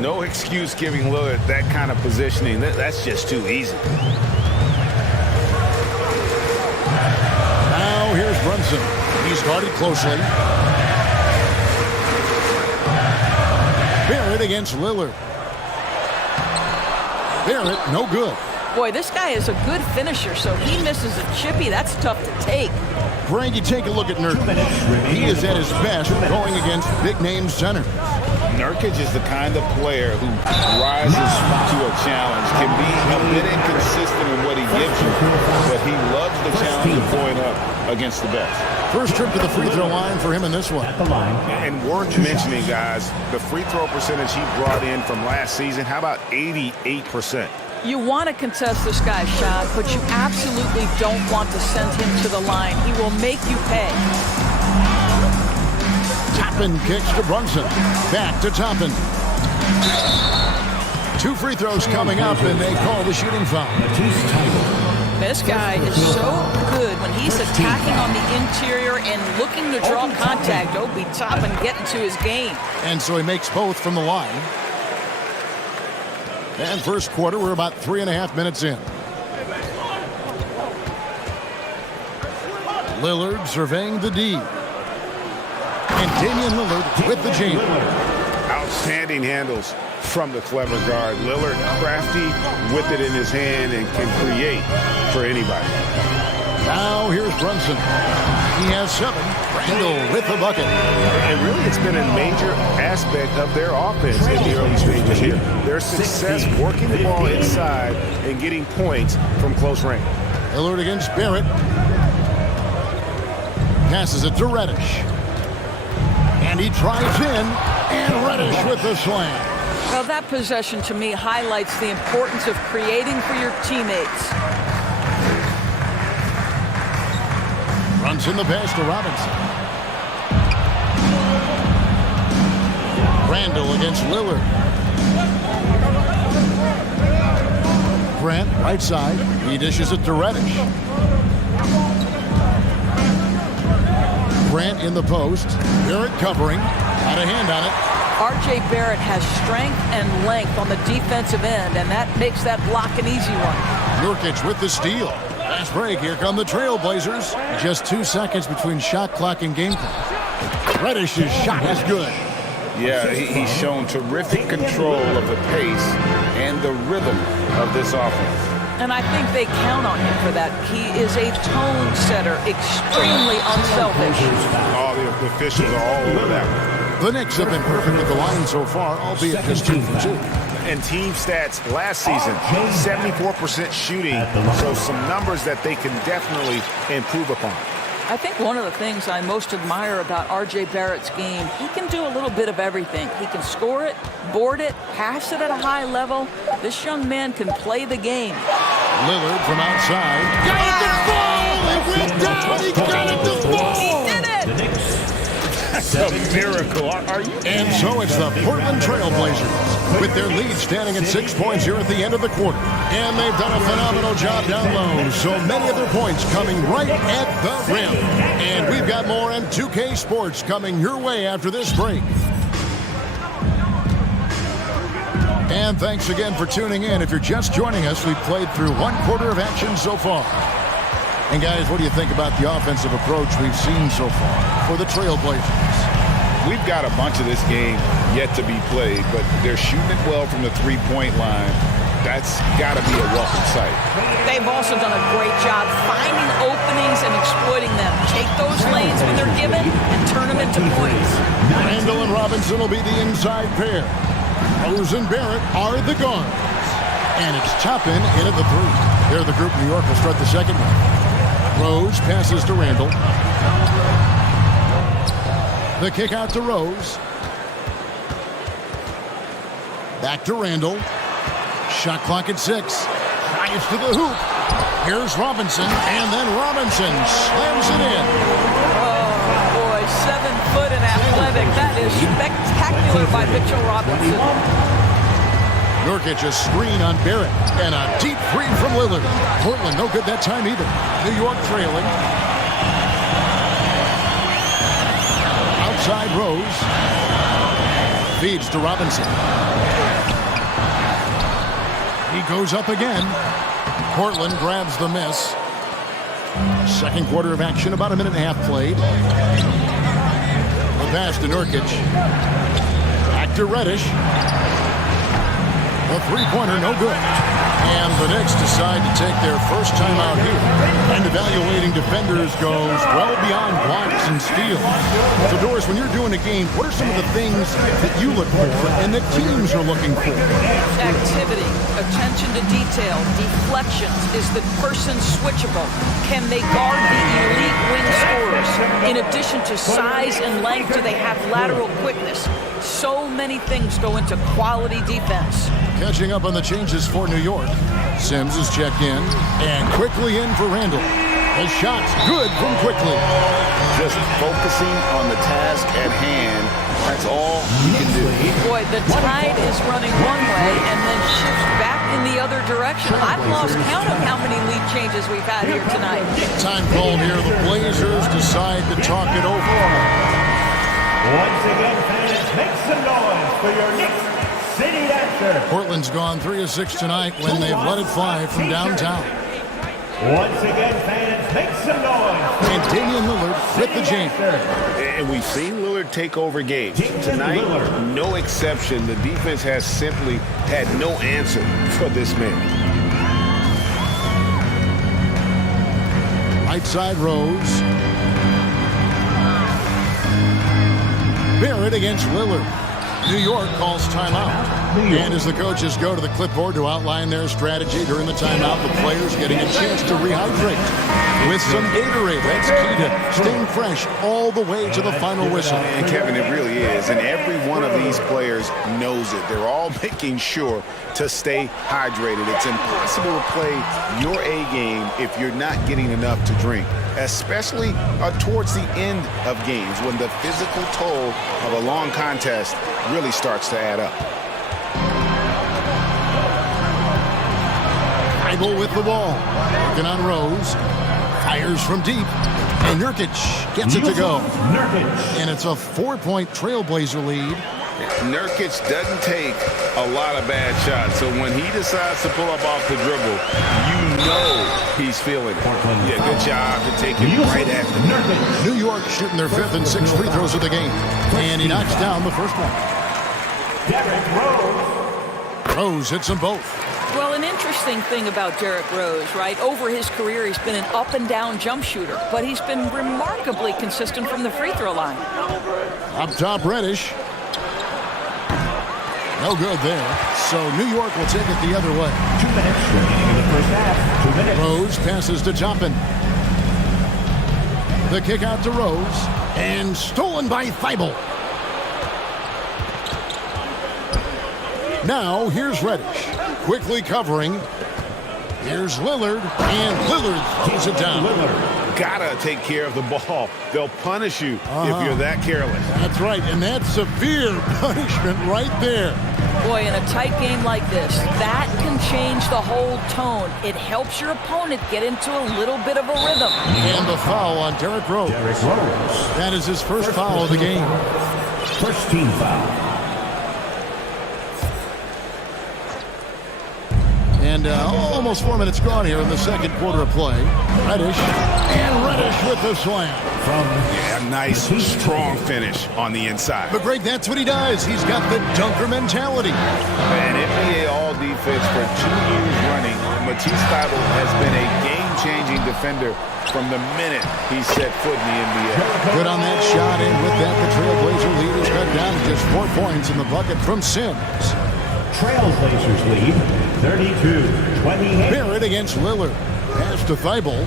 No excuse giving Lillard that kind of positioning. That's just too easy. Now here's Brunson. He's guarded closely. Barrett against Lillard. Barrett, no good. Boy, this guy is a good finisher, so he misses a chippy. That's tough to take. Greg, you take a look at Nurkic. He is at his best going against big-name centers. Nurkic is the kind of player who rises to a challenge, can be a bit inconsistent in what he gives you, but he loves the challenge of going up against the best. First trip to the free throw line for him in this one. And worth mentioning, guys, the free throw percentage he brought in from last season, how about 88%? You want to contest this guy's shot, but you absolutely don't want to send him to the line. He will make you pay. Toppin kicks to Brunson. Back to Toppin. 2 free throws coming up, and they call the shooting foul. This guy is so good when he's attacking on the interior and looking to draw contact. Obi Toppin getting to his game. And so he makes both from the line. And first quarter, we're about 3.5 minutes in. Lillard surveying the D. And Damian Lillard with the jam. Outstanding handles from the clever guard. Lillard crafty with it in his hand and can create for anybody. Now here's Brunson. He has 7. Randle with the bucket. And really, it's been a major aspect of their offense in the early stages here. Their success working the ball inside and getting points from close range. Lillard against Barrett. Passes it to Reddish. And he drives in, and Reddish with the slam. Well, that possession to me highlights the importance of creating for your teammates. Runs in the pass to Robinson. Randle against Lillard. Grant, right side. He dishes it to Reddish. Grant in the post. Barrett covering. Had a hand on it. R.J. Barrett has strength and length on the defensive end, and that makes that block an easy one. Nurkic with the steal. Fast break. Here come the Trailblazers. Just 2 seconds between shot clock and game clock. Reddish's shot is good. Yeah, he's shown terrific control of the pace and the rhythm of this offense. And I think they count on him for that. He is a tone setter, extremely unselfish. All the officials are all over that one. The Knicks have been perfect at the line so far, albeit just 2 for 2. And team stats last season, 74% shooting, so some numbers that they can definitely improve upon. I think one of the things I most admire about R.J. Barrett's game, he can do a little bit of everything. He can score it, board it, pass it at a high level. This young man can play the game. Lillard from outside. Got it to fall! It went down! He got it to fall! He did it! That's a miracle. Are you? And so it's the Portland Trailblazers with their lead standing at 6 points here at the end of the quarter. And they've done a phenomenal job down low. So many of their points coming right at the rim. And we've got more on 2K Sports coming your way after this break. And thanks again for tuning in. If you're just joining us, we've played through 1 quarter of action so far. And guys, what do you think about the offensive approach we've seen so far for the Trailblazers? We've got a bunch of this game yet to be played, but they're shooting it well from the three-point line. That's got to be a welcome sight. They've also done a great job finding openings and exploiting them. Take those lanes when they're given and turn them into points. Randall and Robinson will be the inside pair. Rose and Barrett are the guards. And it's Toppin in at the 3. There, the group New York will start the second one. Rose passes to Randall. The kick out to Rose. Back to Randall. Shot clock at 6. Drives to the hoop. Here's Robinson, and then Robinson slams it in. Oh, boy, 7 foot and athletic. That is spectacular by Mitchell Robinson. Nurkic a screen on Barrett, and a deep 3 from Lillard. Portland no good that time either. New York trailing. Outside Rose. Feeds to Robinson. He goes up again. Portland grabs the miss. Second quarter of action, about a minute and a half played. The pass to Nurkic. Back to Reddish. The three-pointer, no good. And the Knicks decide to take their first time out here. And evaluating defenders goes well beyond blocks and steals. So, Doris, when you're doing a game, what are some of the things that you look for and that teams are looking for? Activity, attention to detail, deflections. Is the person switchable? Can they guard the elite wing scorers? In addition to size and length, do they have lateral quickness? So many things go into quality defense. Catching up on the changes for New York. Sims is checked in, and quickly in for Randall. The shot's good from quickly. Just focusing on the task at hand, that's all you can do. Boy, the tide is running one way and then shifts back in the other direction. I've lost count of how many lead changes we've had here tonight. Time called here. The Blazers decide to talk it over. Once again, fans, make some noise for your Knicks City Dancer. Portland's gone 3 of 6 tonight when they've let it fly from downtown. Once again, fans, make some noise. And Damian Lillard with the jam. And we've seen Lillard take over games. Tonight, no exception. The defense has simply had no answer for this man. Right side Rose. Barrett against Lillard. New York calls timeout. And as the coaches go to the clipboard to outline their strategy during the timeout, the players getting a chance to rehydrate with some Gatorade. That's key to staying fresh all the way to the final whistle. And Kevin, it really is. And every one of these players knows it. They're all making sure to stay hydrated. It's impossible to play your A game if you're not getting enough to drink, especially towards the end of games when the physical toll of a long contest really starts to add up. Thibault with the ball. Working on Rose. Fires from deep. And Nurkic gets it to go. And it's a 4-point Trailblazer lead. Nurkic doesn't take a lot of bad shots, so when he decides to pull up off the dribble, you know he's feeling it. Yeah, good job to take it right after. New York shooting their 5th and 6th free throws of the game. And he knocks down the first one. Rose hits them both. Well, an interesting thing about Derrick Rose, right? Over his career, he's been an up-and-down jump shooter, but he's been remarkably consistent from the free throw line. Up top, Reddish. No good there. So New York will take it the other way. 2 minutes remaining in the first half. 2 minutes. Rose passes to Toppin. The kick out to Rose. And stolen by Thibault. Now, here's Reddish. Quickly covering. Here's Lillard. And Lillard throws it down. Gotta take care of the ball. They'll punish you if you're that careless. That's right, and that's severe punishment right there. Boy, in a tight game like this, that can change the whole tone. It helps your opponent get into a little bit of a rhythm. And the foul on Derrick Rose. That is his first foul of the game. First team foul. And almost 4 minutes gone here in the second quarter of play. Reddish. And Reddish with the slam. Yeah, nice, strong finish on the inside. But Greg, that's what he does. He's got the dunker mentality. And NBA All-Defense for 2 years running. Matisse Thybulle has been a game-changing defender from the minute he set foot in the NBA. Good on that shot, and with that, the Trailblazer lead is cut down to just 4 points in the bucket from Sims. Trailblazers lead 32-28. Barrett against Lillard. Pass to Thibault.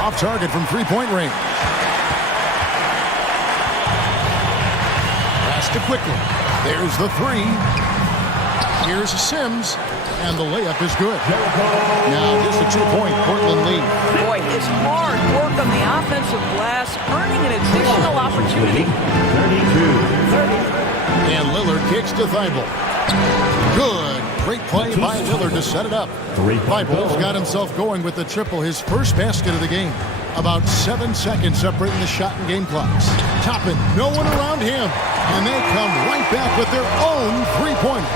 Off target from 3-point range. Pass to Quickly. There's the 3. Here's Sims. And the layup is good. Now just a 2-point Portland lead. Boy, his hard work on the offensive glass, earning an additional opportunity. 32-30. And Lillard kicks to Thibault. Good. Great play by Lillard to set it up. Thibault's got himself going with the triple, his first basket of the game. About 7 seconds separating the shot and game clocks. Toppin, no one around him. And they come right back with their own 3-pointer.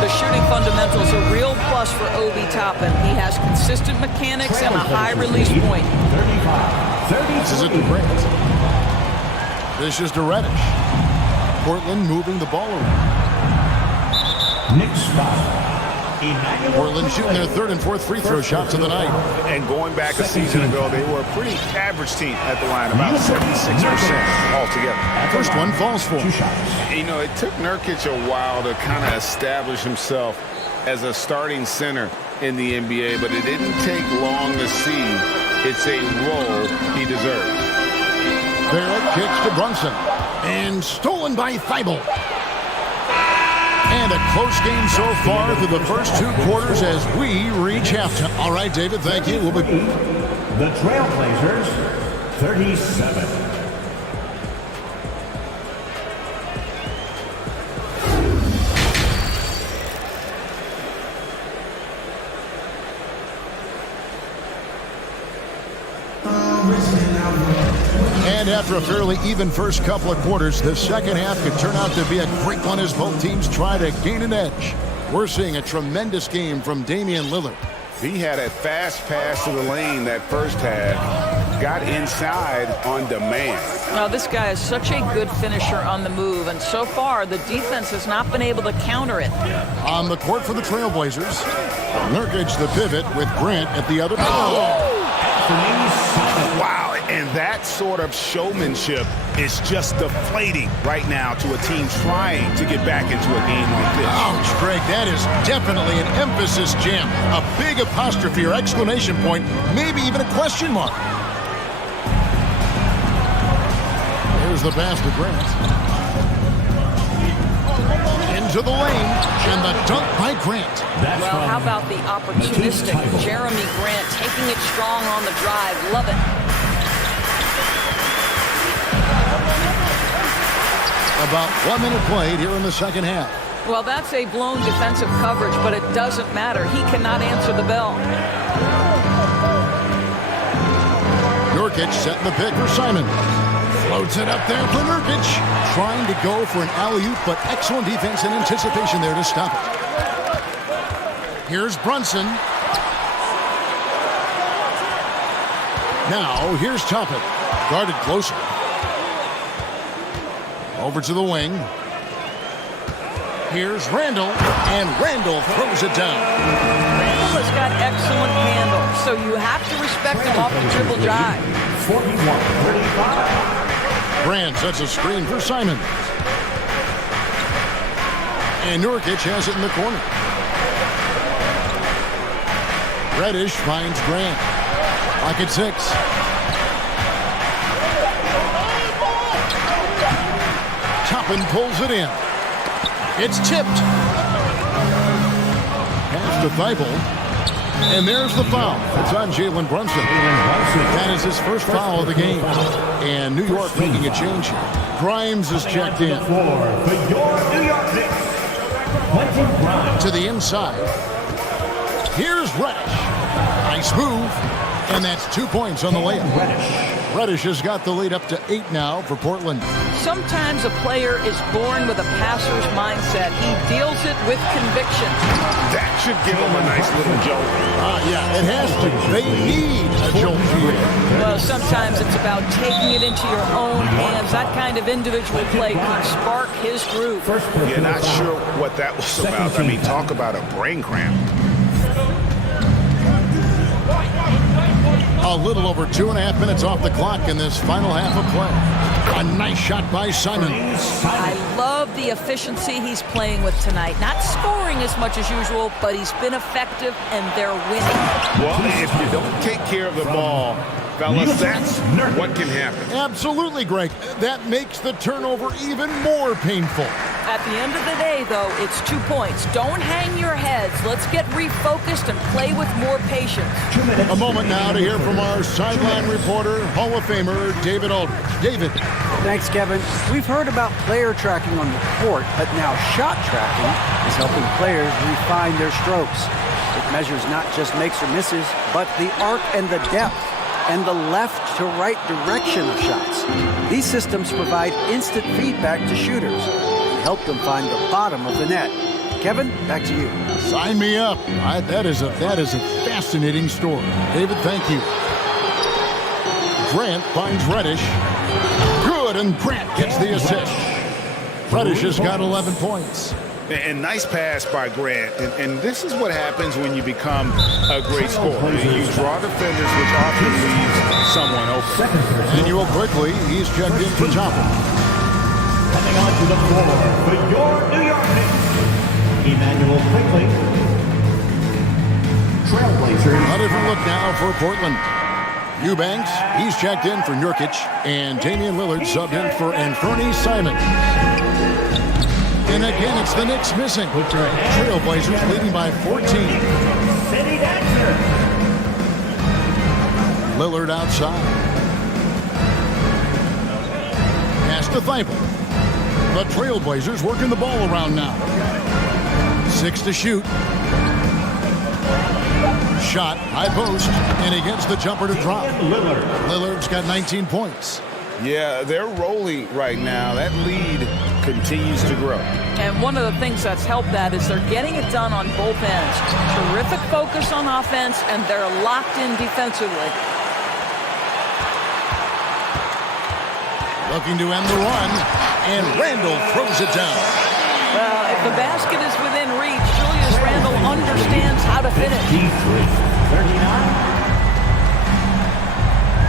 The shooting fundamentals a real plus for Obi Toppin. He has consistent mechanics and a high release point. This is it to Grant. This is to Reddish. Portland moving the ball around. Next foul. Portland shooting their 3rd and 4th free throw shots of the night. And going back a season ago, they were a pretty average team at the line, about 76% altogether. First one falls for him. You know, it took Nurkic a while to kind of establish himself as a starting center in the NBA, but it didn't take long to see it's a role he deserves. Barrett kicks to Brunson. And stolen by Thibault. And a close game so far through the first 2 quarters as we reach halftime. All right, David, thank you. We'll be... The Trailblazers, 37. And after a fairly even first couple of quarters, the second half could turn out to be a great one as both teams try to gain an edge. We're seeing a tremendous game from Damian Lillard. He had a fast pass to the lane that first half, got inside on demand. Now, this guy is such a good finisher on the move, and so far, the defense has not been able to counter it. On the court for the Trailblazers, Nurkic the pivot with Grant at the other. Wow, and that sort of showmanship is just deflating right now to a team trying to get back into a game like this. Ouch, Greg, that is definitely an emphasis jam. A big apostrophe or exclamation point, maybe even a question mark. Here's the pass to Grant. Into the lane, and the dunk by Grant. Well, how about the opportunistic Jeremy Grant taking it strong on the drive? Love it. About 1 minute played here in the second half. Well, that's a blown defensive coverage, but it doesn't matter. He cannot answer the bell. Nurkic setting the pick for Simon. Floats it up there for Nurkic. Trying to go for an alley-oop, but excellent defense and anticipation there to stop it. Here's Brunson. Now, here's Toppin. Guarded closer. Over to the wing. Here's Randall, and Randall throws it down. Randall has got excellent handle, so you have to respect him off the dribble drive. 41-35. Brand sets a screen for Simon. And Nurkic has it in the corner. Reddish finds Grant. Lock at 6. Toppin pulls it in. It's tipped. Pass to Thibault. And there's the foul. It's on Jalen Brunson. That is his first foul of the game. And New York making a change here. Grimes is checked in. For your New York Knicks, Quentin Grimes. To the inside. Here's Reddish. Nice move. And that's 2 points on the layup. Reddish has got the lead up to 8 now for Portland. Sometimes a player is born with a passer's mindset. He deals it with conviction. That should give him a nice little jolt. Yeah, it has to. They need a jolt here. Well, sometimes it's about taking it into your own hands. That kind of individual play can spark his groove. Yeah, not sure what that was about. I mean, talk about a brain cramp. A little over 2.5 minutes off the clock in this final half of play. A nice shot by Simon. I love the efficiency he's playing with tonight. Not scoring as much as usual, but he's been effective and they're winning. Well, if you don't take care of the ball, fellas, that's what can happen. Absolutely, Greg. That makes the turnover even more painful. At the end of the day, though, it's 2 points. Don't hang your heads. Let's get refocused and play with more patience. A moment now to hear from our sideline reporter, Hall of Famer David Aldridge. David. Thanks, Kevin. We've heard about player tracking on the court, but now shot tracking is helping players refine their strokes. It measures not just makes or misses, but the arc and the depth and the left to right direction of shots. These systems provide instant feedback to shooters. Help them find the bottom of the net. Kevin, back to you. Sign me up. That is a fascinating story. David, thank you. Grant finds Reddish. Good, and Grant gets the assist. Reddish has got 11 points. And nice pass by Grant. And this is what happens when you become a great scorer. You draw defenders, which often leaves someone open. Manuel quickly, he's checked in for Toppin. Coming onto the floor for your New York Knicks, Emmanuel Quickly. Trailblazers. A different look now for Portland. Eubanks, he's checked in for Nurkic, and Damian Lillard subbed in for Anthony Simon. And again, it's the Knicks missing. Trailblazers leading by 14. City Dancer. Lillard outside. Pass to Thibault. The Trailblazers working the ball around now. 6 to shoot. Shot, high post, and he gets the jumper to drop. Lillard's got 19 points. Yeah, they're rolling right now. That lead continues to grow. And one of the things that's helped that is they're getting it done on both ends. Terrific focus on offense, and they're locked in defensively. Looking to end the run, and Randall throws it down. Well, if the basket is within reach, Julius Randle understands how to finish. 39.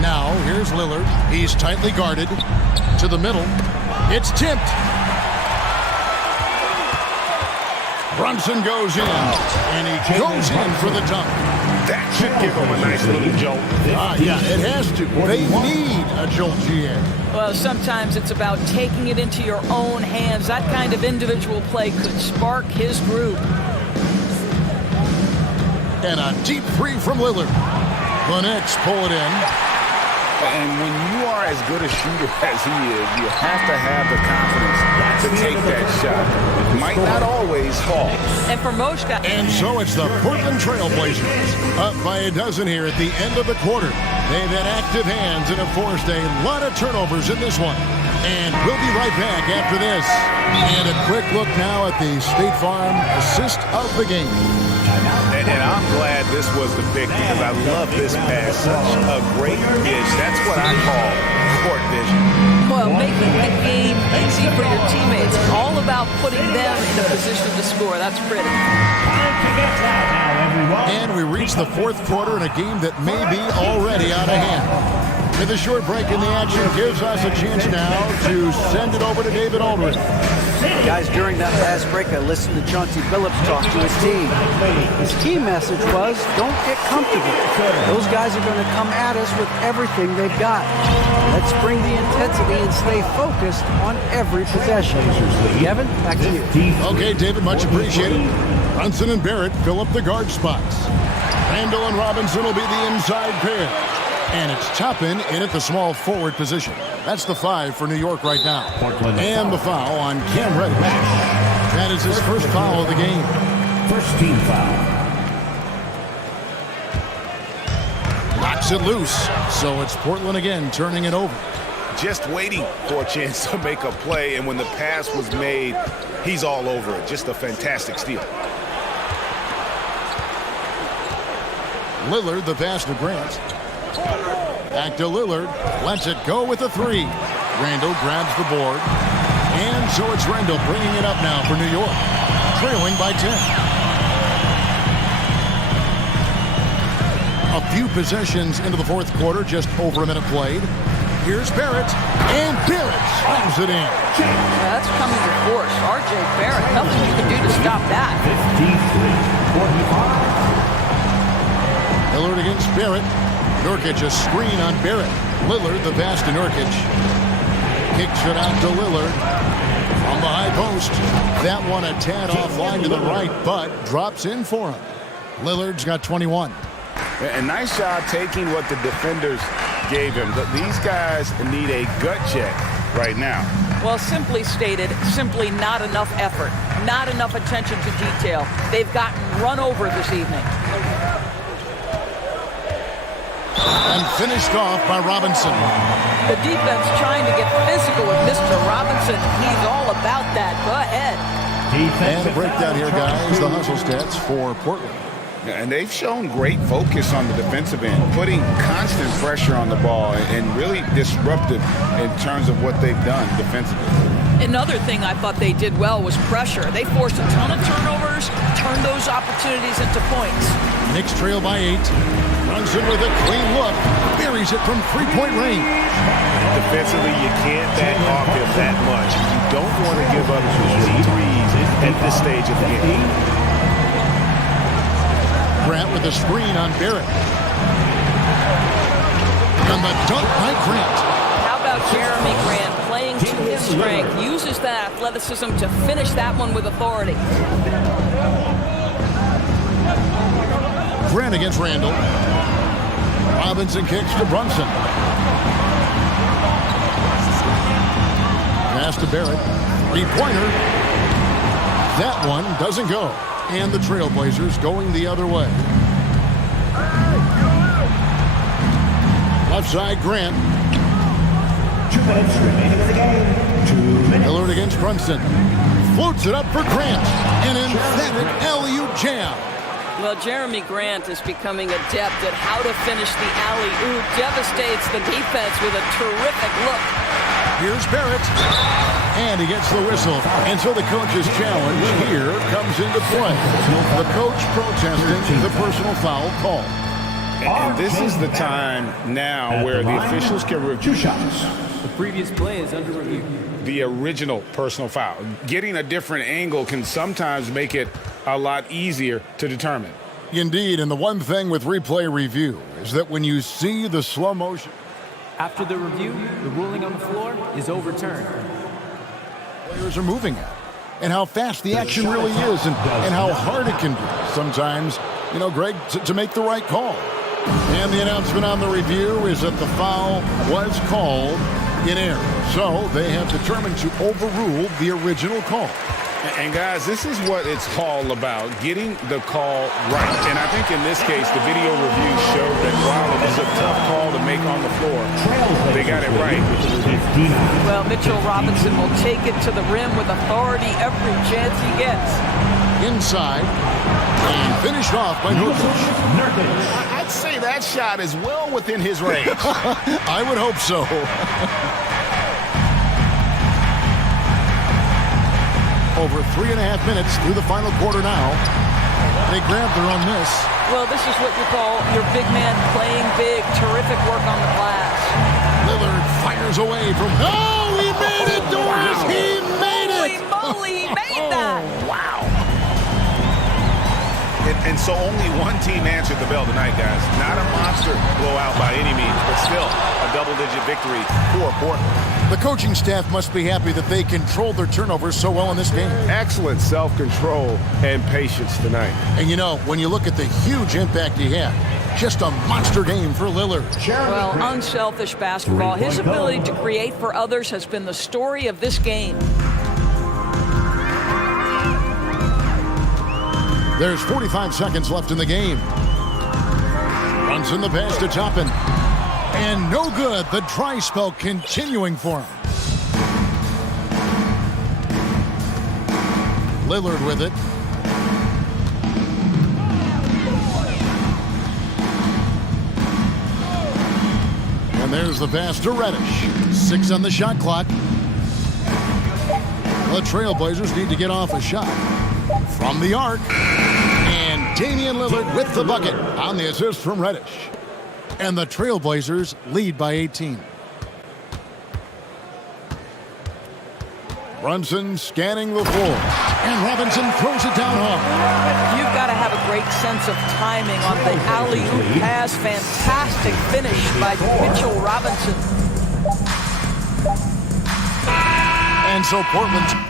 Now, here's Lillard. He's tightly guarded. To the middle. It's tipped. Brunson goes in, and he goes in for the dunk. That should give him a nice little jolt. Yeah, it has to. They need a jolt, GM. Well, sometimes it's about taking it into your own hands. That kind of individual play could spark his groove. And a deep three from Lillard. The Knicks pull it in. And when you are as good a shooter as he is, you have to have the confidence to take that shot. Might not always fall. And for most guys... And so it's the Portland Trailblazers up by a dozen here at the end of the quarter. They've had active hands and have forced a lot of turnovers in this one. And we'll be right back after this. And a quick look now at the State Farm assist of the game. And I'm glad this was the pick because I love this pass. Such a great pitch. That's what I call court vision. Well, making the game easy for your teammates. All about putting them in a position to score. That's pretty. And we reach the fourth quarter in a game that may be already out of hand. With a short break in the action gives us a chance now to send it over to David Aldridge. Guys, during that last break, I listened to Chauncey Billups talk to his team. His team message was, don't get comfortable. Those guys are going to come at us with everything they've got. Let's bring the intensity and stay focused on every possession. Kevin, back to you. Okay, David, much appreciated. Brunson and Barrett fill up the guard spots. Randall and Robinson will be the inside pair. And it's Toppin in at the small forward position. That's the 5 for New York right now. And the foul on Cam Reddish. That is his first foul of the game. First team foul. Knocks it loose. So it's Portland again turning it over. Just waiting for a chance to make a play, and when the pass was made, he's all over it. Just a fantastic steal. Lillard, the pass to Grant. Back to Lillard. Lets it go with a 3. Randall grabs the board. And so it's Randall bringing it up now for New York. Trailing by 10. A few possessions into the fourth quarter, just over a minute played. Here's Barrett. And Barrett slams it in. That's coming to force. R.J. Barrett, nothing you can do to stop that. 53-45. Lillard against Barrett. Nurkic a screen on Barrett. Lillard the pass to Nurkic. Kicks it out to Lillard. From the high post. That one a tad offline to the right, but drops in for him. Lillard's got 21. A nice job taking what the defenders gave him. But these guys need a gut check right now. Well, simply stated, simply not enough effort. Not enough attention to detail. They've gotten run over this evening. And finished off by Robinson. The defense trying to get physical with Mr. Robinson. He's all about that. Go ahead. And a breakdown here, guys. The hustle stats for Portland. And they've shown great focus on the defensive end, putting constant pressure on the ball and really disruptive in terms of what they've done defensively. Another thing I thought they did well was pressure. They forced a ton of turnovers, turned those opportunities into points. Knicks trail by 8. Runs in with a clean look. Buries it from three-point range. Defensively, you can't back off him that much. You don't want to give up easy threes at this stage of the game. Grant with a screen on Barrett. And the dunk by Grant. How about Jeremy Grant playing to his strength, uses that athleticism to finish that one with authority. Grant against Randall. Robinson kicks to Brunson. Pass to Barrett. Three-pointer. That one doesn't go. And the Trailblazers going the other way. Left side, Grant. 2 minutes remaining in the game. 2 minutes. Lillard against Brunson. Floats it up for Grant. An emphatic alley-oop jam. Well, Jeremy Grant is becoming adept at how to finish the alley-oop. Devastates the defense with a terrific look. Here's Barrett. And he gets the whistle. And so the coach's challenge here comes into play. The coach protesting the personal foul call. And this is the time now where the officials can review shots. The previous play is under review. The original personal foul. Getting a different angle can sometimes make it a lot easier to determine. Indeed, and the one thing with replay review is that when you see the slow motion... After the review, the ruling on the floor is overturned. Players are moving at, and how fast the action really is, and how hard it can be sometimes, you know, Greg, to make the right call. And the announcement on the review is that the foul was called in air. So they have determined to overrule the original call. And guys, this is what it's all about, getting the call right. And I think in this case, the video review showed that while it was a tough call to make on the floor, they got it right. Well, Mitchell Robinson will take it to the rim with authority every chance he gets. Inside, and finished off by Nurkic. I'd say that shot is well within his range. I would hope so. Over 3.5 minutes through the final quarter now. They grabbed their own miss. Well, this is what you call your big man playing big. Terrific work on the glass. Lillard fires away from... Oh, he made it, Doris! Wow. He made it! Holy moly, he made that! Wow. And so only one team answered the bell tonight, guys. Not a monster blowout by any means, but still a double-digit victory for Portland. The coaching staff must be happy that they controlled their turnovers so well in this game. Excellent self-control and patience tonight. And you know, when you look at the huge impact he had, just a monster game for Lillard. Well, unselfish basketball. His ability to create for others has been the story of this game. There's 45 seconds left in the game. Runs in the pass to Toppin. And no good. The dry spell continuing for him. Lillard with it. And there's the pass to Reddish. 6 on the shot clock. The Trailblazers need to get off a shot. From the arc. And Damian Lillard with the bucket on the assist from Reddish. And the Trailblazers lead by 18. Brunson scanning the floor. And Robinson throws it down home. You've got to have a great sense of timing on the alley-oop pass. Fantastic finish by Mitchell Robinson. And so Portland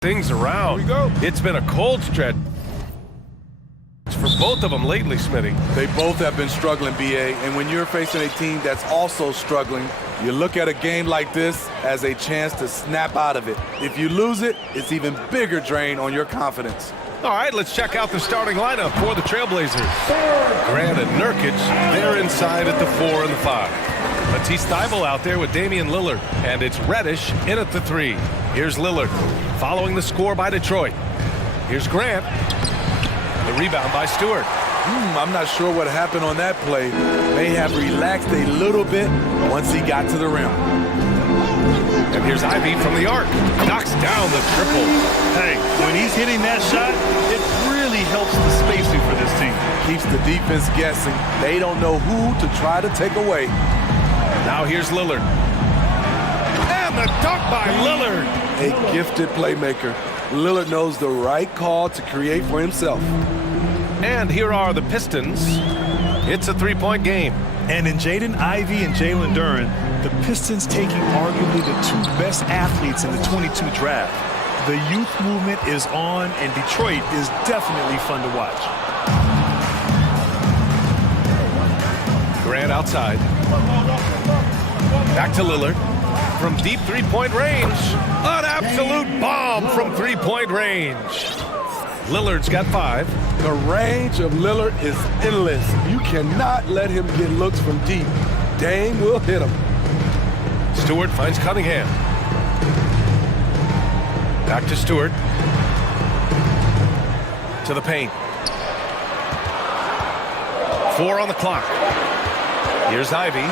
Things around. Here we go. It's been a cold stretch for both of them lately, Smitty. They both have been struggling, BA, and when you're facing a team that's also struggling, you look at a game like this as a chance to snap out of it. If you lose it, it's even bigger drain on your confidence. All right, let's check out the starting lineup for the Trailblazers. Grant and Nurkic, they're inside at the 4 and the 5. Matisse Thybulle out there with Damian Lillard, and it's Reddish in at the 3. Here's Lillard, following the score by Detroit. Here's Grant. The rebound by Stewart. I'm not sure what happened on that play. May have relaxed a little bit once he got to the rim. And here's Ivy from the arc. Knocks down the triple. Hey, when he's hitting that shot, it really helps the spacing for this team. Keeps the defense guessing. They don't know who to try to take away. Now here's Lillard. And the dunk by Lillard. A gifted playmaker. Lillard knows the right call to create for himself. And here are the Pistons. It's a three-point game. And in Jaden Ivey and Jalen Duren, the Pistons taking arguably the two best athletes in the 22 draft. The youth movement is on, and Detroit is definitely fun to watch. Grant outside. Back to Lillard. From deep three-point range. An absolute bomb from three-point range. Lillard's got 5. The range of Lillard is endless. You cannot let him get looks from deep. Dame will hit him. Stewart finds Cunningham. Back to Stewart. To the paint. 4 on the clock. Here's Ivy.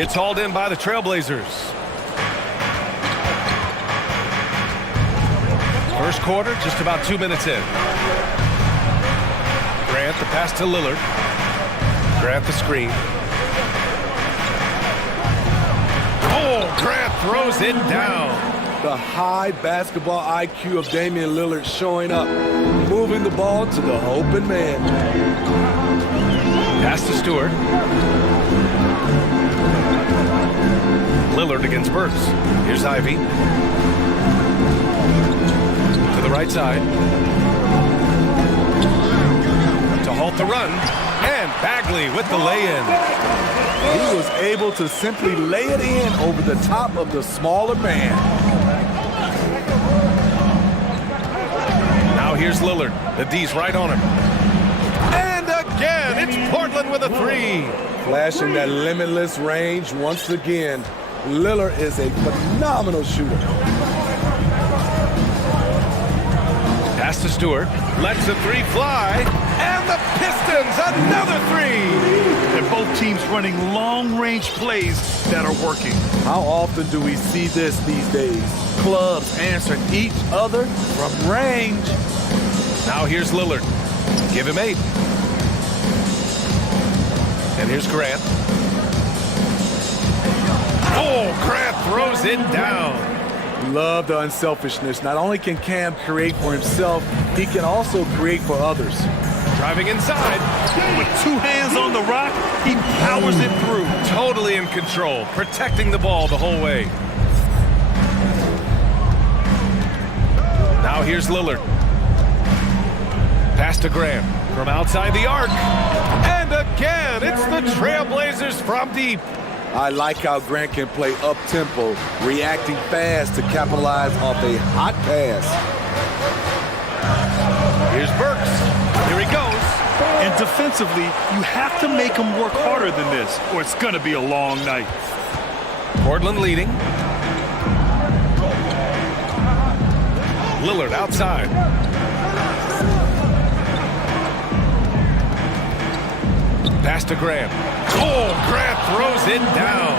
It's hauled in by the Trailblazers. First quarter, just about 2 minutes in. Grant, the pass to Lillard. Grant, the screen. Oh, Grant throws it down. The high basketball IQ of Damian Lillard showing up, moving the ball to the open man. Pass to Stewart. Lillard against Burks. Here's Ivy. To the right side. To halt the run. And Bagley with the lay-in. He was able to simply lay it in over the top of the smaller man. Now here's Lillard. The D's right on him. And again, it's Portland with a 3. Flashing that limitless range once again. Lillard is a phenomenal shooter. Pass to Stewart. Lets the 3 fly. And the Pistons, another 3. And both teams running long-range plays that are working. How often do we see this these days? Clubs answering each other from range. Now here's Lillard. Give him 8. And here's Grant. Oh, Grant throws it down. Love the unselfishness. Not only can Cam create for himself, he can also create for others. Driving inside. With 2 hands on the rock, he powers it through. Totally in control, protecting the ball the whole way. Now here's Lillard. Pass to Grant from outside the arc. And again, it's the Trailblazers from deep. I like how Grant can play up-tempo, reacting fast to capitalize off a hot pass. Here's Burks. Here he goes. And defensively, you have to make him work harder than this, or it's going to be a long night. Portland leading. Lillard outside. Pass to Grant. Oh, Grant throws it down.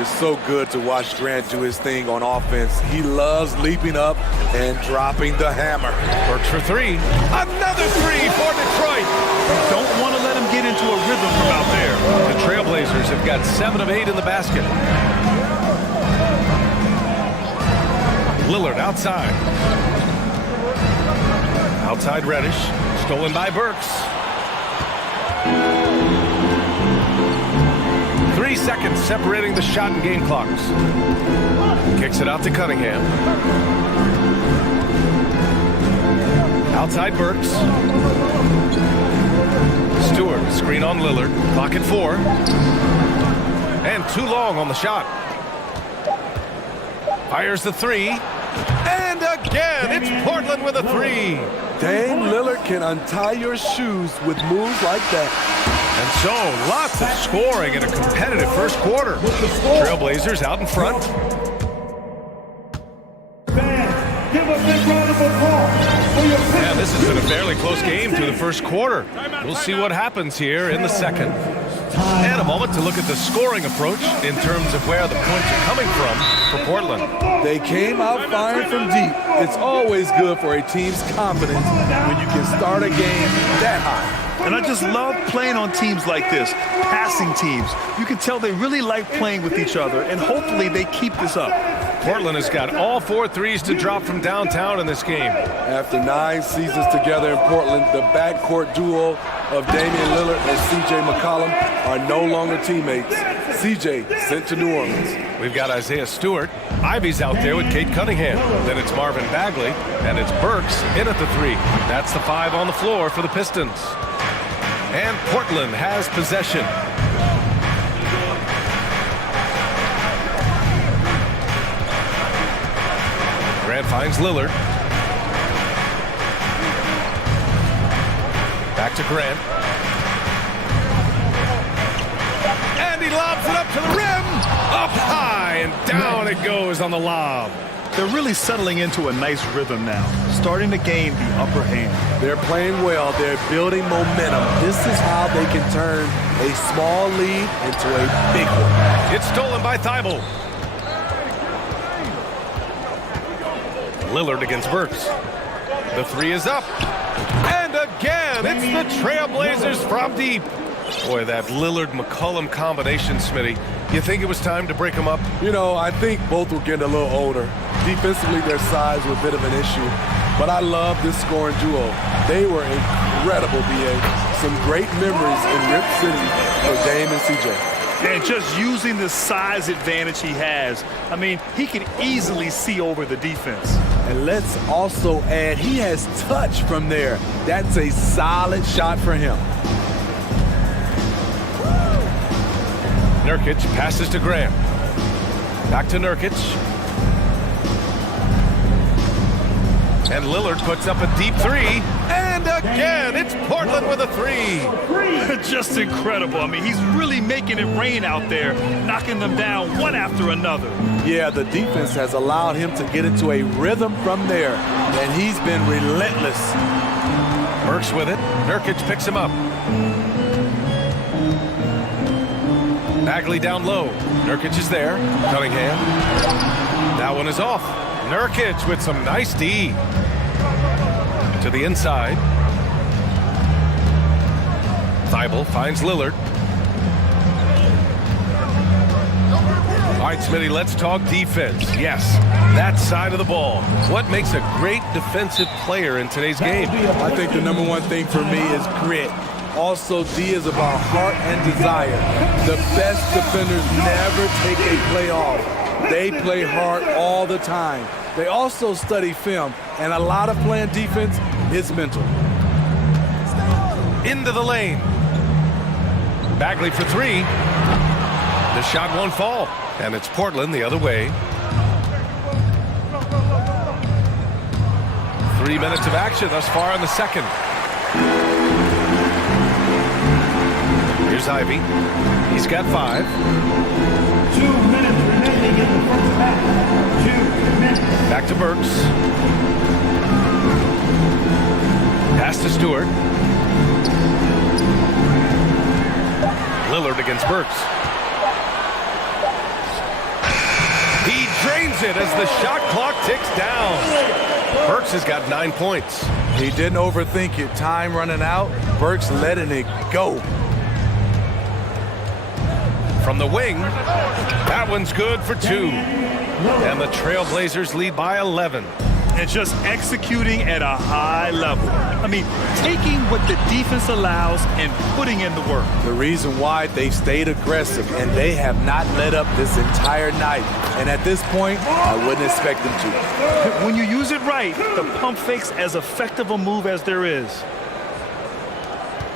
It's so good to watch Grant do his thing on offense. He loves leaping up and dropping the hammer. Burks for 3. Another 3 for Detroit. You don't want to let him get into a rhythm have got 7 of 8 in the basket. Lillard outside. Outside Reddish. Stolen by Burks. 3 seconds separating the shot and game clocks. Kicks it out to Cunningham. Outside Burks. Stewart, screen on Lillard. Clock at 4. And too long on the shot. Fires the 3. And again, it's Portland with a 3. Dame Lillard can untie your shoes with moves like that. And so, lots of scoring in a competitive first quarter. Trailblazers out in front. Give a big round of applause for your Yeah, this has been a fairly close game through the first quarter. We'll see what happens here in the second. And a moment to look at the scoring approach in terms of where the points are coming from for Portland. They came out firing from deep. It's always good for a team's confidence when you can start a game that high. And I just love playing on teams like this, passing teams. You can tell they really like playing with each other, and hopefully they keep this up. Portland has got all 4 threes to drop from downtown in this game. After 9 seasons together in Portland, the backcourt duo of Damian Lillard and C.J. McCollum are no longer teammates. C.J. sent to New Orleans. We've got Isaiah Stewart. Ivy's out there with Kate Cunningham. Then it's Marvin Bagley, and it's Burks in at the 3. That's the 5 on the floor for the Pistons. And Portland has possession. Grant finds Lillard. Back to Grant. And he lobs it up to the rim. Up high and down it goes on the lob. They're really settling into a nice rhythm now, starting to gain the upper hand. They're playing well. They're building momentum. This is how they can turn a small lead into a big one. It's stolen by Thibault. Lillard against Burks. The 3 is up. And again, it's the Trailblazers from deep. Boy, that Lillard-McCollum combination, Smitty. You think it was time to break them up? You know, I think both were getting a little older. Defensively, their size was a bit of an issue. But I love this scoring duo. They were incredible, B.A. Some great memories in Rip City for Dame and C.J. And just using the size advantage he has, I mean, he can easily see over the defense. And let's also add, he has touch from there. That's a solid shot for him. Nurkic passes to Graham. Back to Nurkic. And Lillard puts up a deep 3. And again, it's Portland with a 3. Just incredible. I mean, he's really making it rain out there, knocking them down one after another. Yeah, the defense has allowed him to get into a rhythm from there, and he's been relentless. Burks with it. Nurkic picks him up. Bagley down low. Nurkic is there. Cunningham. That one is off. Nurkic with some nice D. To the inside. Thibault finds Lillard. All right, Smitty, let's talk defense. Yes, that side of the ball. What makes a great defensive player in today's game? I think the number one thing for me is grit. Also, D is about heart and desire. The best defenders never take a play off. They play hard all the time. They also study film, and a lot of playing defense is mental. Into the lane. Bagley for 3. The shot won't fall, and it's Portland the other way. 3 minutes of action thus far in the second. Here's Ivy. He's got 5. 2 minutes remaining in the first half. 2 minutes. Back to Burks. Pass to Stewart. Lillard against Burks. He drains it as the shot clock ticks down. Burks has got 9 points. He didn't overthink it. Time running out. Burks letting it go. From the wing, that one's good for 2. And the Trailblazers lead by 11. And just executing at a high level. I mean, taking what the defense allows and putting in the work. The reason why they stayed aggressive, and they have not let up this entire night. And at this point, I wouldn't expect them to. When you use it right, the pump fake's as effective a move as there is.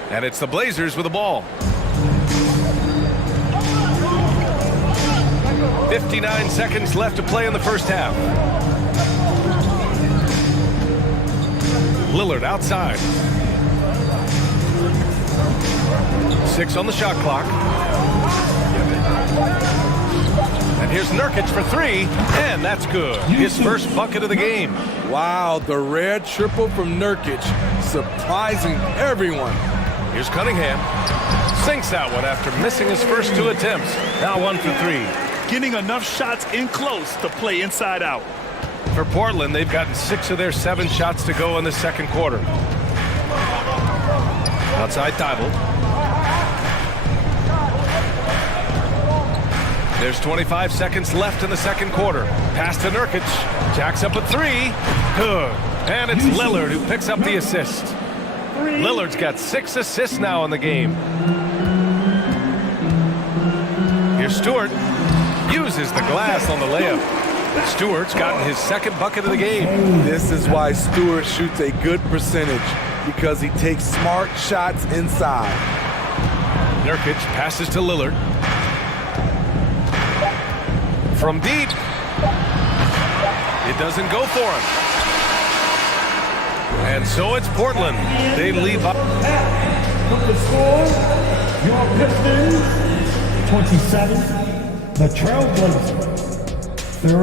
And it's the Blazers with the ball. 59 seconds left to play in the first half. Lillard outside. 6 on the shot clock. And here's Nurkic for 3, and that's good. His first bucket of the game. Wow, the rare triple from Nurkic, surprising everyone. Here's Cunningham. Sinks that one after missing his first 2 attempts. Now 1 for 3. Getting enough shots in close to play inside out. For Portland, they've gotten 6 of their 7 shots to go in the second quarter. Outside Thibault. There's 25 seconds left in the second quarter. Pass to Nurkic. Jacks up a 3. Good. And it's Lillard who picks up the assist. Lillard's got 6 assists now in the game. Here's Stewart. Uses the glass on the layup. Stewart's gotten his second bucket of the game. This is why Stewart shoots a good percentage, because he takes smart shots inside. Nurkic passes to Lillard. From deep. It doesn't go for him. And so it's Portland. They leave up. With the score, your Pistons, 27. The Trailblazers, 38.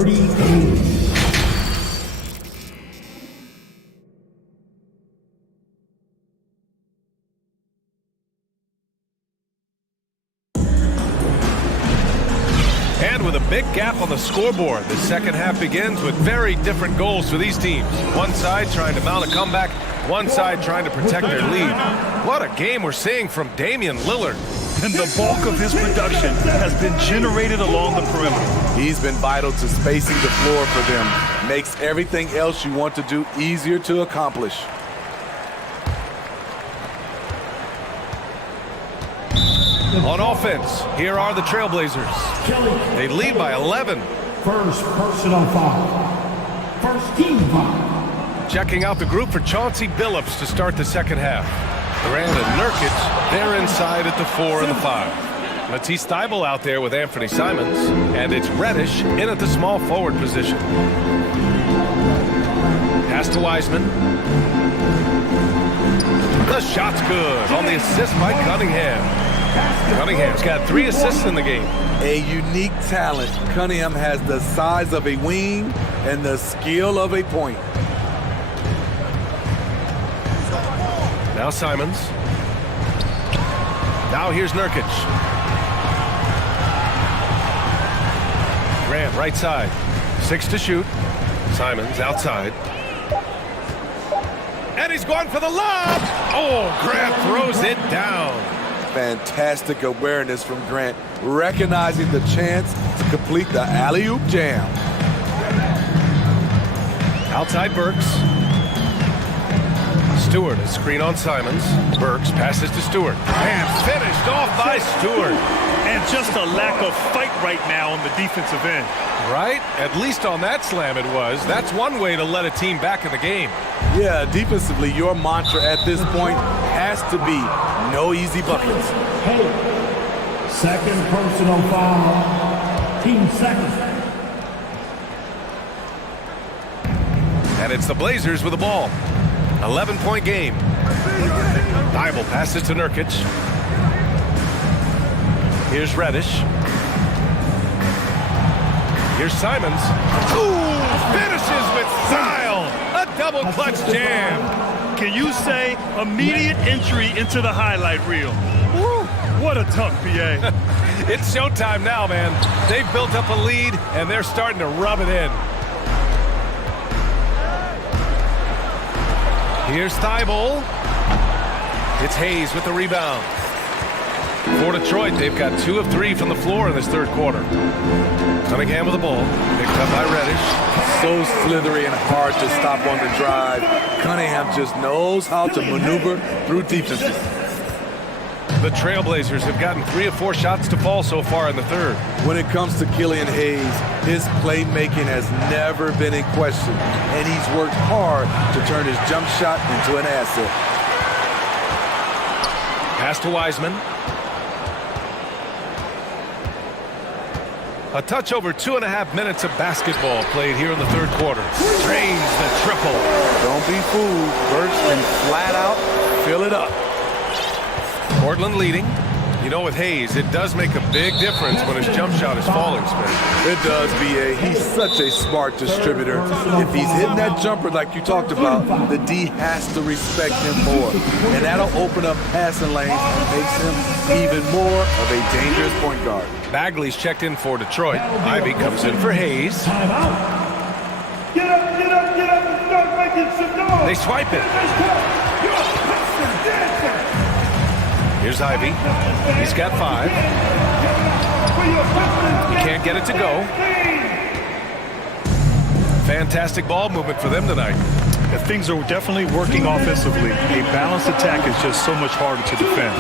And with a big gap on the scoreboard, the second half begins with very different goals for these teams. One side trying to mount a comeback, one side trying to protect their lead. What a game we're seeing from Damian Lillard. And the bulk of his production has been generated along the perimeter. He's been vital to spacing the floor for them. Makes everything else you want to do easier to accomplish. On offense, here are the Trailblazers. They lead by 11. First personal foul. First team foul. Checking out the group for Chauncey Billups to start the second half. Durant and Nurkic, they're inside at the 4 and the 5. Matisse Thybulle out there with Anthony Simons. And it's Reddish in at the small forward position. Pass to Wiseman. The shot's good on the assist by Cunningham. Cunningham's got 3 assists in the game. A unique talent. Cunningham has the size of a wing and the skill of a point. Now Simons. Now here's Nurkic. Grant right side. 6 to shoot. Simons outside. And he's going for the lob. Oh, Grant throws it down. Fantastic awareness from Grant, recognizing the chance to complete the alley-oop jam. Outside Burks. Stewart, a screen on Simons. Burks passes to Stewart. And finished off by Stewart. And just a lack of fight right now on the defensive end. Right? At least on that slam it was. That's one way to let a team back in the game. Yeah, defensively, your mantra at this point has to be no easy buckets. Hey, second personal foul. Team second. And it's the Blazers with the ball. 11-point game. Thybulle passes to Nurkic. Here's Reddish. Here's Simons. Ooh, finishes with style. A double clutch jam. Can you say immediate entry into the highlight reel? Woo, what a dunk, PA. It's showtime now, man. They've built up a lead, and they're starting to rub it in. Here's Thybulle. It's Hayes with the rebound. For Detroit, they've got 2 of 3 from the floor in this third quarter. Cunningham with the ball, picked up by Reddish. So slithery and hard to stop on the drive. Cunningham just knows how to maneuver through defenses. The Trailblazers have gotten 3 of 4 shots to fall so far in the third. When it comes to Killian Hayes, his playmaking has never been in question, and he's worked hard to turn his jump shot into an asset. Pass to Wiseman. A touch over 2.5 minutes of basketball played here in the third quarter. Drains the triple. Don't be fooled. Burks can flat out fill it up. Portland leading. You know, with Hayes, it does make a big difference when his jump shot is falling, Smith. It does, B.A. He's such a smart distributor. If he's hitting that jumper like you talked about, the D has to respect him more. And that'll open up passing lanes and makes him even more of a dangerous point guard. Bagley's checked in for Detroit. Ivy comes in for Hayes. Get up, get up, get up and start making some noise. They swipe it. Here's Ivy. He's got 5. He can't get it to go. Fantastic ball movement for them tonight. If things are definitely working offensively, a balanced attack is just so much harder to defend.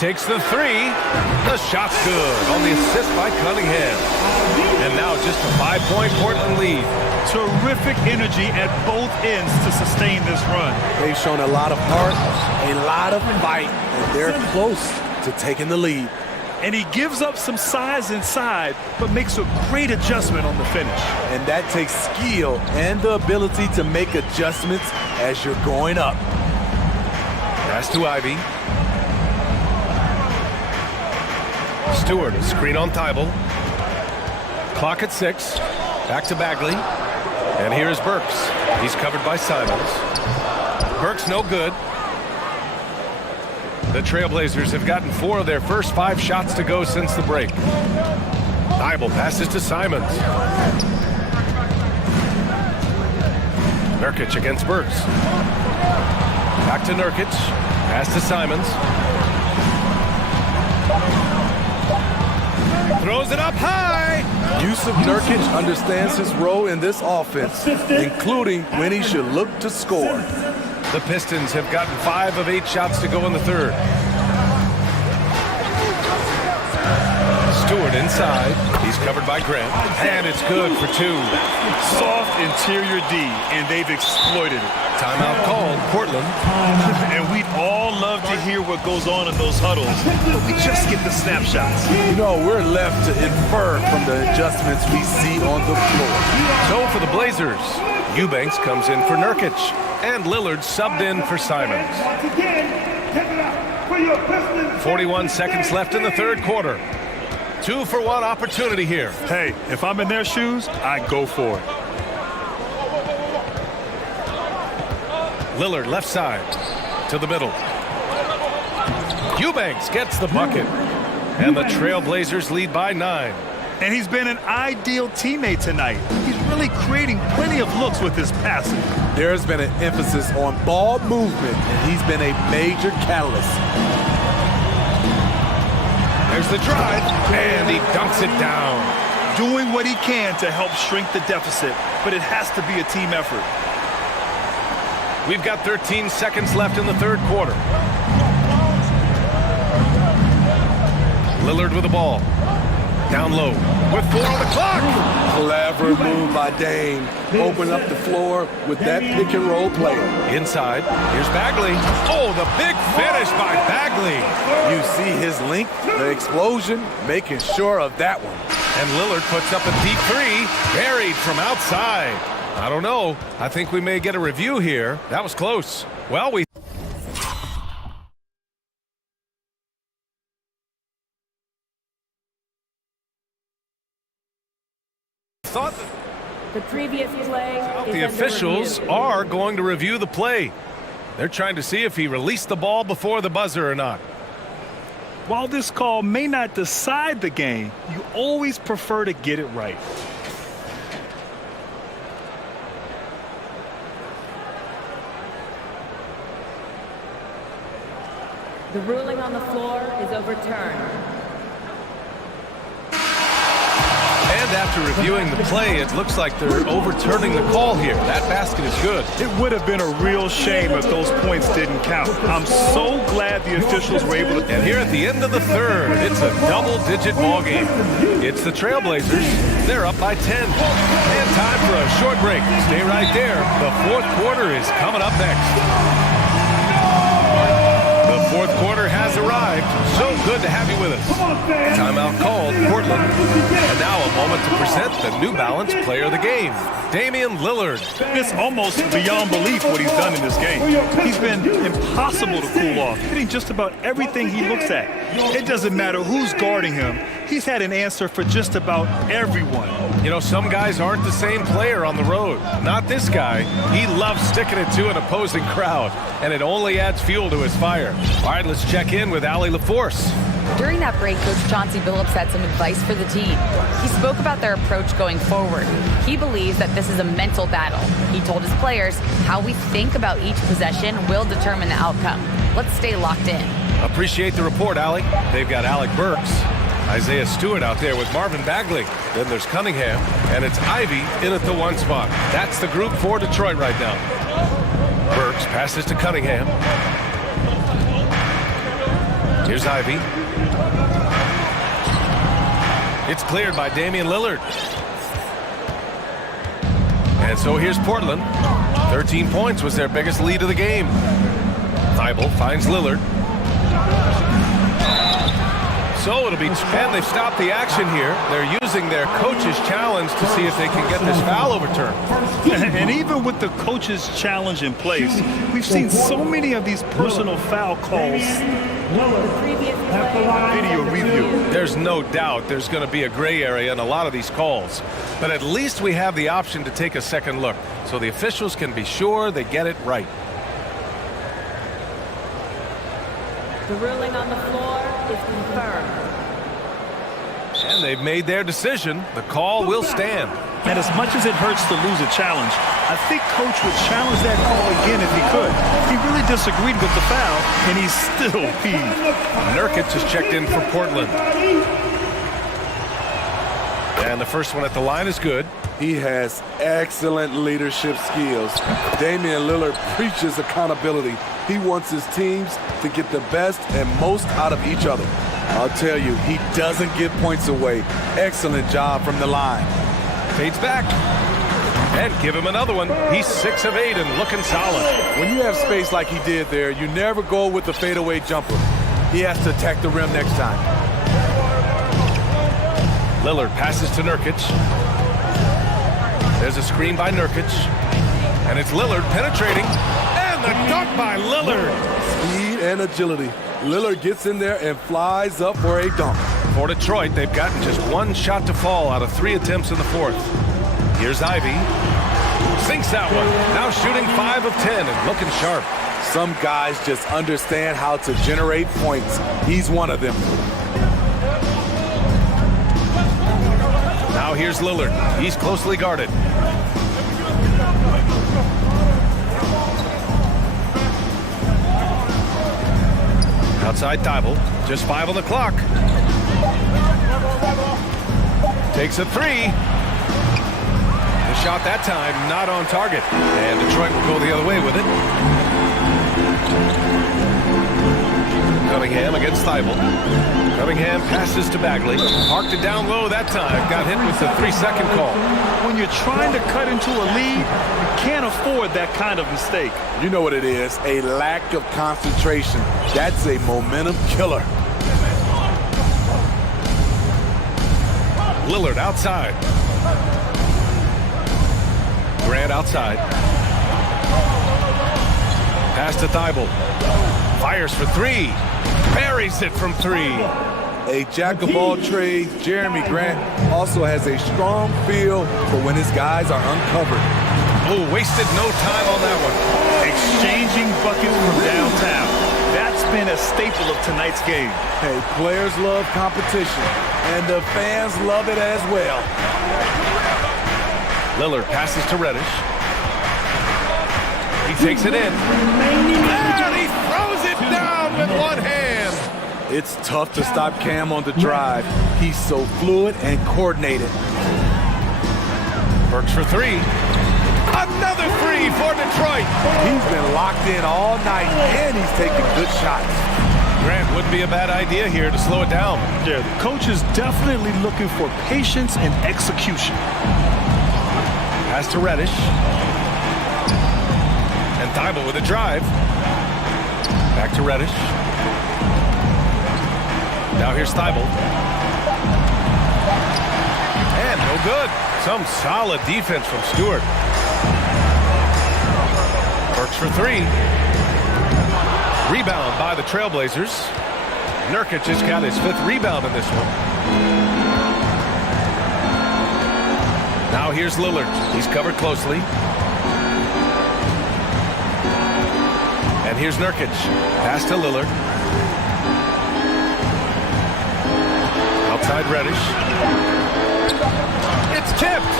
Takes the 3. The shot's good on the assist by Cunningham. And now just a 5-point Portland lead. Terrific energy at both ends to sustain this run. They've shown a lot of heart, a lot of fight, and they're close to taking the lead. And he gives up some size inside, but makes a great adjustment on the finish. And that takes skill and the ability to make adjustments as you're going up. Pass to Ivy. Stewart, screen on Thibault. Clock at 6. Back to Bagley. And here is Burks. He's covered by Simons. Burks no good. The Trailblazers have gotten 4 of their first 5 shots to go since the break. Thibault passes to Simons. Nurkic against Burks. Back to Nurkic. Pass to Simons. Throws it up high. Yusuf Nurkic understands his role in this offense, including when he should look to score. The Pistons have gotten 5 of 8 shots to go in the third. Stewart inside. He's covered by Grant. And it's good for 2. Soft interior D, and they've exploited it. Timeout called, Portland. And we'd all love to hear what goes on in those huddles, but we just get the snapshots. You know, we're left to infer from the adjustments we see on the floor. So for the Blazers, Eubanks comes in for Nurkic, and Lillard subbed in for Simons. 41 seconds left in the third quarter. 2-for-1 opportunity here. Hey, if I'm in their shoes, I go for it. Lillard left side to the middle. Eubanks gets the bucket. And the Trailblazers lead by 9. And he's been an ideal teammate tonight. He's really creating plenty of looks with his passing. There's been an emphasis on ball movement, and he's been a major catalyst. There's the drive, and he dunks it down. Doing what he can to help shrink the deficit, but it has to be a team effort. We've got 13 seconds left in the third quarter. Lillard with the ball. Down low with 4 on the clock. Clever move by Dame. Open up the floor with that pick and roll play. Inside, here's Bagley. Oh, the big finish by Bagley. You see his length, the explosion, making sure of that one. And Lillard puts up a deep 3, buried from outside. I don't know. I think we may get a review here. That was close. Well, we thought that The previous play is the under officials review. are going to review the play. They're trying to see if he released the ball before the buzzer or not. While this call may not decide the game, you always prefer to get it right. The ruling on the floor is overturned. And after reviewing the play, it looks like they're overturning the call here. That basket is good. It would have been a real shame if those points didn't count. I'm so glad the officials were able to... And here at the end of the third, it's a double-digit ball game. It's the Trailblazers. They're up by 10. And time for a short break. Stay right there. The fourth quarter is coming up next. The fourth quarter has arrived. So good to have you with us. Timeout called, Portland. And now a moment to present the New Balance player of the game, Damian Lillard. It's almost beyond belief what he's done in this game. He's been impossible to cool off, hitting just about everything he looks at. It doesn't matter who's guarding him. He's had an answer for just about everyone. You know, some guys aren't the same player on the road. Not this guy. He loves sticking it to an opposing crowd, and it only adds fuel to his fire. All right, let's check in with Allie LaForce. During that break, Coach Chauncey Billups had some advice for the team. He spoke about their approach going forward. He believes that this is a mental battle. He told his players how we think about each possession will determine the outcome. Let's stay locked in. Appreciate the report, Allie. They've got Alec Burks, Isaiah Stewart out there with Marvin Bagley. Then there's Cunningham, and it's Ivy in at the one spot. That's the group for Detroit right now. Burks passes to Cunningham. Here's Ivy. It's cleared by Damian Lillard. And so here's Portland. 13 points was their biggest lead of the game. Thibault finds Lillard. So it'll be, and they've stopped the action here. They're using their coach's challenge to see if they can get this foul overturned. And even with the coach's challenge in place, we've seen so many of these personal foul calls. Video review. There's no doubt there's going to be a gray area in a lot of these calls. But at least we have the option to take a second look, so the officials can be sure they get it right. The ruling on the floor is confirmed. And they've made their decision. The call will stand. And as much as it hurts to lose a challenge, I think Coach would challenge that call again if he could. He really disagreed with the foul, and he's still peeved. Nurkic has checked in for Portland. And the first one at the line is good. He has excellent leadership skills. Damian Lillard preaches accountability. He wants his teams to get the best and most out of each other. I'll tell you, he doesn't give points away. Excellent job from the line. Fades back. And give him another one. He's 6 of 8 and looking solid. When you have space like he did there, you never go with the fadeaway jumper. He has to attack the rim next time. Lillard passes to Nurkic. There's a screen by Nurkic. And it's Lillard penetrating. And the dunk by Lillard. Speed and agility. Lillard gets in there and flies up for a dunk. For Detroit, they've gotten just one shot to fall out of 3 attempts in the fourth. Here's Ivy. Sinks that one. Now shooting 5 of 10 and looking sharp. Some guys just understand how to generate points. He's one of them. Now here's Lillard. He's closely guarded. Outside Thibault. Just 5 on the clock. Takes a 3. The shot that time not on target. And Detroit will go the other way with it. Cunningham against Thibault. Cunningham passes to Bagley. Parked it down low that time. Got hit with the 3-second call. When you're trying to cut into a lead, you can't afford that kind of mistake. You know what it is, a lack of concentration. That's a momentum killer. Lillard outside. Grant outside. Pass to Thibault. Fires for 3. Buries it from 3. A jack of all trades, Jeremy Grant also has a strong feel for when his guys are uncovered. Oh, wasted no time on that one. Exchanging buckets from downtown. That's been a staple of tonight's game. Hey, players love competition, and the fans love it as well. Lillard passes to Reddish. He takes it in. And he throws it down with one hand. It's tough to stop Cam on the drive. He's so fluid and coordinated. Burks for three. Another three for Detroit. He's been locked in all night, and he's taking good shots. Grant wouldn't be a bad idea here to slow it down. Yeah, the coach is definitely looking for patience and execution. Pass to Reddish. And Thibault with a drive. Back to Reddish. Now here's Thibault. And no good. Some solid defense from Stewart. Burks for three. Rebound by the Trailblazers. Nurkic has got his 5th rebound in this one. Now here's Lillard. He's covered closely. And here's Nurkic. Pass to Lillard. Outside Reddish. It's tipped.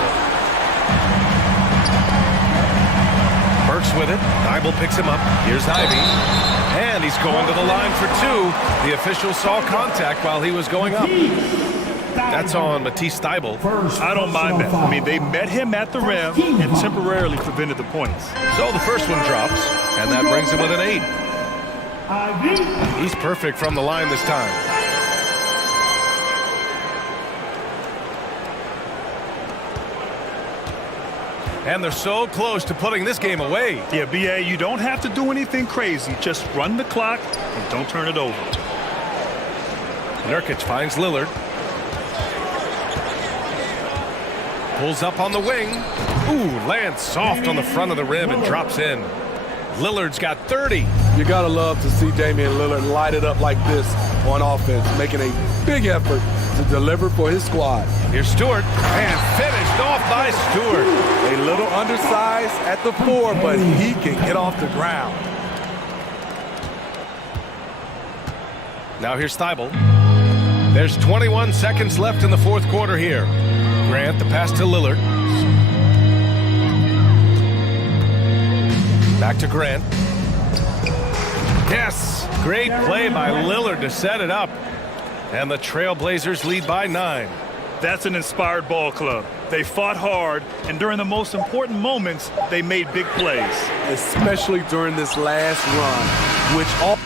Burks with it. Thibault picks him up. Here's Ivy. And he's going to the line for two. The official saw contact while he was going up. That's on Matisse Thibault. I don't mind that. I mean, they met him at the rim and temporarily prevented the points. So the first one drops, and that brings him with an 8. He's perfect from the line this time. And they're so close to putting this game away. Yeah, BA, you don't have to do anything crazy. Just run the clock and don't turn it over. Nurkic finds Lillard. Pulls up on the wing. Ooh, lands soft on the front of the rim and drops in. Lillard's got 30. You gotta love to see Damian Lillard light it up like this on offense, making a big effort to deliver for his squad. Here's Stewart, and finished off by Stewart. A little undersized at the 4, but he can get off the ground. Now here's Thibault. There's 21 seconds left in the 4th quarter here. Grant, the pass to Lillard. Back to Grant. Yes, great play by Lillard to set it up. And the Trailblazers lead by 9. That's an inspired ball club. They fought hard, and during the most important moments, they made big plays. Especially during this last run, which all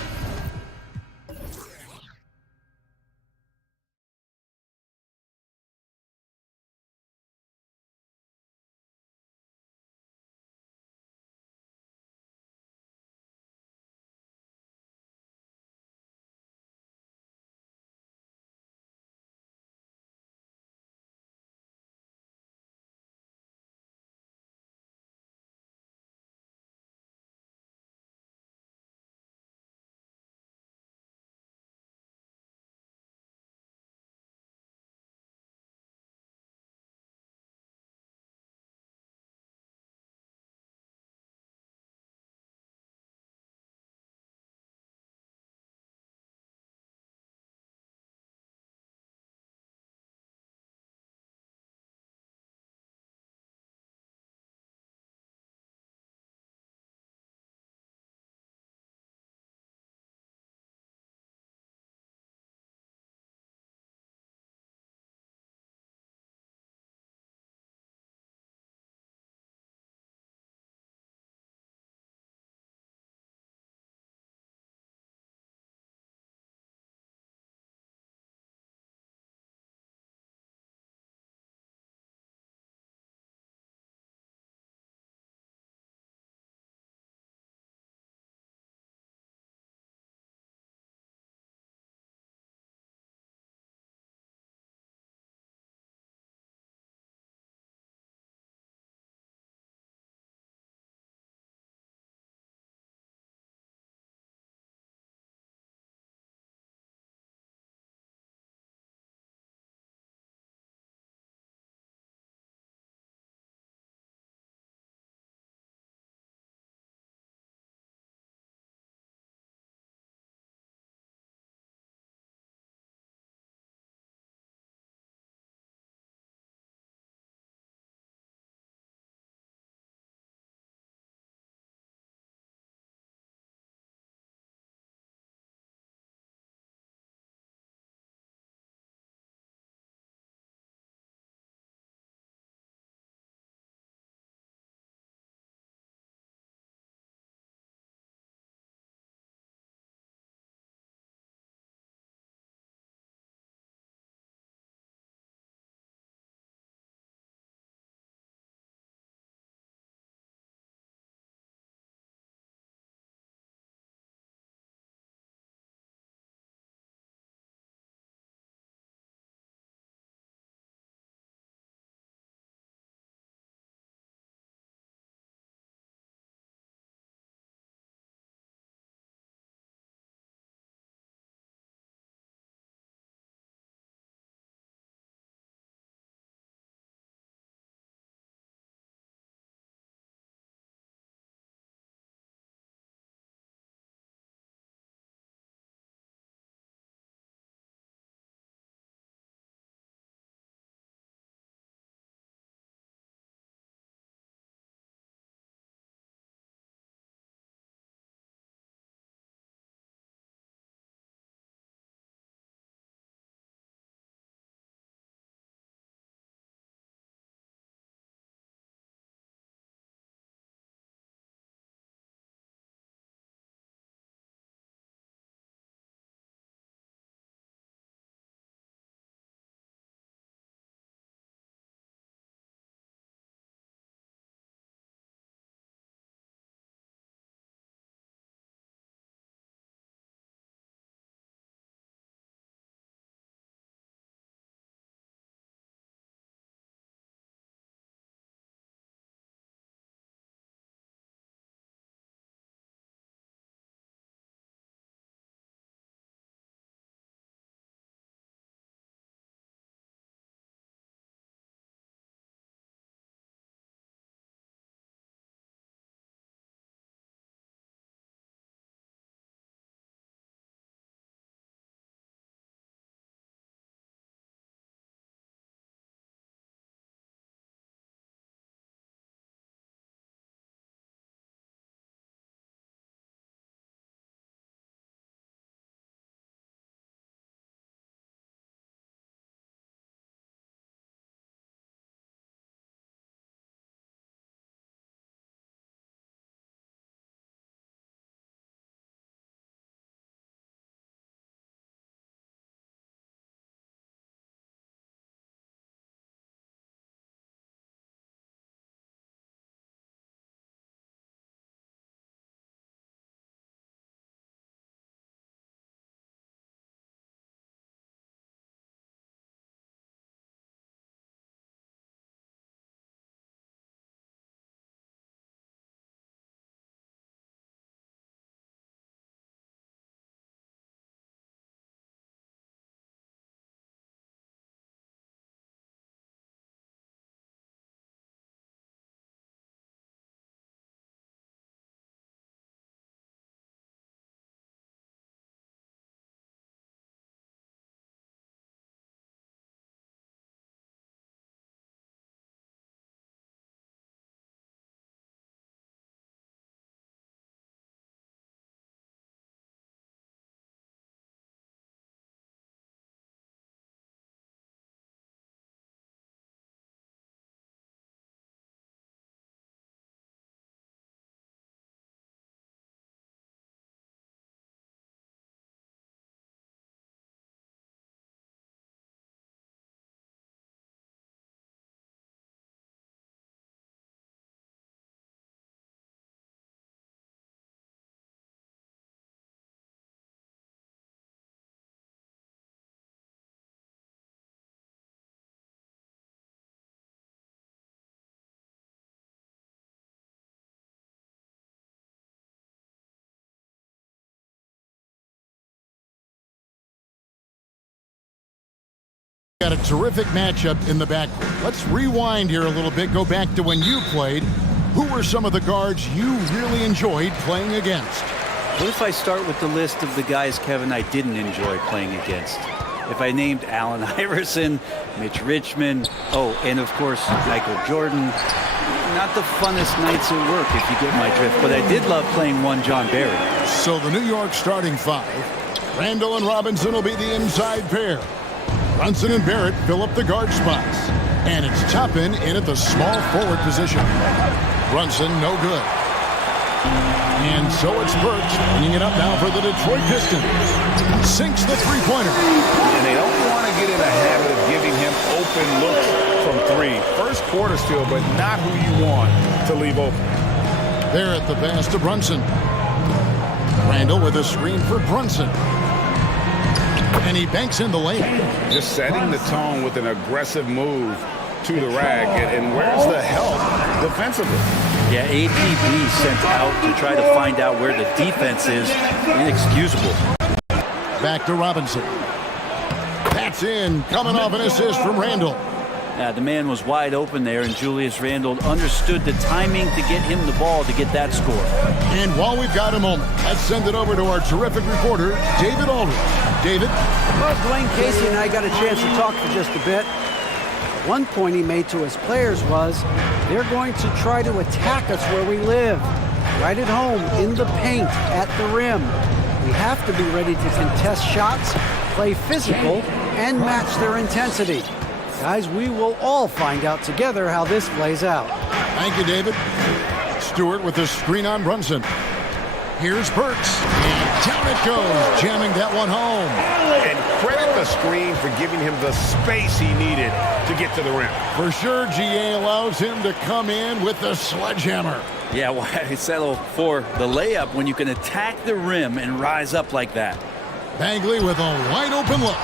Got a terrific matchup in the backcourt. Let's rewind here a little bit. Go back to when you played. Who were some of the guards you really enjoyed playing against? What if I start with the list of the guys, Kevin, I didn't enjoy playing against? If I named Allen Iverson, Mitch Richmond, and of course, Michael Jordan, not the funnest nights at work, if you get my drift, but I did love playing one John Barry. So the New York starting five, Randall and Robinson will be the inside pair. Brunson and Barrett fill up the guard spots. And it's Toppin in at the small forward position. Brunson, no good. And so it's Burks bringing it up now for the Detroit Pistons. Sinks the three-pointer. And they don't want to get in a habit of giving him open looks from three. First quarter still, but not who you want to leave open. There at the pass to Brunson. Randall with a screen for Brunson. And he banks in the lane. Just setting the tone with an aggressive move to the rack. And where's the help defensively? Yeah, APB sent out to try to find out where the defense is. Inexcusable. Back to Robinson. That's in. Coming off an assist from Randall. Yeah, the man was wide open there, and Julius Randle understood the timing to get him the ball to get that score. And while we've got a moment, let's send it over to our terrific reporter, David Aldridge. David? Well, Dwayne Casey and I got a chance to talk for just a bit. One point he made to his players was, they're going to try to attack us where we live. Right at home, in the paint, at the rim. We have to be ready to contest shots, play physical, and match their intensity. Guys, we will all find out together how this plays out. Thank you, David. Stewart with the screen on Brunson. Here's Burks. And down it goes, jamming that one home. And credit the screen for giving him the space he needed to get to the rim. For sure, GA allows him to come in with the sledgehammer. Yeah, why settle for the layup when you can attack the rim and rise up like that? Bagley with a wide open look.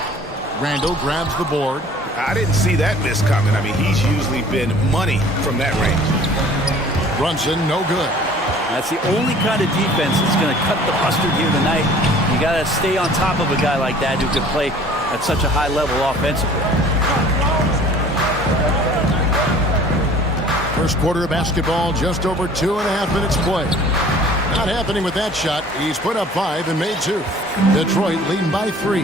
Randall grabs the board. I didn't see that miss coming. I mean, he's usually been money from that range. Brunson, no good. That's the only kind of defense that's going to cut the mustard here tonight. You got to stay on top of a guy like that who can play at such a high level offensively. First quarter of basketball, just over 2.5 minutes play. Not happening with that shot. He's put up 5 and made 2. Detroit leading by 3.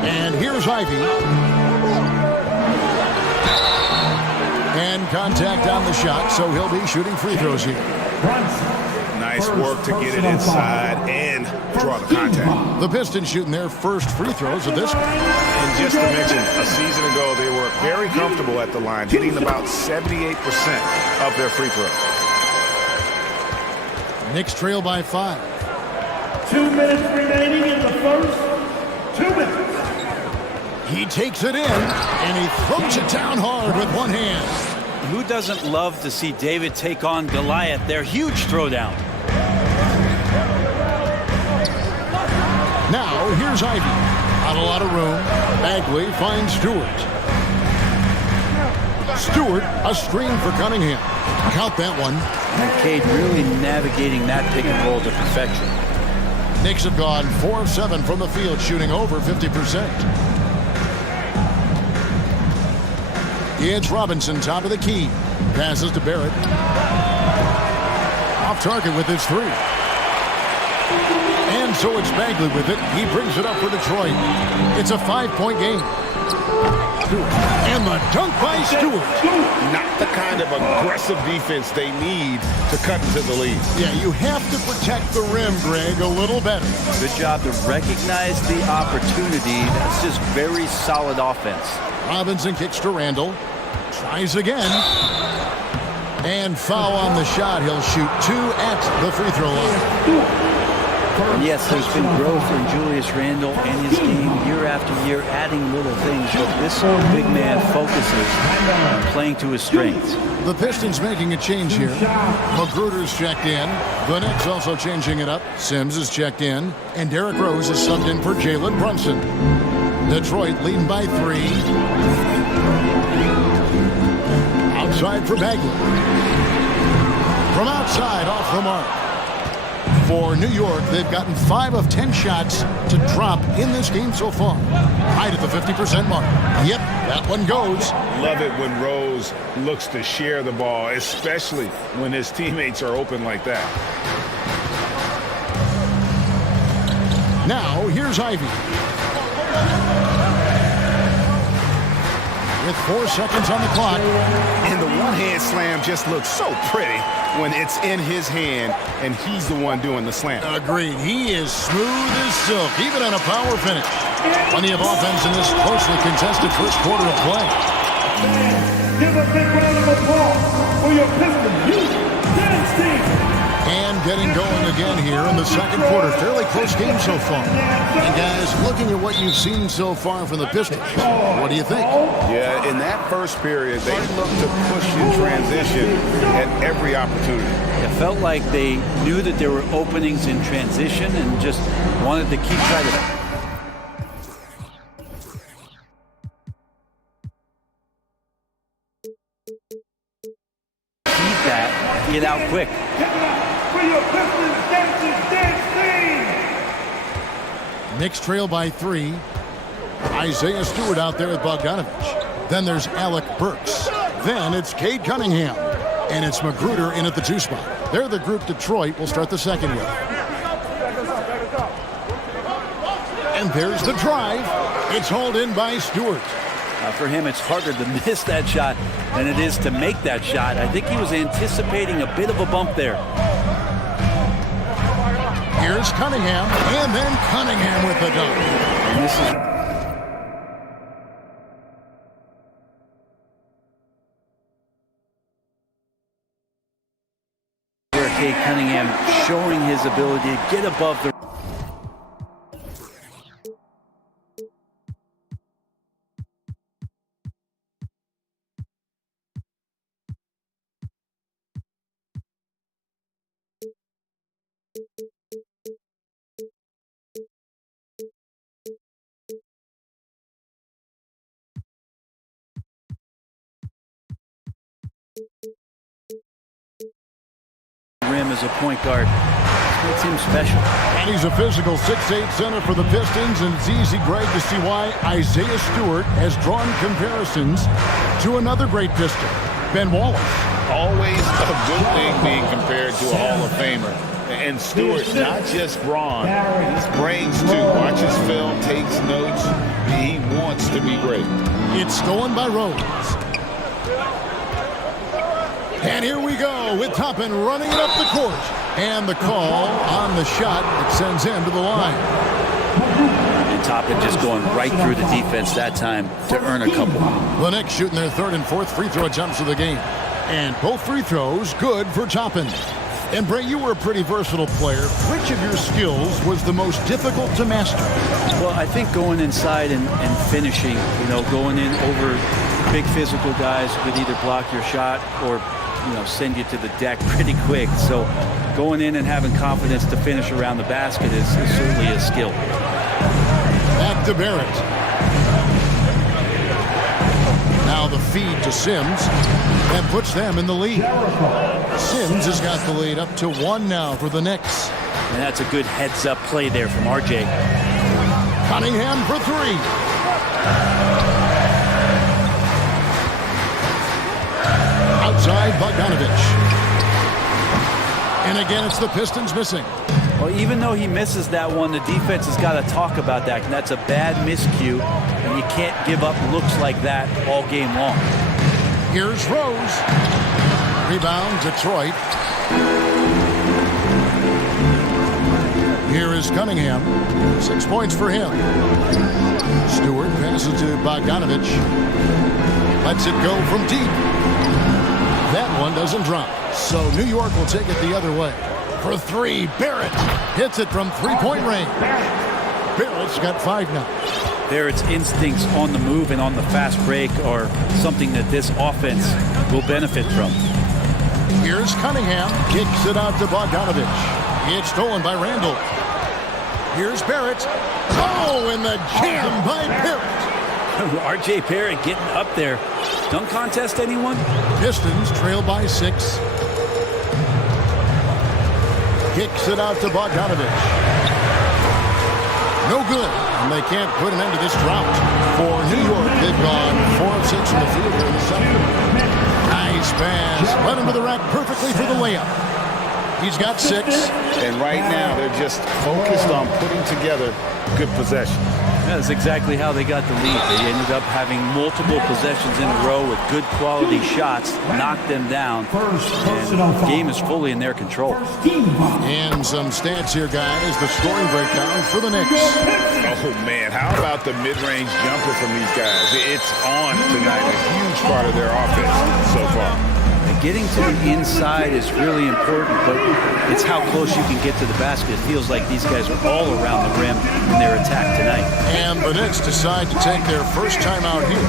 And here's Ivy. And contact on the shot, so he'll be shooting free throws here. Nice work to get it inside and draw the contact. The Pistons shooting their first free throws of this one. And just to mention, a season ago, they were very comfortable at the line, hitting about 78% of their free throws. Knicks trail by 5. 2 minutes remaining in the first. 2 minutes. He takes it in, and he throws it down hard with one hand. Who doesn't love to see David take on Goliath? Their huge throwdown. Now, here's Ivy. Not a lot of room. Bagley finds Stewart. Stewart, a screen for Cunningham. Count that one. Cade really navigating that pick and roll to perfection. Knicks have gone 4 of 7 from the field, shooting over 50%. It's Robinson, top of the key. Passes to Barrett. Off target with his 3. And so it's Bagley with it. He brings it up for Detroit. It's a 5-point game. And the dunk by Stewart. Not the kind of aggressive defense they need to cut into the lead. Yeah, you have to protect the rim, Greg, a little better. Good job to recognize the opportunity. That's just very solid offense. Robinson kicks to Randall. Tries again. And foul on the shot. He'll shoot 2 at the free throw line. And yes, there's been growth in Julius Randle and his game year after year, adding little things. But this big man focuses on playing to his strengths. The Pistons making a change here. Magruder's checked in. The Knicks also changing it up. Sims is checked in. And Derrick Rose is subbed in for Jalen Brunson. Detroit leading by 3. Outside for Bagley. From outside, off the mark. For New York, they've gotten 5 of 10 shots to drop in this game so far. Right at the 50% mark. Yep, that one goes. Love it when Rose looks to share the ball, especially when his teammates are open like that. Now, here's Ivy. With 4 seconds on the clock. And the one-hand slam just looks so pretty when it's in his hand and he's the one doing the slam. Agreed. He is smooth as silk, even on a power finish. Plenty of offense in this closely contested first quarter of play. Give a big round of applause for your Pistons Youth Dance Team. And getting going again here in the second quarter. Fairly close game so far. And guys, looking at what you've seen so far from the Pistons, what do you think? Yeah, in that first period, they looked to push in transition at every opportunity. It felt like they knew that there were openings in transition and just wanted to keep trying to... keep that, get out quick. For your Pistons Dance Team. Knicks trail by 3. Isaiah Stewart out there with Bogdanovich. Then there's Alec Burks. Then it's Cade Cunningham. And it's Magruder in at the 2 spot. They're the group Detroit will start the second with. And there's the drive. It's hauled in by Stewart. For him, it's harder to miss that shot than it is to make that shot. I think he was anticipating a bit of a bump there. Here's Cunningham, and then Cunningham with the dunk. And this is... Cade Cunningham showing his ability to get above the... rim as a point guard. Makes him special. And he's a physical 6'8" center for the Pistons, and it's easy, Greg, to see why Isaiah Stewart has drawn comparisons to another great Piston, Ben Wallace. Always a good thing being compared to a Hall of Famer. And Stewart, not just brawn, he's brains too. Watches film, takes notes. He wants to be great. It's stolen by Rose. And here we go with Toppin running it up the court. And the call on the shot that sends him to the line. And Toppin just going right through the defense that time to earn a couple. The Knicks shooting their 3rd and 4th free throw attempts of the game. And both free throws good for Toppin. And Bray, you were a pretty versatile player. Which of your skills was the most difficult to master? Well, I think going inside and finishing, going in over big physical guys who could either block your shot or send you to the deck pretty quick. So going in and having confidence to finish around the basket is certainly a skill. Back to Barrett. Now the feed to Sims. That puts them in the lead. Sims has got the lead up to 1 now for the Knicks. And that's a good heads-up play there from RJ. Cunningham for 3. Outside Bogdanovich. And again, it's the Pistons missing. Well, even though he misses that one, the defense has got to talk about that. And that's a bad miscue, and you can't give up looks like that all game long. Here's Rose. Rebound, Detroit. Here is Cunningham. 6 points for him. Stewart passes to Bogdanovich. Lets it go from deep. That one doesn't drop. So New York will take it the other way. For 3, Barrett hits it from 3-point range. Barrett's got 5 now. Barrett's instincts on the move and on the fast break are something that this offense will benefit from. Here's Cunningham. Kicks it out to Bogdanovich. It's stolen by Randall. Here's Barrett. Oh, and the jam by Barrett. RJ Barrett getting up there. Dunk contest, anyone? Pistons trail by 6. Kicks it out to Bogdanovich. No good. And they can't put an end to this drought. For New York, they've gone 4 of 6 from the field here in the second. Nice pass. Led him to the rack perfectly for the layup. He's got 6. And right now, they're just focused on putting together good possession. That's exactly how they got the lead. They ended up having multiple possessions in a row with good quality shots, knocked them down, and the game is fully in their control. And some stats here, guys. The scoring breakdown for the Knicks. Oh, man, how about the mid-range jumper from these guys? It's on tonight, a huge part of their offense so far. Getting to the inside is really important, but it's how close you can get to the basket. It feels like these guys are all around the rim in their attack tonight. And the Knicks decide to take their first time out here.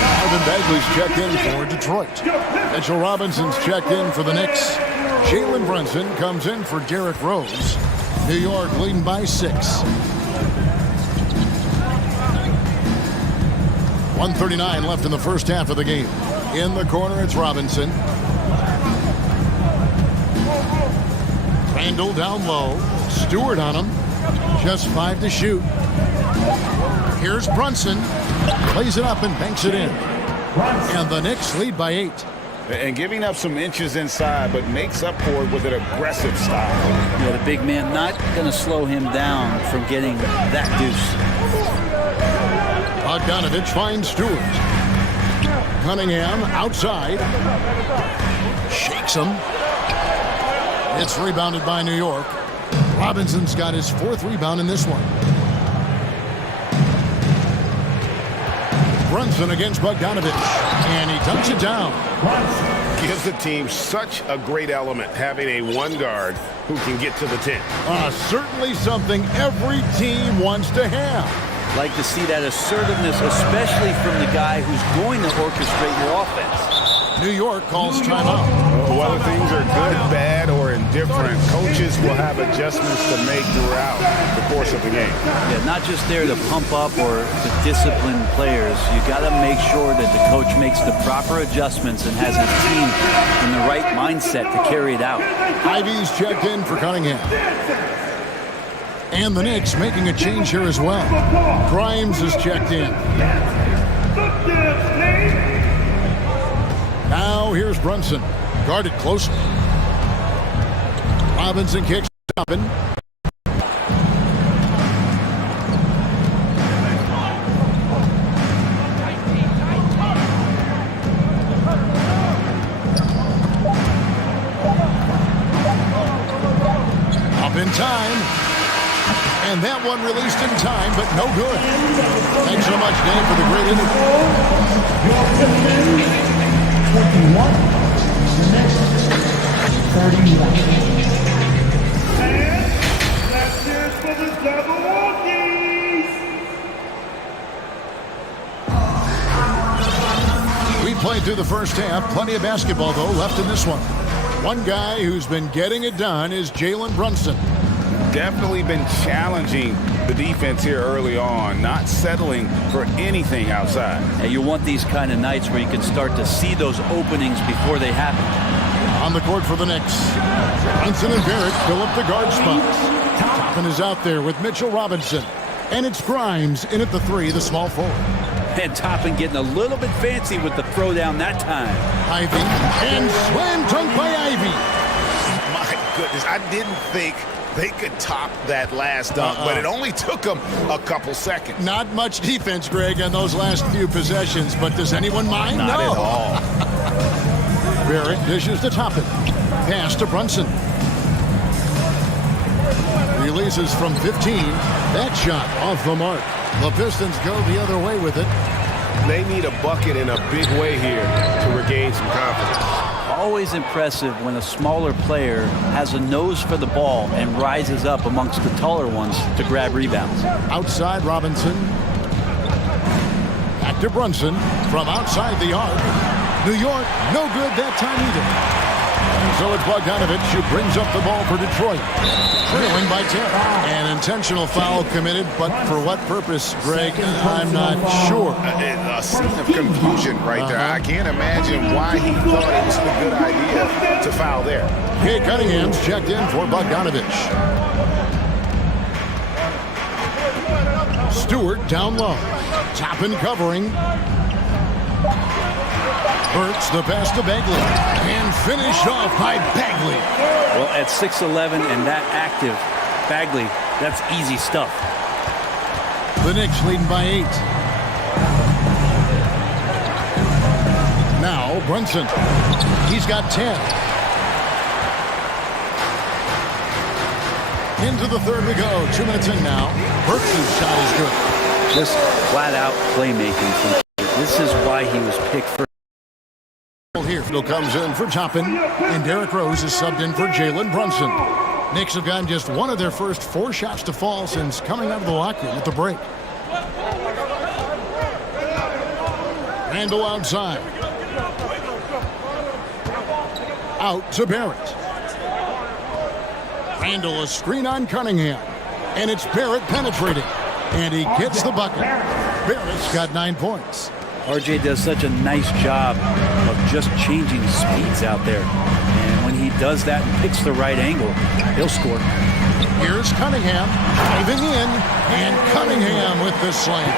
Marvin Bagley's checked in for Detroit. Mitchell Robinson's checked in for the Knicks. Jalen Brunson comes in for Derrick Rose. New York leading by 6. 1:39 left in the first half of the game. In the corner, it's Robinson. Randall down low. Stewart on him. Just 5 to shoot. Here's Brunson. Plays it up and banks it in. And the Knicks lead by 8. And giving up some inches inside, but makes up for it with an aggressive style. Yeah, the big man not going to slow him down from getting that deuce. Bogdanovich finds Stewart. Cunningham outside. Shakes him. It's rebounded by New York. Robinson's got his 4th rebound in this one. Brunson against Bogdanovich. And he dunks it down. Gives the team such a great element, having a one guard who can get to the 10. Certainly something every team wants to have. Like to see that assertiveness, especially from the guy who's going to orchestrate your offense. New York calls timeout. Whether things are good, bad, or indifferent, coaches will have adjustments to make throughout the course of the game. Yeah, not just there to pump up or to discipline players. You got to make sure that the coach makes the proper adjustments and has his team in the right mindset to carry it out. Ivy's checked in for Cunningham. And the Knicks making a change here as well. Grimes is checked in. Now here's Brunson. Guarded closely. Robinson kicks stopping. Up in time. And that one released in time, but no good. Thanks so much, Dave, for the great interview. 21. The next 31. And that's it for the Jabberwockies. We played through the first half. Plenty of basketball, though, left in this one. One guy who's been getting it done is Jalen Brunson. Definitely been challenging the defense here early on, not settling for anything outside. And you want these kind of nights where you can start to see those openings before they happen. On the court for the Knicks. Brunson and Barrett fill up the guard spots. Toppin is out there with Mitchell Robinson. And it's Grimes in at the 3, the small forward. And Toppin getting a little bit fancy with the throwdown that time. Ivy. And slam dunk by Ivy. My goodness, I didn't think they could top that last dunk, but it only took them a couple seconds. Not much defense, Greg, on those last few possessions, but does anyone mind? Not no. at all. Barrett dishes to Toppin. Pass to Brunson. Releases from 15. That shot off the mark. The Pistons go the other way with it. They need a bucket in a big way here to regain some confidence. Always impressive when a smaller player has a nose for the ball and rises up amongst the taller ones to grab rebounds. Outside Robinson. Back to Brunson from outside the arc. New York, no good that time either. So it's Bogdanovich who brings up the ball for Detroit. Trailing by 10. An intentional foul committed, but for what purpose, Greg? I'm not sure. A scene of confusion right there. I can't imagine why he thought it was a good idea to foul there. Kate Cunningham's checked in for Bogdanovich. Stewart down low. Toppin covering. Burks the pass to Bagley. And finished off by Bagley. Well, at 6'11" and that active, Bagley, that's easy stuff. The Knicks leading by 8. Now Brunson. He's got 10. Into the third we go. 2 minutes in now. Burks' shot is good. Just flat-out playmaking. This is why he was picked first. Here, Phil comes in for Toppin, and Derrick Rose is subbed in for Jalen Brunson. Knicks have gotten just one of their first 4 shots to fall since coming out of the locker room at the break. Randall outside. Out to Barrett. Randall a screen on Cunningham. And it's Barrett penetrating. And he gets the bucket. Barrett's got 9 points. RJ does such a nice job of just changing speeds out there. And when he does that and picks the right angle, he'll score. Here's Cunningham driving in, and Cunningham with the slam.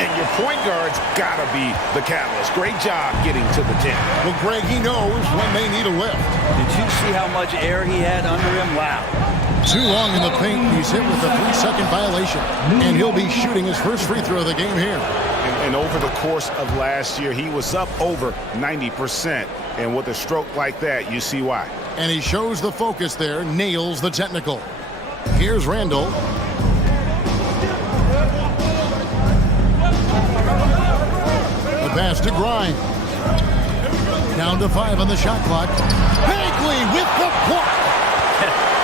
And your point guard's got to be the catalyst. Great job getting to the 10. Well, Greg, he knows when they need a lift. Did you see how much air he had under him? Wow. Too long in the paint. He's hit with a 3-second violation. And he'll be shooting his first free throw of the game here. And over the course of last year, he was up over 90%. And with a stroke like that, you see why. And he shows the focus there, nails the technical. Here's Randall. The pass to Grimes. Down to 5 on the shot clock. Bagley with the block.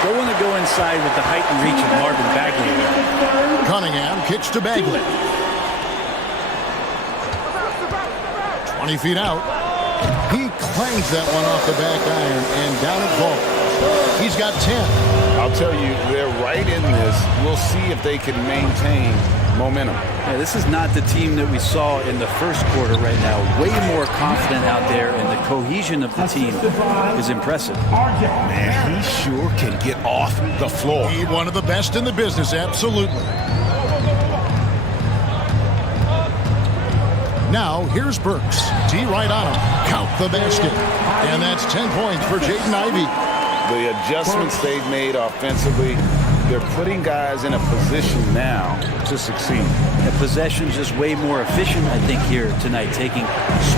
Don't want to go inside with the height and reach of Marvin Bagley. Cunningham kicks to Bagley. 20 feet out. He clangs that one off the back iron and down it falls. He's got 10. I'll tell you, they're right in this. We'll see if they can maintain momentum. Yeah, this is not the team that we saw in the first quarter right now. Way more confident out there, and the cohesion of the team is impressive. Man, he sure can get off the floor. He's one of the best in the business, absolutely. Now, here's Burks. T right on him. Count the basket. And that's 10 points for Jaden Ivey. The adjustments they've made offensively, they're putting guys in a position now to succeed. The possession's just way more efficient, I think, here tonight. Taking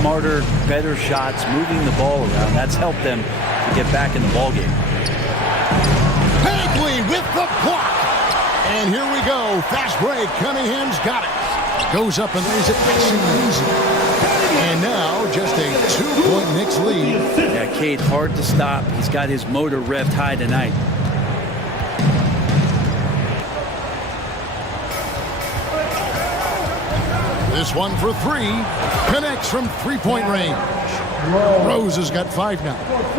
smarter, better shots, moving the ball around. That's helped them to get back in the ballgame. Bagley with the block. And here we go. Fast break. Cunningham's got it. Goes up and lays it easy. And now just a 2-point Knicks lead. Yeah, Cade, hard to stop. He's got his motor revved high tonight. This one for 3. Connects from 3-point range. Rose has got 5 now.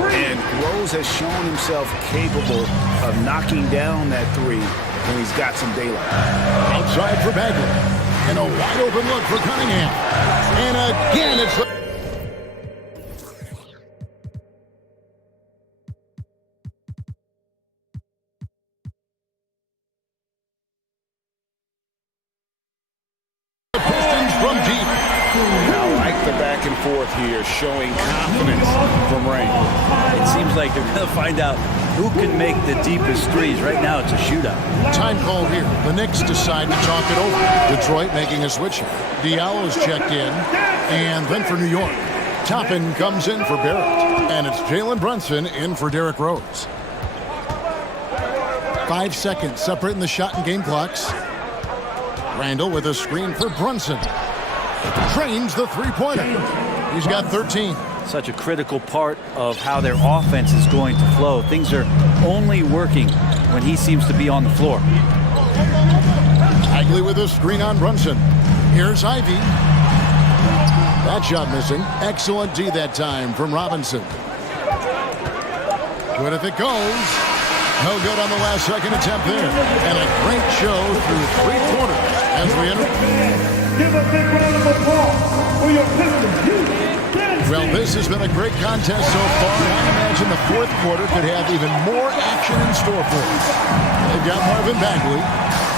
And Rose has shown himself capable of knocking down that 3 when he's got some daylight. Outside for Bagley. And a wide open look for Cunningham. And again, it's... The Pistons from deep. I like the back and forth here, showing confidence from Ray. It seems like they're going to find out who can make the deepest threes. Right now, it's a shootout. Time call here. The Knicks decide to talk it over. Detroit making a switch. Diallo's checked in. And then for New York, Toppin comes in for Barrett. And it's Jalen Brunson in for Derrick Rose. 5 seconds separating the shot and game clocks. Randall with a screen for Brunson. Trains the three-pointer. He's got 13. Such a critical part of how their offense is going to flow. Things are only working when he seems to be on the floor. Bagley with a screen on Brunson. Here's Ivey. That shot missing. Excellent D that time from Robinson. Good if it goes. No good on the last second attempt there. And a great show through 3 quarters as we enter. Give a big round of applause for your Pistons. Well, this has been a great contest so far, and I imagine the 4th quarter could have even more action in store for us. They've got Marvin Bagley.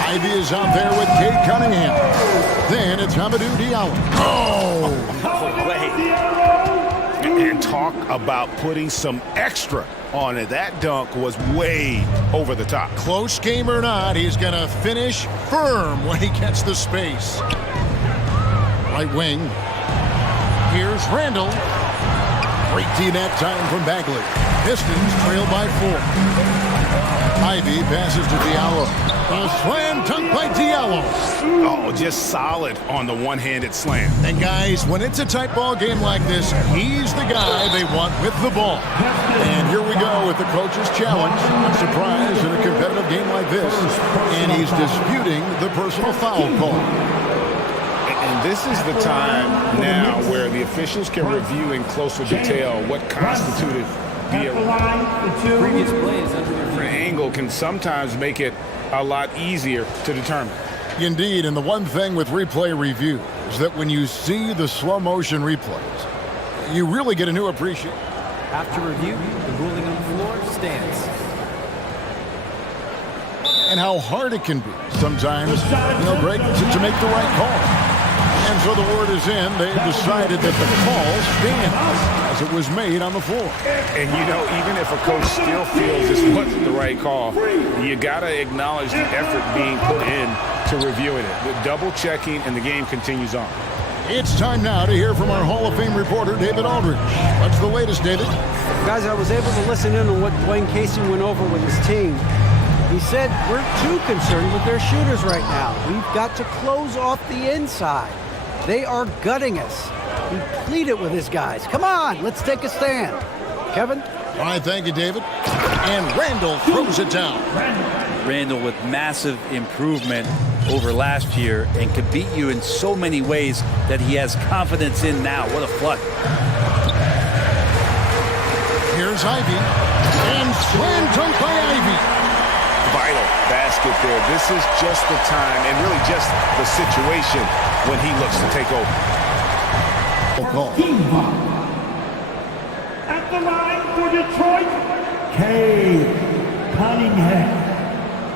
Ivy is out there with Cade Cunningham. Then it's Hamidou Diallo. Oh! And talk about putting some extra on it. That dunk was way over the top. Close game or not, he's going to finish firm when he gets the space. Right wing. Here's Randall. Great D that time from Bagley. Pistons trail by 4. Ivy passes to Diallo. A slam dunk by Diallo. Oh, just solid on the one-handed slam. And guys, when it's a tight ball game like this, he's the guy they want with the ball. And here we go with the coach's challenge. I'm surprised in a competitive game like this. And he's disputing the personal foul call. And this is the time now where the officials can review in closer detail what constituted the Previous play is under review. angle can sometimes make it a lot easier to determine. Indeed, and the one thing with replay review is that when you see the slow motion replays, you really get a new appreciation. After review, the ruling on the floor stands. And how hard it can be sometimes, Greg, to make the right call. And so the word is in. They've decided that the call stands as it was made on the floor. And, even if a coach still feels this wasn't the right call, you got to acknowledge the effort being put in to reviewing it. The double-checking, and the game continues on. It's time now to hear from our Hall of Fame reporter, David Aldridge. What's the latest, David? Guys, I was able to listen in on what Dwayne Casey went over with his team. He said, we're too concerned with their shooters right now. We've got to close off the inside. They are gutting us. He pleaded with his guys. Come on, let's take a stand. Kevin? All right, thank you, David. And Randall throws it down. Randall with massive improvement over last year and could beat you in so many ways that he has confidence in now. What a flood. Here's Ivy. And slam dunk by Ivy. Vital basket there. This is just the time and really just the situation when he looks to take over. At the line for Detroit, Cade Cunningham.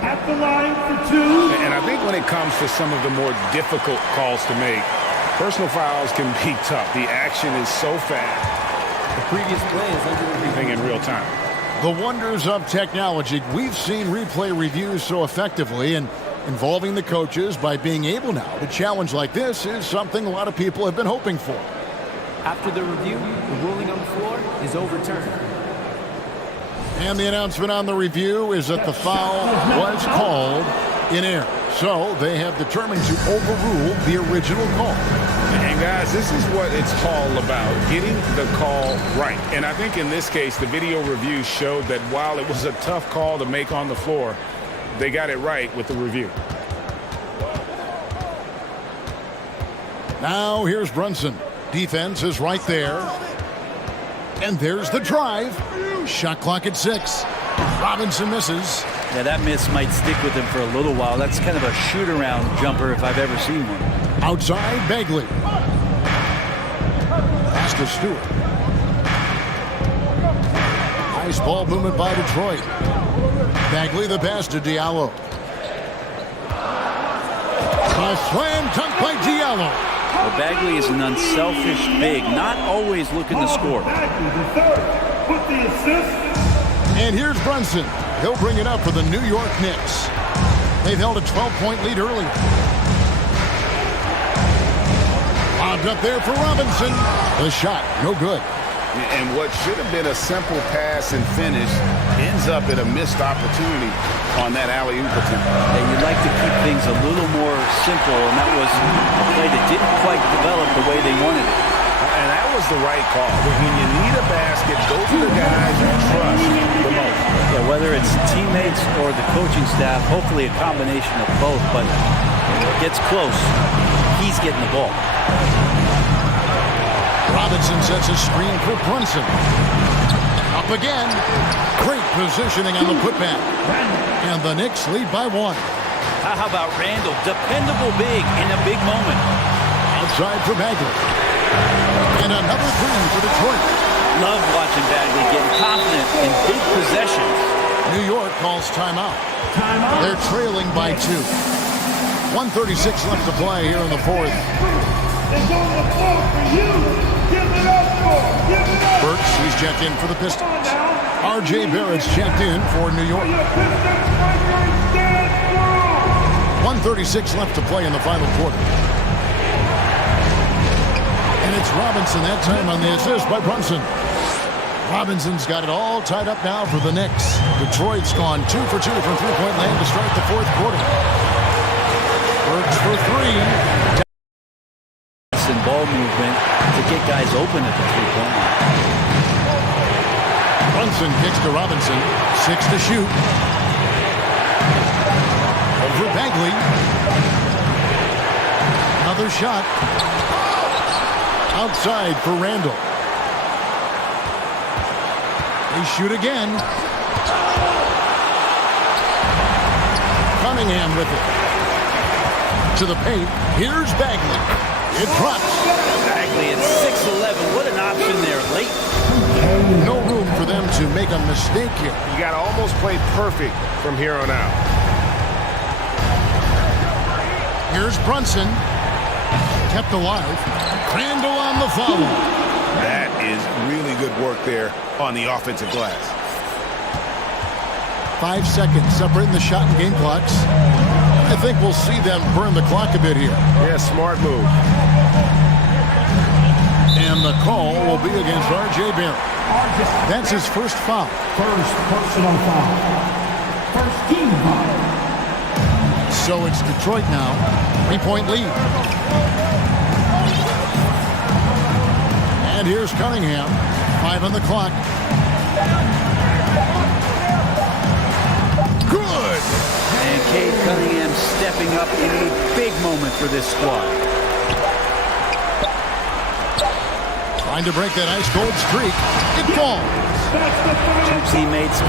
At the line for 2. And I think when it comes to some of the more difficult calls to make, personal fouls can be tough. The action is so fast. The previous play is under Everything in real time. The wonders of technology. We've seen replay reviews so effectively, and involving the coaches by being able now to challenge like this is something a lot of people have been hoping for. After the review, the ruling on the floor is overturned. And the announcement on the review is that the foul was called in error. So they have determined to overrule the original call. And guys, this is what it's all about, getting the call right. And I think in this case, the video review showed that while it was a tough call to make on the floor, they got it right with the review. Now here's Brunson. Defense is right there. And there's the drive. Shot clock at 6. Robinson misses. Yeah, that miss might stick with him for a little while. That's kind of a shoot-around jumper if I've ever seen one. Outside, Bagley. Pass to Stewart. Nice ball movement by Detroit. Bagley, the pass to Diallo. A slam dunk by Diallo. Well, Bagley is an unselfish big, not always looking to score. And here's Brunson. He'll bring it up for the New York Knicks. They've held a 12-point lead earlier. Lobbed up there for Robinson. The shot, no good. And what should have been a simple pass and finish ends up in a missed opportunity on that alley-oop attempt. Hey, you'd like to keep things a little more simple, and that was a play that didn't quite develop the way they wanted it. And that was the right call. When you need a basket, go to the guys you trust the most. Yeah, whether it's teammates or the coaching staff, hopefully a combination of both, but when it gets close, he's getting the ball. Robinson sets a screen for Brunson. A Up again. Great positioning on the putback. And the Knicks lead by 1. How about Randall? Dependable big in a big moment. Outside for Bagley. And another three for Detroit. Love watching Bagley get confident in big possessions. New York calls timeout. They're trailing by 2. 1:36 left to play here in the fourth. Burks, he's checked in for the Pistons. R.J. Barrett's checked in for New York. 1:36 left to play in the final quarter. And it's Robinson that time on the assist by Brunson. Robinson's got it all tied up now for the Knicks. Detroit's gone 2 for 2 from three-point land to start the fourth quarter. Burks for 3. In ball movement to get guys open at the three-point line. Brunson kicks to Robinson. 6 to shoot. Over Bagley. Another shot. Outside for Randall. They shoot again. Cunningham with it. To the paint. Here's Bagley. It drops. Bagley at 6'11". What an option there late. No room for them to make a mistake here. You got to almost play perfect from here on out. Here's Brunson. Kept alive. Randall on the foul. That is really good work there on the offensive glass. 5 seconds separating the shot and game clocks. I think we'll see them burn the clock a bit here. Yeah, smart move. And the call will be against R.J. Barrett. That's his first foul. First personal foul. First team foul. So it's Detroit now. 3-point lead. And here's Cunningham. 5 on the clock. Good! And Cade Cunningham stepping up in a big moment for this squad. Trying to break that ice cold streak. It falls. Two teammates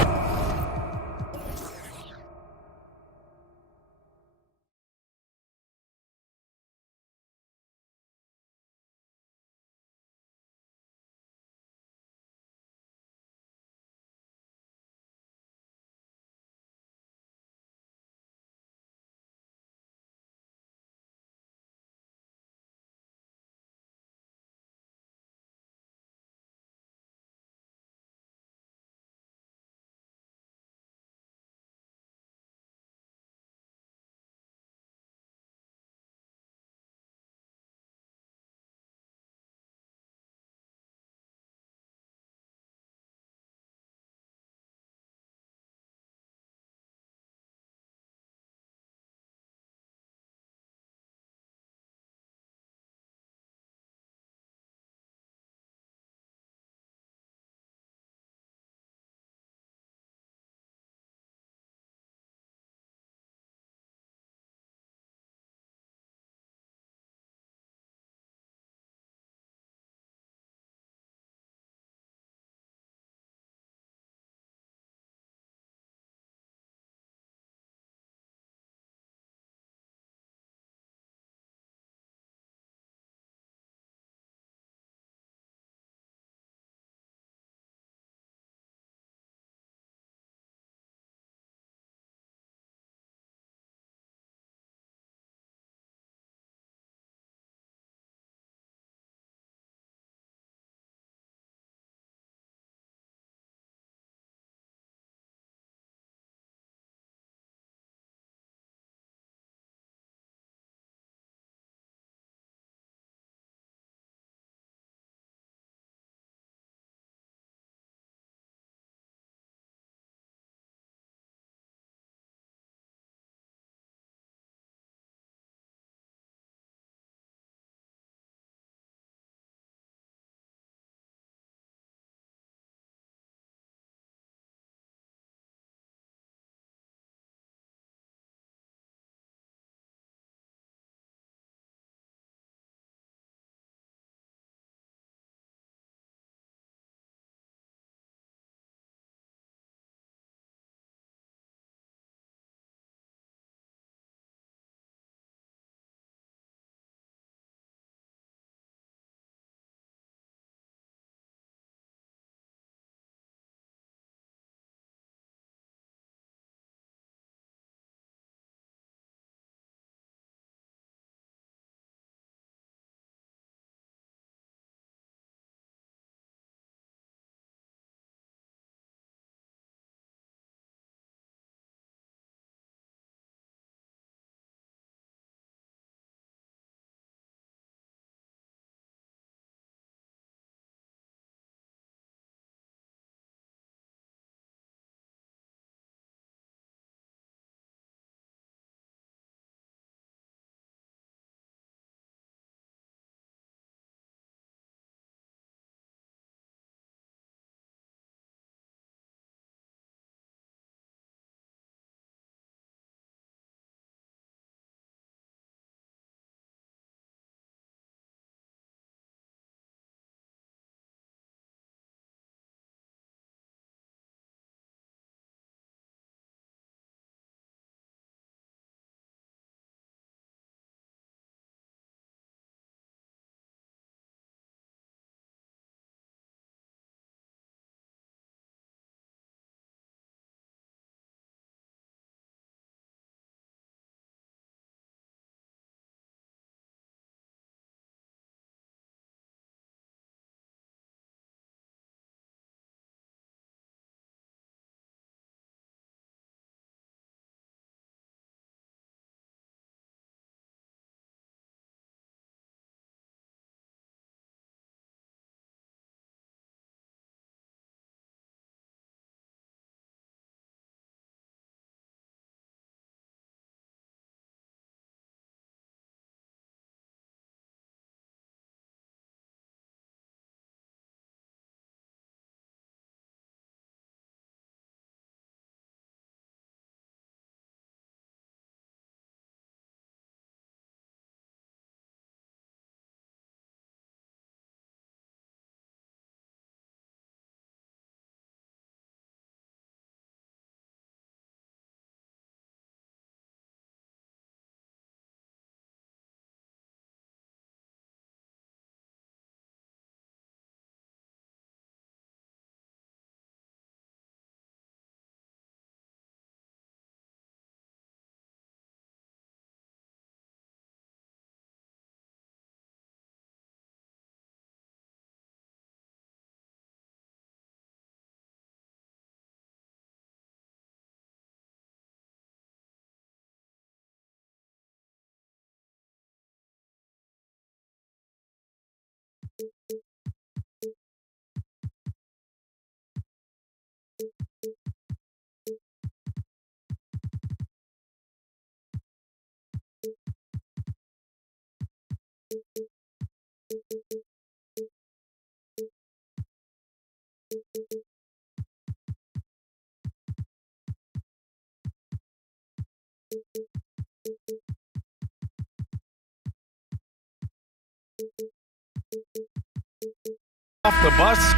Off the bus.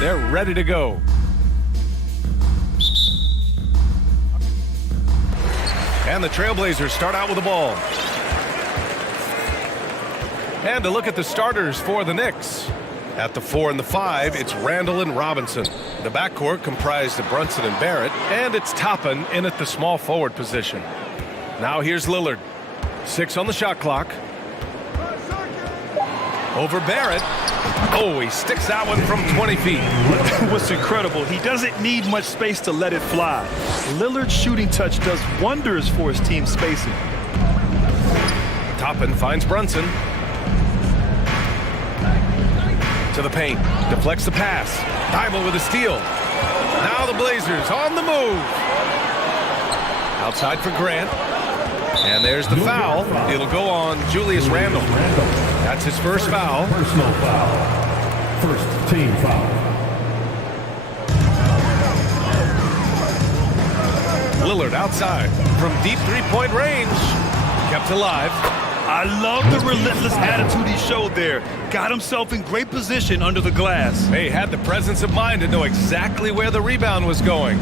They're ready to go. And the Trailblazers start out with the ball. And to look at the starters for the Knicks. At the 4 and the 5, it's Randall and Robinson. The backcourt comprised of Brunson and Barrett, and it's Toppin in at the small forward position. Now here's Lillard. 6 on the shot clock. Over Barrett. Oh, he sticks that one from 20 feet. What's incredible, he doesn't need much space to let it fly. Lillard's shooting touch does wonders for his team's spacing. Toppin finds Brunson. To the paint. Deflects the pass. Thibault with a steal. Now the Blazers on the move. Outside for Grant. And there's the foul. It'll go on Julius Randle. That's his first foul. Personal foul. First team foul. Lillard outside from deep three-point range. Kept alive. I love the relentless attitude he showed there. Got himself in great position under the glass. He had the presence of mind to know exactly where the rebound was going.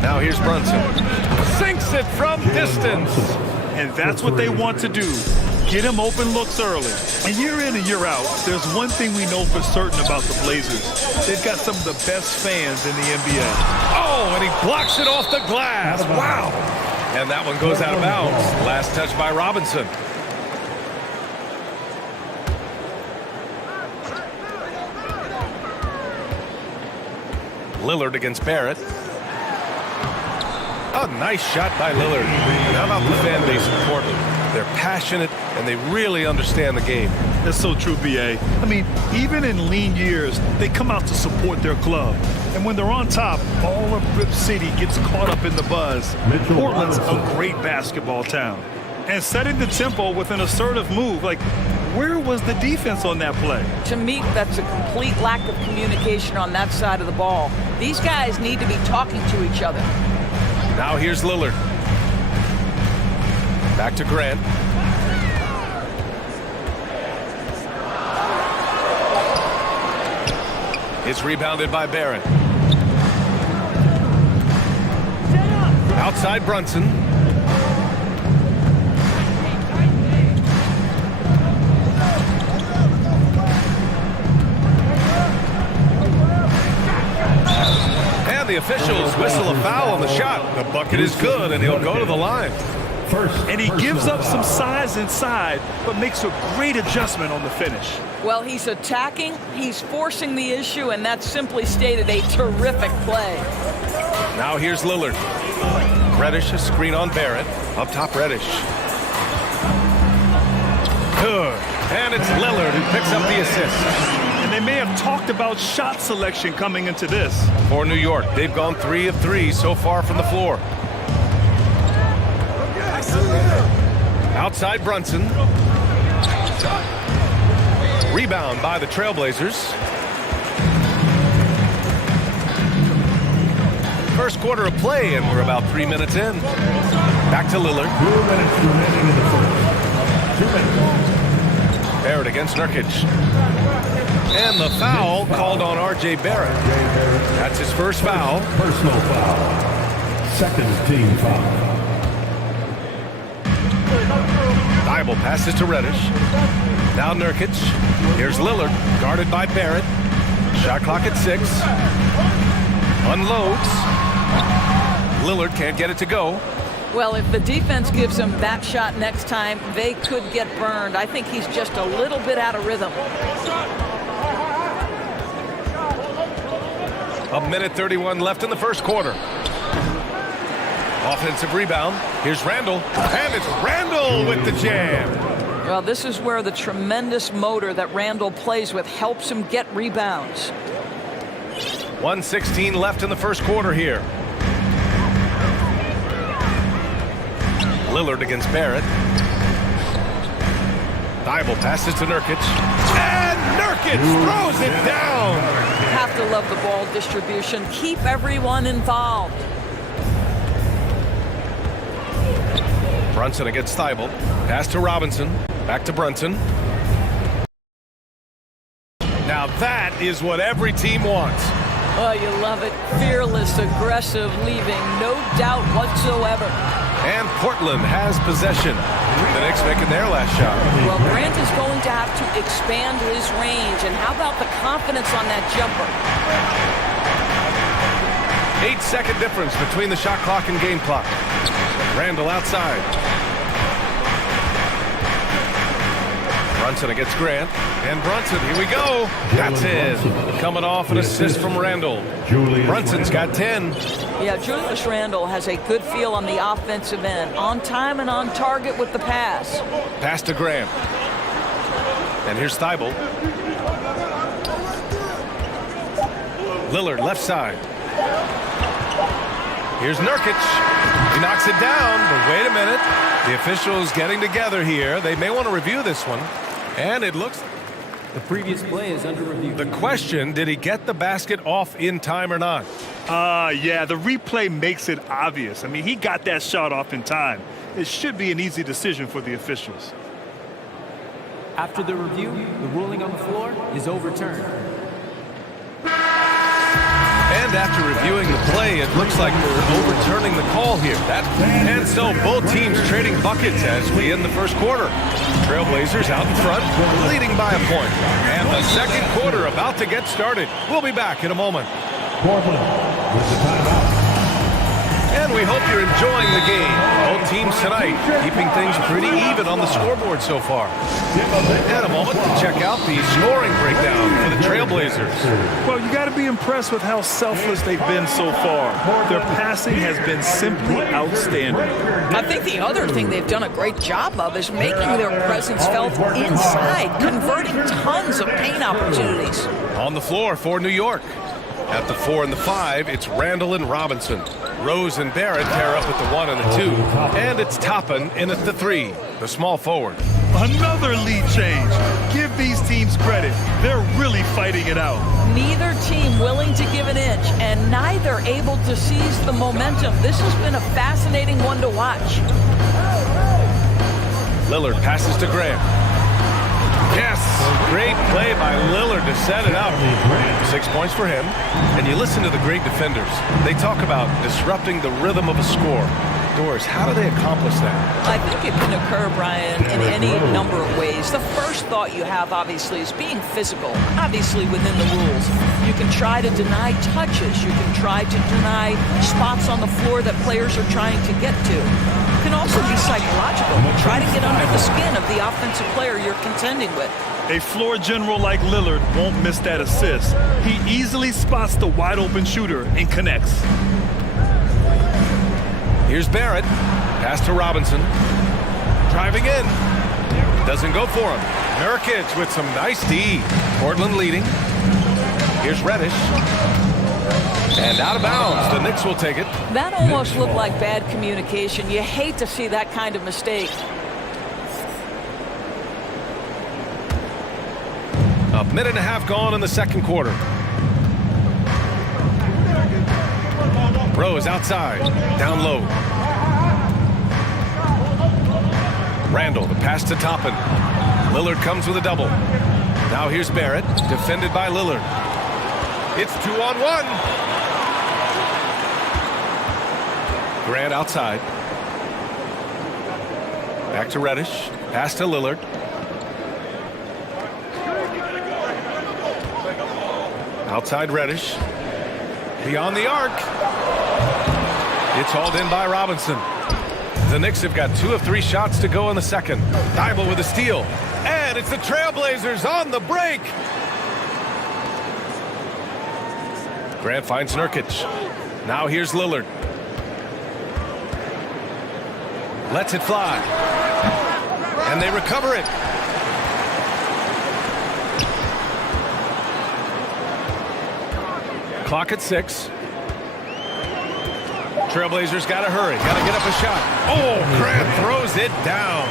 Now here's Brunson. Sinks it from distance. And that's what they want to do. Get him open looks early. And year in and year out, there's one thing we know for certain about the Blazers. They've got some of the best fans in the NBA. Oh, and he blocks it off the glass. Wow. And that one goes out of bounds. Last touch by Robinson. Lillard against Barrett. A nice shot by Lillard. And how about the fan base in Portland? They're passionate, and they really understand the game. That's so true, B.A. I mean, even in lean years, they come out to support their club. And when they're on top, all of Rip City gets caught up in the buzz. Portland's a great basketball town. And setting the tempo with an assertive move, like, where was the defense on that play? To me, that's a complete lack of communication on that side of the ball. These guys need to be talking to each other. Now here's Lillard. Back to Grant. It's rebounded by Barrett. Outside Brunson. And the officials whistle a foul on the shot. The bucket is good, and he'll go to the line. And he gives up some size inside, but makes a great adjustment on the finish. Well, he's attacking, he's forcing the issue, and that's simply stated a terrific play. Now here's Lillard. Reddish, a screen on Barrett. Up top, Reddish. Good. And it's Lillard who picks up the assist. And they may have talked about shot selection coming into this. For New York, they've gone 3 of 3 so far from the floor. Outside Brunson. Rebound by the Trailblazers. First quarter of play, and we're about 3 minutes in. Back to Lillard. 2 minutes remaining in the first. 2 minutes. Barrett against Nurkic. And the foul called on R.J. Barrett. That's his first foul. Personal foul. Second team foul. Thibault passes to Reddish. Now Nurkic. Here's Lillard, guarded by Barrett. Shot clock at 6. Unloads. Lillard can't get it to go. Well, if the defense gives him that shot next time, they could get burned. I think he's just a little bit out of rhythm. A minute 31 left in the first quarter. Offensive rebound. Here's Randall. And it's Randall with the jam. Well, this is where the tremendous motor that Randall plays with helps him get rebounds. 1:16 left in the first quarter here. Lillard against Barrett. Thibault passes to Nurkic. And Nurkic throws it down. Have to love the ball distribution. Keep everyone involved. Brunson against Thibault. Pass to Robinson. Back to Brunson. Now that is what every team wants. Oh, you love it. Fearless, aggressive, leaving no doubt whatsoever. And Portland has possession. The Knicks making their last shot. Well, Grant is going to have to expand his range. And how about the confidence on that jumper? 8-second difference between the shot clock and game clock. Randall outside. Brunson against Grant. And Brunson, here we go. That's it. Coming off an assist from Randall. Brunson's got 10. Yeah, Julius Randle has a good feel on the offensive end. On time and on target with the pass. Pass to Grant. And here's Thibault. Lillard left side. Here's Nurkic. He knocks it down, but wait a minute. The officials getting together here. They may want to review this one. And it looks... The previous play is under review. The question, did he get the basket off in time or not? Yeah, the replay makes it obvious. I mean, he got that shot off in time. It should be an easy decision for the officials. After the review, the ruling on the floor is overturned. And after reviewing the play, it looks like they're overturning the call here. And so both teams trading buckets as we end the first quarter. Trailblazers out in front, leading by a point. And the second quarter about to get started. We'll be back in a moment. Portland with the timeout. And we hope you're enjoying the game. Both teams tonight keeping things pretty even on the scoreboard so far. And a moment to check out the scoring breakdown for the Trailblazers. Well, you got to be impressed with how selfless they've been so far. Their passing has been simply outstanding. I think the other thing they've done a great job of is making their presence felt inside, converting tons of paint opportunities. On the floor for New York. At the 4 and the 5, it's Randall and Robinson. Rose and Barrett pair up at the 1 and the 2. And it's Toppin in at the 3, the small forward. Another lead change. Give these teams credit. They're really fighting it out. Neither team willing to give an inch, and neither able to seize the momentum. This has been a fascinating one to watch. Lillard passes to Grant. Yes, great play by Lillard to set it up. 6 points for him. And you listen to the great defenders. They talk about disrupting the rhythm of a score. Doris, how do they accomplish that? I think it can occur, Brian, in any number of ways. The first thought you have, obviously, is being physical, obviously within the rules. You can try to deny touches. You can try to deny spots on the floor that players are trying to get to. It can also be psychological. Try to get under the skin of the offensive player you're contending with. A floor general like Lillard won't miss that assist. He easily spots the wide open shooter and connects. Here's Barrett. Pass to Robinson. Driving in. Doesn't go for him. Nurkic with some nice D. Portland leading. Here's Reddish. And out of bounds. The Knicks will take it. That almost looked like bad communication. You hate to see that kind of mistake. A minute and a half gone in the second quarter. Rose outside, down low. Randall, the pass to Toppin. Lillard comes with a double. Now here's Barrett, defended by Lillard. It's 2-on-1. Grant outside. Back to Reddish, pass to Lillard. Outside Reddish. Beyond the arc. It's hauled in by Robinson. The Knicks have got 2 of 3 shots to go in the second. Thibault with a steal. And it's the Trailblazers on the break. Grant finds Nurkic. Now here's Lillard. Lets it fly. And they recover it. Clock at 6. Trailblazers got to hurry. Got to get up a shot. Oh, Grant throws it down.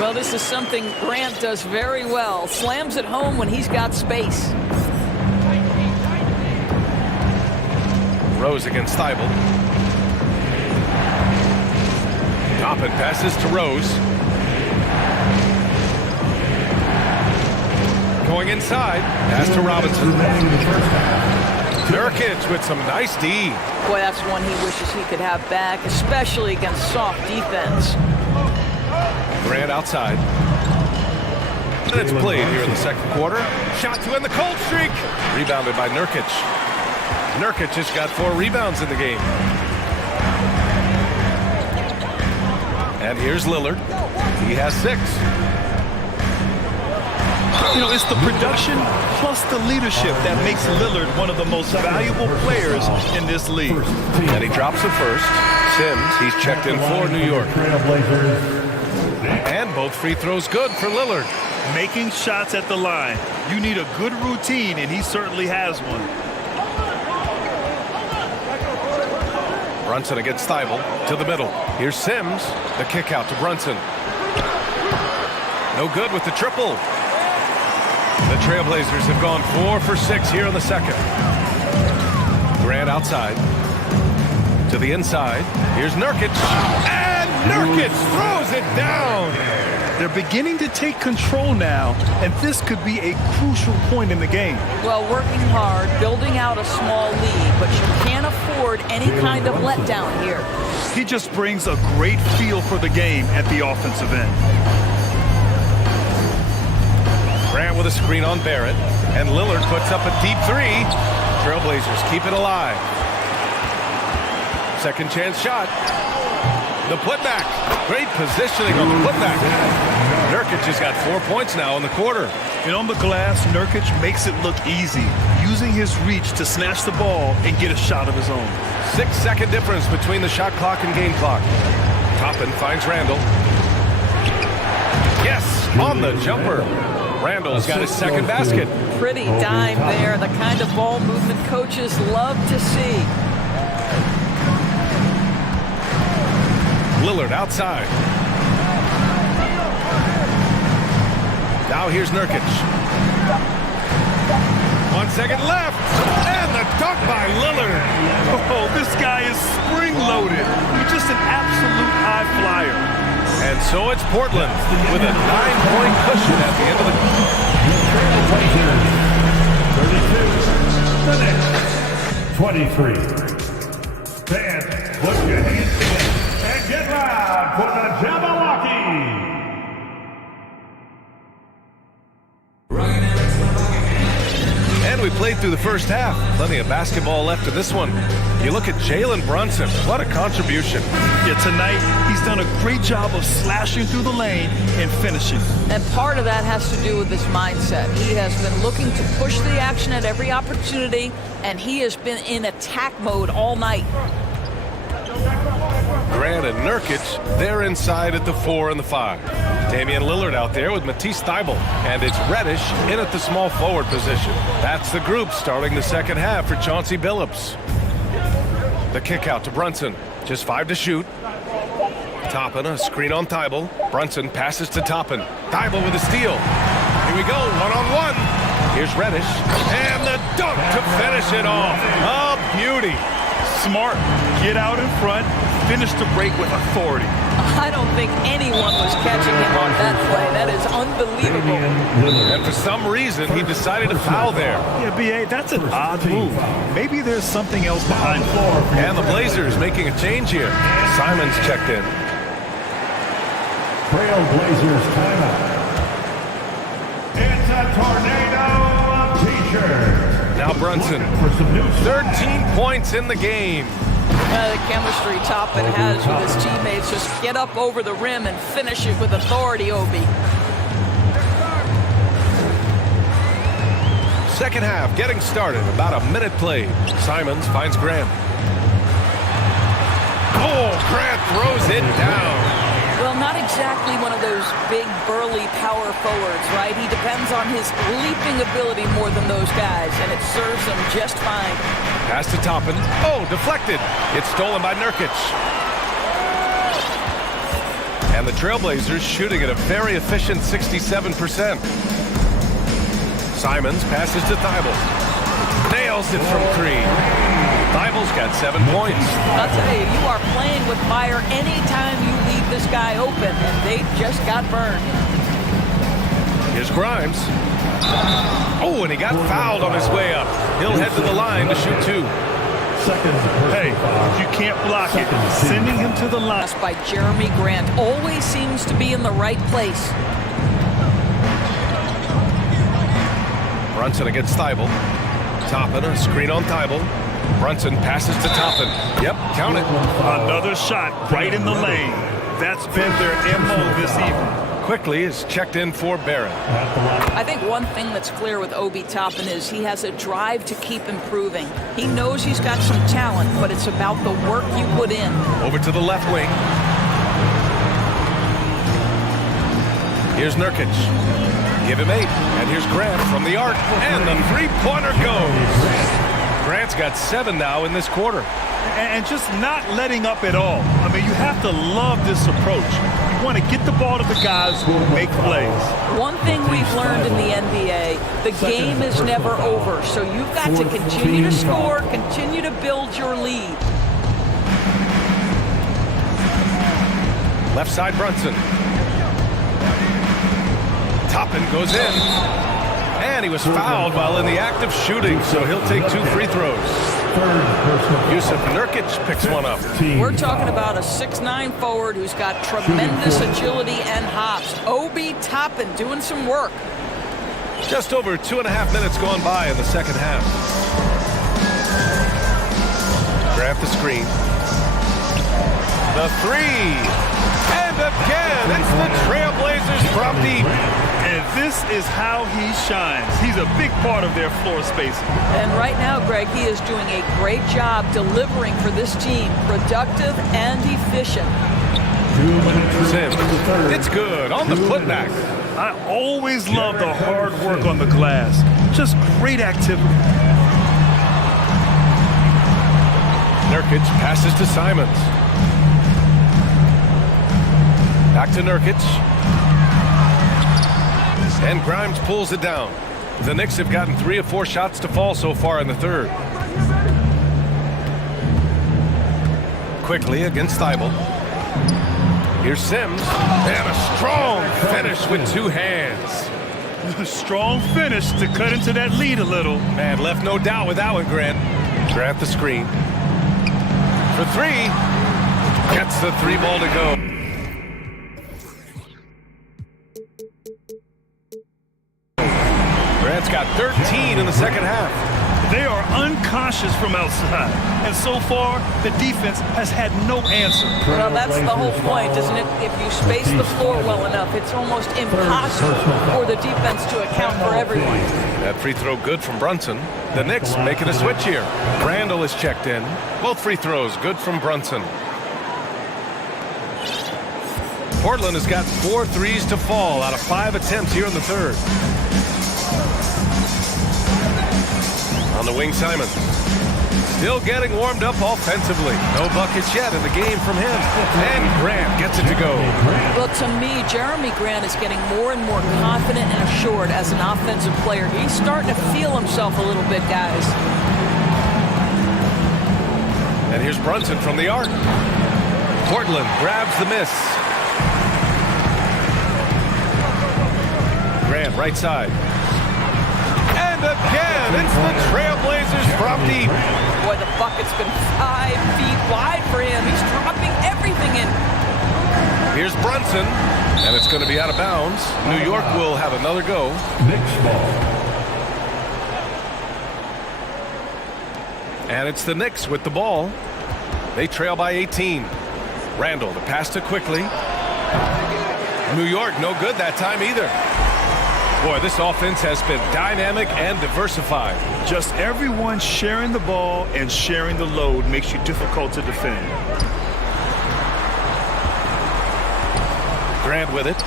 Well, this is something Grant does very well. Slams it home when he's got space. Rose against Thibault. Toppin passes to Rose. Going inside. Pass to Robinson. Nurkic with some nice D. Boy, that's one he wishes he could have back, especially against soft defense. Grant outside. And it's played here in the second quarter. Shot to end the cold streak. Rebounded by Nurkic. Nurkic just got 4 rebounds in the game. And here's Lillard. He has 6. You know, it's the production plus the leadership that makes Lillard one of the most valuable players in this league. And he drops the first. Sims, he's checked in for New York. And both free throws good for Lillard. Making shots at the line. You need a good routine, and he certainly has one. Brunson against Thibault to the middle. Here's Sims. The kick out to Brunson. No good with the triple. The Trailblazers have gone 4 for 6 here in the second. Grant outside. To the inside. Here's Nurkic. And Nurkic throws it down. They're beginning to take control now, and this could be a crucial point in the game. Well, working hard, building out a small lead, but you can't afford any kind of letdown here. He just brings a great feel for the game at the offensive end. Grant with a screen on Barrett, and Lillard puts up a deep 3. Trailblazers keep it alive. Second chance shot. The putback. Great positioning on the putback. Nurkic has got 4 points now in the quarter. And on the glass, Nurkic makes it look easy, using his reach to snatch the ball and get a shot of his own. 6-second difference between the shot clock and game clock. Toppin finds Randall. Yes, on the jumper. Randall's got his second basket. Pretty dime there, the kind of ball movement coaches love to see. Lillard outside. Now here's Nurkic. 1 second left. And the dunk by Lillard. Oh, this guy is spring-loaded. He's just an absolute high flyer. And so it's Portland with a 9-point cushion at the end of the game. 32, the Knicks, 23. Fans, put your hands together and get loud for the Jabberwocky. And we played through the first half. Plenty of basketball left in this one. You look at Jalen Brunson. What a contribution. Yeah, tonight he's done a great job of slashing through the lane and finishing. And part of that has to do with his mindset. He has been looking to push the action at every opportunity, and he has been in attack mode all night. Grant and Nurkic, they're inside at the 4 and the 5. Damian Lillard out there with Matisse Thybulle. And it's Reddish in at the small forward position. That's the group starting the second half for Chauncey Billups. The kick out to Brunson. Just 5 to shoot. Toppin, a screen on Thybulle. Brunson passes to Toppin. Thybulle with a steal. Here we go, one-on-one. Here's Reddish. And the dunk to finish it off. A beauty. Smart, get out in front, finish the break with authority. I don't think anyone was catching him on that play. That is unbelievable. And for some reason, he decided to foul there. Yeah, B.A., that's an odd move. Maybe there's something else behind it. And the Blazers making a change here. Simon's checked in. Trailblazers timeout. It's a tornado of t-shirts. Now Brunson, 13 points in the game. The chemistry Toppin has with his teammates. Just get up over the rim and finish it with authority, Obi. Second half getting started. About a minute played. Simons finds Grant. Oh, Grant throws it down. exactly one of those big, burly power forwards, right? He depends on his leaping ability more than those guys, and it serves him just fine. Pass to Toppin. Oh, deflected. It's stolen by Nurkic. And the Trailblazers shooting at a very efficient 67%. Simons passes to Thibault. Nails it from 3. Thibauld's got 7 points. I'll tell you, you are playing with fire anytime you leave this guy open, and they just got burned. Here's Grimes. Oh, and he got fouled on his way up. He'll head to the line to shoot 2. Hey, you can't block it. Sending him to the line. By Jeremy Grant always seems to be in the right place. Brunson against Thibault. Toppin, a screen on Thibault. Brunson passes to Toppin. Yep, count it. Another shot right in the lane. That's been their MO this evening. Quickly is checked in for Barrett. I think one thing that's clear with Obi Toppin is he has a drive to keep improving. He knows he's got some talent, but it's about the work you put in. Over to the left wing. Here's Nurkic. Give him 8. And here's Grant from the arc. And the three-pointer goes. Grant's got 7 now in this quarter. And just not letting up at all. I mean, you have to love this approach. You want to get the ball to the guys who make plays. One thing we've learned in the NBA, the game is never over. So you've got to continue to score, continue to build your lead. Left side Brunson. Toppin goes in. And he was fouled while in the act of shooting, so he'll take 2 free throws. Yusuf Nurkic picks one up. We're talking about a 6'9" forward who's got tremendous agility and hops. Obi Toppin doing some work. Just over 2.5 minutes gone by in the second half. Grab the screen. The 3. And again, it's the Trailblazers from deep. And this is how he shines. He's a big part of their floor spacing. And right now, Greg, he is doing a great job delivering for this team. Productive and efficient. Sims. It's good on the putback. I always love the hard work on the glass. Just great activity. Nurkic passes to Simons. Back to Nurkic. And Grimes pulls it down. The Knicks have gotten 3 or 4 shots to fall so far in the third. Quickly against Thibault. Here's Sims. And a strong finish with 2 hands. Strong finish to cut into that lead a little. Man, left no doubt with that one, Grant. Grab the screen. For 3. Gets the 3 ball to go. Grant's got 13 in the second half. They are uncautious from outside. And so far, the defense has had no answer. Well, that's the whole point, isn't it? If you space the floor well enough, it's almost impossible for the defense to account for everyone. That free throw good from Brunson. The Knicks making a switch here. Randall is checked in. Both free throws good from Brunson. Portland has got 4 threes to fall out of 5 attempts here in the third. On the wing, Simon. Still getting warmed up offensively. No buckets yet in the game from him. And Grant gets it to go. Well, to me, Jeremy Grant is getting more and more confident and assured as an offensive player. He's starting to feel himself a little bit, guys. And here's Brunson from the arc. Portland grabs the miss. Grant, right side. And again, it's the Trailblazers from deep. Boy, the bucket's been 5 feet wide for him. He's dropping everything in. Here's Brunson, and it's going to be out of bounds. New York will have another go. Knicks ball. And it's the Knicks with the ball. They trail by 18. Randall, the pass to quickly. New York, no good that time either. Boy, this offense has been dynamic and diversified. Just everyone sharing the ball and sharing the load makes you difficult to defend. Grant with it.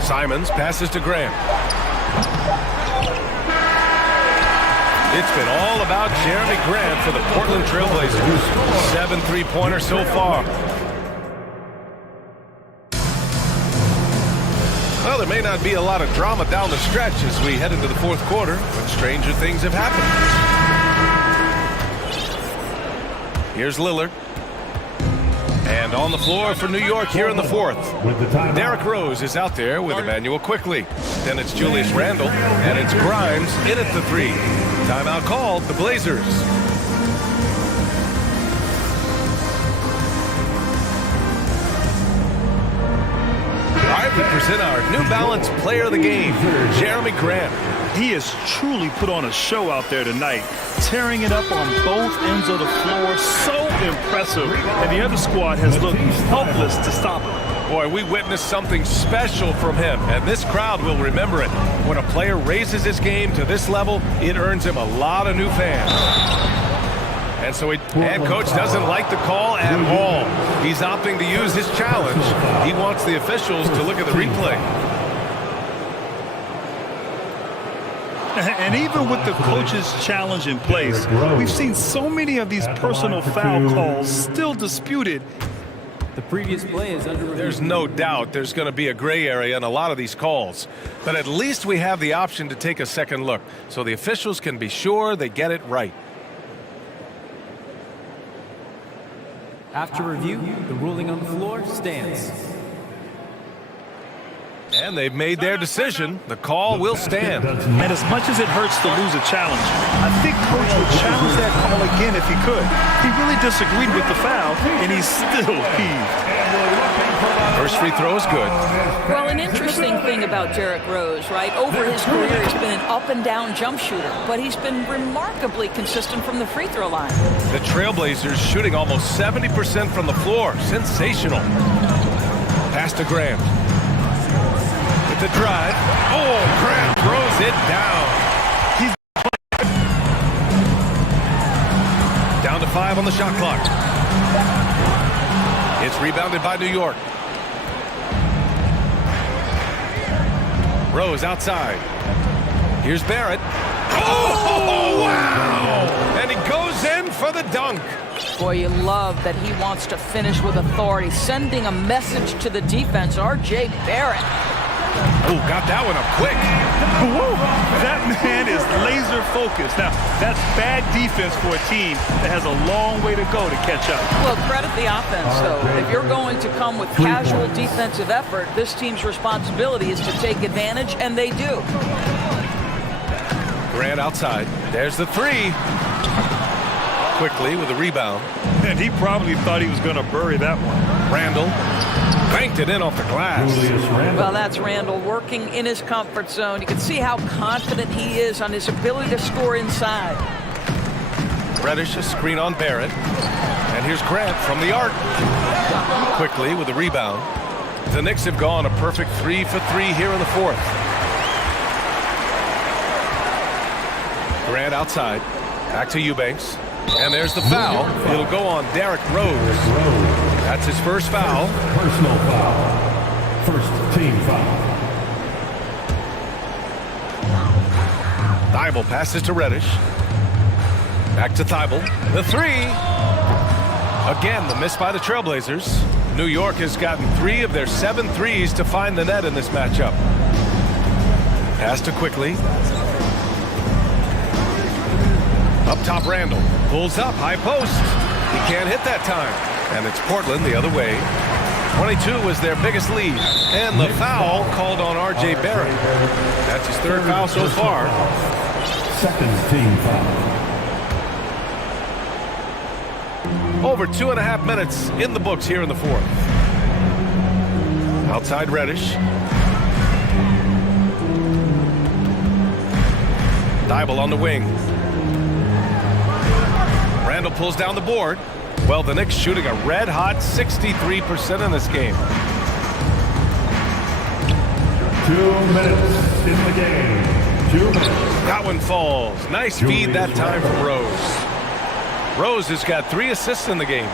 Simons passes to Grant. It's been all about Jeremy Grant for the Portland Trailblazers. 7 3-pointers so far. Well, there may not be a lot of drama down the stretch as we head into the fourth quarter, but stranger things have happened. Here's Lillard. And on the floor for New York here in the fourth. Derrick Rose is out there with Emmanuel Quickly. Then it's Julius Randle, and it's Grimes in at the three. Timeout called, the Blazers. All right, we present our New Balance Player of the Game, Jeremy Grant. He has truly put on a show out there tonight, tearing it up on both ends of the floor. So impressive, and the other squad has looked helpless to stop him. Boy, we witnessed something special from him, and this crowd will remember it. When a player raises his game to this level, it earns him a lot of new fans. And so head coach doesn't like the call at all. He's opting to use his challenge. He wants the officials to look at the replay. And even with the coach's challenge in place, we've seen so many of these personal foul calls still disputed. The previous play is under review. There's no doubt there's going to be a gray area in a lot of these calls. But at least we have the option to take a second look, so the officials can be sure they get it right. After review, the ruling on the floor stands. And they've made their decision. The call will stand. And as much as it hurts to lose a challenge, I think coach would challenge that call again if he could. He really disagreed with the foul, and he's still peeved. First free throw is good. Well, an interesting thing about Derrick Rose, right? Over his career, he's been an up-and-down jump shooter, but he's been remarkably consistent from the free throw line. The Trailblazers shooting almost 70% from the floor. Sensational. Pass to Grant. The drive. Oh, Grant throws it down. He's down to 5 on the shot clock. It's rebounded by New York. Rose outside. Here's Barrett. Oh, wow! And he goes in for the dunk. Boy, you love that he wants to finish with authority, sending a message to the defense. R.J. Barrett. Oh, got that one up quick. Woo. That man is laser focused. Now, that's bad defense for a team that has a long way to go to catch up. Well, credit the offense, though. If you're going to come with casual defensive effort, this team's responsibility is to take advantage, and they do. Grant outside. There's the three. Quickly with a rebound. And he probably thought he was going to bury that one. Randle banked it in off the glass. Well, that's Randle working in his comfort zone. You can see how confident he is on his ability to score inside. Reddish, a screen on Barrett. And here's Grant from the arc. Quickly with a rebound. The Knicks have gone a perfect 3 for 3 here in the fourth. Grant outside. Back to Eubanks. And there's the foul. It'll go on Derrick Rose. That's his first foul. Personal foul. First team foul. Thibault passes to Reddish. Back to Thibault. The three. Again, the miss by the Trailblazers. New York has gotten 3 of their 7 threes to find the net in this matchup. Pass to Quickly. Up top, Randle. Pulls up, high post. He can't hit that time. And it's Portland the other way. 22 was their biggest lead. And the foul called on R.J. Barrett. That's his 3rd foul so far. Second team foul. Over 2.5 minutes in the books here in the fourth. Outside Reddish. Thibault on the wing. Randle pulls down the board. Well, the Knicks shooting a red-hot 63% in this game. 2 minutes in the game. 2 minutes. That one falls. Nice feed that time from Rose. Rose has got 3 assists in the game.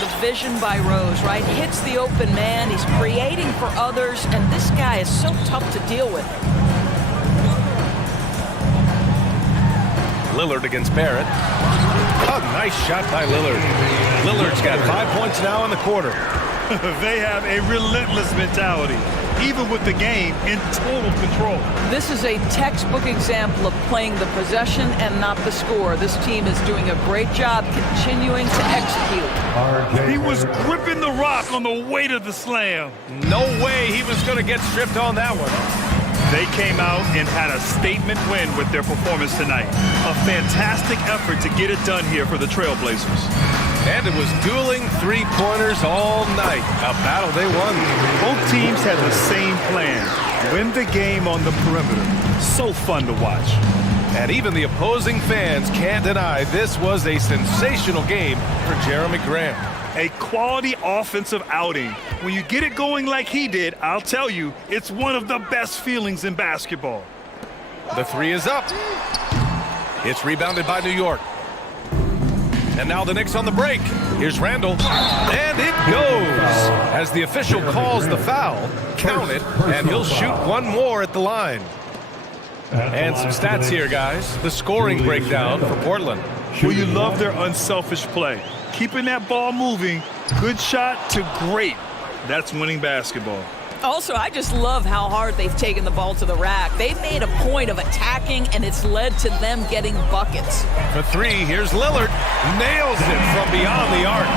the vision by Rose, right? Hits the open man, he's creating for others, and this guy is so tough to deal with. Lillard against Barrett. A nice shot by Lillard. Lillard's got 5 points now in the quarter. They have a relentless mentality, even with the game in total control. This is a textbook example of playing the possession and not the score. This team is doing a great job continuing to execute. He was gripping the rock on the way to the slam. No way he was going to get stripped on that one. They came out and had a statement win with their performance tonight. A fantastic effort to get it done here for the Trailblazers. And it was dueling three-pointers all night. A battle they won. Both teams had the same plan. Win the game on the perimeter. So fun to watch. And even the opposing fans can't deny this was a sensational game for Jeremy Grant. A quality offensive outing. When you get it going like he did, I'll tell you, it's one of the best feelings in basketball. The three is up. It's rebounded by New York. And now the Knicks on the break. Here's Randall. And it goes. As the official calls the foul, count it, and he'll shoot one more at the line. And some stats here, guys. The scoring breakdown for Portland. Well, you love their unselfish play. Keeping that ball moving, good shot to great. That's winning basketball. Also, I just love how hard they've taken the ball to the rack. They've made a point of attacking, and it's led to them getting buckets. For three, here's Lillard. Nails it from beyond the arc.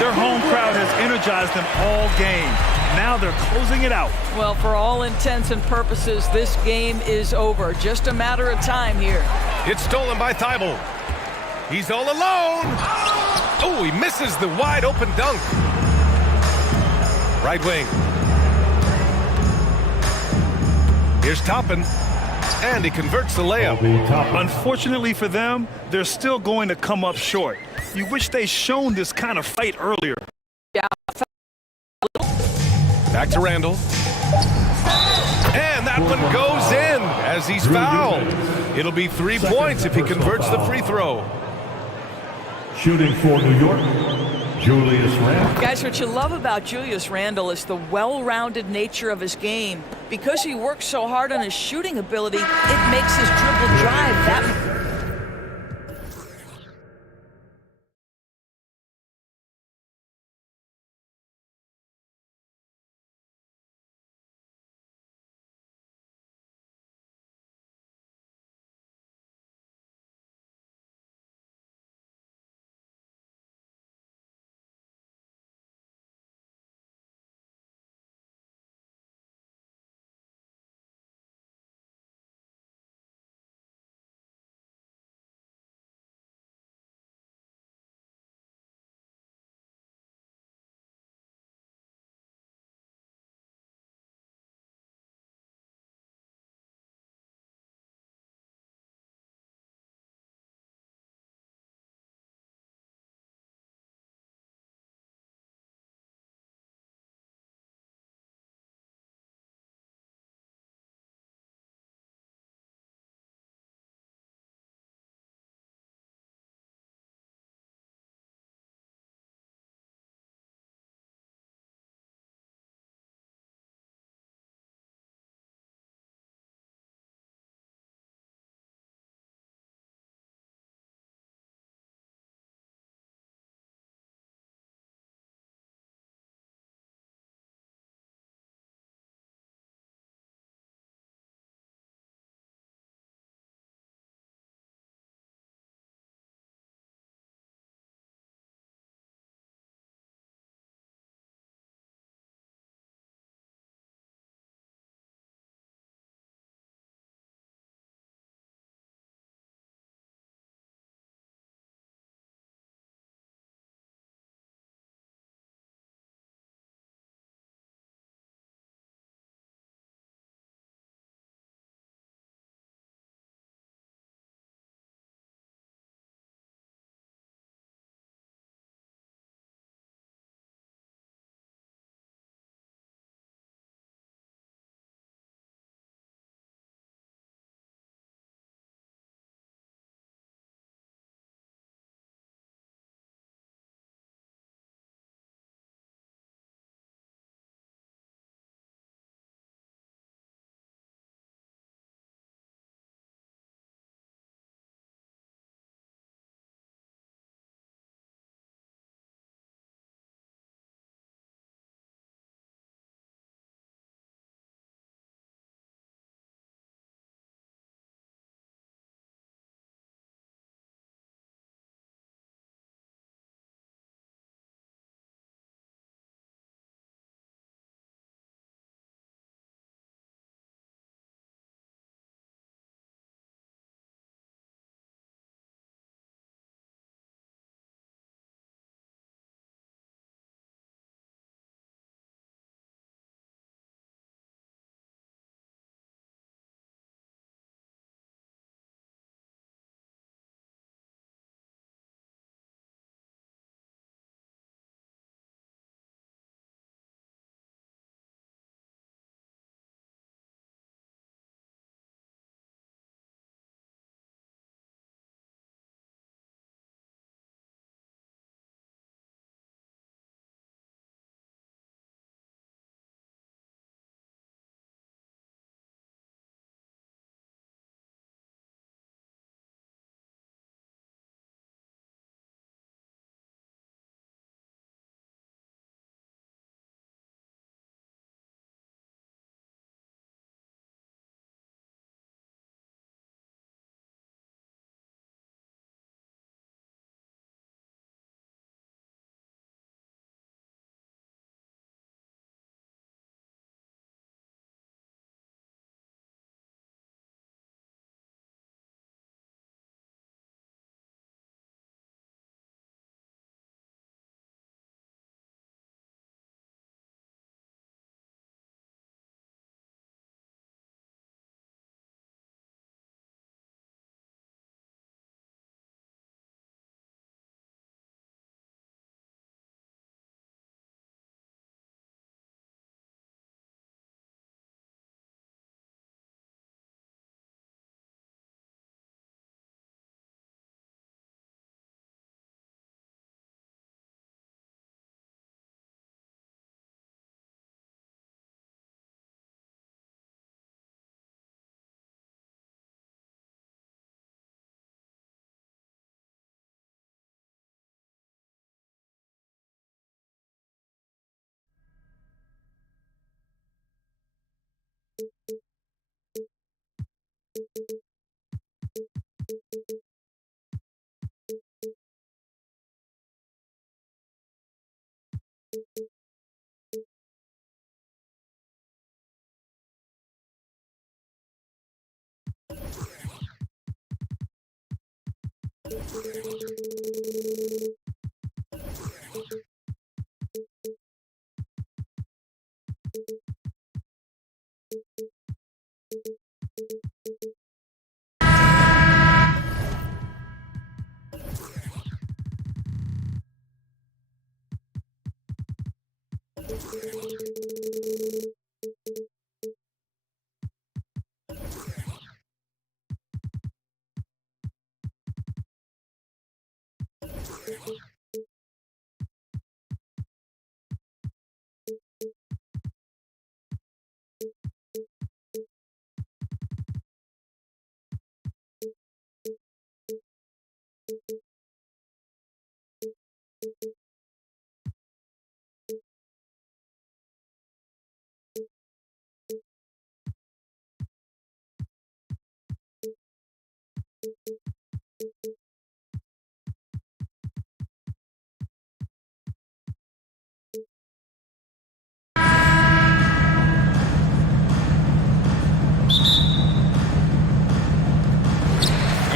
Their home crowd has energized them all game. Now they're closing it out. Well, for all intents and purposes, this game is over. Just a matter of time here. It's stolen by Thibault. He's all alone. Oh, he misses the wide open dunk. Right wing. Here's Toppin, and he converts the layup. Unfortunately for them, they're still going to come up short. You wish they'd shown this kind of fight earlier. Yeah. Back to Randall. And that one goes in as he's fouled. It'll be 3 points if he converts the free throw. Shooting for New York, Julius Randle. Guys, what you love about Julius Randle is the well-rounded nature of his game. Because he works so hard on his shooting ability, it makes his dribble drive that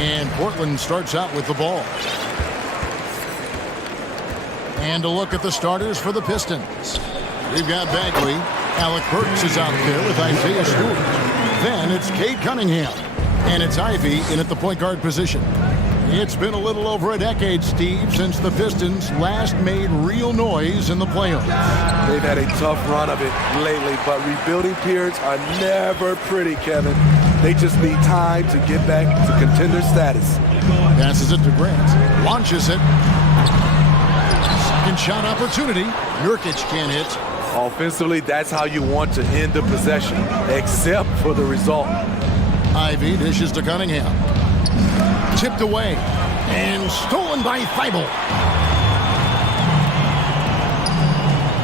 And Portland starts out with the ball. And a look at the starters for the Pistons. We've got Bagley. Alec Burks is out there with Isaiah Stewart. Then it's Cade Cunningham. And it's Ivy in at the point guard position. It's been a little over a decade, Steve, since the Pistons last made real noise in the playoffs. They've had a tough run of it lately, but rebuilding periods are never pretty, Kevin. They just need time to get back to contender status. Passes it to Grant. Launches it. Second shot opportunity. Nurkic can't hit. Offensively, that's how you want to end the possession, except for the result. Ivy dishes to Cunningham. Tipped away and stolen by Thibault.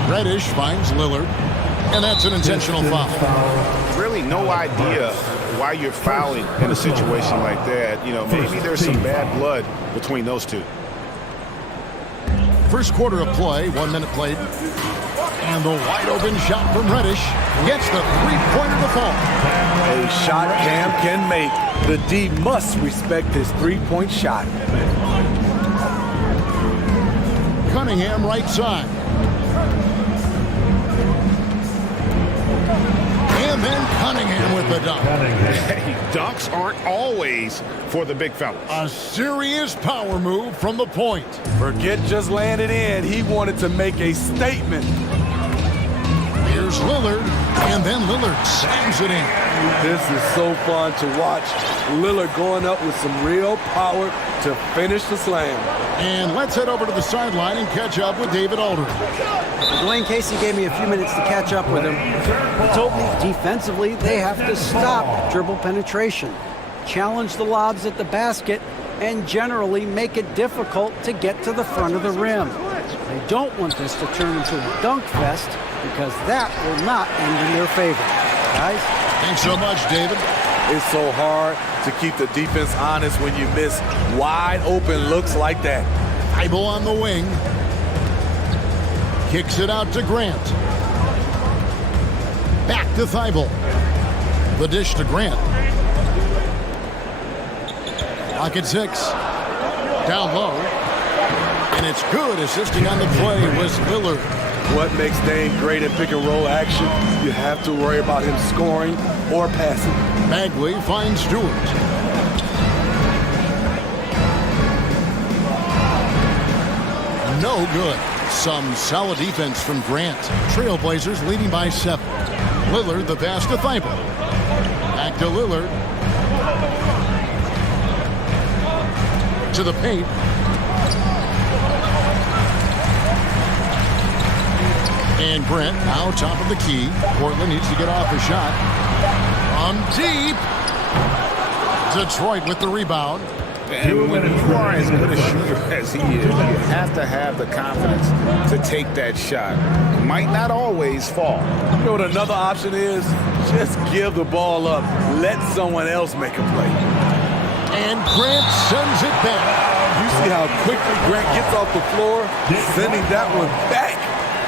Reddish finds Lillard, and that's an intentional foul. Really no idea why you're fouling in a situation like that. You know, maybe there's some bad blood between those two. First quarter of play, 1 minute played. And the wide open shot from Reddish gets the three-pointer to fall. A shot Cam can make. The D must respect his three-point shot. Cunningham right side. And then Cunningham with the dunk. Hey, dunks aren't always for the big fellas. A serious power move from the point. Forget just laying it in. He wanted to make a statement. Here's Lillard, and then Lillard slams it in. This is so fun to watch. Lillard going up with some real power to finish the slam. And let's head over to the sideline and catch up with David Aldridge. Dwayne Casey gave me a few minutes to catch up with him. He told me defensively they have to stop dribble penetration, challenge the lobs at the basket, and generally make it difficult to get to the front of the rim. They don't want this to turn into a dunk fest because that will not end in their favor. Guys? Thanks so much, David. It's so hard to keep the defense honest when you miss wide open looks like that. Thibault on the wing. Kicks it out to Grant. Back to Thibault. The dish to Grant. Pocket 6. Down low. And it's good. Assisting on the play was Lillard. What makes Dame great in pick and roll action? You have to worry about him scoring or passing. Bagley finds Stewart. No good. Some solid defense from Grant. Trailblazers leading by 7. Lillard the pass to Thibault. Back to Lillard. To the paint. And Brent now top of the key. Portland needs to get off a shot. On deep. Detroit with the rebound. And when you are as good a shooter as he is, you have to have the confidence to take that shot. Might not always fall. You know what another option is? Just give the ball up. Let someone else make a play. And Grant sends it back. You see how quickly Grant gets off the floor, sending that one back.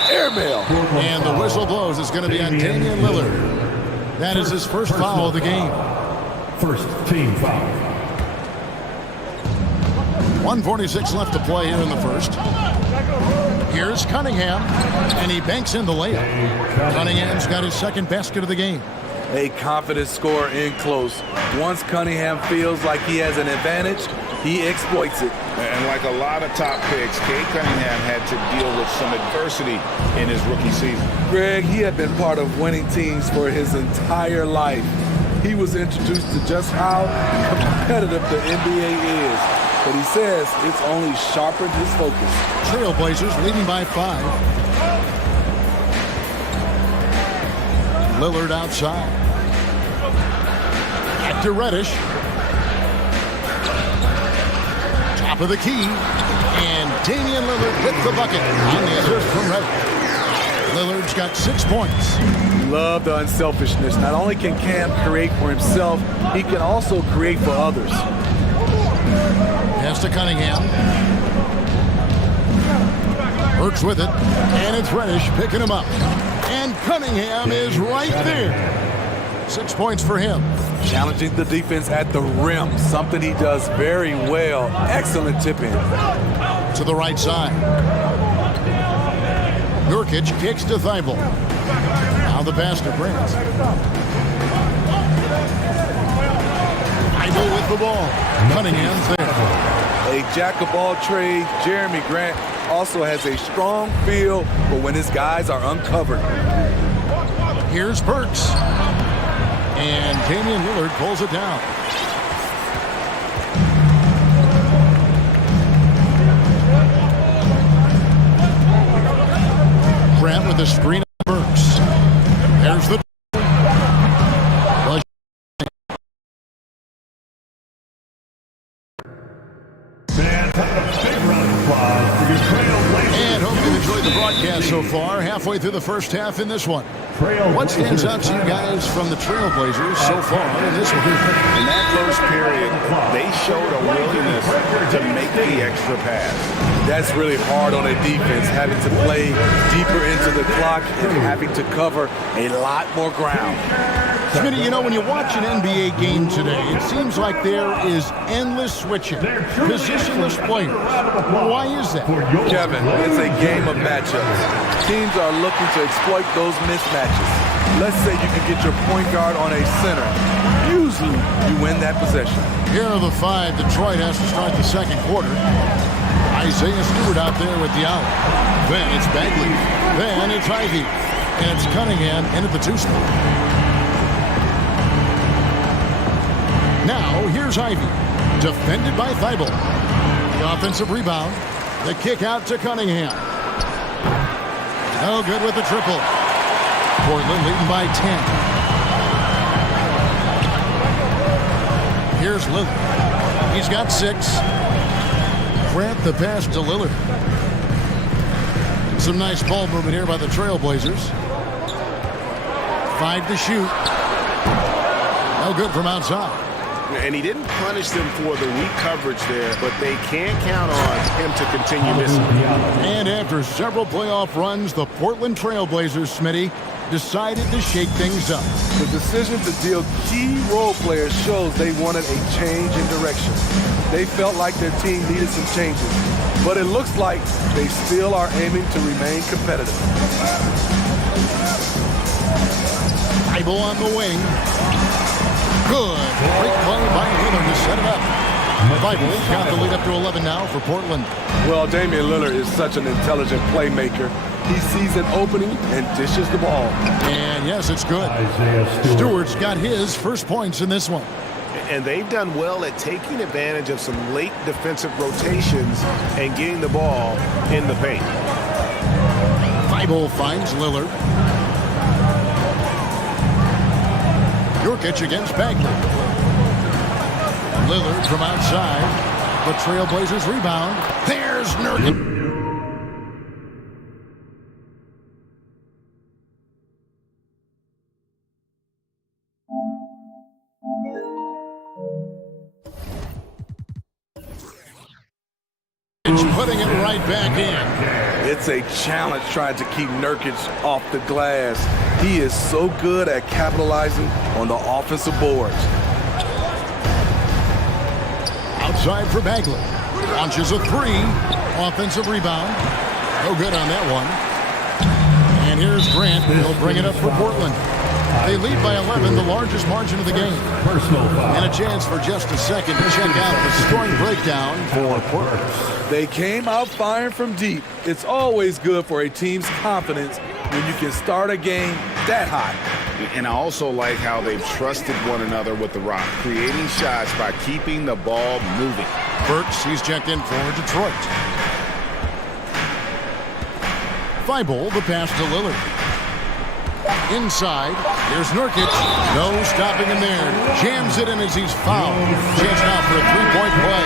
Airmail. And the whistle blows. It's going to be on Damian Lillard. That is his first foul of the game. First team foul. 1:46 left to play here in the first. Here's Cunningham, and he banks in the layup. Cunningham's got his second basket of the game. A confident scorer in close. Once Cunningham feels like he has an advantage, he exploits it. And like a lot of top picks, Cade Cunningham had to deal with some adversity in his rookie season. Greg, he had been part of winning teams for his entire life. He was introduced to just how competitive the NBA is. But he says it's only sharpened his focus. Trailblazers leading by 5. Lillard outside. Back to Reddish. Top of the key. And Damian Lillard with the bucket on the assist from Reddish. Lillard's got 6 points. Love the unselfishness. Not only can Cam create for himself, he can also create for others. Pass to Cunningham. Works with it. And it's Reddish picking him up. And Cunningham is right there. 6 points for him. Challenging the defense at the rim. Something he does very well. Excellent tip-in. To the right side. Nurkic kicks to Thibault. Now the pass to Grant. Thibault with the ball. Cunningham's there. A jack-of-all-trades, Jeremy Grant also has a strong feel for when his guys are uncovered. Here's Burks. And Damian Lillard pulls it down. Grant with a screen on Burks. There's the... And hope you've enjoyed the broadcast so far. Halfway through the first half in this one. What stands out to you guys from the Trailblazers so far in this one? In that first period, they showed a willingness to make the extra pass. That's really hard on a defense, having to play deeper into the clock and having to cover a lot more ground. Smitty, you know, when you watch an NBA game today, it seems like there is endless switching, positionless players. Why is that? Kevin, it's a game of matchups. Teams are looking to exploit those mismatches. Let's say you can get your point guard on a center. Usually, you win that possession. Here are the 5. Detroit has to start the second quarter. Isaiah Stewart out there with the out. Then it's Bagley. Then it's Ivy. And it's Cunningham in at the 2 spot. Now, here's Ivy. Defended by Thibault. The offensive rebound. The kick out to Cunningham. No good with the triple. Portland leading by 10. Here's Lillard. He's got 6. Grant the pass to Lillard. Some nice ball movement here by the Trailblazers. 5 to shoot. No good from outside. And he didn't punish them for the weak coverage there, but they can't count on him to continue missing. And after several playoff runs, the Portland Trailblazers, Smitty, decided to shake things up. The decision to deal key role players shows they wanted a change in direction. They felt like their team needed some changes, but it looks like they still are aiming to remain competitive. Thibault on the wing. Good. Great play by Lillard to set it up. Thibault got the lead up to 11 now for Portland. Well, Damian Lillard is such an intelligent playmaker. He sees an opening and dishes the ball. And yes, it's good. Stewart's got his first points in this one. And they've done well at taking advantage of some late defensive rotations and getting the ball in the paint. Thibault finds Lillard. Nurkic against Bagley. Lillard from outside. The Trailblazers rebound. There's Nurkic. Putting it right back in. It's a challenge trying to keep Nurkic off the glass. He is so good at capitalizing on the offensive boards. Outside for Bagley. Launches a three. Offensive rebound. No good on that one. And here's Grant. He'll bring it up for Portland. They lead by 11, the largest margin of the game. And a chance for just a second to check out the scoring breakdown for Portland. They came out firing from deep. It's always good for a team's confidence when you can start a game that hot. And I also like how they've trusted one another with the rock, creating shots by keeping the ball moving. Burks, he's checked in for Detroit. Thibault, the pass to Lillard. Inside, here's Nurkic. No stopping him there. Jams it in as he's fouled. Chance now for a three-point play.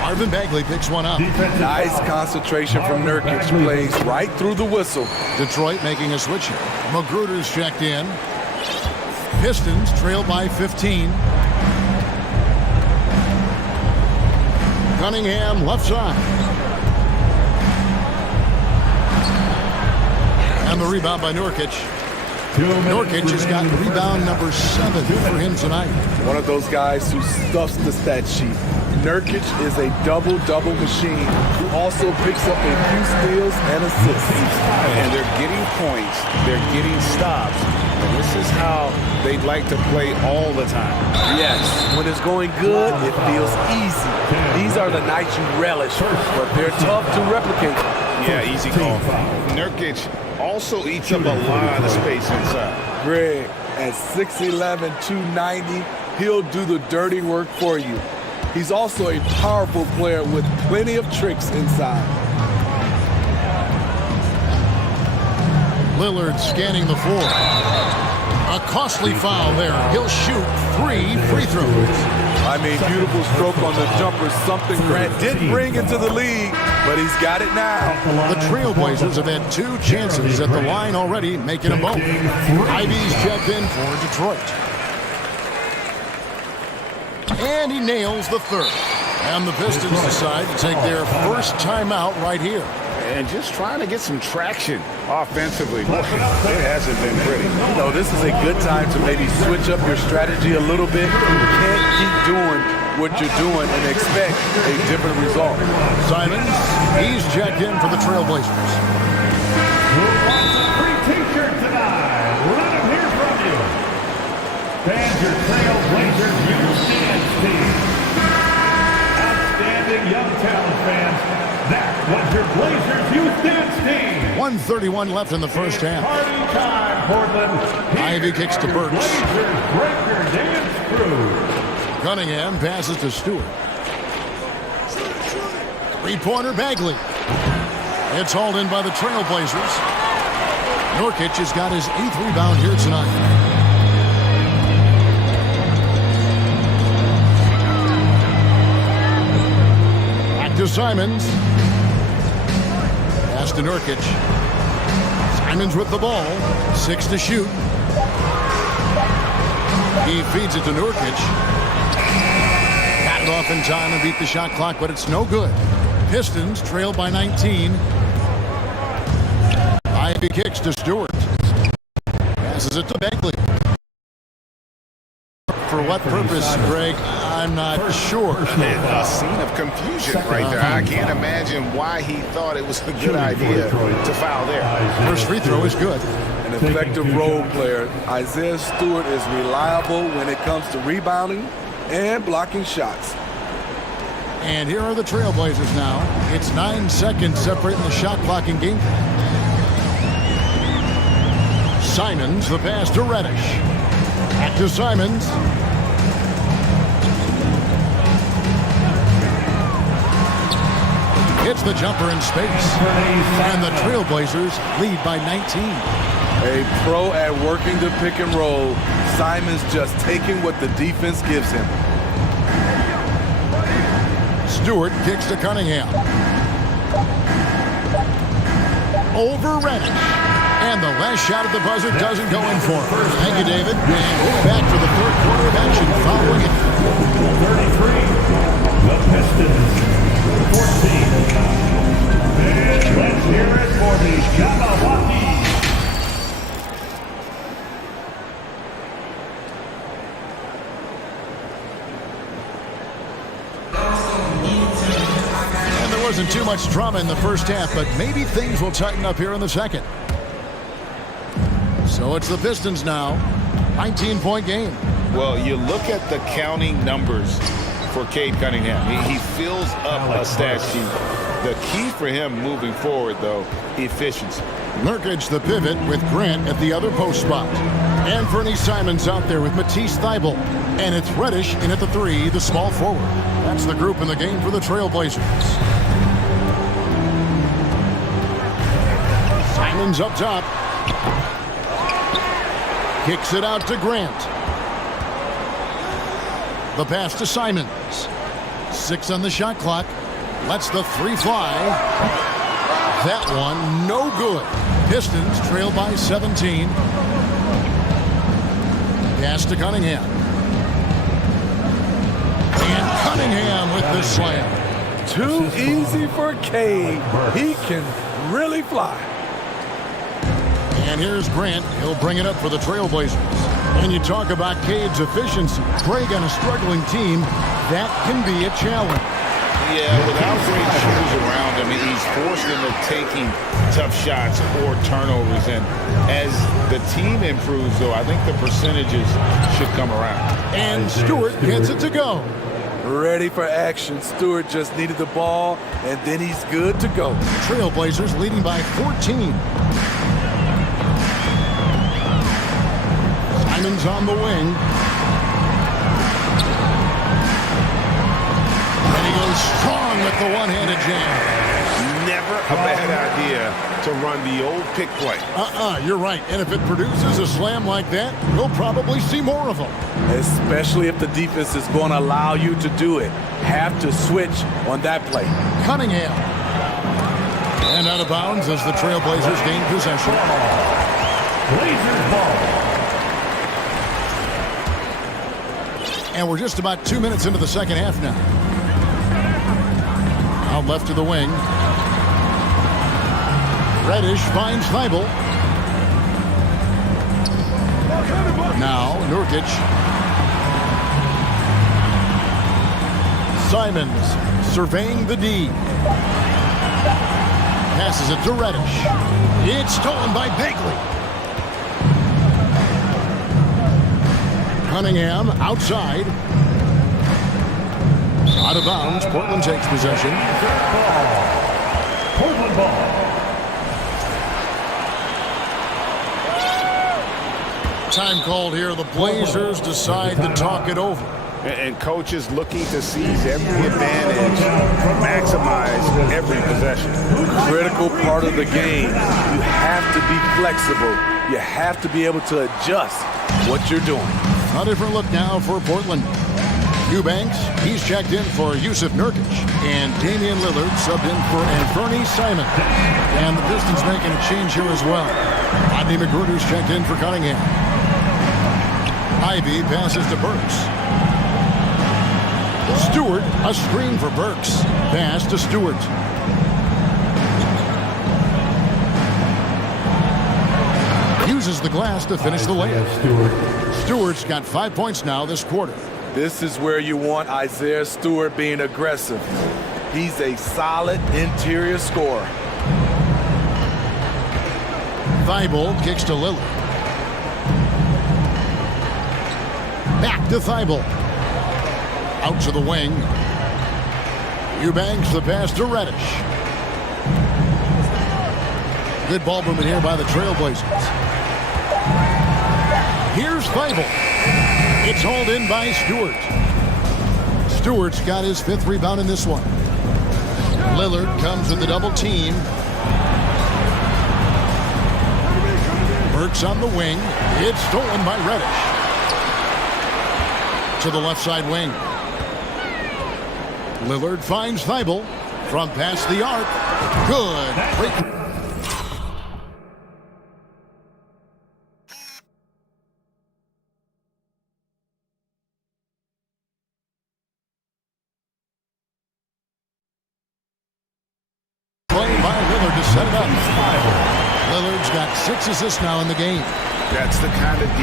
Marvin Bagley picks one up. Nice concentration from Nurkic. Plays right through the whistle. Detroit making a switch here. Magruder's checked in. Pistons trail by 15. Cunningham left side. And the rebound by Nurkic. Nurkic has got rebound number 7 for him tonight. One of those guys who stuffs the stat sheet. Nurkic is a double-double machine who also picks up a few steals and assists. And they're getting points. They're getting stops. And this is how they'd like to play all the time. Yes, when it's going good, it feels easy. These are the nights you relish, but they're tough to replicate. Yeah, easy call. Nurkic also eats up a lot of space inside. Greg, at 6'11", 290, he'll do the dirty work for you. He's also a powerful player with plenty of tricks inside. Lillard scanning the floor. A costly foul there. He'll shoot 3 free throws. I mean, beautiful stroke on the jumper, something Grant didn't bring into the league, but he's got it now. The Trailblazers have had 2 chances at the line already, making them both. Ivy's checked in for Detroit. And he nails the third. And the Pistons decide to take their first timeout right here. And just trying to get some traction offensively. Boy, it hasn't been pretty. You know, this is a good time to maybe switch up your strategy a little bit. You can't keep doing what you're doing and expect a different result. Simons, he's checked in for the Trailblazers. Who wants a free t-shirt tonight? Let them hear from you. Fans, your Trailblazers Youth Dance Team. Outstanding young talent, fans. That was your Blazers Youth Dance Team. 1:31 left in the first half. Party time, Portland. Ivy kicks to Burks. Blazers breaker dance crew. Cunningham passes to Stewart. Three-pointer Bagley. It's hauled in by the Trailblazers. Nurkic has got his 8th rebound here tonight. To Simons. Pass to Nurkic. Simons with the ball. 6 to shoot. He feeds it to Nurkic. Got it off in time and beat the shot clock, but it's no good. Pistons trail by 19. Ivy kicks to Stewart. Passes it to Bagley. For what purpose, Greg? I'm not sure. A scene of confusion right there. I can't imagine why he thought it was a good idea to foul there. First free throw is good. An effective role player. Isaiah Stewart is reliable when it comes to rebounding and blocking shots. And here are the Trailblazers now. It's 9 seconds separating the shot clock and game. Simons, the pass to Reddish. Back to Simons. Hits the jumper in space. And the Trailblazers lead by 19. A pro at working the pick and roll. Simons just taking what the defense gives him. Stewart kicks to Cunningham. Over Reddish. And the last shot at the buzzer doesn't go in for him. Thank you, David. And we're back for the third quarter of action following it. 33, the Pistons. 14. And let's hear it for the Jabberwocky. Wasn't too much drama in the first half, but maybe things will tighten up here in the second. So it's the Pistons now. 19-point game. Well, you look at the counting numbers for Cade Cunningham. He fills up a stat sheet. The key for him moving forward, though, efficiency. Nurkic the pivot with Grant at the other post spot. And Fernie Simons out there with Matisse Thybulle. And it's Reddish in at the 3, the small forward. That's the group in the game for the Trailblazers. Simons up top. Kicks it out to Grant. The pass to Simons. 6 on the shot clock. Lets the 3 fly. That one no good. Pistons trail by 17. Pass to Cunningham. And Cunningham with the slam. Too easy for Cade. He can really fly. And here's Grant. He'll bring it up for the Trailblazers. And you talk about Cade's efficiency. Craig on a struggling team, that can be a challenge. Yeah, without great shooters around him, he's forced into taking tough shots or turnovers. And as the team improves, though, I think the percentages should come around. And Stewart gets it to go. Ready for action. Stewart just needed the ball, and then he's good to go. Trailblazers leading by 14. Simons on the wing. And he goes strong with the one-handed jam. Never a bad idea to run the old pick play. You're right. And if it produces a slam like that, we'll probably see more of them. Especially if the defense is going to allow you to do it. Have to switch on that play. Cunningham. And out of bounds as the Trailblazers gain possession. Blazers ball. And we're just about 2 minutes into the second half now. Out left to the wing. Reddish finds Thybulle. Now Nurkic. Simons surveying the D. Passes it to Reddish. It's stolen by Bagley. Cunningham outside. Out of bounds. Portland takes possession. Portland ball. Time called here. The Blazers decide to talk it over. And coaches looking to seize every advantage, maximize every possession. Critical part of the game. You have to be flexible. You have to be able to adjust what you're doing. A different look now for Portland. Eubanks, he's checked in for Yusuf Nurkic. And Damian Lillard subbed in for Fernie Simons. And the Pistons making a change here as well. Rodney McGruder's checked in for Cunningham. Ivy passes to Burks. Stewart, a screen for Burks. Pass to Stewart. Uses the glass to finish the layup. Stewart's got 5 points now this quarter. This is where you want Isaiah Stewart being aggressive. He's a solid interior scorer. Thybulle kicks to Lillard. Back to Thybulle. Out to the wing. Eubanks the pass to Reddish. Good ball movement here by the Trailblazers. Here's Thybulle. It's hauled in by Stewart. Stewart's got his 5th rebound in this one. Lillard comes with the double team. Burks on the wing. It's stolen by Reddish. To the left side wing. Lillard finds Thibault from past the arc. Good. Play by Lillard to set it up. Lillard's got 6 assists now in the game. That's the kind of D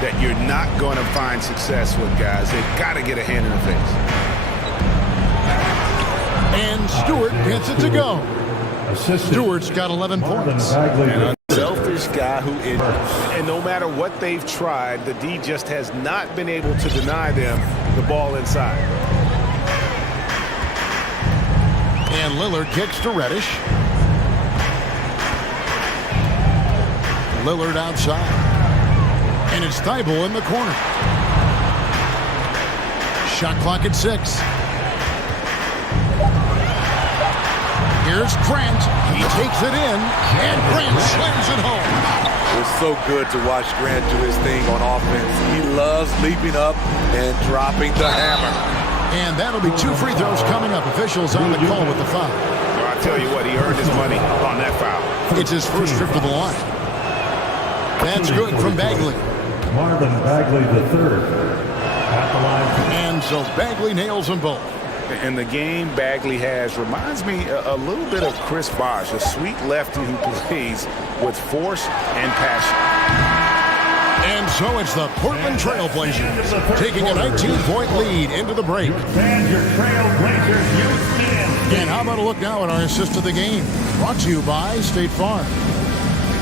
that you're not going to find success with, guys. They've got to get a hand in the face. And Stewart gets it to go. Stewart's got 11 points. An unselfish guy who, and no matter what they've tried, the D just has not been able to deny them the ball inside. And Lillard kicks to Reddish. Lillard outside. And it's Thibault in the corner. Shot clock at 6. Here's Grant. He takes it in, and Grant slams it home. It's so good to watch Grant do his thing on offense. He loves leaping up and dropping the hammer. And that'll be 2 free throws coming up. Officials on the call with the foul. Well, I tell you what, he earned his money on that foul. It's his first trip to the line. That's good from Bagley. Marvin Bagley III at the line. And so Bagley nails them both. And the game Bagley has reminds me a little bit of Chris Bosh, a sweet lefty who plays with force and passion. And so it's the Portland Trailblazers taking a 19-point lead into the break. And your Trailblazers youth team. And how about a look now at our assist of the game? Brought to you by State Farm.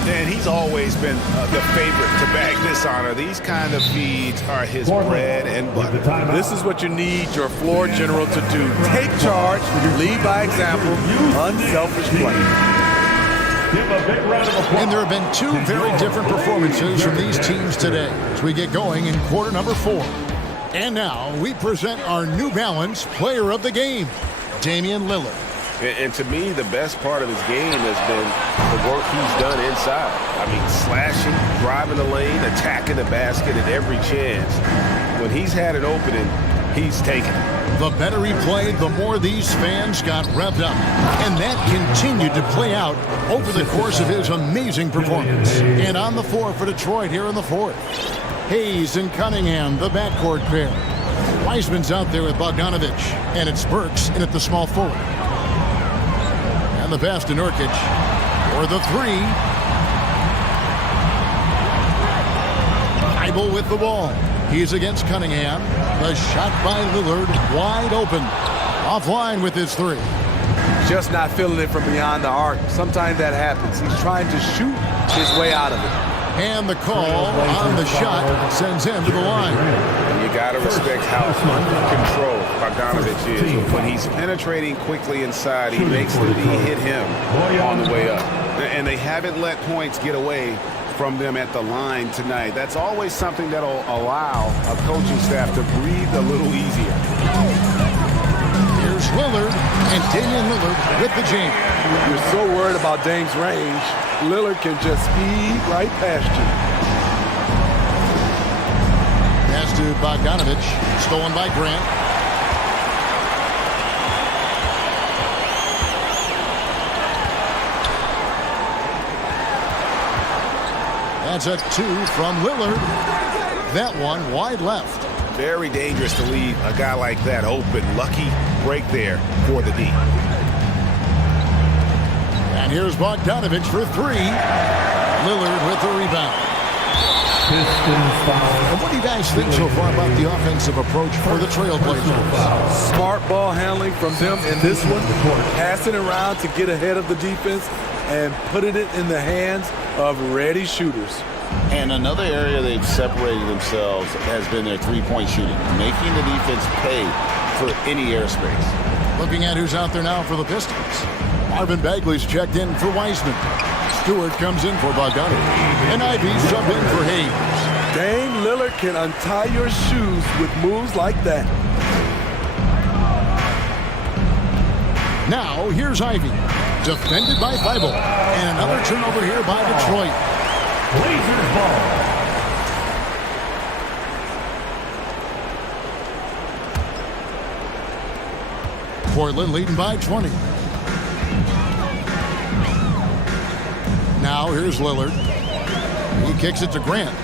And he's always been the favorite to bag this honor. These kind of feeds are his bread and butter. This is what you need your floor general to do. Take charge, lead by example, unselfish play. And there have been 2 very different performances from these teams today as we get going in quarter number 4. And now we present our New Balance Player of the Game, Damian Lillard. And to me, the best part of his game has been the work he's done inside. I mean, slashing, driving the lane, attacking the basket at every chance. When he's had an opening, he's taken it. The better he played, the more these fans got revved up. And that continued to play out over the course of his amazing performance. And on the floor for Detroit here in the 4th. Hayes and Cunningham, the backcourt pair. Wiseman's out there with Bogdanovich. And it's Burks in at the small forward. And the pass to Nurkic for the 3. Thibault with the ball. He's against Cunningham. The shot by Lillard wide open. Offline with his 3. Just not feeling it from beyond the arc. Sometimes that happens. He's trying to shoot his way out of it. And the call on the shot sends him to the line. And you got to respect how under control Bogdanovich is. When he's penetrating quickly inside, he makes the D hit him on the way up. And they haven't let points get away from them at the line tonight. That's always something that'll allow a coaching staff to breathe a little easier. Here's Lillard, and Damian Lillard with the jam. You're so worried about Dame's range, Lillard can just speed right past you. Pass to Bogdanovich, stolen by Grant. That's a 2 from Lillard. That one wide left. Very dangerous to leave a guy like that open. Lucky break there for the D. And here's Bogdanovich for 3. Lillard with the rebound. And what do you guys think so far about the offensive approach for the Trailblazers? Smart ball handling from them in this one. Passing around to get ahead of the defense and putting it in the hands of ready shooters. And another area they've separated themselves has been their three-point shooting, making the defense pay for any airspace. Looking at who's out there now for the Pistons. Marvin Bagley's checked in for Wiseman. Stewart comes in for Bogdanovich. And Ivy's subbed in for Hayes. Dame Lillard can untie your shoes with moves like that. Now, here's Ivy. Defended by Thibault. And another turnover here by Detroit. Blazers ball. Portland leading by 20. Now here's Lillard. He kicks it to Grant.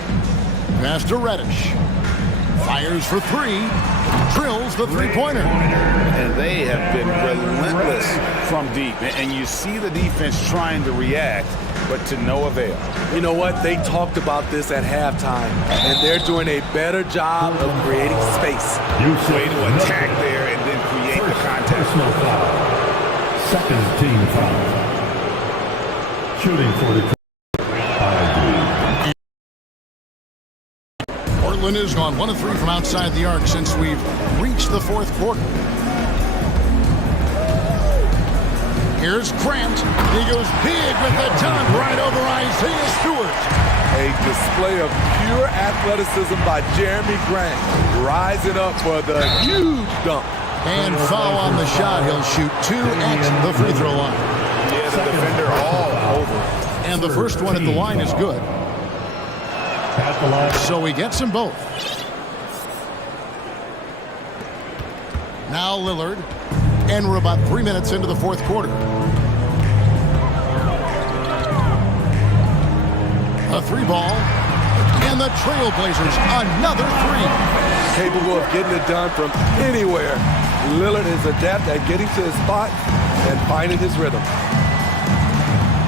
Pass to Reddish. Fires for three. Drills the three-pointer. And they have been relentless from deep. And you see the defense trying to react, but to no avail. You know what? They talked about this at halftime, and they're doing a better job of creating space. Way to attack there and then create the contact. Second team foul. Shooting for the Portland has gone 1 of 3 from outside the arc since we've reached the fourth quarter. Here's Grant. He goes big with the dunk right over Isaiah Stewart. A display of pure athleticism by Jeremy Grant, rising up for the huge dunk. And foul on the shot. He'll shoot 2 at the free throw line. Yeah, the defender all over. And the first one at the line is good. So he gets them both. Now Lillard. And we're about 3 minutes into the fourth quarter. A three ball. And the Trailblazers, another three. Capable of getting it done from anywhere. Lillard is adept at getting to his spot and finding his rhythm.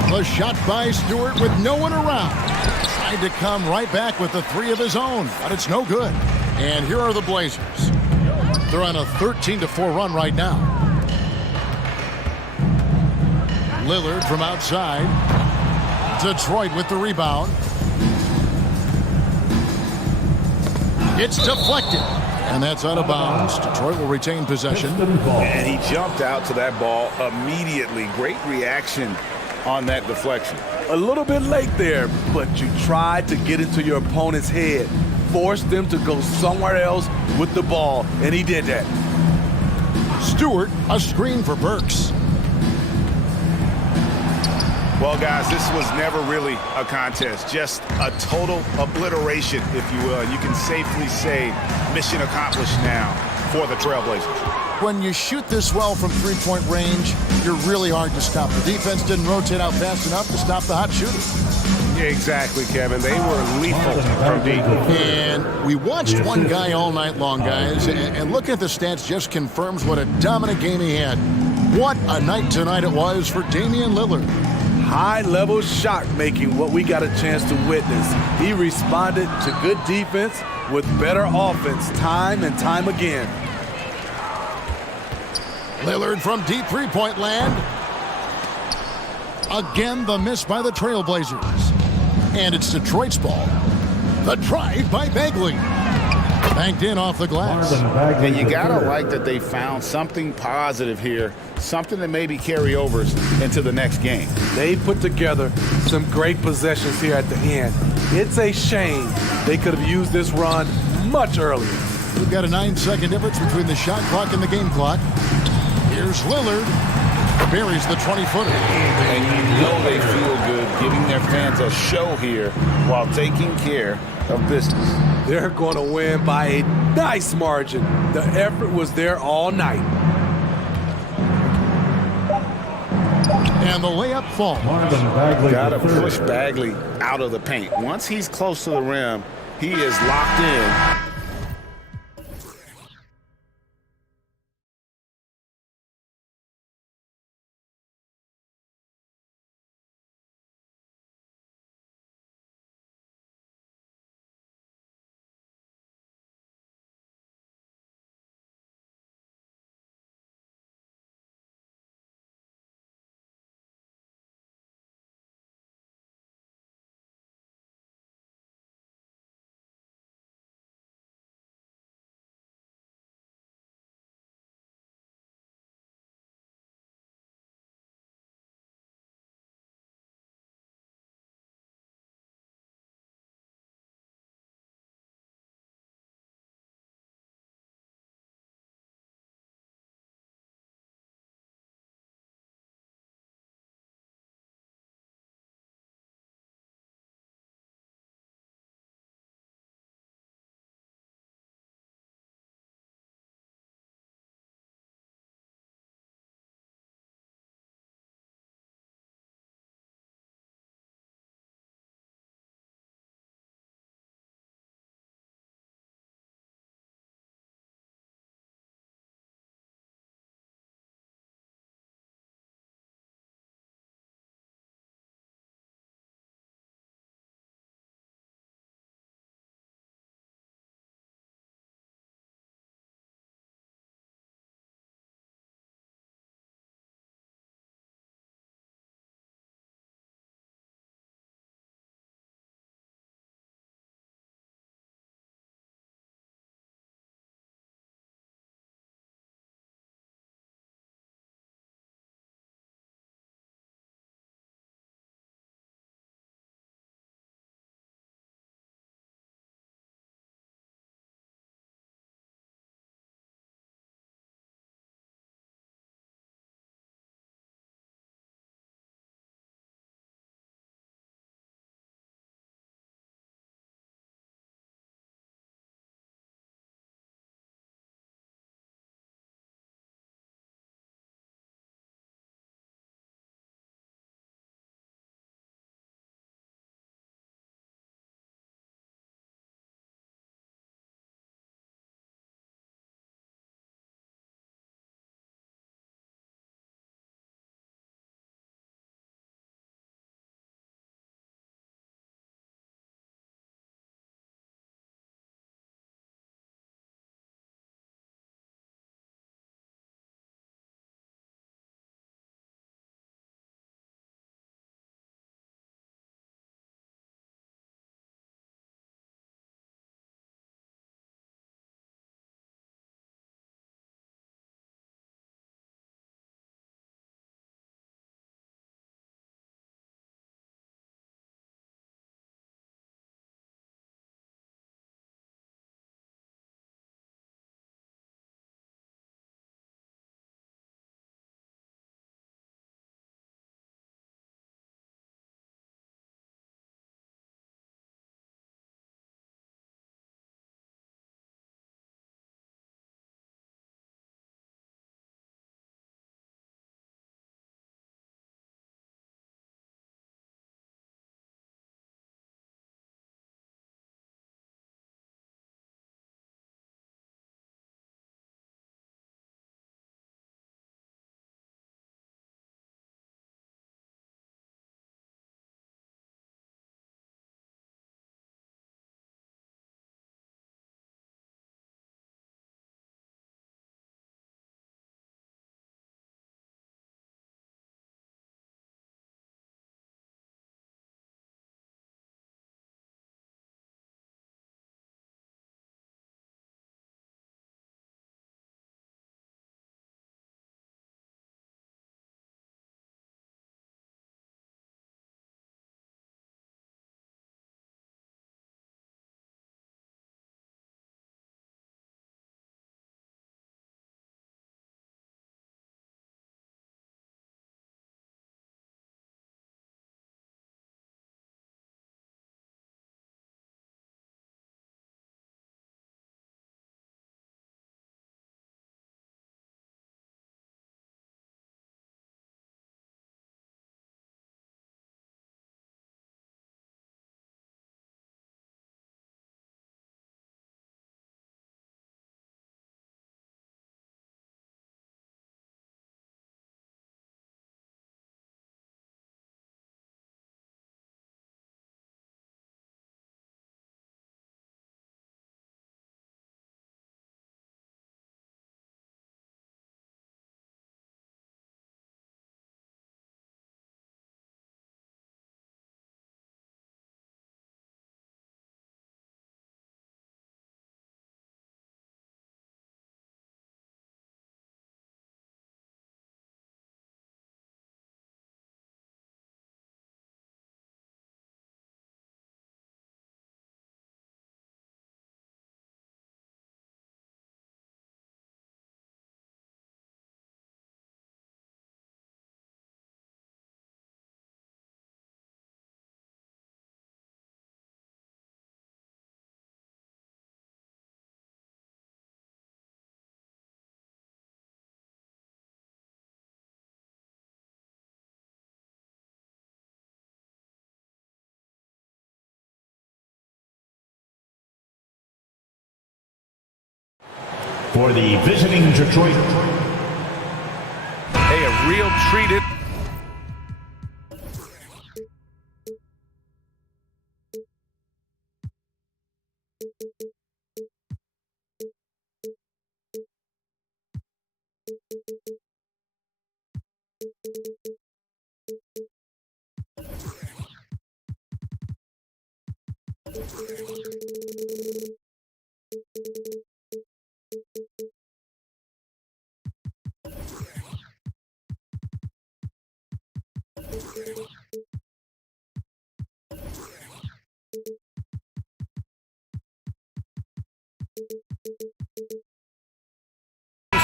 The shot by Stewart with no one around. Tried to come right back with the three of his own, but it's no good. And here are the Blazers. They're on a 13-4 run right now. Lillard from outside. Detroit with the rebound. It's deflected. And that's out of bounds. Detroit will retain possession. And he jumped out to that ball immediately. Great reaction on that deflection. A little bit late there, but you tried to get into your opponent's head. Forced them to go somewhere else with the ball, and he did that. Stewart, a screen for Burks. Well, guys, this was never really a contest, just a total obliteration, if you will. You can safely say mission accomplished now for the Trailblazers. When you shoot this well from three-point range, you're really hard to stop. The defense didn't rotate out fast enough to stop the hot shooter. Yeah, exactly, Kevin. They were lethal from deep. And we watched one guy all night long, guys, and looking at the stats just confirms what a dominant game he had. What a night tonight it was for Damian Lillard. High-level shot making, what we got a chance to witness. He responded to good defense with better offense time and time again. Lillard from deep three-point land. Again, the miss by the Trailblazers. And it's Detroit's ball. The drive by Bagley. Banked in off the glass. And you gotta like that they found something positive here, something that maybe carry overs into the next game. They put together some great possessions here at the end. It's a shame they could have used this run much earlier. We've got a 9-second difference between the shot clock and the game clock. Here's Lillard. Buries the 20-footer. And you know they feel good giving their fans a show here while taking care of business. They're going to win by a nice margin. The effort was there all night. And the layup falls. Got to push Bagley out of the paint. Once he's close to the rim, he is locked in. For the visiting Detroit. Hey, a real treat it.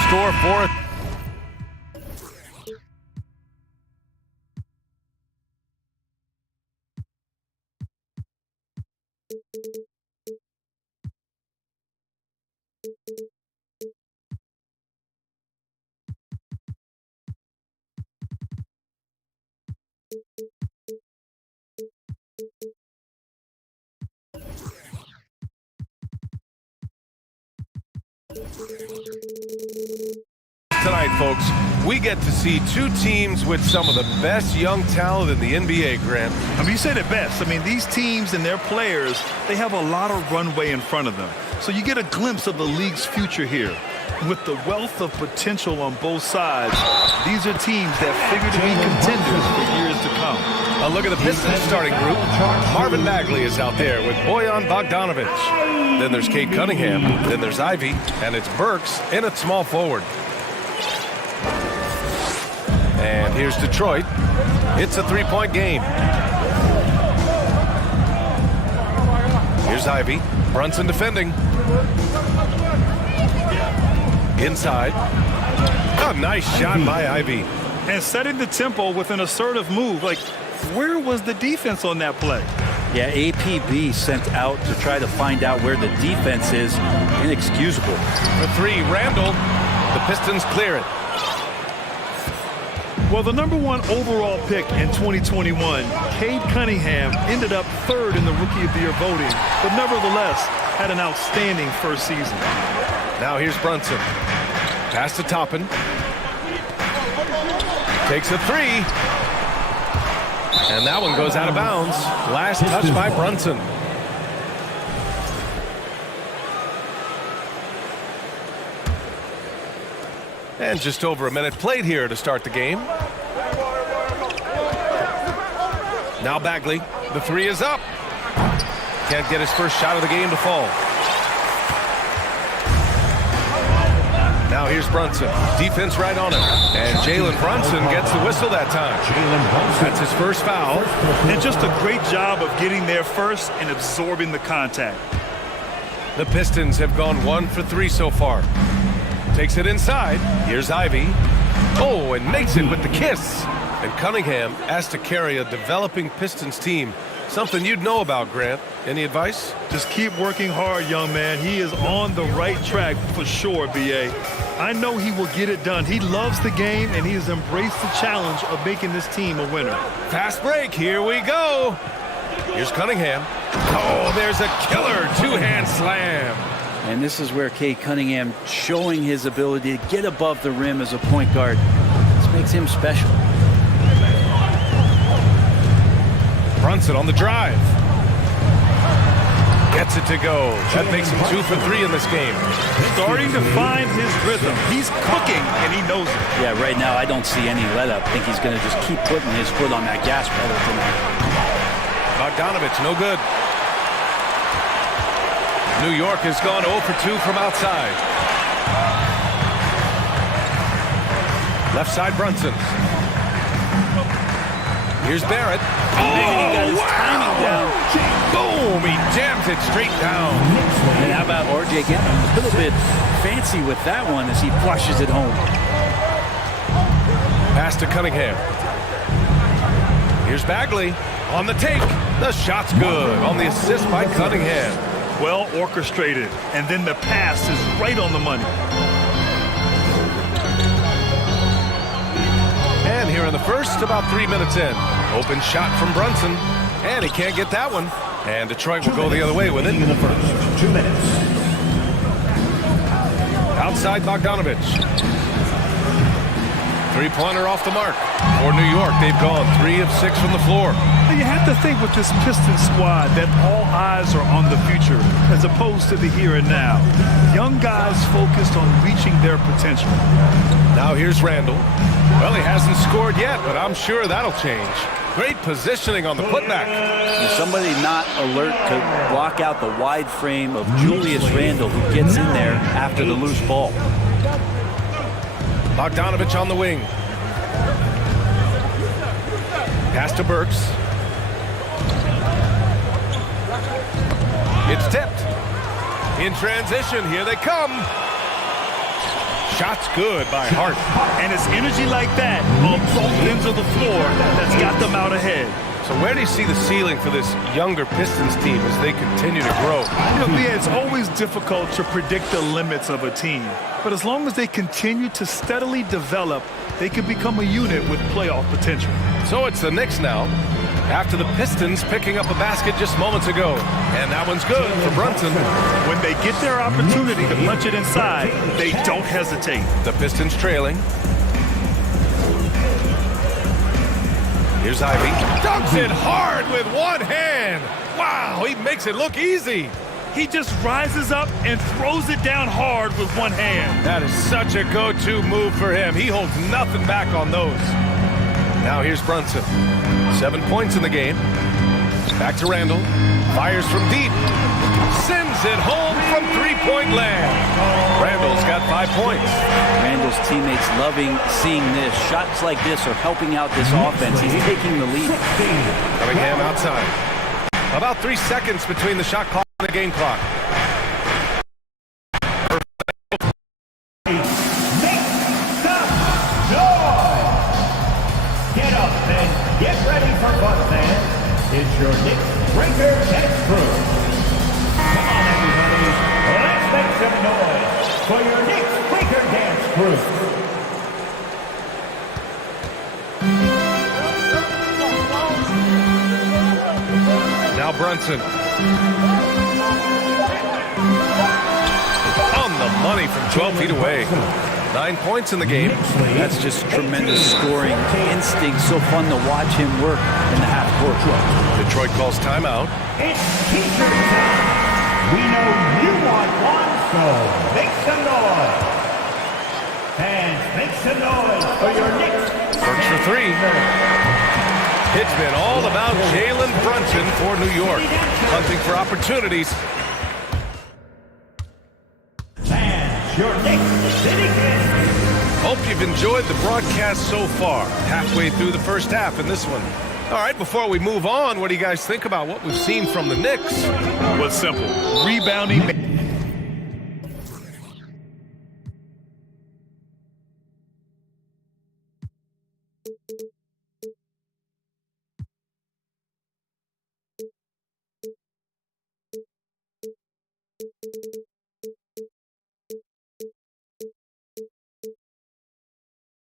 Score for it. Tonight, folks, we get to see two teams with some of the best young talent in the NBA, Grant. I mean, you said it best. I mean, these teams and their players, they have a lot of runway in front of them. So you get a glimpse of the league's future here. With the wealth of potential on both sides, these are teams that figure to be contenders for years to come. A look at the Pistons starting group. Marvin Bagley is out there with Bojan Bogdanovic. Then there's Cade Cunningham. Then there's Ivy. And it's Burks in at small forward. And here's Detroit. It's a three-point game. Here's Ivy. Brunson defending. Inside. A nice shot by Ivy. And setting the tempo with an assertive move. Like, where was the defense on that play? Yeah, APB sent out to try to find out where the defense is. Inexcusable. For three, Randall. The Pistons clear it. Well, the #1 overall pick in 2021, Cade Cunningham, ended up third in the Rookie of the Year voting, but nevertheless had an outstanding first season. Now here's Brunson. Pass to Toppin. Takes a three. And that one goes out of bounds. Last touch by Brunson. And just over a minute played here to start the game. Now Bagley. The three is up. Can't get his first shot of the game to fall. Now here's Brunson. Defense right on him. And Jalen Brunson gets the whistle that time. That's his first foul. And just a great job of getting there first and absorbing the contact. The Pistons have gone 1 for 3 so far. Takes it inside. Here's Ivy. Oh, and makes it with the kiss. And Cunningham asked to carry a developing Pistons team. Something you'd know about, Grant. Any advice? Just keep working hard, young man. He is on the right track for sure, B.A. I know he will get it done. He loves the game, and he has embraced the challenge of making this team a winner. Fast break. Here we go. Here's Cunningham. Oh, there's a killer two-hand slam. And this is where Cade Cunningham showing his ability to get above the rim as a point guard. This makes him special. Brunson on the drive. Gets it to go. That makes him 2 for 3 in this game. Starting to find his rhythm. He's cooking, and he knows it. Yeah, right now I don't see any let-up. I think he's going to just keep putting his foot on that gas pedal tonight. Bogdanovic, no good. New York has gone 0 for 2 from outside. Left side, Brunson. Here's Barrett. Oh, he got his timing down. Boom! He jams it straight down. And how about RJ getting a little bit fancy with that one as he flushes it home. Pass to Cunningham. Here's Bagley on the take. The shot's good on the assist by Cunningham. Well orchestrated, and then the pass is right on the money. And here in the first, about 3 minutes in. Open shot from Brunson, and he can't get that one. And Detroit will go the other way with it. In the first 2 minutes. inside Bogdanovich. Three-pointer off the mark. For New York, they've gone 3 of 6 from the floor. You have to think with this Pistons squad that all eyes are on the future as opposed to the here and now. Young guys focused on reaching their potential. Now here's Randall. Well, he hasn't scored yet, but I'm sure that'll change. Great positioning on the putback. Somebody not alert could block out the wide frame of Julius Randle, who gets in there after the loose ball. Bogdanovich on the wing. Pass to Burks. It's tipped. In transition, here they come. Shot's good by Hart. And it's energy like that on both ends of the floor that's got them out ahead. So where do you see the ceiling for this younger Pistons team as they continue to grow? You know, it's always difficult to predict the limits of a team. But as long as they continue to steadily develop, they can become a unit with playoff potential. So it's the Knicks now, after the Pistons picking up a basket just moments ago. And that one's good for Brunson. When they get their opportunity to punch it inside, they don't hesitate. The Pistons trailing. Here's Ivy. Dunks it hard with one hand. Wow, he makes it look easy. He just rises up and throws it down hard with one hand. That is such a go-to move for him. He holds nothing back on those. Now here's Brunson. 7 points in the game. Back to Randall. Fires from deep. Sends it home from three-point land. Randall's got 5 points. Randall's teammates loving seeing this. Shots like this are helping out this offense. He's taking the lead. Cunningham outside. About 3 seconds between the shot clock and the game clock. Get up and get ready for fun, fans. It's your Knicks Breaker Dance Crew. Come on, everybody. Let's make some noise for your Knicks Breaker Dance Crew. Now Brunson. On the money from 12 feet away. 9 points in the game. That's just tremendous scoring instinct. So fun to watch him work in the half court. Detroit calls timeout. It's T-shirt time. We know you want one, so make some noise. Fans, make some noise for your Knicks. Works for 3. It's been all about Jalen Brunson for New York. Hunting for opportunities. Fans, your Knicks City Kids. Hope you've enjoyed the broadcast so far. Halfway through the first half in this one. All right, before we move on, what do you guys think about what we've seen from the Knicks? Well, it's simple. Rebounding.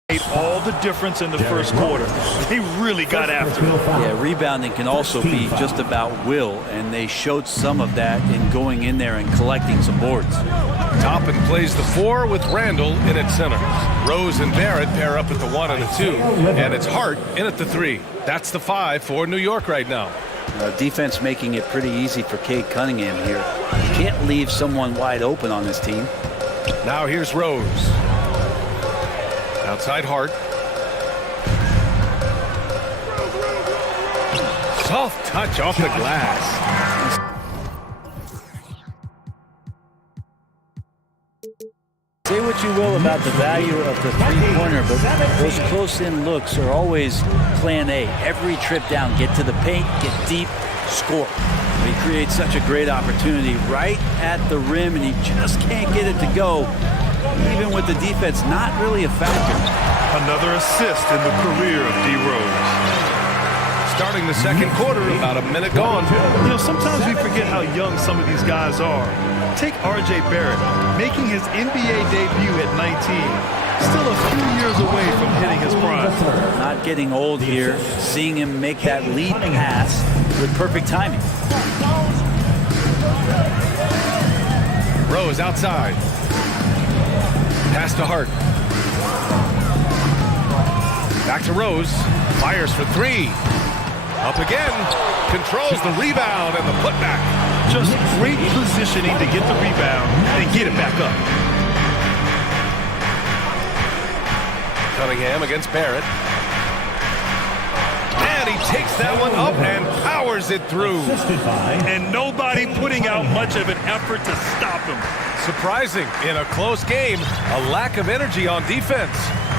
Made all the difference in the first quarter. They really got after it. Yeah, rebounding can also be just about will, and they showed some of that in going in there and collecting some boards. Toppin plays the 4 with Randall in at center. Rose and Barrett pair up at the 1 and the 2, and it's Hart in at the 3. That's the 5 for New York right now. Defense making it pretty easy for Cade Cunningham here. You can't leave someone wide open on this team. Now here's Rose. Outside Hart. Soft touch off the glass. Say what you will about the value of the three-pointer, but those close-in looks are always plan A. Every trip down, get to the paint, get deep, score. He creates such a great opportunity right at the rim, and he just can't get it to go, even with the defense not really a factor. Another assist in the career of D. Rose. Starting the second quarter, about a minute gone. You know, sometimes we forget how young some of these guys are. Take R.J. Barrett, making his NBA debut at 19. Still a few years away from hitting his prime. Not getting old here, seeing him make that lead pass with perfect timing. Rose outside. Pass to Hart. Back to Rose. Fires for three. Up again. Controls the rebound and the putback. Just great positioning to get the rebound and get it back up. Cunningham against Barrett. And he takes that one up and powers it through. And nobody putting out much of an effort to stop him. Surprising in a close game, a lack of energy on defense.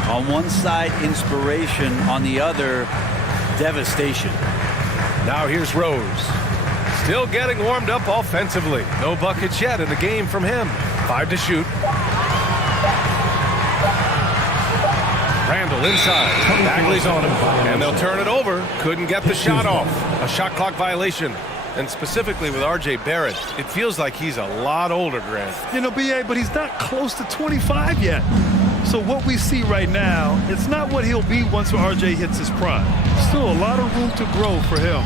On one side, inspiration. On the other, devastation. Now here's Rose. Still getting warmed up offensively. No buckets yet in the game from him. 5 to shoot. Randall inside. Bagley's on him. And they'll turn it over. Couldn't get the shot off. A shot clock violation. And specifically with R.J. Barrett, it feels like he's a lot older, Grant. You know, B.A., but he's not close to 25 yet. So what we see right now, it's not what he'll be once R.J. hits his prime. Still a lot of room to grow for him.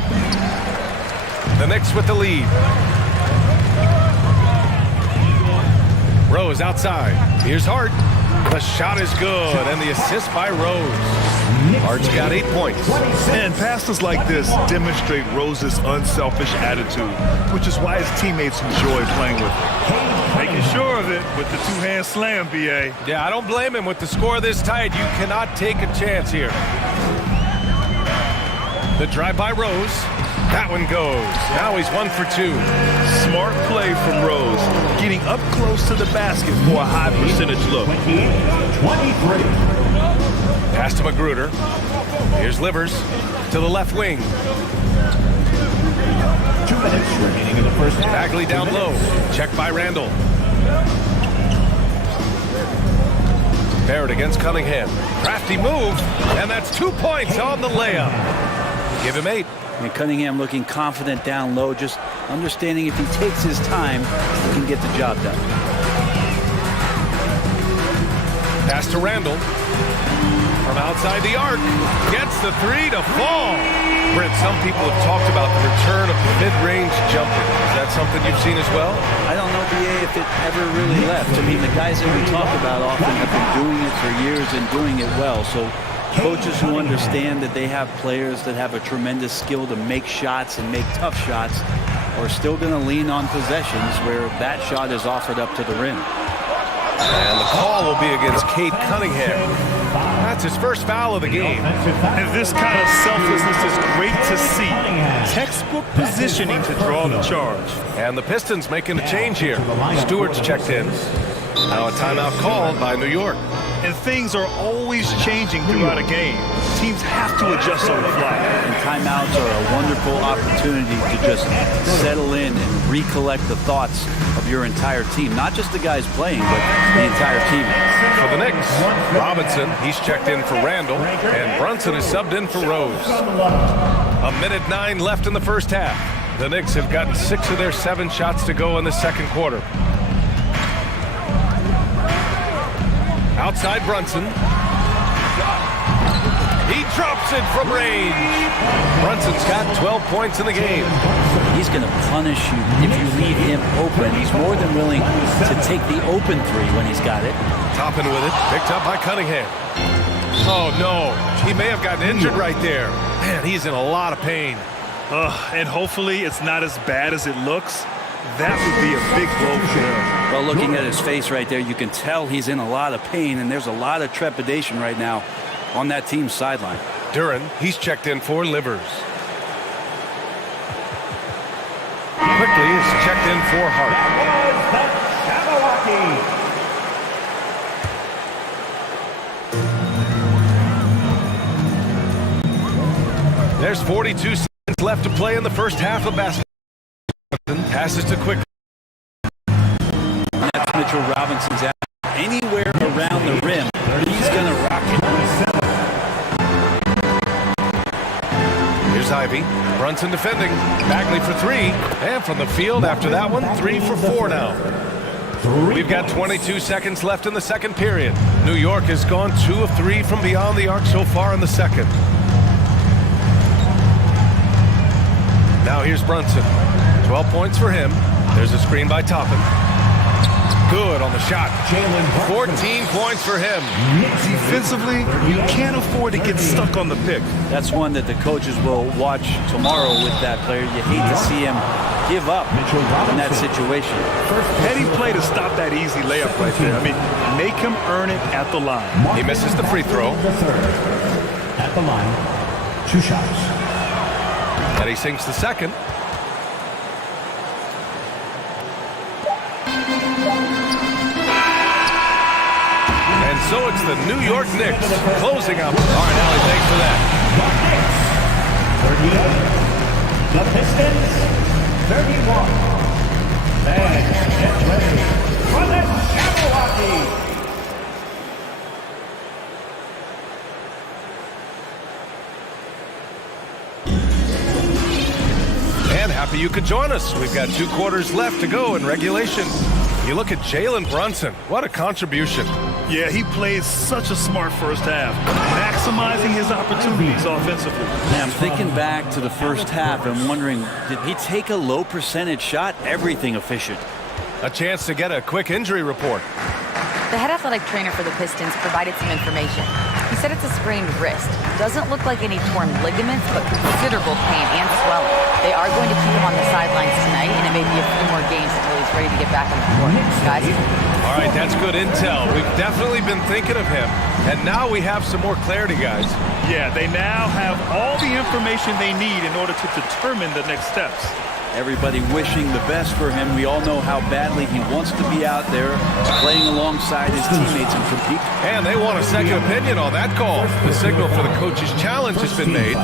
The Knicks with the lead. Rose outside. Here's Hart. The shot is good, and the assist by Rose. Hart's got 8 points. And passes like this demonstrate Rose's unselfish attitude, which is why his teammates enjoy playing with him. Making sure of it with the two-hand slam, B.A. Yeah, I don't blame him. With the score this tight, you cannot take a chance here. The drive by Rose. That one goes. Now he's 1 for 2. Smart play from Rose, getting up close to the basket for a high percentage look. 23. Pass to Magruder. Here's Livers to the left wing. 2 minutes remaining in the first half. Bagley down low. Checked by Randall. Barrett against Cunningham. Crafty move, and that's 2 points on the layup. Give him 8. And Cunningham looking confident down low, just understanding if he takes his time, he can get the job done. Pass to Randall. From outside the arc. Gets the 3 to fall. Brent, some people have talked about the return of mid-range jumper. Is that something you've seen as well? I don't know, BA, if it ever really left. I mean, the guys that we talk about often have been doing it for years and doing it well. So coaches who understand that they have players that have a tremendous skill to make shots and make tough shots are still going to lean on possessions where that shot is offered up to the rim. And the call will be against Cade Cunningham. That's his first foul of the game. And this kind of selflessness is great to see. Textbook positioning to draw the charge. And the Pistons making a change here. Stewart's checked in. Now a timeout called by New York. And things are always changing throughout a game. Teams have to adjust on the fly. And timeouts are a wonderful opportunity to just settle in and recollect the thoughts of your entire team. Not just the guys playing, but the entire team. For the Knicks, Robinson, he's checked in for Randall, and Brunson is subbed in for Rose. 1:09 left in the first half. The Knicks have gotten 6 of their 7 shots to go in the second quarter. Outside Brunson. He drops it from range. Brunson's got 12 points in the game. He's going to punish you if you leave him open. He's more than willing to take the open 3 when he's got it. Toppin with it. Picked up by Cunningham. Oh, no. He may have gotten injured right there. Man, he's in a lot of pain. And hopefully it's not as bad as it looks. That would be a big blow for him. Well, looking at his face right there, you can tell he's in a lot of pain, and there's a lot of trepidation right now on that team's sideline. Duran, he's checked in for Livers. Quickly is checked in for Hart. There's 42 seconds left to play in the first half of basketball. Passes to Quick. That's Mitchell Robinson's out. Anywhere around the rim, he's going to rock it. Here's Ivy. Brunson defending. Bagley for 3. And from the field after that one, 3 for 4 now. We've got 22 seconds left in the second period. New York has gone 2 of 3 from beyond the arc so far in the second. Now here's Brunson. 12 points for him. There's a screen by Toppin. Good on on the shot. 14 points for him. Defensively, you can't afford to get stuck on the pick. That's one that the coaches will watch tomorrow with that player. You hate to see him give up in that situation. Heady play to stop that easy layup right there. I mean, make him earn it at the line. He misses the free throw. At the line, 2 shots. And he sinks the second. And so it's the New York Knicks closing up. All right, Allie, thanks for that. The Pistons, 31. And get ready for the Jabberwocky. And happy you could join us. We've got 2 quarters left to go in regulation. You look at Jalen Brunson. What a contribution. Yeah, he played such a smart first half, maximizing his opportunities offensively. Yeah, I'm thinking back to the first half and wondering, did he take a low percentage shot? Everything efficient. A chance to get a quick injury report. The head athletic trainer for the Pistons provided some information. He said it's a sprained wrist. Doesn't look like any torn ligaments, but considerable pain and swelling. They are going to keep him on the sidelines tonight, and it may be a few more games until he's ready to get back on the court. Guys? All right, that's good intel. We've definitely been thinking of him, and now we have some more clarity, guys. Yeah, they now have all the information they need in order to determine the next steps. Everybody wishing the best for him. We all know how badly he wants to be out there playing alongside his teammates and compete. And they want a second opinion on that call. The signal for the coach's challenge has been made.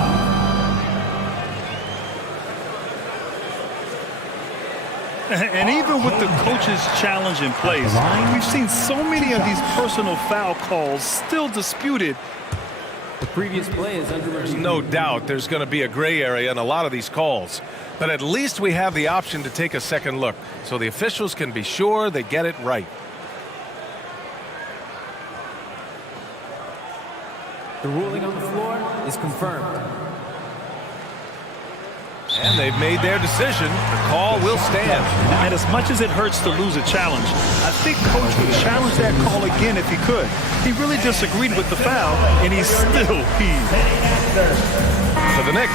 And even with the coach's challenge in place, we've seen so many of these personal foul calls still disputed. The previous play is under review. There's no doubt there's going to be a gray area in a lot of these calls. But at least we have the option to take a second look, so the officials can be sure they get it right. The ruling on the floor is confirmed. And they've made their decision. The call will stand. And as much as it hurts to lose a challenge, I think Coach would challenge that call again if he could. He really disagreed with the foul, and he's still peeved. For the Knicks.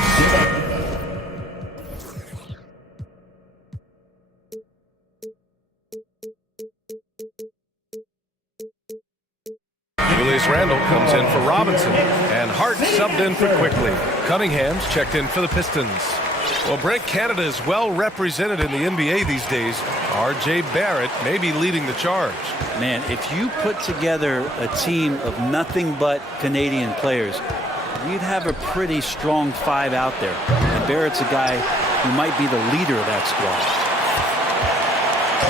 Julius Randle comes in for Robinson, and Hart subbed in for Quickly. Cunningham's checked in for the Pistons. Well, Brent, Canada is well represented in the NBA these days. R.J. Barrett may be leading the charge. Man, if you put together a team of nothing but Canadian players, you'd have a pretty strong 5 out there. And Barrett's a guy who might be the leader of that squad.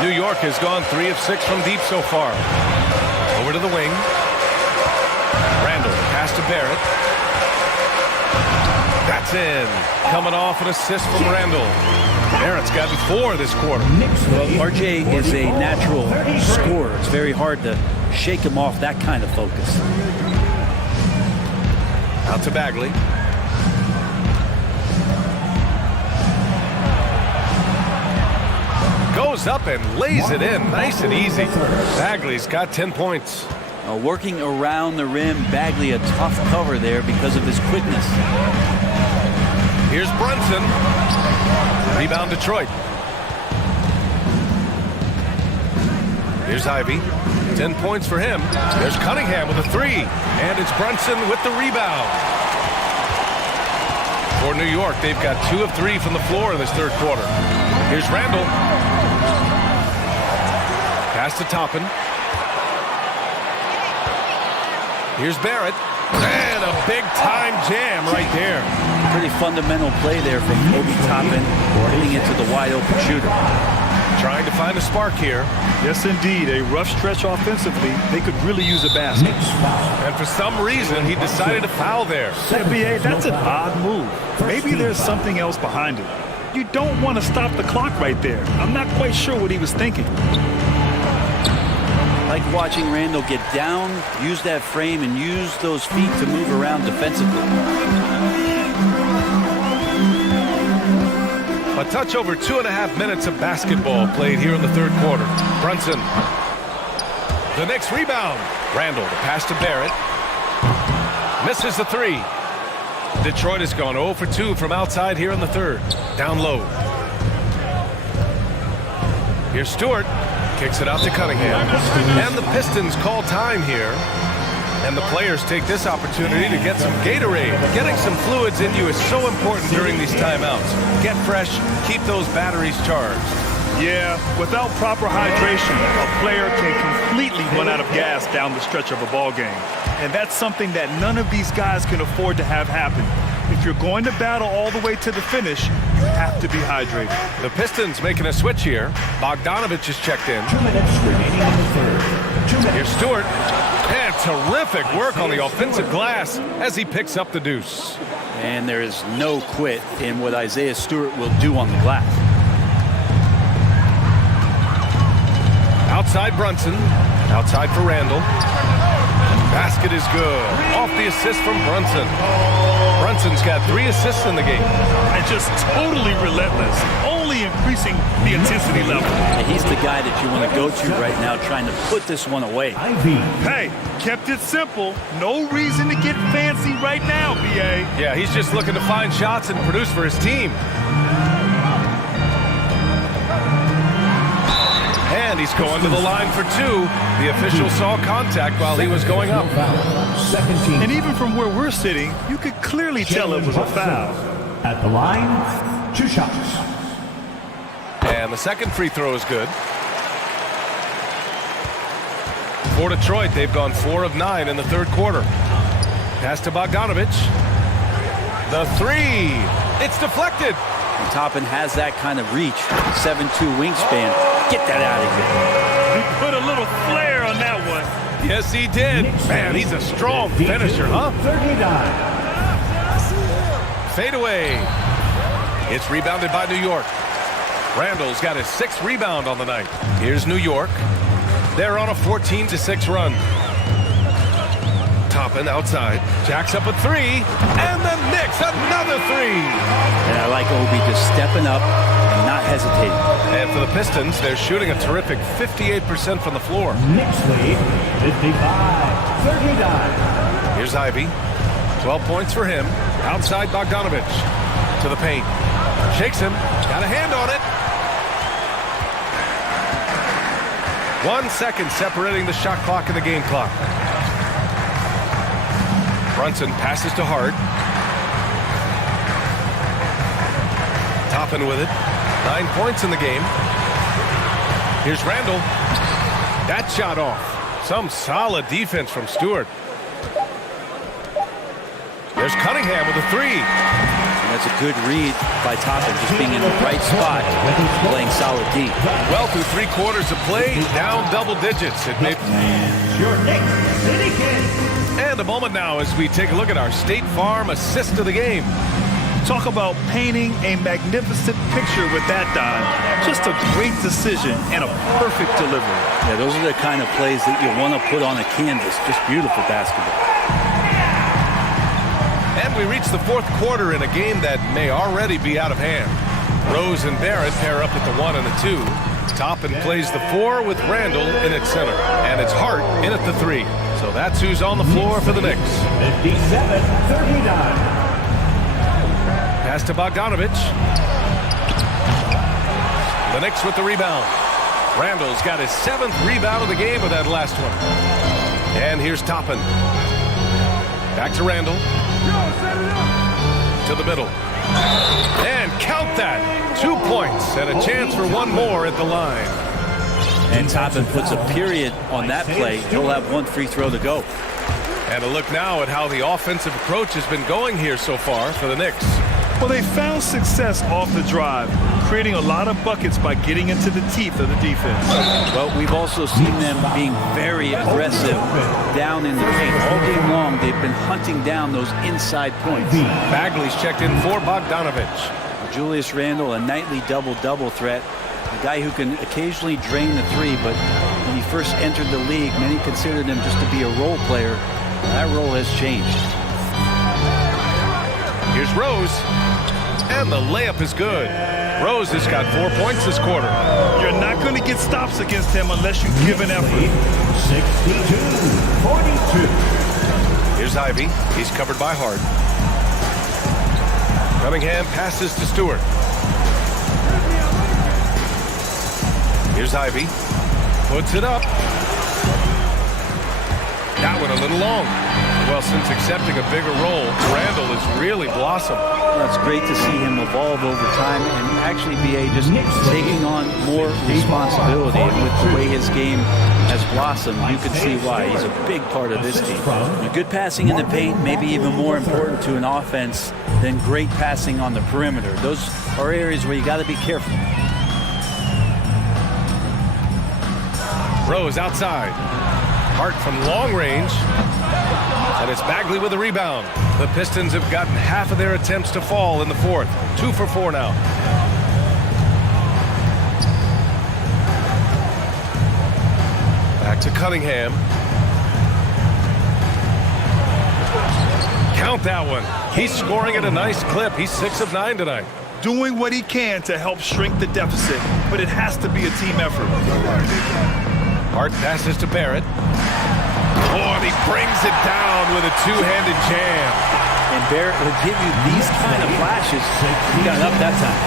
New York has gone 3 of 6 from deep so far. Over to the wing. Randle, pass to Barrett. That's in. Coming off an assist from Randle. Barrett's gotten 4 this quarter. Well, RJ is a natural scorer. It's very hard to shake him off that kind of focus. Out to Bagley. Goes up and lays it in. Nice and easy. Bagley's got 10 points. Working around the rim, Bagley a tough cover there because of his quickness. Here's Brunson. Rebound Detroit. Here's Ivy. 10 points for him. There's Cunningham with a 3. And it's Brunson with the rebound. For New York, they've got 2 of 3 from the floor in this third quarter. Here's Randle. Pass to Toppin. Here's Barrett. And a big-time jam right there. Pretty fundamental play there from Obi Toppin, getting into the wide-open shooter. Trying to find a spark here. Yes, indeed. A rough stretch offensively. They could really use a basket. And for some reason, he decided to foul there. NBA, that's an odd move. Maybe there's something else behind it. You don't want to stop the clock right there. I'm not quite sure what he was thinking. Like watching Randle get down, use that frame, and use those feet to move around defensively. A touch over 2.5 minutes of basketball played here in the third quarter. Brunson. The Knicks rebound. Randall, the pass to Barrett. Misses the three. Detroit has gone 0 for 2 from outside here in the third. Down low. Here's Stewart. Kicks it out to Cunningham. And the Pistons call time here. And the players take this opportunity to get some Gatorade. Getting some fluids in you is so important during these timeouts. Get fresh, keep those batteries charged. Yeah, without proper hydration, a player can completely run out of gas down the stretch of a ball game. And that's something that none of these guys can afford to have happen. If you're going to battle all the way to the finish, you have to be hydrated. The Pistons making a switch here. Bogdanovich is checked in. 2 minutes remaining in the third. Here's Stewart. And terrific work on the offensive glass as he picks up the deuce. And there is no quit in what Isaiah Stewart will do on the glass. Outside Brunson. Outside for Randall. Basket is good. Off the assist from Brunson. Brunson's got 3 assists in the game. And just totally relentless, only increasing the intensity level. And he's the guy that you want to go to right now, trying to put this one away. Hey, kept it simple. No reason to get fancy right now, BA. Yeah, he's just looking to find shots and produce for his team. And he's going to the line for 2. The official saw contact while he was going up. And even from where we're sitting, you could clearly tell it was a foul. At the line, 2 shots. And the second free throw is good. For Detroit, they've gone 4 of 9 in the third quarter. Pass to Bogdanovich. The 3. It's deflected. And Toppin has that kind of reach. 7'2" wingspan. Get that out of here. He put a little flair on that one. Yes, he did. Man, he's a strong finisher, huh? 39. Fade away. It's rebounded by New York. Randall's got his 6th rebound on the night. Here's New York. They're on a 14-6 run. Toppin outside. Jacks up a 3. And the Knicks, another 3. And I like Obi just stepping up and not hesitating. And for the Pistons, they're shooting a terrific 58% from the floor. Knicks lead, 55-39. Here's Ivy. 12 points for him. Outside Bogdanovich. To the paint. Shakes him. Got a hand on it. 1 second separating the shot clock and the game clock. Brunson passes to Hart. Toppin with it. 9 points in the game. Here's Randall. That shot off. Some solid defense from Stewart. There's Cunningham with a 3. And that's a good read by Toppin, just being in the right spot, playing solid D. Well, through 3 quarters of play, down double digits. It may... Your Knicks City Kid. And a moment now as we take a look at our State Farm assist of the game. Talk about painting a magnificent picture with that dive. Just a great decision and a perfect delivery. Yeah, those are the kind of plays that you want to put on a canvas. Just beautiful basketball. And we reach the 4th quarter in a game that may already be out of hand. Rose and Barrett pair up at the 1 and the 2. Toppin plays the 4 with Randall in its center. And it's Hart in at the 3. So that's who's on the floor for the Knicks. 57-39. Pass to Bogdanovich. The Knicks with the rebound. Randall's got his 7th rebound of the game with that last one. And here's Toppin. Back to Randall. To the middle. And count that. 2 points and a chance for 1 more at the line. And Toppin puts a period on that play. He'll have 1 free throw to go. And a look now at how the offensive approach has been going here so far for the Knicks. Well, they found success off the drive, creating a lot of buckets by getting into the teeth of the defense. Well, we've also seen them being very aggressive down in the paint. All game long, they've been hunting down those inside points. Bagley's checked in for Bogdanovich. Julius Randle, a nightly double-double threat. A guy who can occasionally drain the 3, but when he first entered the league, many considered him just to be a role player. That role has changed. Here's Rose. And the layup is good. Rose has got 4 points this quarter. You're not going to get stops against him unless you give an effort. 62-42. Here's Ivy. He's covered by Hart. Cunningham passes to Stewart. Here's Ivy. Puts it up. That one a little long. Well, since accepting a bigger role, Randall has really blossomed. Well, it's great to see him evolve over time and actually BA just taking on more responsibility. And with the way his game has blossomed, you can see why. He's a big part of this team. Good passing in the paint may be even more important to an offense than great passing on the perimeter. Those are areas where you got to be careful. Rose outside. Hart from long range. And it's Bagley with the rebound. The Pistons have gotten half of their attempts to fall in the fourth. 2 for 4 now. Back to Cunningham. Count that one. He's scoring at a nice clip. He's 6 of 9 tonight. Doing what he can to help shrink the deficit, but it has to be a team effort. Hart passes to Barrett. Oh, and he brings it down with a two-handed jam. And Barrett will give you these kind of flashes. He got up that time.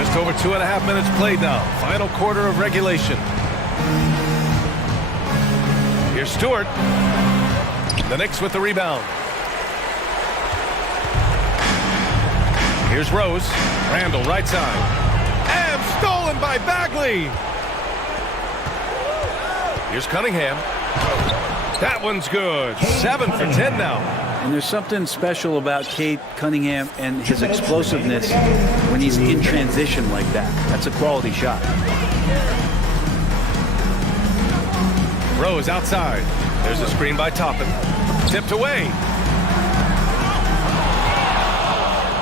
46. Just over 2.5 minutes played now. Final quarter of regulation. Here's Stewart. The Knicks with the rebound. Here's Rose. Randall, right side. And stolen by Bagley. Here's Cunningham. That one's good. 7 for 10 now. And there's something special about Cade Cunningham and his explosiveness when he's in transition like that. That's a quality shot. Rose outside. There's a screen by Toppin. Tipped away.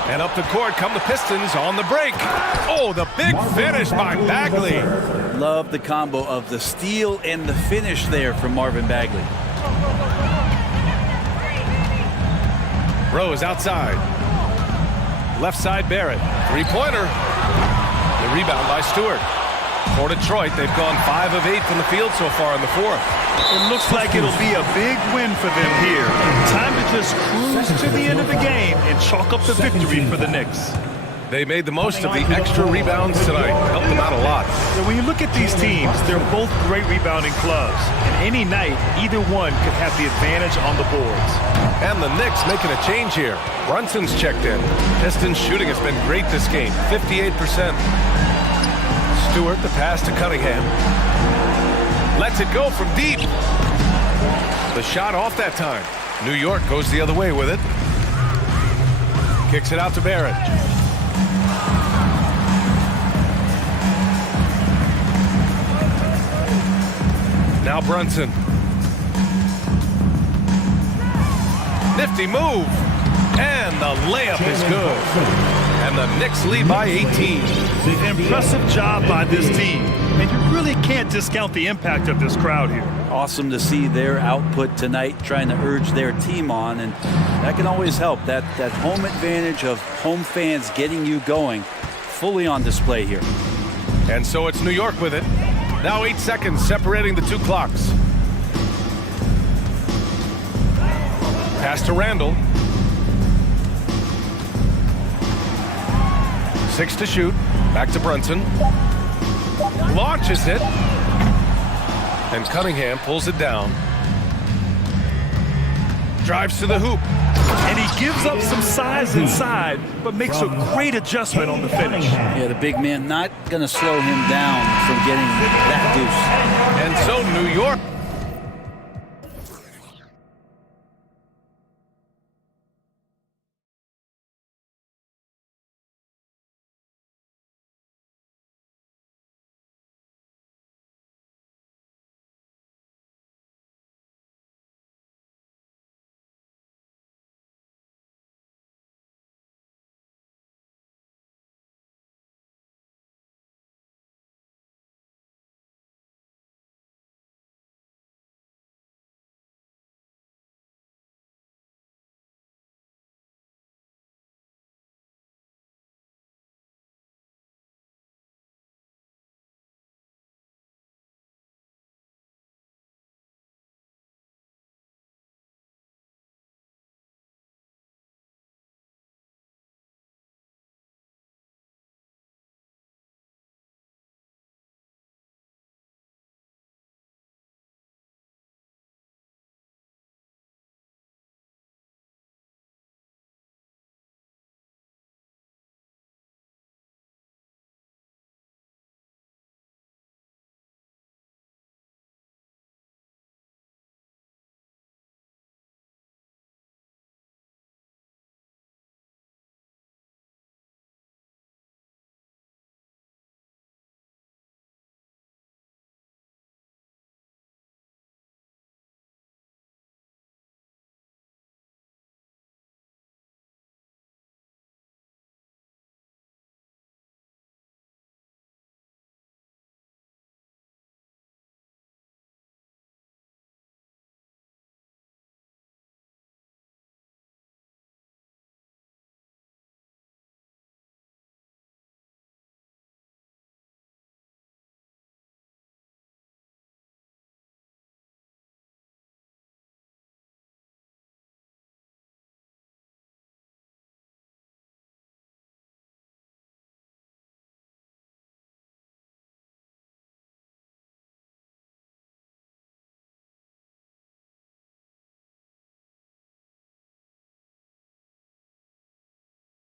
And up the court come the Pistons on the break. Oh, the big finish by Bagley. Love the combo of the steal and the finish there from Marvin Bagley. Rose outside. Left side Barrett. Three-pointer. The rebound by Stewart. For Detroit, they've gone 5 of 8 from the field so far in the fourth. It looks like it'll be a big win for them here. Time to just cruise to the end of the game and chalk up the victory for the Knicks. They made the most of the extra rebounds tonight. Helped them out a lot. So when you look at these teams, they're both great rebounding clubs. And any night, either one could have the advantage on the boards. And the Knicks making a change here. Brunson's checked in. Pistons shooting has been great this game. 58%. Stewart, the pass to Cunningham. Lets it go from deep. The shot off that time. New York goes the other way with it. Kicks it out to Barrett. Now Brunson. Nifty move. And the layup is good. And the Knicks lead by 18. Impressive job by this team. And you really can't discount the impact of this crowd here. Awesome to see their output tonight, trying to urge their team on, and that can always help. That home advantage of home fans getting you going, fully on display here. And so it's New York with it. Now 8 seconds separating the two clocks. Pass to Randall. 6 to shoot. Back to Brunson. Launches it. And Cunningham pulls it down. Drives to the hoop. And he gives up some size inside, but makes a great adjustment on the finish. Yeah, the big man not going to slow him down from getting that deuce. And so New York